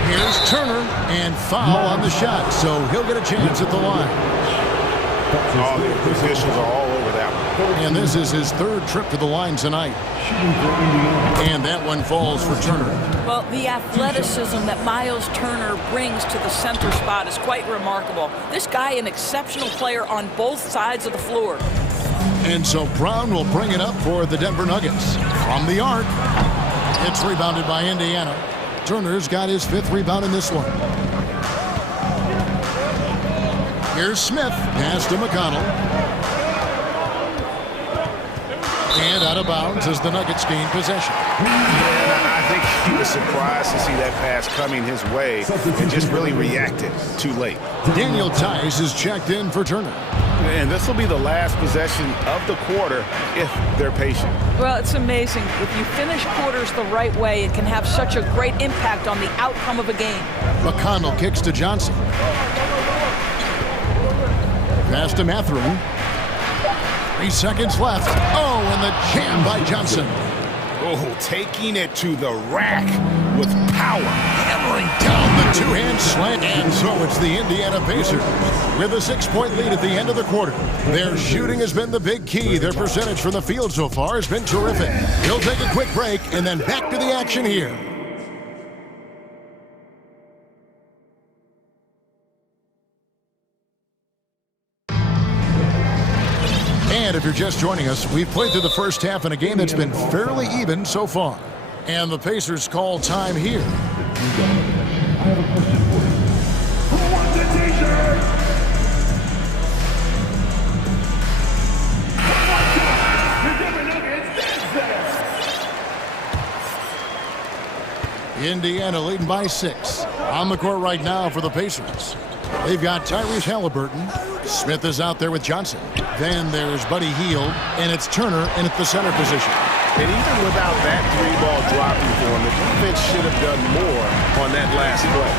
Here's Turner, and foul on the shot, so he'll get a chance at the line. Oh, the officials are all over that one. And this is his 3rd trip to the line tonight. And that one falls for Turner. Well, the athleticism that Miles Turner brings to the center spot is quite remarkable. This guy, an exceptional player on both sides of the floor. And so Brown will bring it up for the Denver Nuggets. From the arc, it's rebounded by Indiana. Turner's got his 5th rebound in this one. Here's Smith. Pass to McConnell. And out of bounds as the Nuggets gain possession. I think he was surprised to see that pass coming his way and just really reacted too late. Daniel Tice is checked in for Turner. And this will be the last possession of the quarter if they're patient. Well, it's amazing. If you finish quarters the right way, it can have such a great impact on the outcome of a game. McConnell kicks to Johnson. Pass to Mathurin. 3 seconds left. Oh, and the jam by Johnson. Oh, taking it to the rack with power. Hammering down the two-hand slam. And so it's the Indiana Pacers with a 6-point lead at the end of the quarter. Their shooting has been the big key. Their percentage from the field so far has been terrific. We'll take a quick break and then back to the action here. And if you're just joining us, we've played through the first half in a game that's been fairly even so far. And the Pacers call time here. Who wants a t-shirt? Indiana leading by 6. On the court right now for the Pacers. They've got Tyrese Halliburton. Smith is out there with Johnson. Then there's Buddy Hield, and it's Turner in at the center position. And even without that three-ball dropping for him, the defense should have done more on that last play.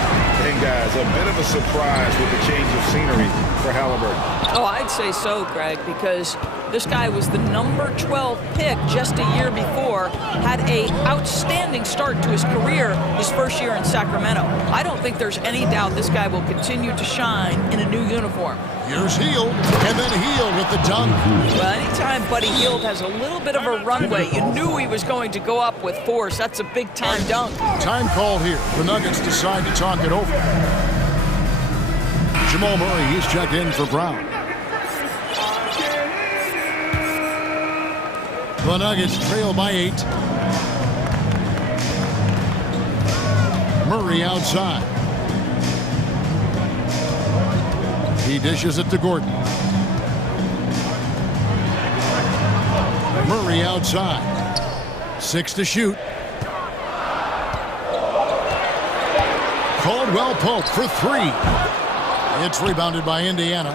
And guys, a bit of a surprise with the change of scenery for Halliburton. Oh, I'd say so, Greg, because this guy was the number 12 pick just a year before, had an outstanding start to his career his first year in Sacramento. I don't think there's any doubt this guy will continue to shine in a new uniform. Here's Hield, and then Hield with the dunk. Well, anytime Buddy Hield has a little bit of a runway, you knew he was going to go up with force. That's a big-time dunk. Time called here. The Nuggets decide to talk it over. Jamal Murray, he's checked in for Brown. The Nuggets trail by 8. Murray outside. He dishes it to Gordon. Murray outside. 6 to shoot. Caldwell Pope for 3. It's rebounded by Indiana.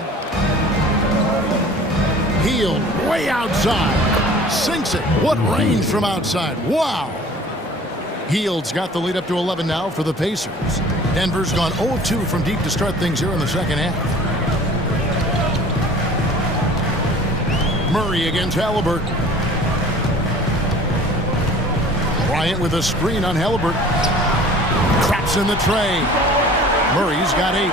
Hield way outside. Sinks it. What range from outside. Wow. Hield's got the lead up to 11 now for the Pacers. Denver's gone 0-2 from deep to start things here in the second half. Murray against Halliburton. Bryant with a screen on Halliburton. Traps in the tray. Murray's got 8.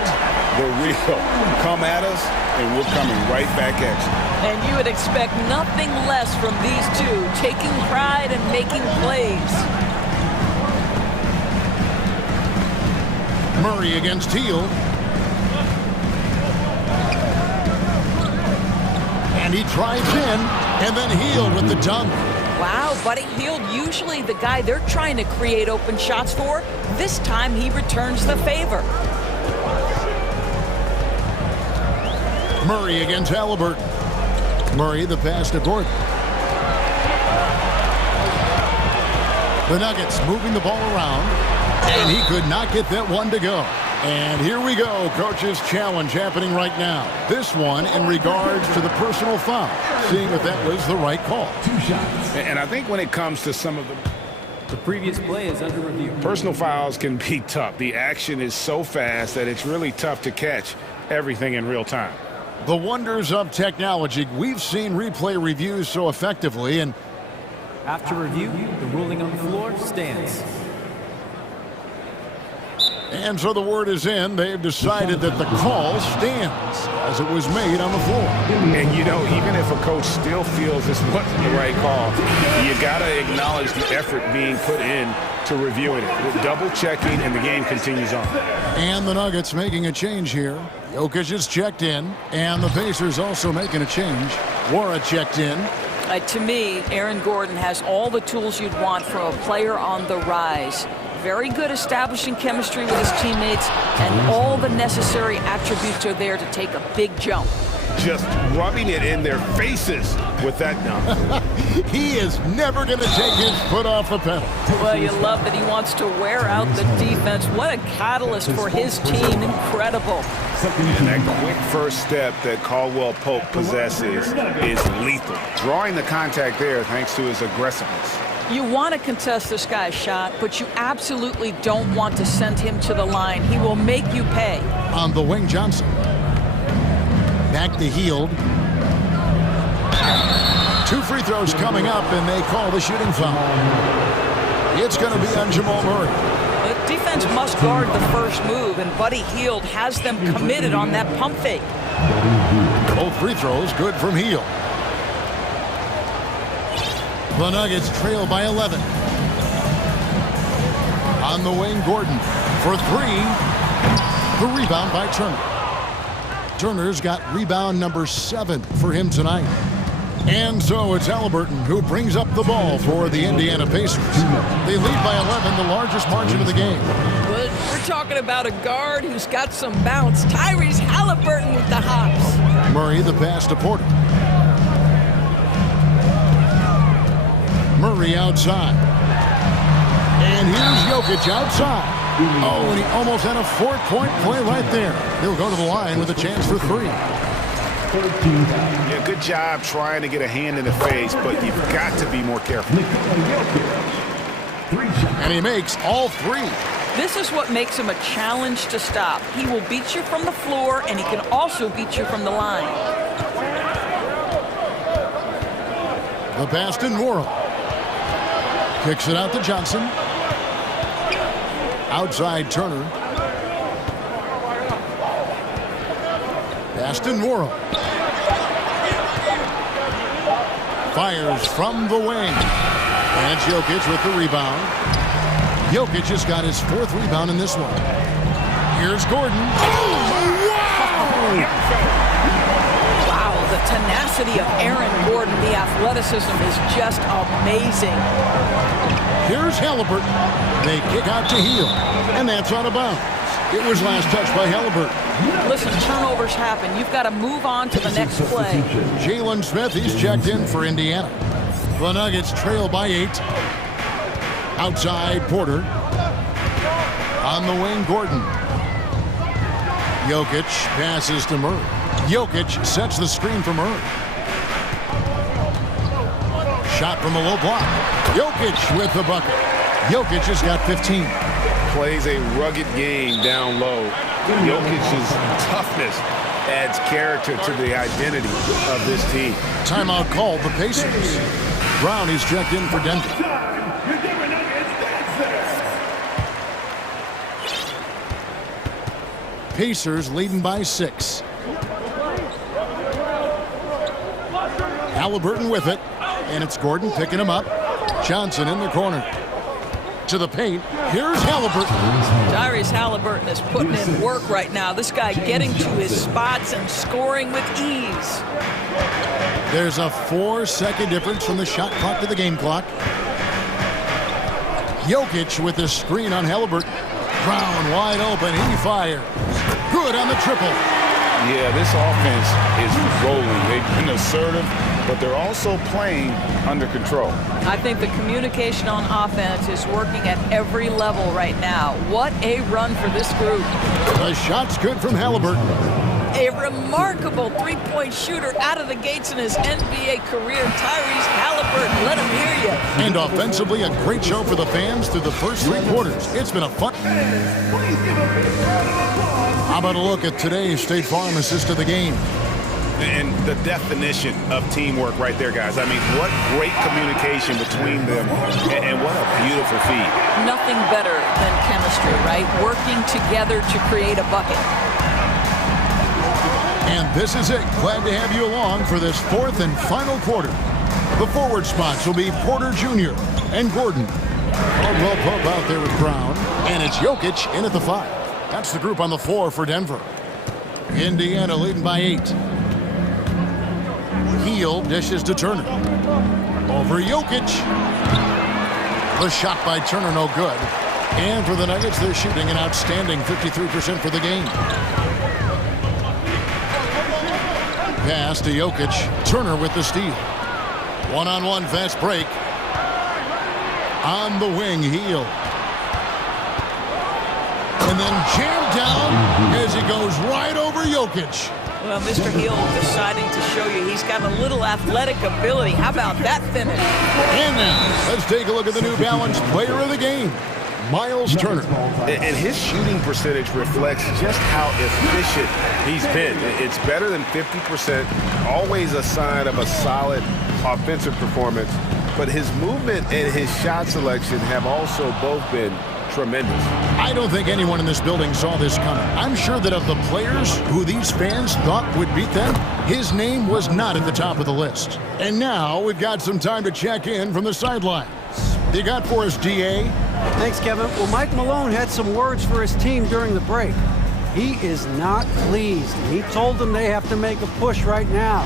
We're real. Come at us, and we're coming right back at you. And you would expect nothing less from these two, taking pride and making plays. Murray against Hield. And he drives in, and then Hield with the dunk. Wow, Buddy Hield, usually the guy they're trying to create open shots for. This time he returns the favor. Murray against Halliburton. Murray the pass to Gordon. The Nuggets moving the ball around, and he could not get that one to go. And here we go, coach's challenge happening right now. This one in regards to the personal foul, seeing if that was the right call. 2 shots. And I think when it comes to some of The previous play is under review. personal fouls can be tough. The action is so fast that it's really tough to catch everything in real time. The wonders of technology. We've seen replay reviews so effectively, and After review, the ruling on the floor stands. And so the word is in. They've decided that the call stands as it was made on the floor. And, you know, even if a coach still feels this wasn't the right call, you got to acknowledge the effort being put in to reviewing it. With double checking, and the game continues on. And the Nuggets making a change here. Jokic is checked in, and the Pacers also making a change. Wara checked in. To me, Aaron Gordon has all the tools you'd want from a player on the rise. Very good establishing chemistry with his teammates, and all the necessary attributes are there to take a big jump. Just rubbing it in their faces with that dunk. He is never going to take his foot off the pedal. Well, you love that he wants to wear out the defense. What a catalyst for his team. Incredible. And that quick first step that Caldwell Pope possesses is lethal. Drawing the contact there thanks to his aggressiveness. You want to contest this guy's shot, but you absolutely don't want to send him to the line. He will make you pay. On the wing, Johnson. Back to Hield. 2 free throws coming up, and they call the shooting foul. It's going to be on Jamal Murray. The defense must guard the first move, and Buddy Hield has them committed on that pump fake. Both free throws good from Hield. The Nuggets trail by 11. On the wing, Gordon for 3. The rebound by Turner. Turner's got rebound number 7 for him tonight. And so it's Halliburton who brings up the ball for the Indiana Pacers. They lead by 11, the largest margin of the game. But we're talking about a guard who's got some bounce. Tyrese Halliburton with the hops. Murray the pass to Porter. Murray outside. And here's Jokic outside. Oh, and he almost had a 4-point play right there. He'll go to the line with a chance for 3. Yeah, good job trying to get a hand in the face, but you've got to be more careful. And he makes all 3. This is what makes him a challenge to stop. He will beat you from the floor, and he can also beat you from the line. The pass to Worrell. Kicks it out to Johnson. Outside Turner. Pass to Worrell. Fires from the wing. And it's Jokic with the rebound. Jokic has got his 4th rebound in this one. Here's Gordon. Oh, Wow, the tenacity of Aaron Gordon, the athleticism is just amazing. Here's Halliburton. They kick out to Heel, and that's out of bounds. It was last touched by Halliburton. Listen, turnovers happen. You've got to move on to the next play. Jalen Smith, he's checked in for Indiana. The Nuggets trail by 8. Outside Porter. On the wing, Gordon. Jokic passes to Murray. Jokic sets the screen for Murray. Shot from the low block. Jokic with the bucket. Jokic has got 15. Plays a rugged game down low. Jokic's toughness adds character to the identity of this team. Timeout called the Pacers. Brown is checked in for Denver. Pacers leading by 6. Halliburton with it, and it's Gordon picking him up. Johnson in the corner. To the paint. Here's Halliburton. Tyrese Halliburton is putting in work right now. This guy getting to his spots and scoring with ease. There's a 4-second difference from the shot clock to the game clock. Jokic with the screen on Halliburton. Brown wide open. He fires. Good on the triple. Yeah, this offense is rolling. They've been assertive, but they're also playing under control. I think the communication on offense is working at every level right now. What a run for this group. The shot's good from Halliburton. A remarkable three-point shooter out of the gates in his NBA career. Tyrese Halliburton, let him hear you. And offensively, a great show for the fans through the first 3 quarters. It's been a fun. How about a look at today's State Farm assist of the game? And the definition of teamwork right there, guys. I mean, what great communication between them, and what a beautiful feed. Nothing better than chemistry, right? Working together to create a bucket. And this is it. Glad to have you along for this 4th and final quarter. The forward spots will be Porter Jr. and Gordon. Caldwell Pope out there with Brown. And it's Jokic in at the 5. That's the group on the floor for Denver. Indiana leading by 8. Heel dishes to Turner. Over Jokic. The shot by Turner no good. And for the Nuggets, they're shooting an outstanding 53% for the game. Pass to Jokic. Turner with the steal. One-on-one fast break. On the wing, Heel. And then jammed down as he goes right over Jokic. Well, Mr. Hill deciding to show you he's got a little athletic ability. How about that finish? And now, let's take a look at the New Balance player of the game, Miles Turner. And his shooting percentage reflects just how efficient he's been. It's better than 50%, always a sign of a solid offensive performance. But his movement and his shot selection have also both been tremendous. I don't think anyone in this building saw this coming. I'm sure that of the players who these fans thought would beat them, his name was not at the top of the list. And now we've got some time to check in from the sidelines. What you got for us, DA? Thanks, Kevin. Well, Mike Malone had some words for his team during the break. He is not pleased. He told them they have to make a push right now.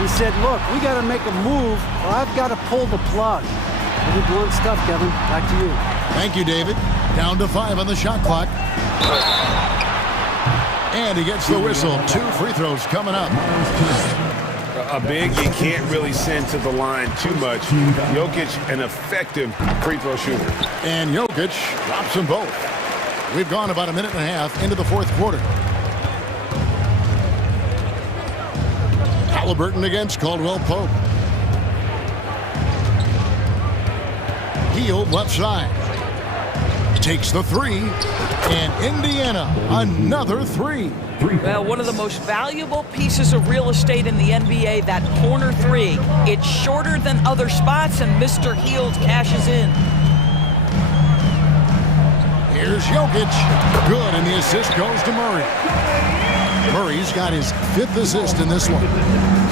He said, look, we got to make a move or I've got to pull the plug. Pretty blunt stuff, Kevin. Back to you. Thank you, David. Down to 5 on the shot clock. And he gets the whistle. 2 free throws coming up. A big you can't really send to the line too much. Jokic, an effective free throw shooter. And Jokic drops them both. We've gone about a minute and a half into the fourth quarter. Halliburton against Caldwell Pope. Hield left side. Takes the three. And Indiana, another three. Well, one of the most valuable pieces of real estate in the NBA, that corner three. It's shorter than other spots, and Mr. Hield cashes in. Here's Jokic. Good, and the assist goes to Murray. Murray's got his 5th assist in this one.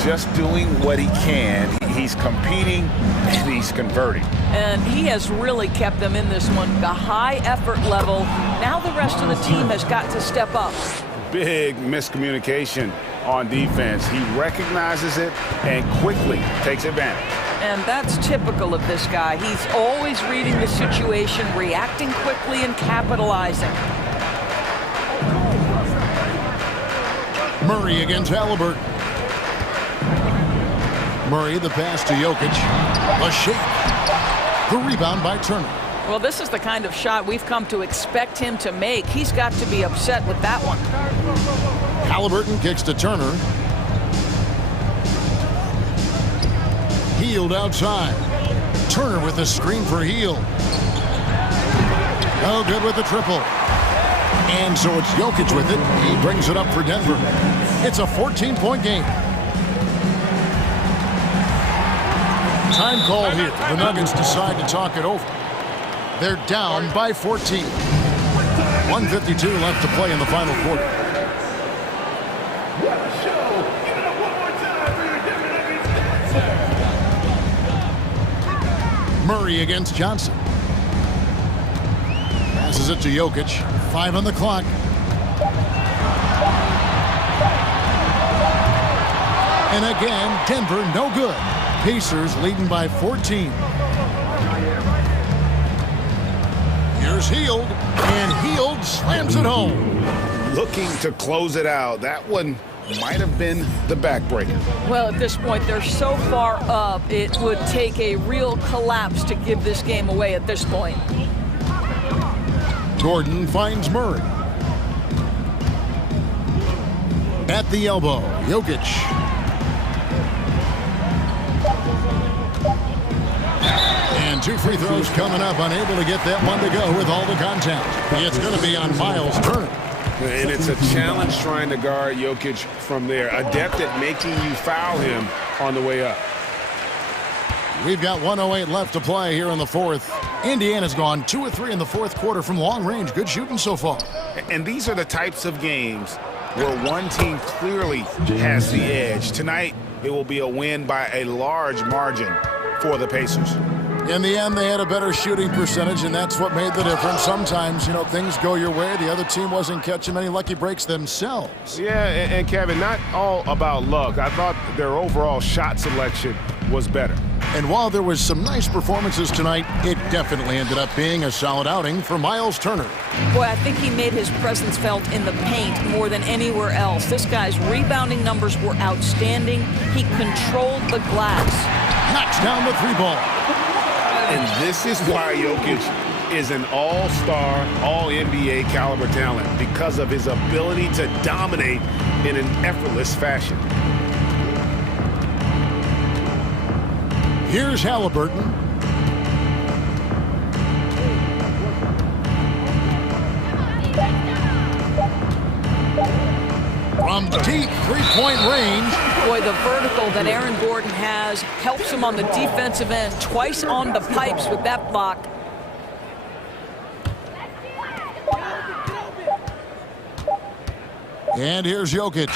Just doing what he can. He's competing, and he's converting. And he has really kept them in this one. The high effort level. Now the rest of the team has got to step up. Big miscommunication on defense. He recognizes it and quickly takes advantage. And that's typical of this guy. He's always reading the situation, reacting quickly, and capitalizing. Murray against Halliburton. Murray, the pass to Jokic. A shake. The rebound by Turner. Well, this is the kind of shot we've come to expect him to make. He's got to be upset with that one. Halliburton kicks to Turner. Hield outside. Turner with a screen for Hield. No good with the triple. And so it's Jokic with it. He brings it up for Denver. It's a 14-point game. Time called here. The Nuggets decide to talk it over. They're down by 14. 1:52 left to play in the final quarter. Murray against Johnson. Passes it to Jokic. 5 on the clock. And again, Denver no good. Pacers leading by 14. Here's Hield, and Hield slams it home. Looking to close it out. That one might have been the backbreaker. Well, at this point, they're so far up, it would take a real collapse to give this game away at this point. Gordon finds Murray. At the elbow, Jokic. And 2 free throws coming up, unable to get that one to go with all the contact. It's going to be on Miles Turner. And it's a challenge trying to guard Jokic from there. Adept at making you foul him on the way up. We've got 1:08 left to play here in the fourth. Indiana's gone 2 of 3 in the fourth quarter from long range. Good shooting so far. And these are the types of games where one team clearly has the edge. Tonight, it will be a win by a large margin for the Pacers. In the end, they had a better shooting percentage, and that's what made the difference. Sometimes, you know, things go your way. The other team wasn't catching many lucky breaks themselves. Yeah, and Kevin, not all about luck. I thought their overall shot selection was better. And while there was some nice performances tonight, it definitely ended up being a solid outing for Miles Turner. Boy, I think he made his presence felt in the paint more than anywhere else. This guy's rebounding numbers were outstanding. He controlled the glass. Knocks down the 3-ball. And this is why Jokic is an all-star, all-NBA caliber talent, because of his ability to dominate in an effortless fashion. Here's Halliburton. From deep three-point range. Boy, the vertical that Aaron Gordon has helps him on the defensive end. Twice on the pipes with that block. And here's Jokic.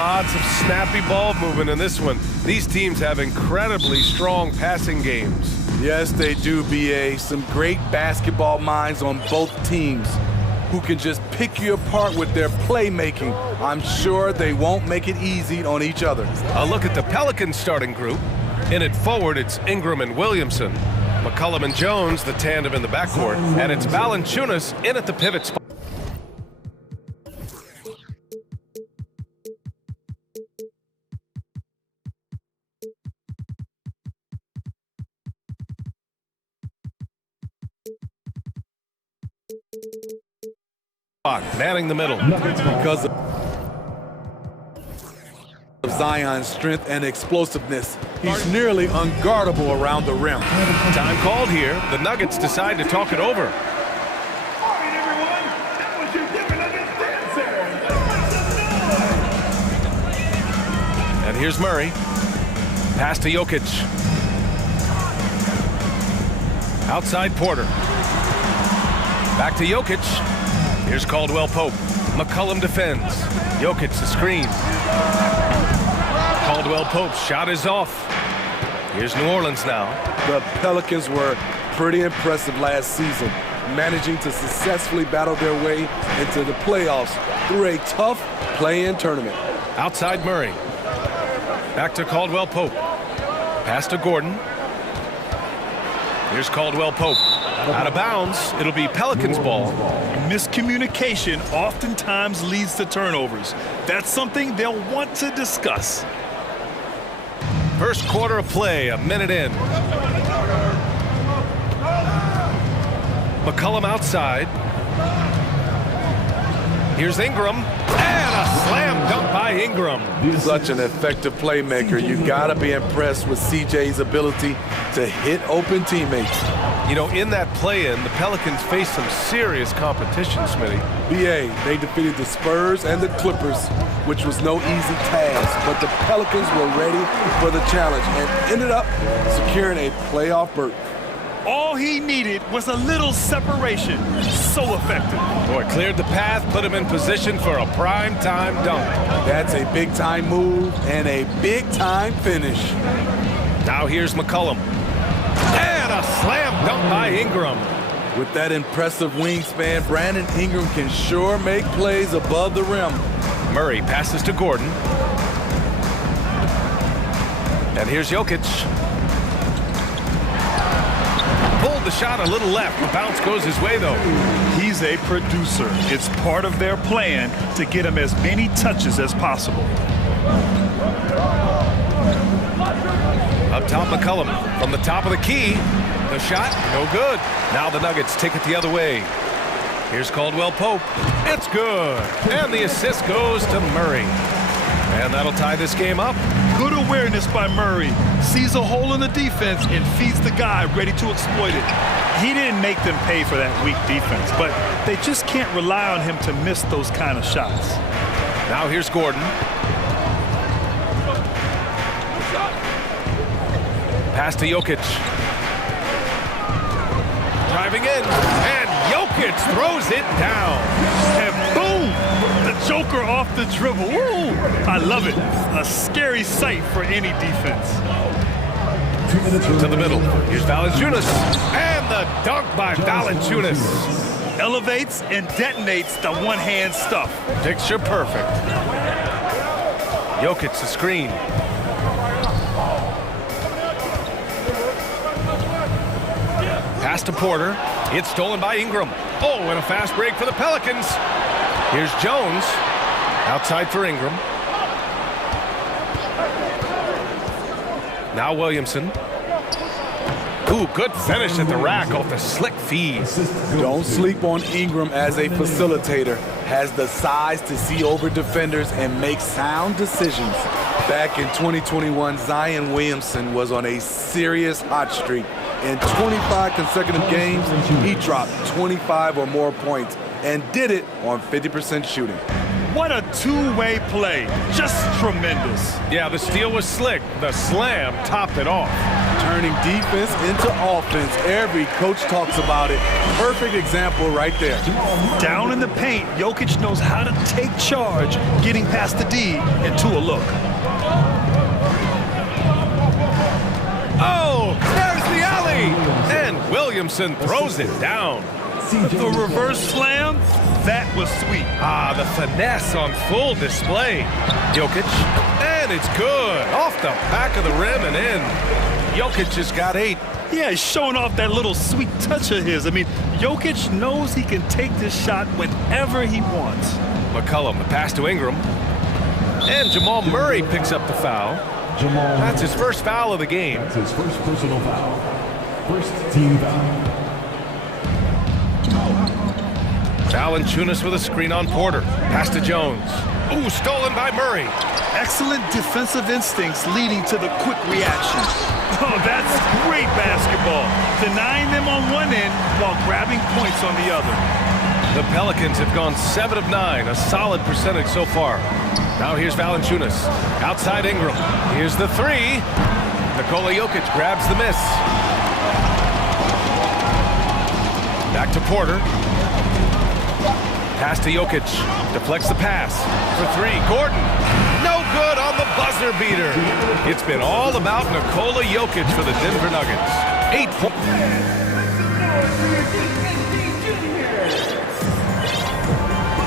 Lots of snappy ball movement in this one. These teams have incredibly strong passing games. Yes, they do, BA. Some great basketball minds on both teams who can just pick you apart with their playmaking. I'm sure they won't make it easy on each other. A look at the Pelicans starting group. In it forward, it's Ingram and Williamson. McCollum and Jones, the tandem in the backcourt. And it's Valanciunas in at the pivot spot. Manning the middle. Because of Zion's strength and explosiveness, he's nearly unguardable around the rim. Time called here. The Nuggets decide to talk it over. And here's Murray. Pass to Jokic. Outside Porter. Back to Jokic. Here's Caldwell Pope. McCollum defends. Jokic the screen. Caldwell Pope's shot is off. Here's New Orleans now. The Pelicans were pretty impressive last season, managing to successfully battle their way into the playoffs through a tough play-in tournament. Outside Murray. Back to Caldwell Pope. Pass to Gordon. Here's Caldwell Pope. Out of bounds. It'll be Pelicans ball. Miscommunication oftentimes leads to turnovers. That's something they'll want to discuss. First quarter of play, a minute in. McCollum outside. Here's Ingram. And a slam dunk by Ingram. Such an effective playmaker. You gotta be impressed with CJ's ability to hit open teammates. You know, in that play-in, the Pelicans faced some serious competition, Smitty. BA, they defeated the Spurs and the Clippers, which was no easy task, but the Pelicans were ready for the challenge and ended up securing a playoff berth. All he needed was a little separation. So effective. Boy, cleared the path, put him in position for a prime-time dunk. That's a big-time move and a big-time finish. Now here's McCollum. And a slam dunk by Ingram. With that impressive wingspan, Brandon Ingram can sure make plays above the rim. Murray passes to Gordon. And here's Jokic. Pulled the shot a little left. The bounce goes his way, though. He's a producer. It's part of their plan to get him as many touches as possible. Up top, McCollum from the top of the key. The shot, no good. Now the Nuggets take it the other way. Here's Caldwell Pope. It's good. And the assist goes to Murray. And that'll tie this game up. Good awareness by Murray. Sees a hole in the defense and feeds the guy ready to exploit it. He didn't make them pay for that weak defense, but they just can't rely on him to miss those kind of shots. Now here's Gordon. Pass to Jokic. Driving in, and Jokic throws it down. And boom! The Joker off the dribble. Woo! I love it. A scary sight for any defense. To the middle. Here's Valanciunas. And the dunk by Valanciunas. Elevates and detonates the one-hand stuff. Picture perfect. Jokic the screen. Pass to Porter. It's stolen by Ingram. Oh, and a fast break for the Pelicans. Here's Jones. Outside for Ingram. Now Williamson. Ooh, good finish at the rack off the slick feed. Don't sleep on Ingram as a facilitator. Has the size to see over defenders and make sound decisions. Back in 2021, Zion Williamson was on a serious hot streak. In 25 consecutive games, he dropped 25 or more points and did it on 50% shooting. What a two-way play. Just tremendous. Yeah, the steal was slick. The slam topped it off. Turning defense into offense. Every coach talks about it. Perfect example right there. Down in the paint, Jokic knows how to take charge, getting past the D and to a look. Oh, there's the alley! And Williamson throws it down. The reverse slam, that was sweet. Ah, the finesse on full display. Jokic, and it's good. Off the back of the rim and in. Jokic just got 8. Yeah, he's showing off that little sweet touch of his. I mean, Jokic knows he can take this shot whenever he wants. McCollum, the pass to Ingram. And Jamal Murray picks up the foul. That's his first foul of the game. That's his first personal foul. First team foul. Valanciunas with a screen on Porter. Pass to Jones. Ooh, stolen by Murray. Excellent defensive instincts leading to the quick reaction. Oh, that's great basketball. Denying them on one end while grabbing points on the other. The Pelicans have gone 7 of 9, a solid percentage so far. Now here's Valanciunas. Outside Ingram. Here's the 3. Nikola Jokic grabs the miss. Back to Porter. Pass to Jokic. Deflects the pass. For 3. Gordon. No good on the buzzer beater. It's been all about Nikola Jokic for the Denver Nuggets. 8 points.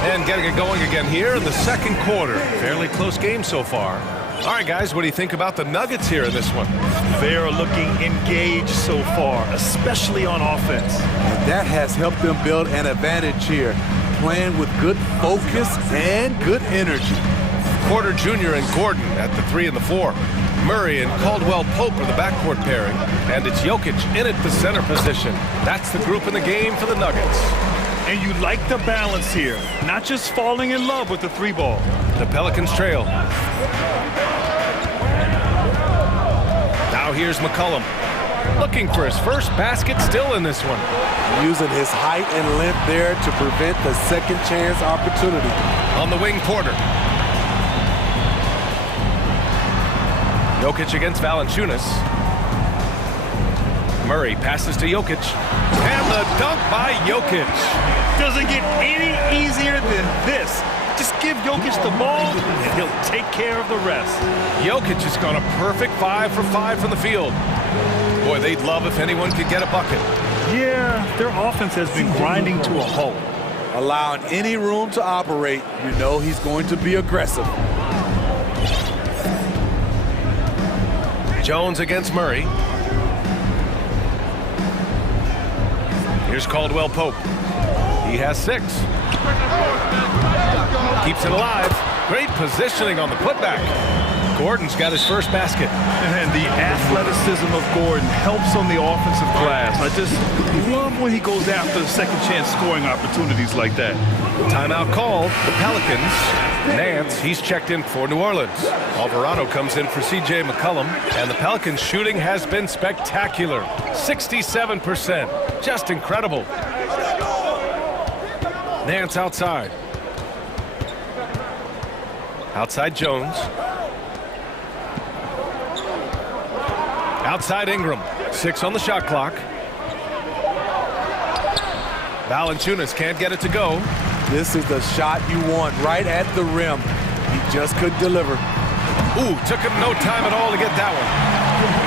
And getting it going again here in the second quarter. Fairly close game so far. All right, guys, what do you think about the Nuggets here in this one? They are looking engaged so far, especially on offense. And that has helped them build an advantage here, playing with good focus and good energy. Porter Jr. and Gordon at the 3 and the 4. Murray and Caldwell Pope are the backcourt pairing. And it's Jokic in at the center position. That's the group in the game for the Nuggets. And you like the balance here, not just falling in love with the 3 ball. The Pelicans trail. Now here's McCollum. Looking for his first basket still in this one. Using his height and length there to prevent the second chance opportunity. On the wing, Porter. Jokic against Valanciunas. Murray passes to Jokic. And the dunk by Jokic. Doesn't get any easier than this. Just give Jokic the ball, and he'll take care of the rest. Jokic has gone a perfect 5 for 5 from the field. Boy, they'd love if anyone could get a bucket. Yeah, their offense has been grinding to a halt. Allowing any room to operate, you know he's going to be aggressive. Jones against Murray. Here's Caldwell Pope. He has 6. Keeps it alive. Great positioning on the putback. Gordon's got his first basket. And the athleticism of Gordon helps on the offensive glass. I just love when he goes after the second chance scoring opportunities like that. Timeout called. The Pelicans. Nance, he's checked in for New Orleans. Alvarado comes in for C.J. McCollum. And the Pelicans' shooting has been spectacular. 67%. Just incredible. Nance outside. Outside Jones. Outside Ingram. 6 on the shot clock. Valanciunas can't get it to go. This is the shot you want right at the rim. He just couldn't deliver. Ooh, took him no time at all to get that one.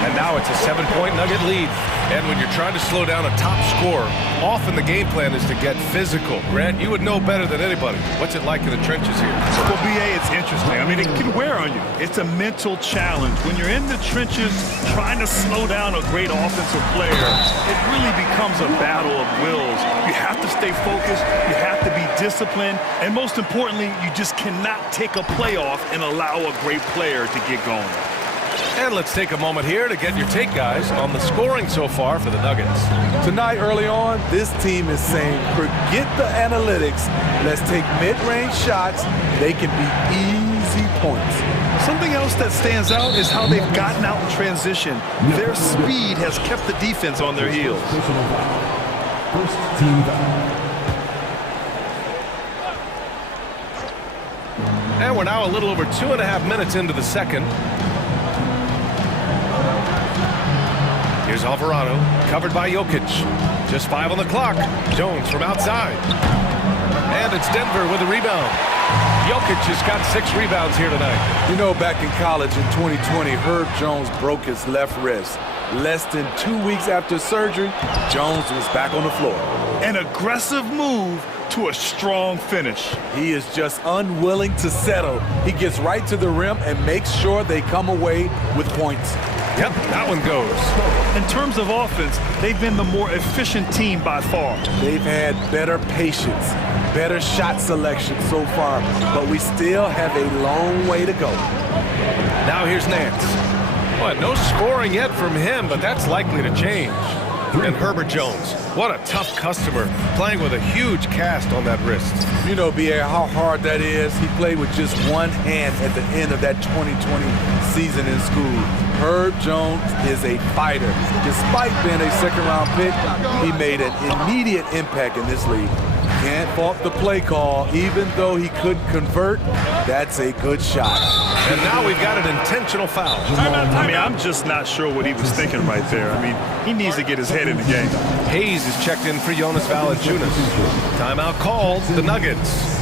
And now it's a 7-point Nugget lead. And when you're trying to slow down a top scorer, often the game plan is to get physical. Grant, you would know better than anybody. What's it like in the trenches here? Well, B.A., it's interesting. I mean, it can wear on you. It's a mental challenge. When you're in the trenches trying to slow down a great offensive player, it really becomes a battle of wills. You have to stay focused. You have to be disciplined. And most importantly, you just cannot take a play off and allow a great player to get going. And let's take a moment here to get your take, guys, on the scoring so far for the Nuggets. Tonight, early on, this team is saying, forget the analytics. Let's take mid-range shots. They can be easy points. Something else that stands out is how they've gotten out in transition. Their speed has kept the defense on their heels. First team foul. And we're now a little over 2.5 minutes into the second. Alvarado, covered by Jokic. Just 5 on the clock. Jones from outside. And it's Denver with a rebound. Jokic has got 6 rebounds here tonight. You know, back in college in 2020, Herb Jones broke his left wrist. Less than 2 weeks after surgery, Jones was back on the floor. An aggressive move to a strong finish. He is just unwilling to settle. He gets right to the rim and makes sure they come away with points. Yep, that one goes. In terms of offense, they've been the more efficient team by far. They've had better patience, better shot selection so far, but we still have a long way to go. Now here's Nance. Well, no scoring yet from him, but that's likely to change. And Herbert Jones, what a tough customer, playing with a huge cast on that wrist. You know, B.A., how hard that is. He played with just one hand at the end of that 2020 season in school. Herb Jones is a fighter. Despite being a second-round pick, he made an immediate impact in this league. Can't fault the play call. Even though he couldn't convert, that's a good shot. And now we've got an intentional foul. I mean, I'm just not sure what he was thinking right there. I mean, he needs to get his head in the game. Hayes is checked in for Jonas Valanciunas. Timeout called, the Nuggets.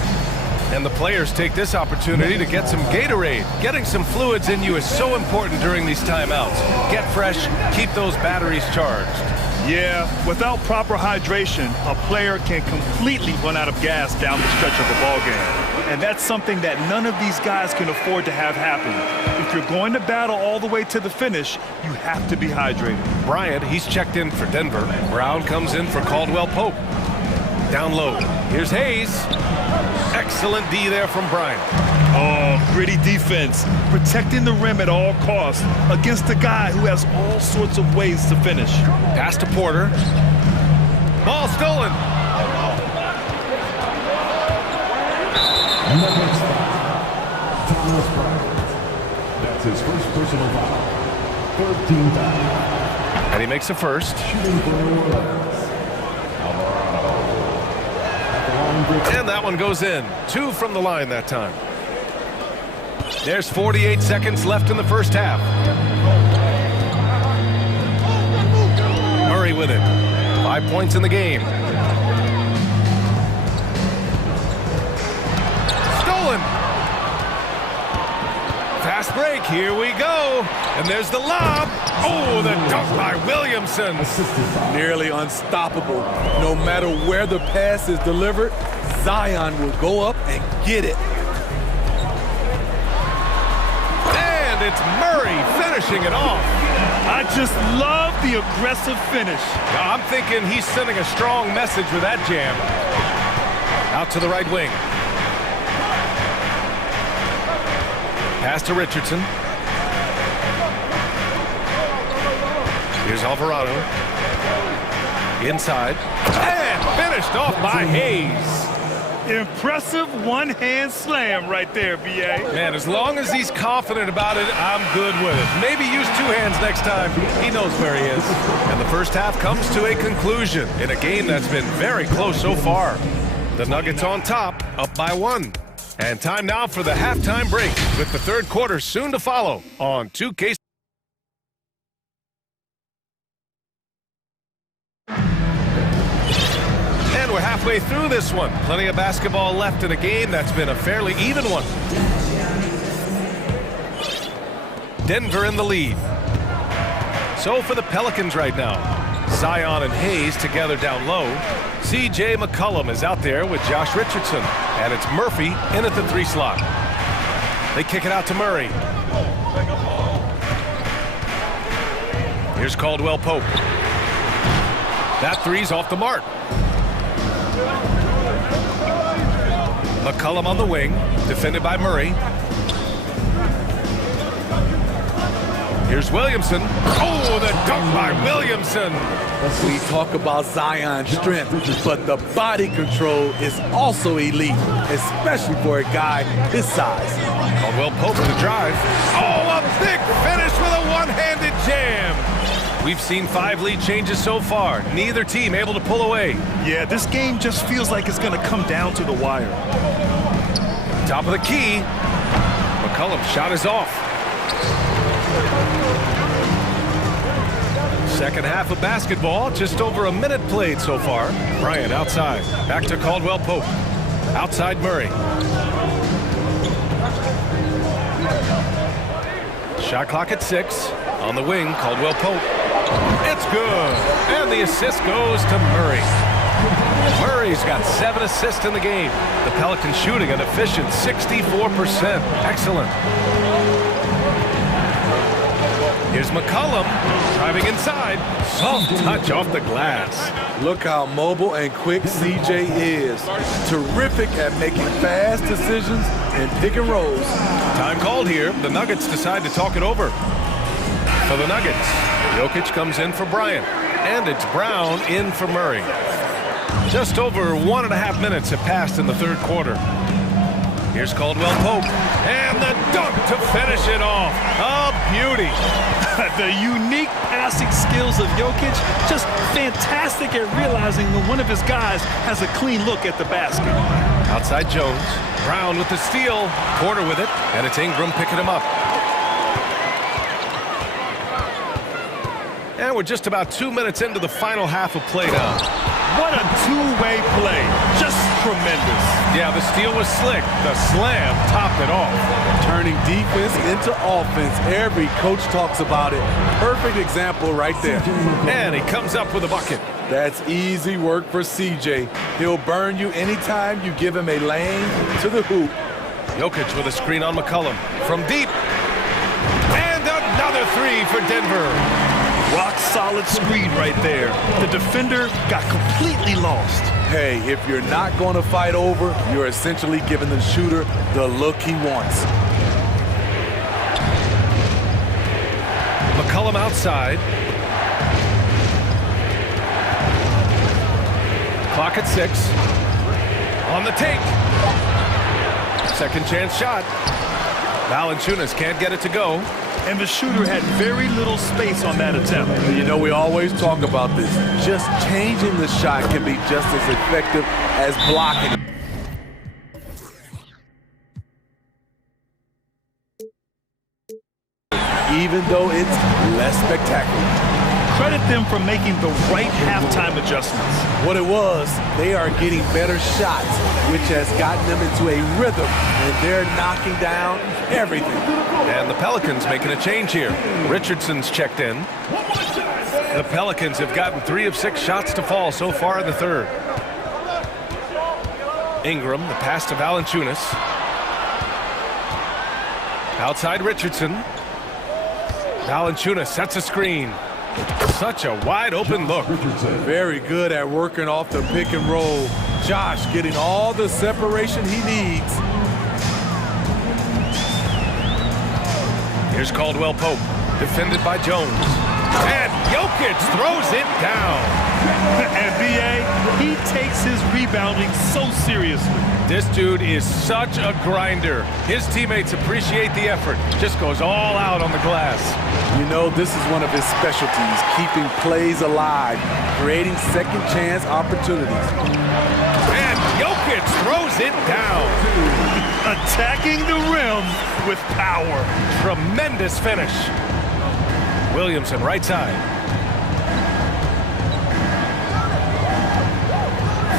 And the players take this opportunity to get some Gatorade. Getting some fluids in you is so important during these timeouts. Get fresh, keep those batteries charged. Yeah, without proper hydration, a player can completely run out of gas down the stretch of a ball game. And that's something that none of these guys can afford to have happen. If you're going to battle all the way to the finish, you have to be hydrated. Bryant, he's checked in for Denver. Brown comes in for Caldwell Pope. Down low, here's Hayes. Excellent D there from Bryant. Oh, gritty defense, protecting the rim at all costs against a guy who has all sorts of ways to finish. Pass to Porter. Ball stolen. Thomas Bryant. That's his first personal foul. 13 foul. And he makes a first. Shooting for New Orleans. Alvarado. And that one goes in. 2 from the line that time. There's 48 seconds left in the first half. Murray with it. 5 points in the game. Stolen. Fast break. Here we go. And there's the lob. Oh, the dunk by Williamson. Nearly unstoppable. No matter where the pass is delivered, Zion will go up and get it. And it's Murray finishing it off. I just love the aggressive finish. Now, I'm thinking he's sending a strong message with that jam. Out to the right wing. Pass to Richardson. Here's Alvarado. Inside. And finished off by Hayes. Impressive one-hand slam right there, B.A. Man, as long as he's confident about it, I'm good with it. Maybe use 2 hands next time. He knows where he is. And the first half comes to a conclusion in a game that's been very close so far. The Nuggets on top, up by 1. And time now for the halftime break, with the third quarter soon to follow on 2K. And we're halfway through this one. Plenty of basketball left in a game that's been a fairly even one. Denver in the lead. So for the Pelicans right now, Zion and Hayes together down low. C.J. McCollum is out there with Josh Richardson. And it's Murphy in at the 3 slot. They kick it out to Murray. Here's Caldwell Pope. That 3's off the mark. McCollum on the wing, defended by Murray. Here's Williamson. Oh, the dunk by Williamson. We talk about Zion's strength, but the body control is also elite, especially for a guy his size. Caldwell Pope to the drive. Oh, a big finish with a one-handed jam. We've seen 5 lead changes so far. Neither team able to pull away. Yeah, this game just feels like it's going to come down to the wire. Top of the key. McCollum's shot is off. Second half of basketball, just over a minute played so far. Bryant outside. Back to Caldwell Pope. Outside Murray. Shot clock at 6. On the wing, Caldwell Pope. It's good. And the assist goes to Murray. Murray's got 7 assists in the game. The Pelicans shooting an efficient 64%. Excellent. Here's McCollum driving inside. Soft touch off the glass. Look how mobile and quick CJ is. Terrific at making fast decisions and pick and rolls. Time called here. The Nuggets decide to talk it over. For the Nuggets, Jokic comes in for Bryant. And it's Brown in for Murray. Just over 1.5 minutes have passed in the third quarter. Here's Caldwell Pope. And the dunk to finish it off. A beauty. The unique passing skills of Jokic, just fantastic at realizing when one of his guys has a clean look at the basket. Outside Jones. Brown with the steal. Porter with it. And it's Ingram picking him up. And we're just about 2 minutes into the final half of play now. What a two-way play. Just tremendous. Yeah, the steal was slick. The slam topped it off. Turning defense into offense. Every coach talks about it. Perfect example right there. And he comes up with a bucket. That's easy work for CJ. He'll burn you anytime you give him a lane to the hoop. Jokic with a screen on McCollum. From deep. And another 3 for Denver. Rock solid screen right there. The defender got completely lost. Hey, if you're not going to fight over, you're essentially giving the shooter the look he wants. McCollum outside. Clock at 6. On the take. Second chance shot. Valanciunas can't get it to go. And the shooter had very little space on that attempt. You know, we always talk about this. Just changing the shot can be just as effective as blocking. Even though it's less spectacular. Credit them for making the right halftime adjustments. What it was, they are getting better shots, which has gotten them into a rhythm, and they're knocking down everything. And the Pelicans making a change here. Richardson's checked in. The Pelicans have gotten 3 of 6 shots to fall so far in the third. Ingram, the pass to Valanciunas. Outside Richardson. Valanciunas sets a screen. Such a wide open look. Very good at working off the pick and roll. Josh getting all the separation he needs. Here's Caldwell Pope, defended by Jones. And Jokic throws it down. And B.A., he takes his rebounding so seriously. This dude is such a grinder. His teammates appreciate the effort. Just goes all out on the glass. You know, this is one of his specialties, keeping plays alive, creating second chance opportunities. And Jokic throws it down. Attacking the rim with power. Tremendous finish. Williamson right side.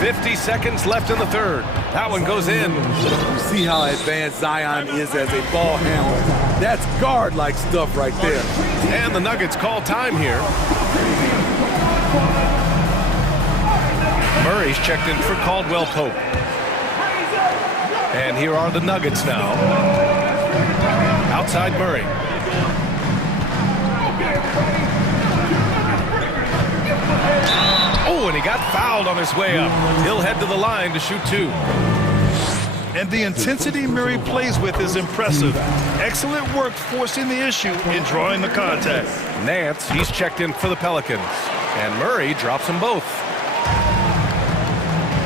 50 seconds left in the third. That one goes in. You see how advanced Zion is as a ball handler. That's guard-like stuff right there. And the Nuggets call time here. Murray's checked in for Caldwell Pope. And here are the Nuggets now. Outside Murray. Oh, and he got fouled on his way up. He'll head to the line to shoot 2. And the intensity Murray plays with is impressive. Excellent work forcing the issue and drawing the contact. Nance, he's checked in for the Pelicans. And Murray drops them both.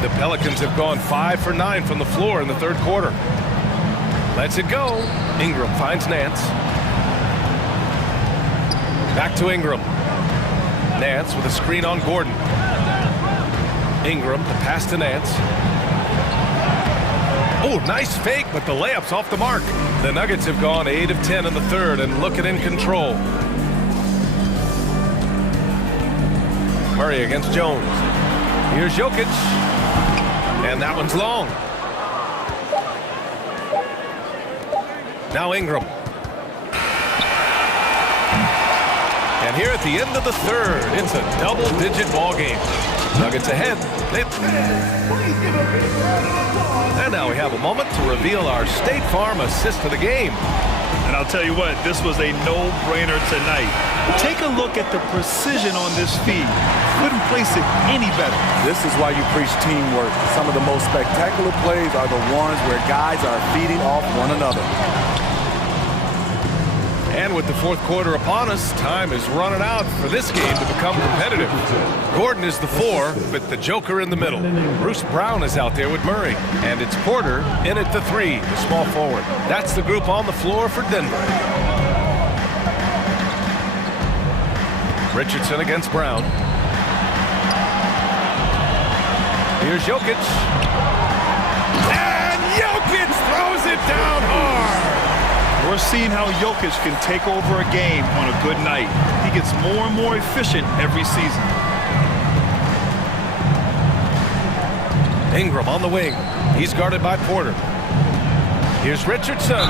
The Pelicans have gone 5 for 9 from the floor in the third quarter. Lets it go. Ingram finds Nance. Back to Ingram. Nance with a screen on Gordon. Ingram, the pass to Nance. Oh, nice fake, but the layup's off the mark. The Nuggets have gone 8 of 10 in the third and looking in control. Murray against Jones. Here's Jokic. And that one's long. Now Ingram. And here at the end of the third, it's a double-digit ball game. Nuggets ahead. And now we have a moment to reveal our State Farm assist of the game. And I'll tell you what, this was a no-brainer tonight. Take a look at the precision on this feed. Couldn't place it any better. This is why you preach teamwork. Some of the most spectacular plays are the ones where guys are feeding off one another. And with the fourth quarter upon us, time is running out for this game to become competitive. Gordon is the 4, with the Joker in the middle. Bruce Brown is out there with Murray. And it's Porter in at the 3, the small forward. That's the group on the floor for Denver. Richardson against Brown. Here's Jokic. And Jokic throws it down hard. We're seeing how Jokic can take over a game on a good night. He gets more and more efficient every season. Ingram on the wing. He's guarded by Porter. Here's Richardson.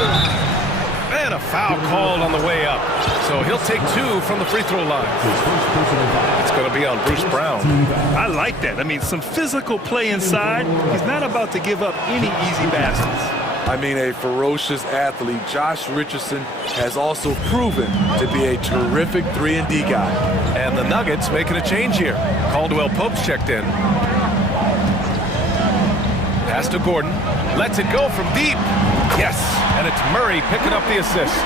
And a foul called on the way up. So he'll take 2 from the free throw line. It's going to be on Bruce Brown. I like that. I mean, some physical play inside. He's not about to give up any easy baskets. I mean, a ferocious athlete. Josh Richardson has also proven to be a terrific 3-and-D guy. And the Nuggets making a change here. Caldwell Pope's checked in. Pass to Gordon. Lets it go from deep. Yes, and it's Murray picking up the assist.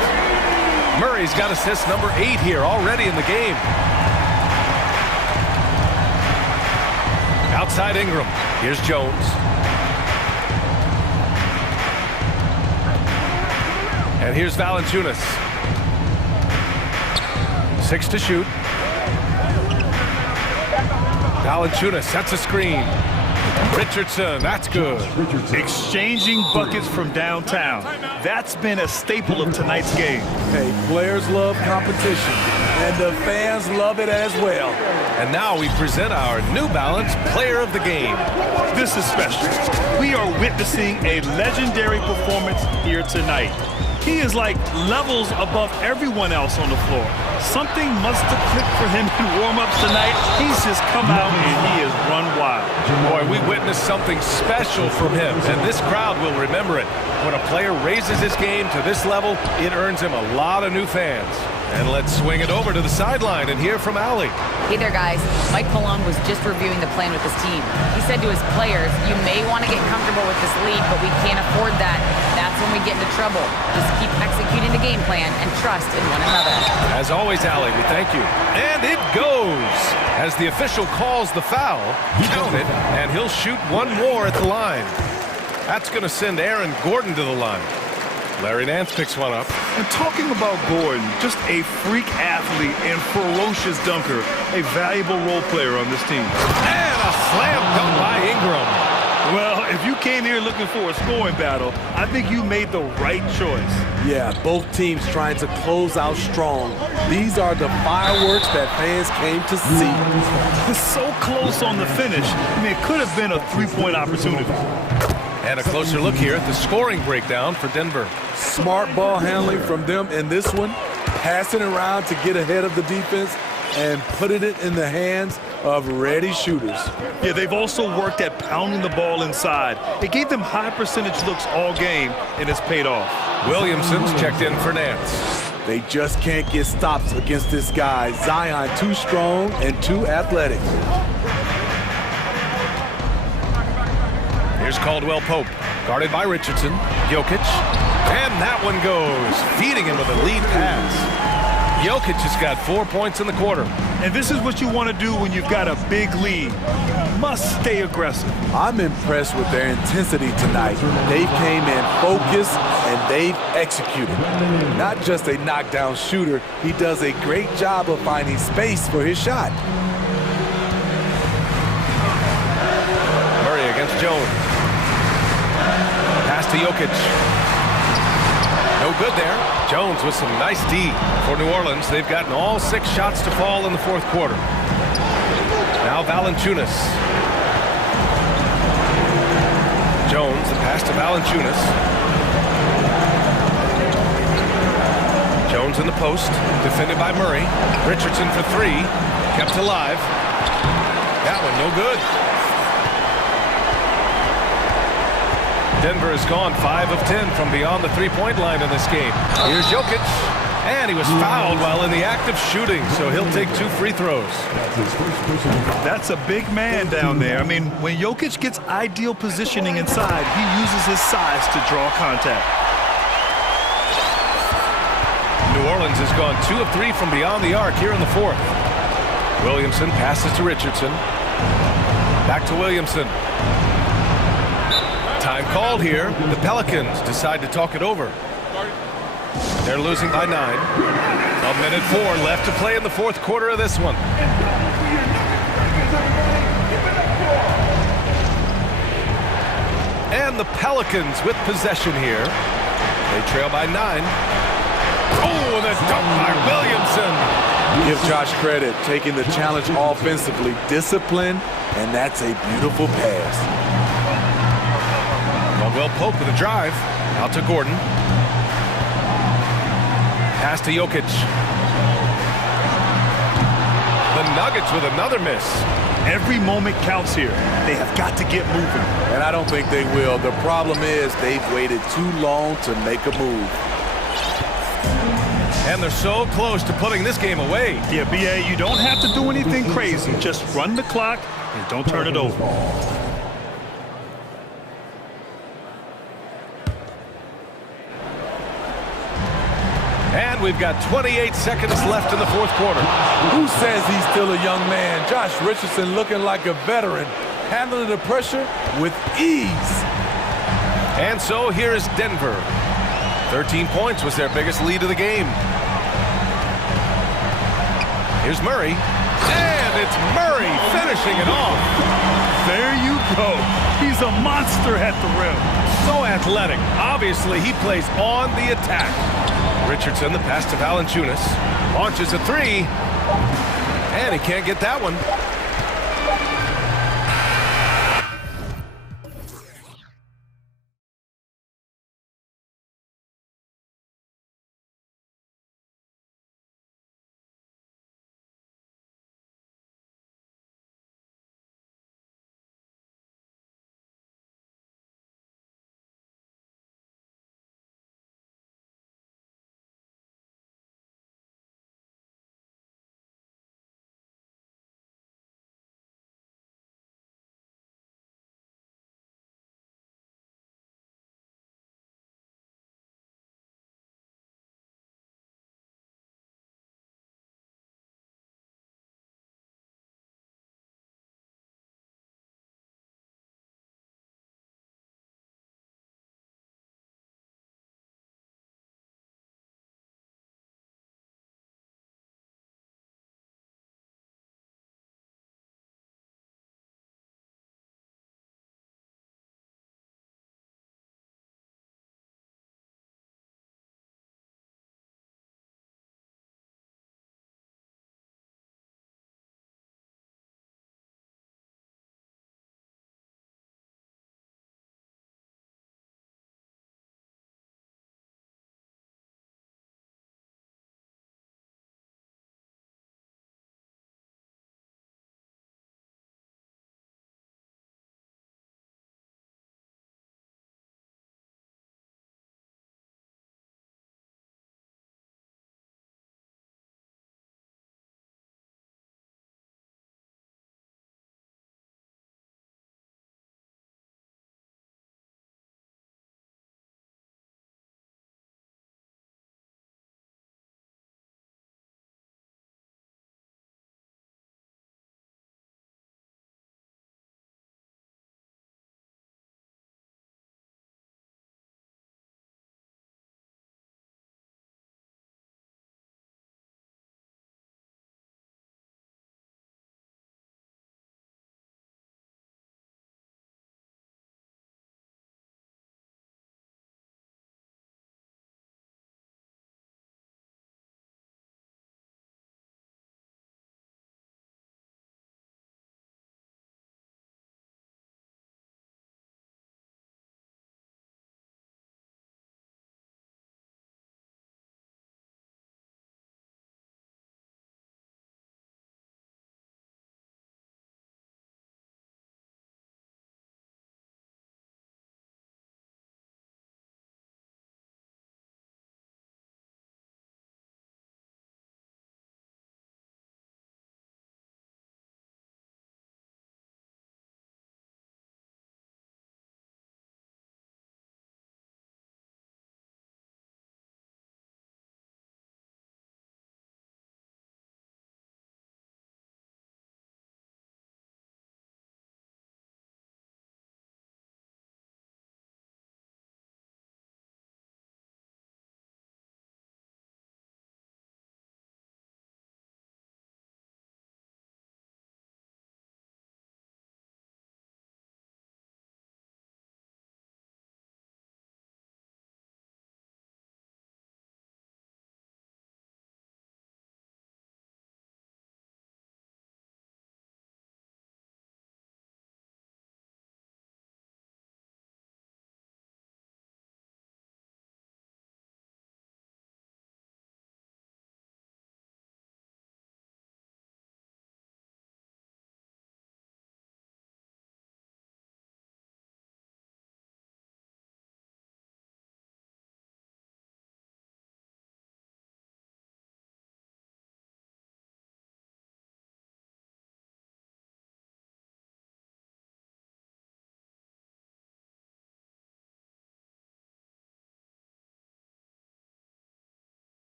Murray's got assist number 8 here already in the game. Outside Ingram. Here's Jones. And here's Valanciunas. 6 to shoot. Valanciunas sets a screen. Richardson, that's good. Exchanging buckets from downtown. That's been a staple of tonight's game. Hey, players love competition, and the fans love it as well. And now we present our New Balance Player of the Game. This is special. We are witnessing a legendary performance here tonight. He is like levels above everyone else on the floor. Something must have clicked for him in warm-ups tonight. He's just come out and he has run wild. Boy, we witnessed something special from him, and this crowd will remember it. When a player raises his game to this level, it earns him a lot of new fans. And let's swing it over to the sideline and hear from Allie. Hey there, guys. Mike Malone was just reviewing the plan with his team. He said to his players, you may want to get comfortable with this lead, but we can't afford that. That's when we get into trouble. Just keep executing the game plan and trust in one another. As always, Allie, we thank you. And it goes. As the official calls the foul, count it, and he'll shoot one more at the line. That's going to send Aaron Gordon to the line. Larry Nance picks one up. And talking about Gordon, just a freak athlete and ferocious dunker, a valuable role player on this team. And a slam dunk by Ingram. Well, if you came here looking for a scoring battle, I think you made the right choice. Yeah, both teams trying to close out strong. These are the fireworks that fans came to see. It's so close on the finish. I mean, it could have been a three-point opportunity. And a closer look here at the scoring breakdown for Denver. Smart ball handling from them in this one, passing around to get ahead of the defense and putting it in the hands of ready shooters. Yeah, they've also worked at pounding the ball inside. It gave them high percentage looks all game, and it's paid off. Williamson's checked in for Nance. They just can't get stops against this guy. Zion too strong and too athletic. Here's Caldwell Pope, guarded by Richardson. Jokic, and that one goes, feeding him with a lead pass. Jokic has got 4 points in the quarter. And this is what you want to do when you've got a big lead. You must stay aggressive. I'm impressed with their intensity tonight. They came in focused and they've executed. Not just a knockdown shooter, he does a great job of finding space for his shot. Murray against Jones. Pass to Jokic. No good there. Jones with some nice D. For New Orleans, they've gotten all 6 shots to fall in the fourth quarter. Now Valanciunas. Jones, the pass to Valanciunas. Jones in the post, defended by Murray. Richardson for three, kept alive. That one no good. Denver has gone 5 of 10 from beyond the three-point line in this game. Here's Jokic, and he was fouled while in the act of shooting, so he'll take 2 free throws. That's a big man down there. I mean, when Jokic gets ideal positioning inside, he uses his size to draw contact. New Orleans has gone 2 of 3 from beyond the arc here in the fourth. Williamson passes to Richardson. Back to Williamson. Time called here. The Pelicans decide to talk it over. They're losing by 9. 1:04 left to play in the fourth quarter of this one. And the Pelicans with possession here. They trail by 9. Oh, and a dunk by Williamson. Give Josh credit, taking the challenge offensively, discipline, and that's a beautiful pass. Well, Pope with a drive. Out to Gordon. Pass to Jokic. The Nuggets with another miss. Every moment counts here. They have got to get moving. And I don't think they will. The problem is they've waited too long to make a move. And they're so close to putting this game away. Yeah, BA, you don't have to do anything crazy. Just run the clock and don't turn it over. And we've got 28 seconds left in the fourth quarter. Who says he's still a young man? Josh Richardson looking like a veteran, handling the pressure with ease. And so here is Denver. 13 points was their biggest lead of the game. Here's Murray. And it's Murray finishing it off. There you go. He's a monster at the rim. So athletic. Obviously, he plays on the attack. Richardson, the pass to Valanciunas. Launches a three. And he can't get that one.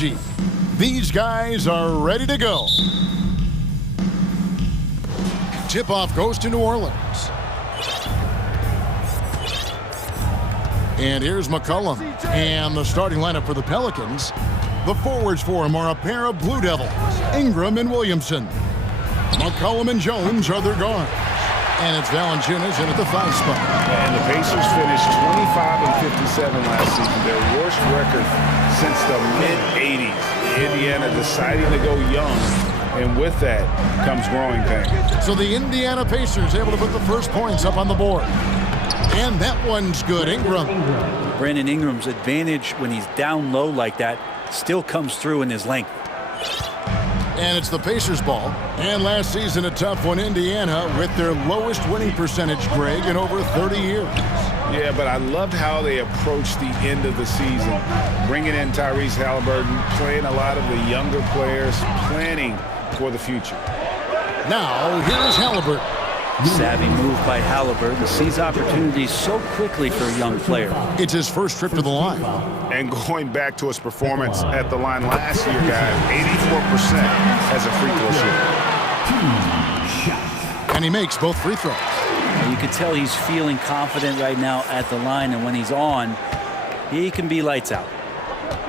energy. These guys are ready to go. Tip-off goes to New Orleans. And here's McCollum. And the starting lineup for the Pelicans. The forwards for him are a pair of Blue Devils, Ingram and Williamson. McCollum and Jones are their guards. And it's Valanciunas in at the 5 spot. And the Pacers finished 25-57 last season, their worst record since the mid-'80s. Indiana deciding to go young, and with that comes growing pains. So the Indiana Pacers able to put the first points up on the board. And that one's good. Ingram. Brandon Ingram's advantage when he's down low like that still comes through in his length. And it's the Pacers ball. And last season, a tough one, Indiana, with their lowest winning percentage, Greg, in over 30 years. Yeah, but I loved how they approached the end of the season. Bringing in Tyrese Halliburton, playing a lot of the younger players, planning for the future. Now, here's Halliburton. Savvy move by Halliburton. Sees opportunities so quickly for a young player. It's his first trip to the line. And going back to his performance at the line last year, guys, 84% as a free throw shooter. And he makes both free throws. You can tell he's feeling confident right now at the line, and when he's on, he can be lights out.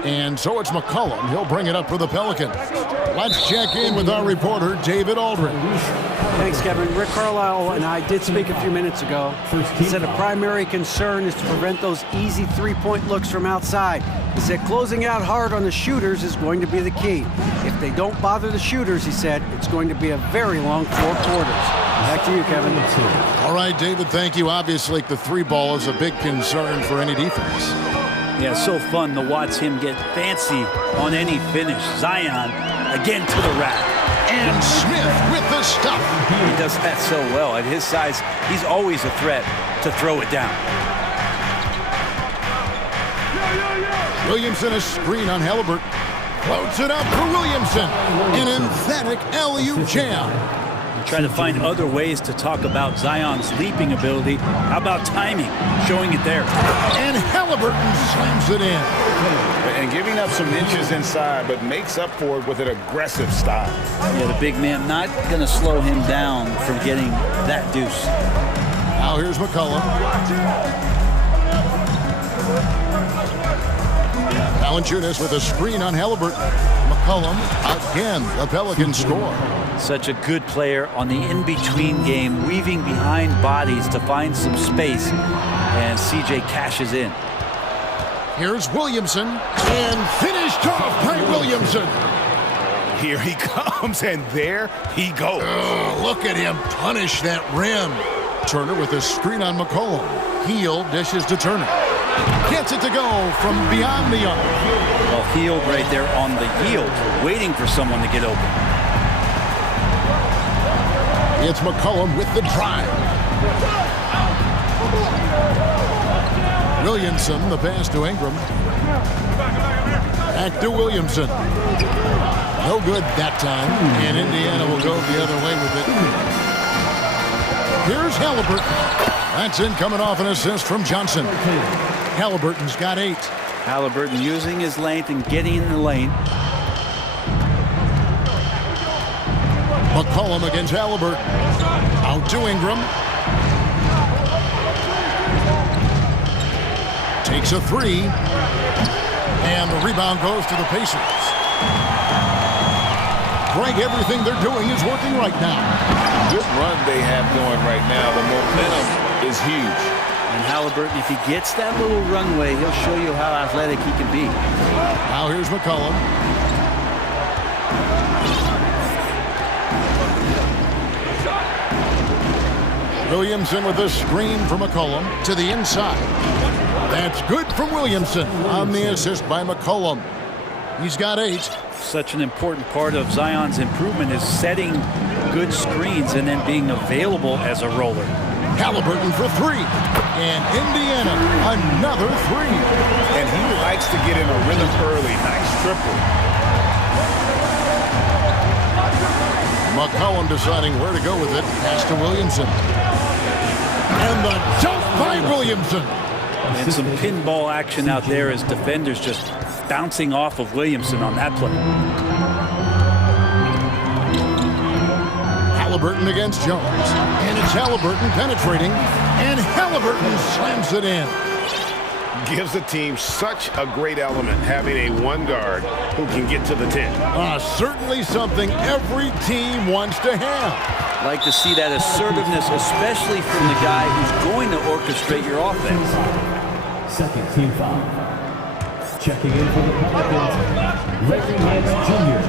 And so it's McCollum. He'll bring it up for the Pelicans. Let's check in with our reporter, David Aldridge. Thanks, Kevin. Rick Carlisle and I did speak a few minutes ago. He said a primary concern is to prevent those easy three-point looks from outside. He said closing out hard on the shooters is going to be the key. If they don't bother the shooters, he said, it's going to be a very long 4 quarters. Back to you, Kevin. All right, David, thank you. Obviously, the 3-ball is a big concern for any defense. Yeah, so fun to watch him get fancy on any finish. Zion, again to the rack. And Smith with the stuff. He does that so well. At his size, he's always a threat to throw it down. Williamson, a screen on Halliburton. Floats it up for Williamson. An emphatic alley-oop jam. Trying to find other ways to talk about Zion's leaping ability. How about timing? Showing it there. And Halliburton slams it in. And giving up some inches inside, but makes up for it with an aggressive style. Yeah, the big man not going to slow him down from getting that deuce. Now here's McCollum. Valanciunas with a screen on Halliburton. McCollum, again, the Pelicans score. Such a good player on the in-between game, weaving behind bodies to find some space, and CJ cashes in. Here's Williamson, and finished off by Williamson. Here he comes, and there he goes. Oh, look at him punish that rim. Turner with a screen on McCollum. Heel dishes to Turner. Gets it to go from beyond the arc. Well, Hield right there on the yield, waiting for someone to get open. It's McCollum with the drive. Williamson, the pass to Ingram. Back to Williamson. No good that time, and Indiana will go the other way with it. Here's Halliburton. That's in, coming off an assist from Johnson. Halliburton's got 8. Halliburton using his length and getting in the lane. McCollum against Halliburton. Out to Ingram. Takes a 3. And the rebound goes to the Pacers. Greg, everything they're doing is working right now. Good run they have going right now. The momentum is huge. And Halliburton, if he gets that little runway, he'll show you how athletic he can be. Now here's McCollum. Williamson with a screen from McCollum to the inside. That's good from Williamson on the assist by McCollum. He's got 8. Such an important part of Zion's improvement is setting good screens and then being available as a roller. Halliburton for 3. And Indiana, another 3. And he likes to get in a rhythm early. Nice triple. McCollum deciding where to go with it. Pass to Williamson. And the jump by Williamson. And some pinball action out there as defenders just bouncing off of Williamson on that play. Halliburton against Jones. And it's Halliburton penetrating. And Halliburton slams it in. Gives the team such a great element having a one guard who can get to the 10. Certainly something every team wants to have. Like to see that assertiveness, especially from the guy who's going to orchestrate your offense. Second team foul. Checking in for the Pelicans, Larry Nance Jr.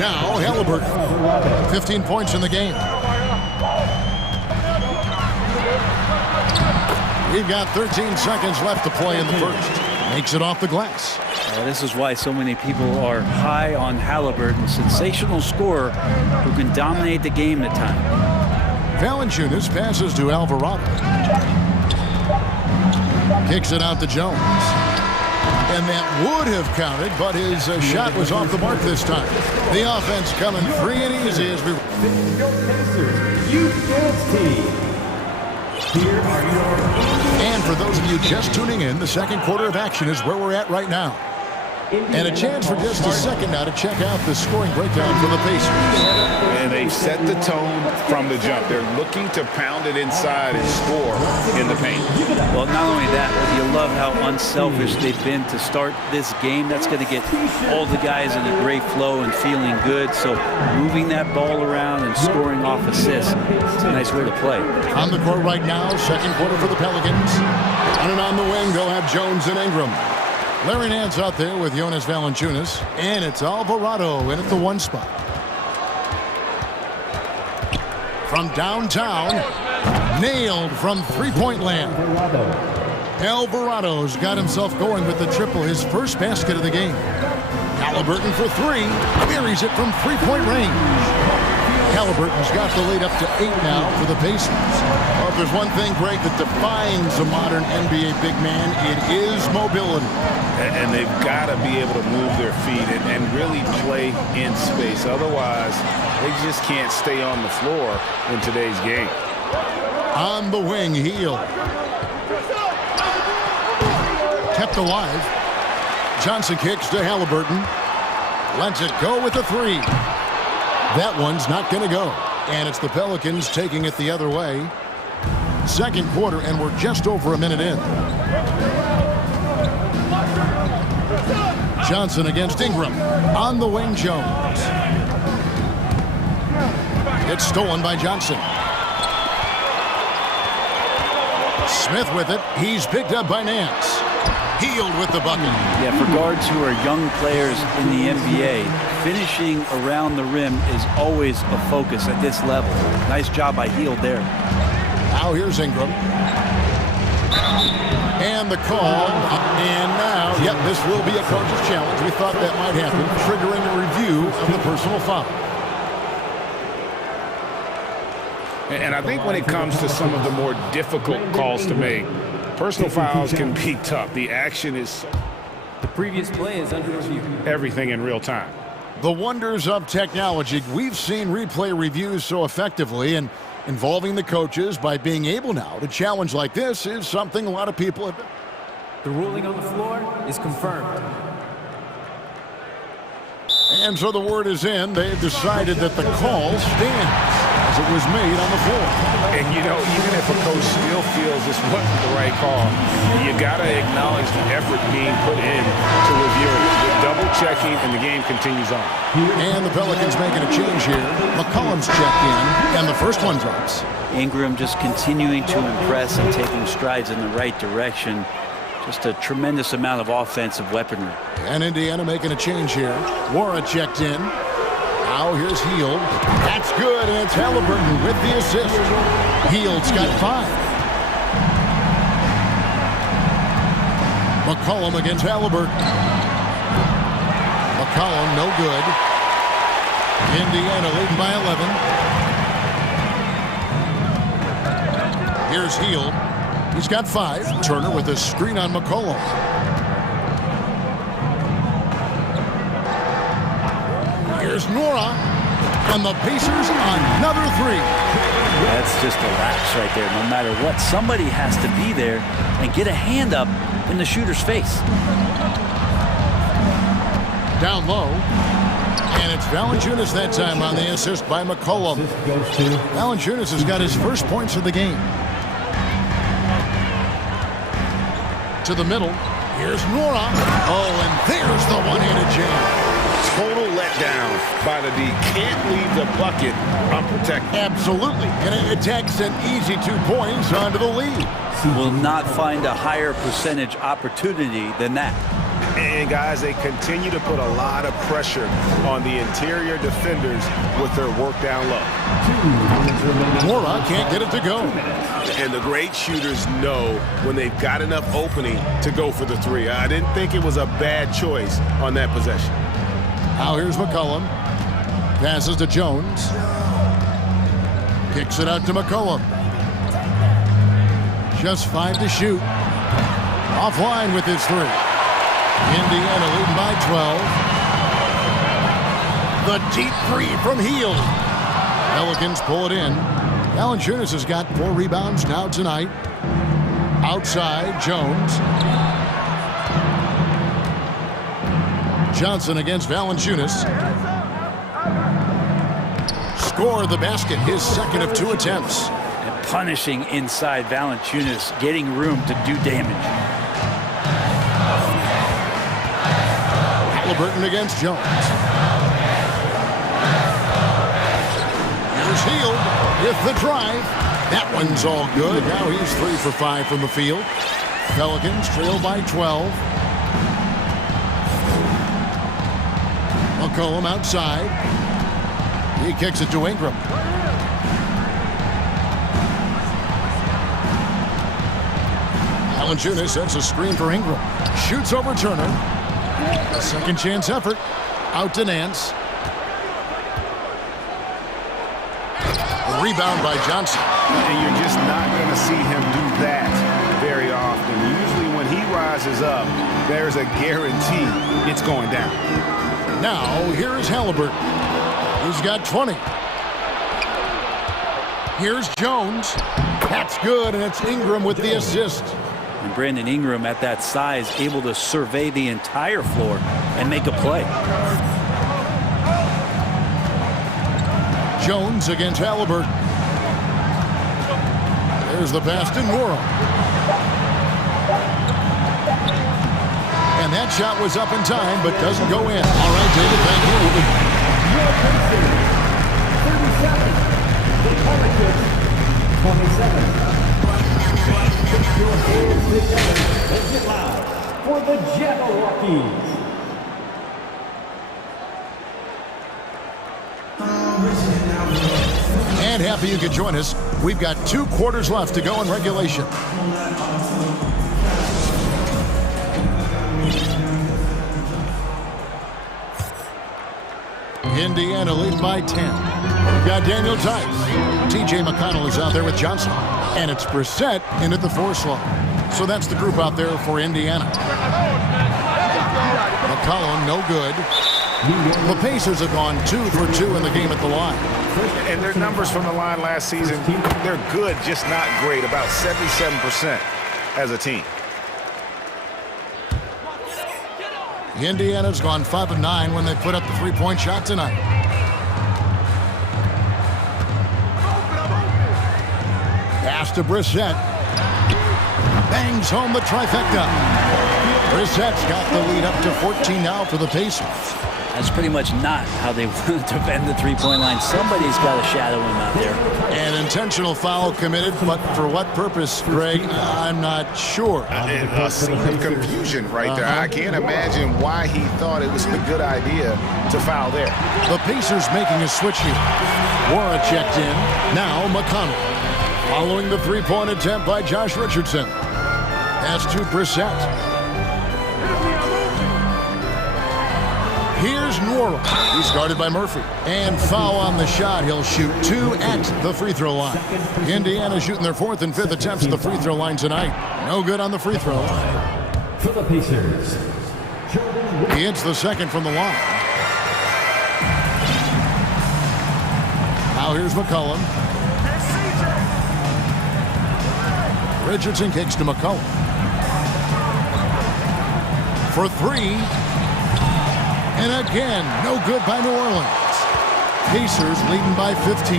Now Halliburton, 15 points in the game. We've got 13 seconds left to play in the first. Makes it off the glass. This is why so many people are high on Halliburton. Sensational scorer who can dominate the game at times. Valanciunas passes to Alvarado. Kicks it out to Jones. And that would have counted, but his shot was off the mark this time. The offense coming free and easy as we... Youth Dance Team. Here are your... And for those of you just tuning in, the second quarter of action is where we're at right now. And a chance for just a second now to check out the scoring breakdown for the Pacers. And they've set the tone from the jump. They're looking to pound it inside and score in the paint. Well, not only that, but you love how unselfish they've been to start this game. That's going to get all the guys in a great flow and feeling good. So moving that ball around and scoring off assists, it's a nice way to play. On the court right now, second quarter for the Pelicans. And on the wing, they'll have Jones and Ingram. Larry Nance out there with Jonas Valanciunas, and it's Alvarado in at the one spot. From downtown, nailed from three-point land. Alvarado's got himself going with the triple, his first basket of the game. Halliburton for three, buries it from three-point range. Halliburton's got the lead up to 8 now for the Pacers. Well, if there's one thing, Greg, that defines a modern NBA big man, it is mobility. And they've got to be able to move their feet and really play in space. Otherwise, they just can't stay on the floor in today's game. On the wing, Hield. Kept alive. Johnson kicks to Halliburton. Lets it go with a three. That one's not going to go. And it's the Pelicans taking it the other way. Second quarter, and we're just over a minute in. Johnson against Ingram. On the wing, Jones. It's stolen by Johnson. Smith with it. He's picked up by Nance. Hield with the bucket. Yeah, for guards who are young players in the NBA, finishing around the rim is always a focus at this level. Nice job by Hield there. Now here's Ingram. And the call. And now, yep, this will be a coach's challenge. We thought that might happen, triggering a review of the personal foul. And I think when it comes to some of the more difficult calls to make, personal fouls can be tough. The action is... The previous play is under review. Everything in real time. The wonders of technology. We've seen replay reviews so effectively, and involving the coaches by being able now to challenge like this is something a lot of people have... The ruling on the floor is confirmed. And so the word is in. They've decided that the call stands as it was made on the floor. And, you know, even if a coach still feels this wasn't the right call, you got to acknowledge the effort being put in to review it. They're double-checking, and the game continues on. And the Pelicans making a change here. McCollum's checked in, and the first one drops. Ingram just continuing to impress and taking strides in the right direction. Just a tremendous amount of offensive weaponry. And Indiana making a change here. Wara checked in. Now here's Hield. That's good, and it's Halliburton with the assist. Hield's got 5. McCollum against Halliburton. McCollum, no good. Indiana leading by 11. Here's Hield. He's got 5. Turner with a screen on McCollum. Here's Nora. And the Pacers another 3. That's just a lapse right there. No matter what, somebody has to be there and get a hand up in the shooter's face. Down low. And it's Valanciunas that time on the assist by McCollum. Valanciunas has got his first points of the game. To the middle. Here's Nora. Oh, and there's the one-handed jam. Total letdown by the D. Can't leave the bucket unprotected. Absolutely. And it takes an easy 2 points onto the lead. Will not find a higher percentage opportunity than that. And guys, they continue to put a lot of pressure on the interior defenders with their work down low. Nora can't get it to go. And the great shooters know when they've got enough opening to go for the three. I didn't think it was a bad choice on that possession. Now here's McCollum. Passes to Jones. Kicks it out to McCollum. Just 5 to shoot. Offline with his three. Indiana leading by 12. The deep three from Hield. Pelicans pull it in. Valanciunas has got 4 rebounds now tonight. Outside, Jones. Johnson against Valanciunas. Score the basket, his second of 2 attempts. And punishing inside Valanciunas, getting room to do damage. Halliburton against Jones. Here's Hield with the drive. That one's all good. Now he's 3 for 5 from the field. Pelicans trail by 12. McCollum outside. He kicks it to Ingram. Valanciunas sets a screen for Ingram. Shoots over Turner. A second chance effort. Out to Nance. A rebound by Johnson. And you're just not going to see him do that very often. Usually when he rises up, there's a guarantee it's going down. Now, here is Halliburton. He's got 20. Here's Jones. That's good, and it's Ingram with the assist. And Brandon Ingram at that size, able to survey the entire floor and make a play. Jones against Halliburton. There's the pass to Nora. And that shot was up in time, but doesn't go in. All right, David, thank you. Your Pacers, 37. The Pelicans, 27. Put your hands together and get loud for the Jabberwockies. And happy you could join us. We've got 2 quarters left to go in regulation. Indiana leads by 10. We've got Daniel Tice. T.J. McConnell is out there with Johnson. And it's Brissett in at the 4 slot. So that's the group out there for Indiana. McCollum, no good. The Pacers have gone 2 for 2 in the game at the line. And their numbers from the line last season, they're good, just not great. About 77% as a team. Indiana's gone 5 of 9 when they put up the 3-point shot tonight. Pass to Brissett. Bangs home the trifecta. Brissett's got the lead up to 14 now for the Pacers. That's pretty much not how they want to defend the 3-point line. Somebody's got to shadow him out there. An intentional foul committed, but for what purpose, Greg? I'm not sure. A scene of confusion right there. I can't imagine why he thought it was a good idea to foul there. The Pacers making a switch here. Wara checked in. Now McConnell. Following the 3-point attempt by Josh Richardson. Pass to Brissett. Here's Nora. He's guarded by Murphy. And foul on the shot. He'll shoot 2 at the free throw line. Indiana shooting their 4th and 5th attempts at the free throw line tonight. No good on the free throw. For the Pacers. He hits the 2nd from the line. Now here's McCollum. Richardson kicks to McCollum. For 3. And again, no good by New Orleans. Pacers leading by 15.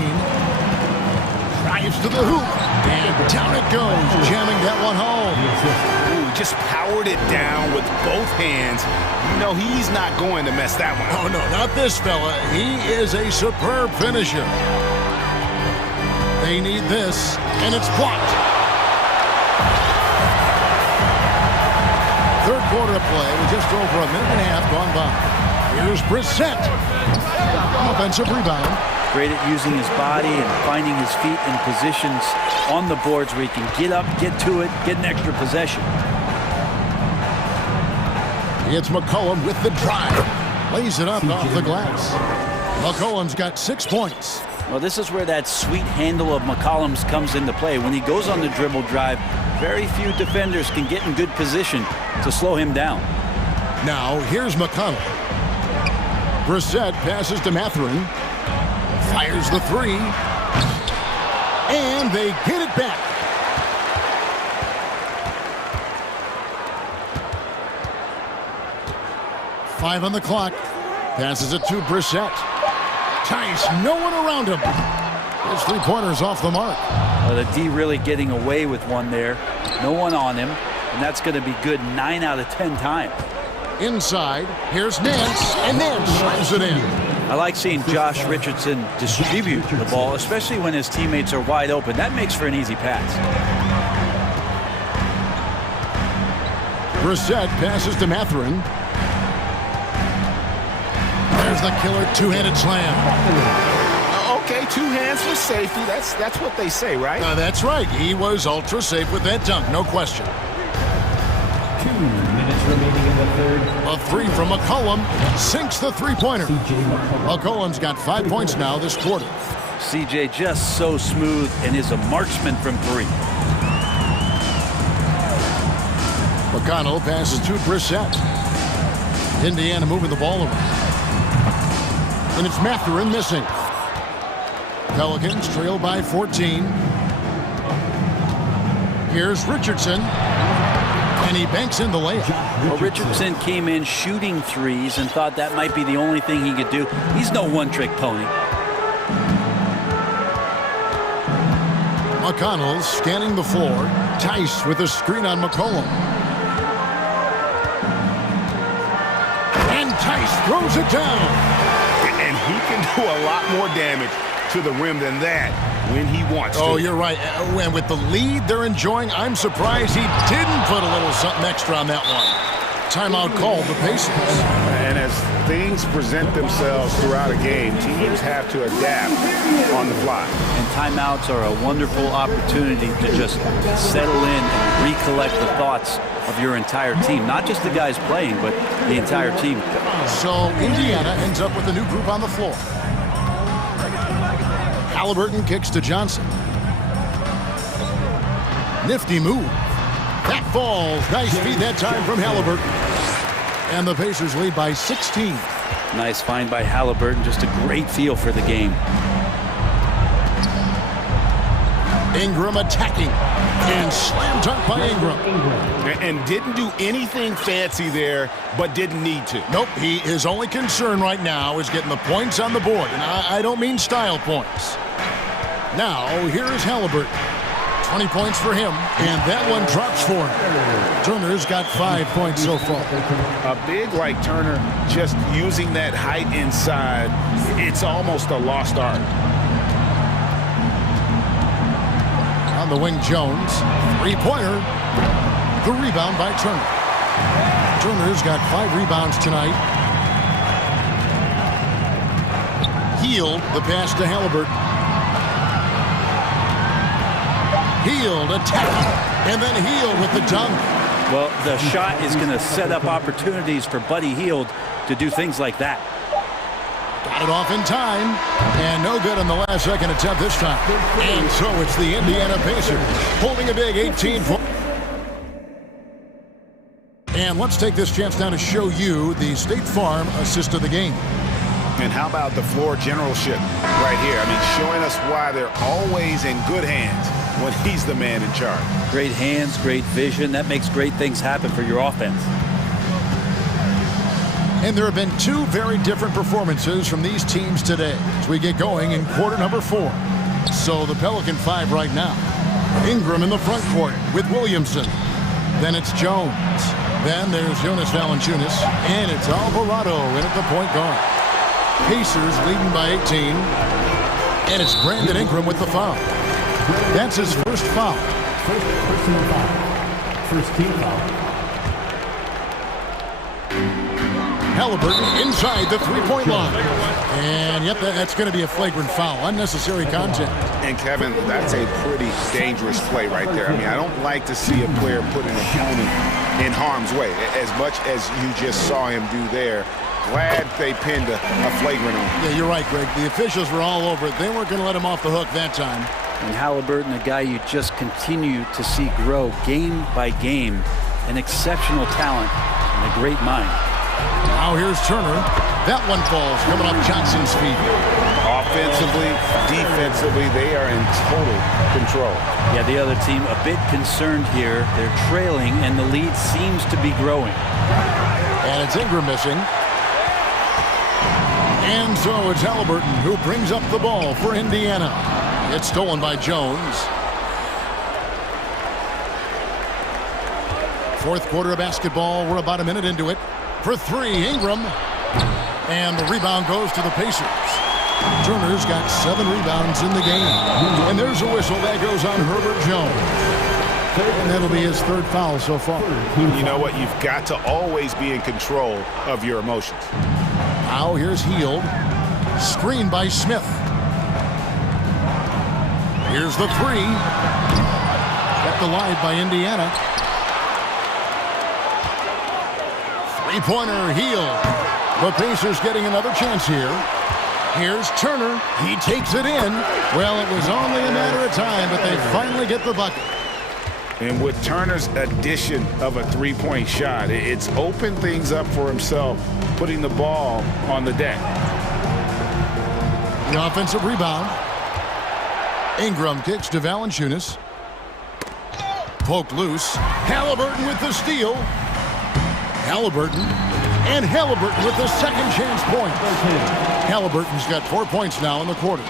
Drives to the hoop. And down it goes, jamming that one home. Ooh, just powered it down with both hands. You know, he's not going to mess that one up. Oh, no, not this fella. He is a superb finisher. They need this, and it's blocked. Third quarter of play with just over a minute and a half gone by. Here's Brissett. Offensive rebound. Great at using his body and finding his feet in positions on the boards where he can get up, get to it, get an extra possession. It's McCollum with the drive. Lays it up off the glass. McCollum's got 6 points. Well, this is where that sweet handle of McCollum's comes into play. When he goes on the dribble drive, very few defenders can get in good position to slow him down. Now, here's McConnell. Brissett passes to Mathurin. Fires the three. And they get it back. Five on the clock. Passes it to Brissett. Tice, no one around him. His three-pointer's off the mark. Well, the D really getting away with one there. No one on him. And that's going to be good 9 out of 10 times. Inside, here's Nance, and Nance slams it in. I like seeing Josh Richardson distribute the ball, especially when his teammates are wide open. That makes for an easy pass. Brissett passes to Mathurin. There's the killer two-handed slam. Okay, 2 hands for safety. That's what they say, right? That's right. He was ultra safe with that dunk, no question. 2 minutes remaining in the third. A three from McCollum sinks the three-pointer. McCollum's got 5 points now this quarter. CJ just so smooth and is a marksman from 3. McConnell passes to Brissett. Indiana moving the ball around. And it's Mathurin missing. Pelicans trail by 14. Here's Richardson. And he banks in the layup. Well, Richardson came in shooting threes and thought that might be the only thing he could do. He's no one-trick pony. McConnell scanning the floor. Tice with a screen on McCollum. And Tice throws it down. And he can do a lot more damage to the rim than that when he wants to. Oh, you're right. And with the lead they're enjoying, I'm surprised he didn't put a little something extra on that one. Timeout called the Pacers. And as things present themselves throughout a game, teams have to adapt on the fly. And timeouts are a wonderful opportunity to just settle in and recollect the thoughts of your entire team. Not just the guys playing, but the entire team. So Indiana ends up with a new group on the floor. Halliburton kicks to Johnson. Nifty move. That falls. Nice feed that time from Halliburton. And the Pacers lead by 16. Nice find by Halliburton. Just a great feel for the game. Ingram attacking. And slam dunk by Ingram. And didn't do anything fancy there, but didn't need to. Nope. His only concern right now is getting the points on the board. And I don't mean style points. Now, here is Halliburton. 20 points for him, and that one drops for him. Turner's got 5 points so far. A big like Turner, just using that height inside, it's almost a lost art. On the wing, Jones. Three-pointer. The rebound by Turner. Turner's got 5 rebounds tonight. Healed the pass to Halliburton. Healed, attacking, and then Healed with the dunk. Well, the shot is going to set up opportunities for Buddy Hield to do things like that. Got it off in time, and no good on the last second attempt this time. And so it's the Indiana Pacers holding a big 18 points. And let's take this chance now to show you the State Farm assist of the game. And how about the floor generalship right here? I mean, showing us why they're always in good hands when he's the man in charge. Great hands, great vision. That makes great things happen for your offense. And there have been two very different performances from these teams today as we get going in quarter number 4. So the Pelican 5 right now. Ingram in the front court with Williamson. Then it's Jones. Then there's Jonas Valanciunas. And it's Alvarado in at the point guard. Pacers leading by 18. And it's Brandon Ingram with the foul. That's his first foul. First personal foul. First team foul. Halliburton inside the three-point line. And, yep, that's going to be a flagrant foul. Unnecessary contact. And, Kevin, that's a pretty dangerous play right there. I mean, I don't like to see a player put an opponent in harm's way, as much as you just saw him do there. Glad they pinned a flagrant on him. Yeah, you're right, Greg. The officials were all over it. They weren't going to let him off the hook that time. And Halliburton, a guy you just continue to see grow game by game, an exceptional talent and a great mind. Now here's Turner. That one falls, coming up Johnson's feet. Offensively, defensively, they are in total control. Yeah, the other team a bit concerned here. They're trailing, and the lead seems to be growing. And it's Ingram missing. And so it's Halliburton who brings up the ball for Indiana. It's stolen by Jones. Fourth quarter of basketball. We're about a minute into it. For three, Ingram. And the rebound goes to the Pacers. Turner's got 7 rebounds in the game. And there's a whistle that goes on Herbert Jones. And that'll be his third foul so far. You know what? You've got to always be in control of your emotions. Now here's Hield. Screen by Smith. Here's the three. Kept alive by Indiana. Three-pointer, Hield. The Pacers getting another chance here. Here's Turner. He takes it in. Well, it was only a matter of time, but they finally get the bucket. And with Turner's addition of a three-point shot, it's opened things up for himself, putting the ball on the deck. The offensive rebound. Ingram kicks to Valanciunas. Poked loose. Halliburton with the steal. Halliburton. And Halliburton with the second chance point. Halliburton's got 4 points now in the quarter.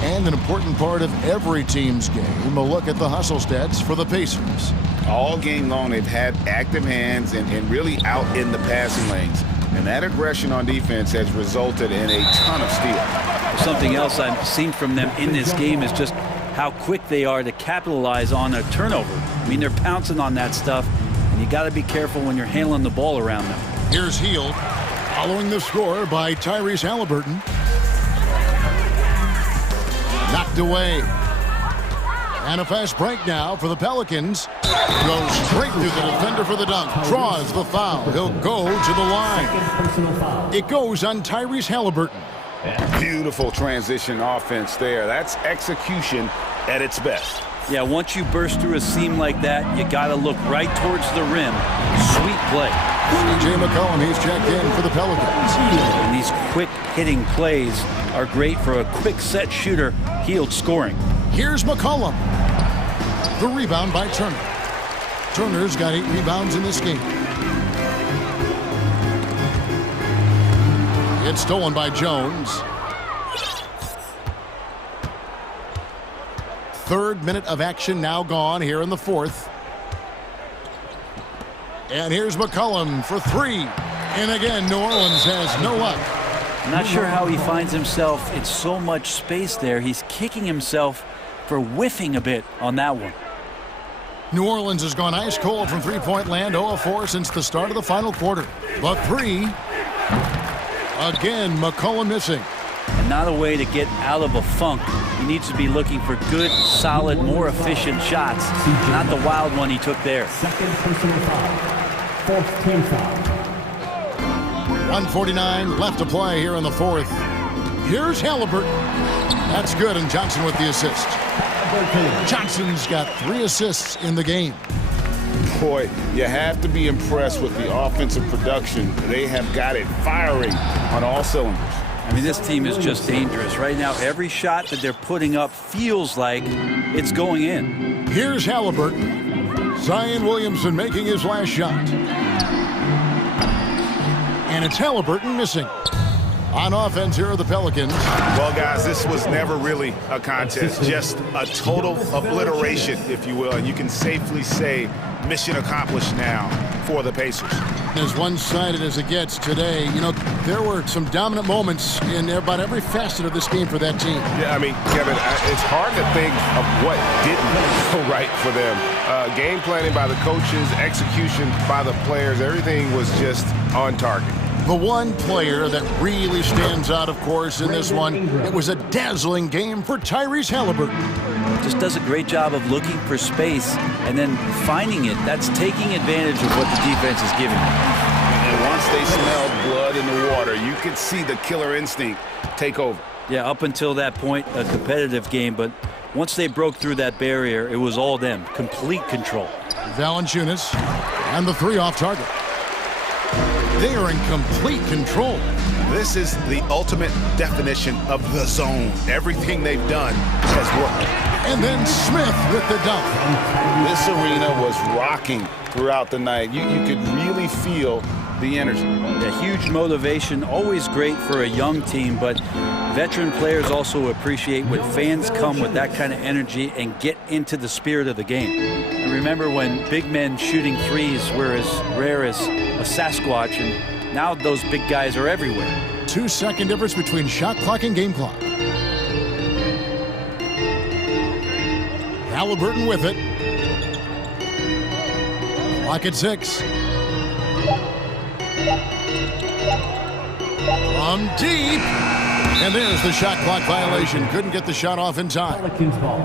And an important part of every team's game, a look at the hustle stats for the Pacers. All game long, they've had active hands and really out in the passing lanes. And that aggression on defense has resulted in a ton of steals. Something else I've seen from them in this game is just how quick they are to capitalize on a turnover. I mean, they're pouncing on that stuff, and you got to be careful when you're handling the ball around them. Here's Hield, following the score by Tyrese Halliburton. Knocked away. And a fast break now for the Pelicans. Goes straight through the defender for the dunk. Draws the foul. He'll go to the line. It goes on Tyrese Halliburton. Beautiful transition offense there. That's execution at its best. Yeah, once you burst through a seam like that, you got to look right towards the rim. Sweet play. C.J. McCollum, he's checked in for the Pelicans. And these quick hitting plays are great for a quick set shooter. Hield scoring. Here's McCollum. The rebound by Turner. Turner's got 8 rebounds in this game. It's stolen by Jones. Third minute of action now gone here in the fourth. And here's McCollum for 3. And again, New Orleans has no luck. I'm not sure how he finds himself in so much space there. He's kicking himself for whiffing a bit on that one. New Orleans has gone ice cold from three-point land, 0 of 4 since the start of the final quarter. But 3. Again, McCollum missing. And not a way to get out of a funk. He needs to be looking for good, solid, more efficient shots. Not the wild one he took there. Second personal foul. Fourth team foul. 1:49 left to play here in the fourth. Here's Halliburton. That's good, and Johnson with the assist. Johnson's got 3 assists in the game. Boy, you have to be impressed with the offensive production. They have got it firing on all cylinders. I mean, this team is just dangerous. Right now, every shot that they're putting up feels like it's going in. Here's Halliburton. Zion Williamson making his last shot. And it's Halliburton missing. On offense, here are the Pelicans. Well, guys, this was never really a contest, just a total obliteration, if you will. And you can safely say mission accomplished now for the Pacers. As one-sided as it gets today, you know, there were some dominant moments in about every facet of this game for that team. Yeah, I mean, Kevin, it's hard to think of what didn't go right for them. Game planning by the coaches, execution by the players, everything was just on target. The one player that really stands out, of course, in this one, it was a dazzling game for Tyrese Halliburton. Just does a great job of looking for space and then finding it. That's taking advantage of what the defense is giving them. And once they smelled blood in the water, you could see the killer instinct take over. Yeah, up until that point, a competitive game, but once they broke through that barrier, it was all them. Complete control. Valanciunas and the three off target. They are in complete control. This is the ultimate definition of the zone. Everything they've done has worked. And then Smith with the dunk. This arena was rocking throughout the night. You could really feel the energy. A huge motivation, always great for a young team, but veteran players also appreciate when fans come with that kind of energy and get into the spirit of the game. And remember when big men shooting threes were as rare as a Sasquatch, and now those big guys are everywhere. 2-second difference between shot clock and game clock. Halliburton with it. Clock at 6. From deep. And there's the shot clock violation. Couldn't get the shot off in time. Pelicans ball.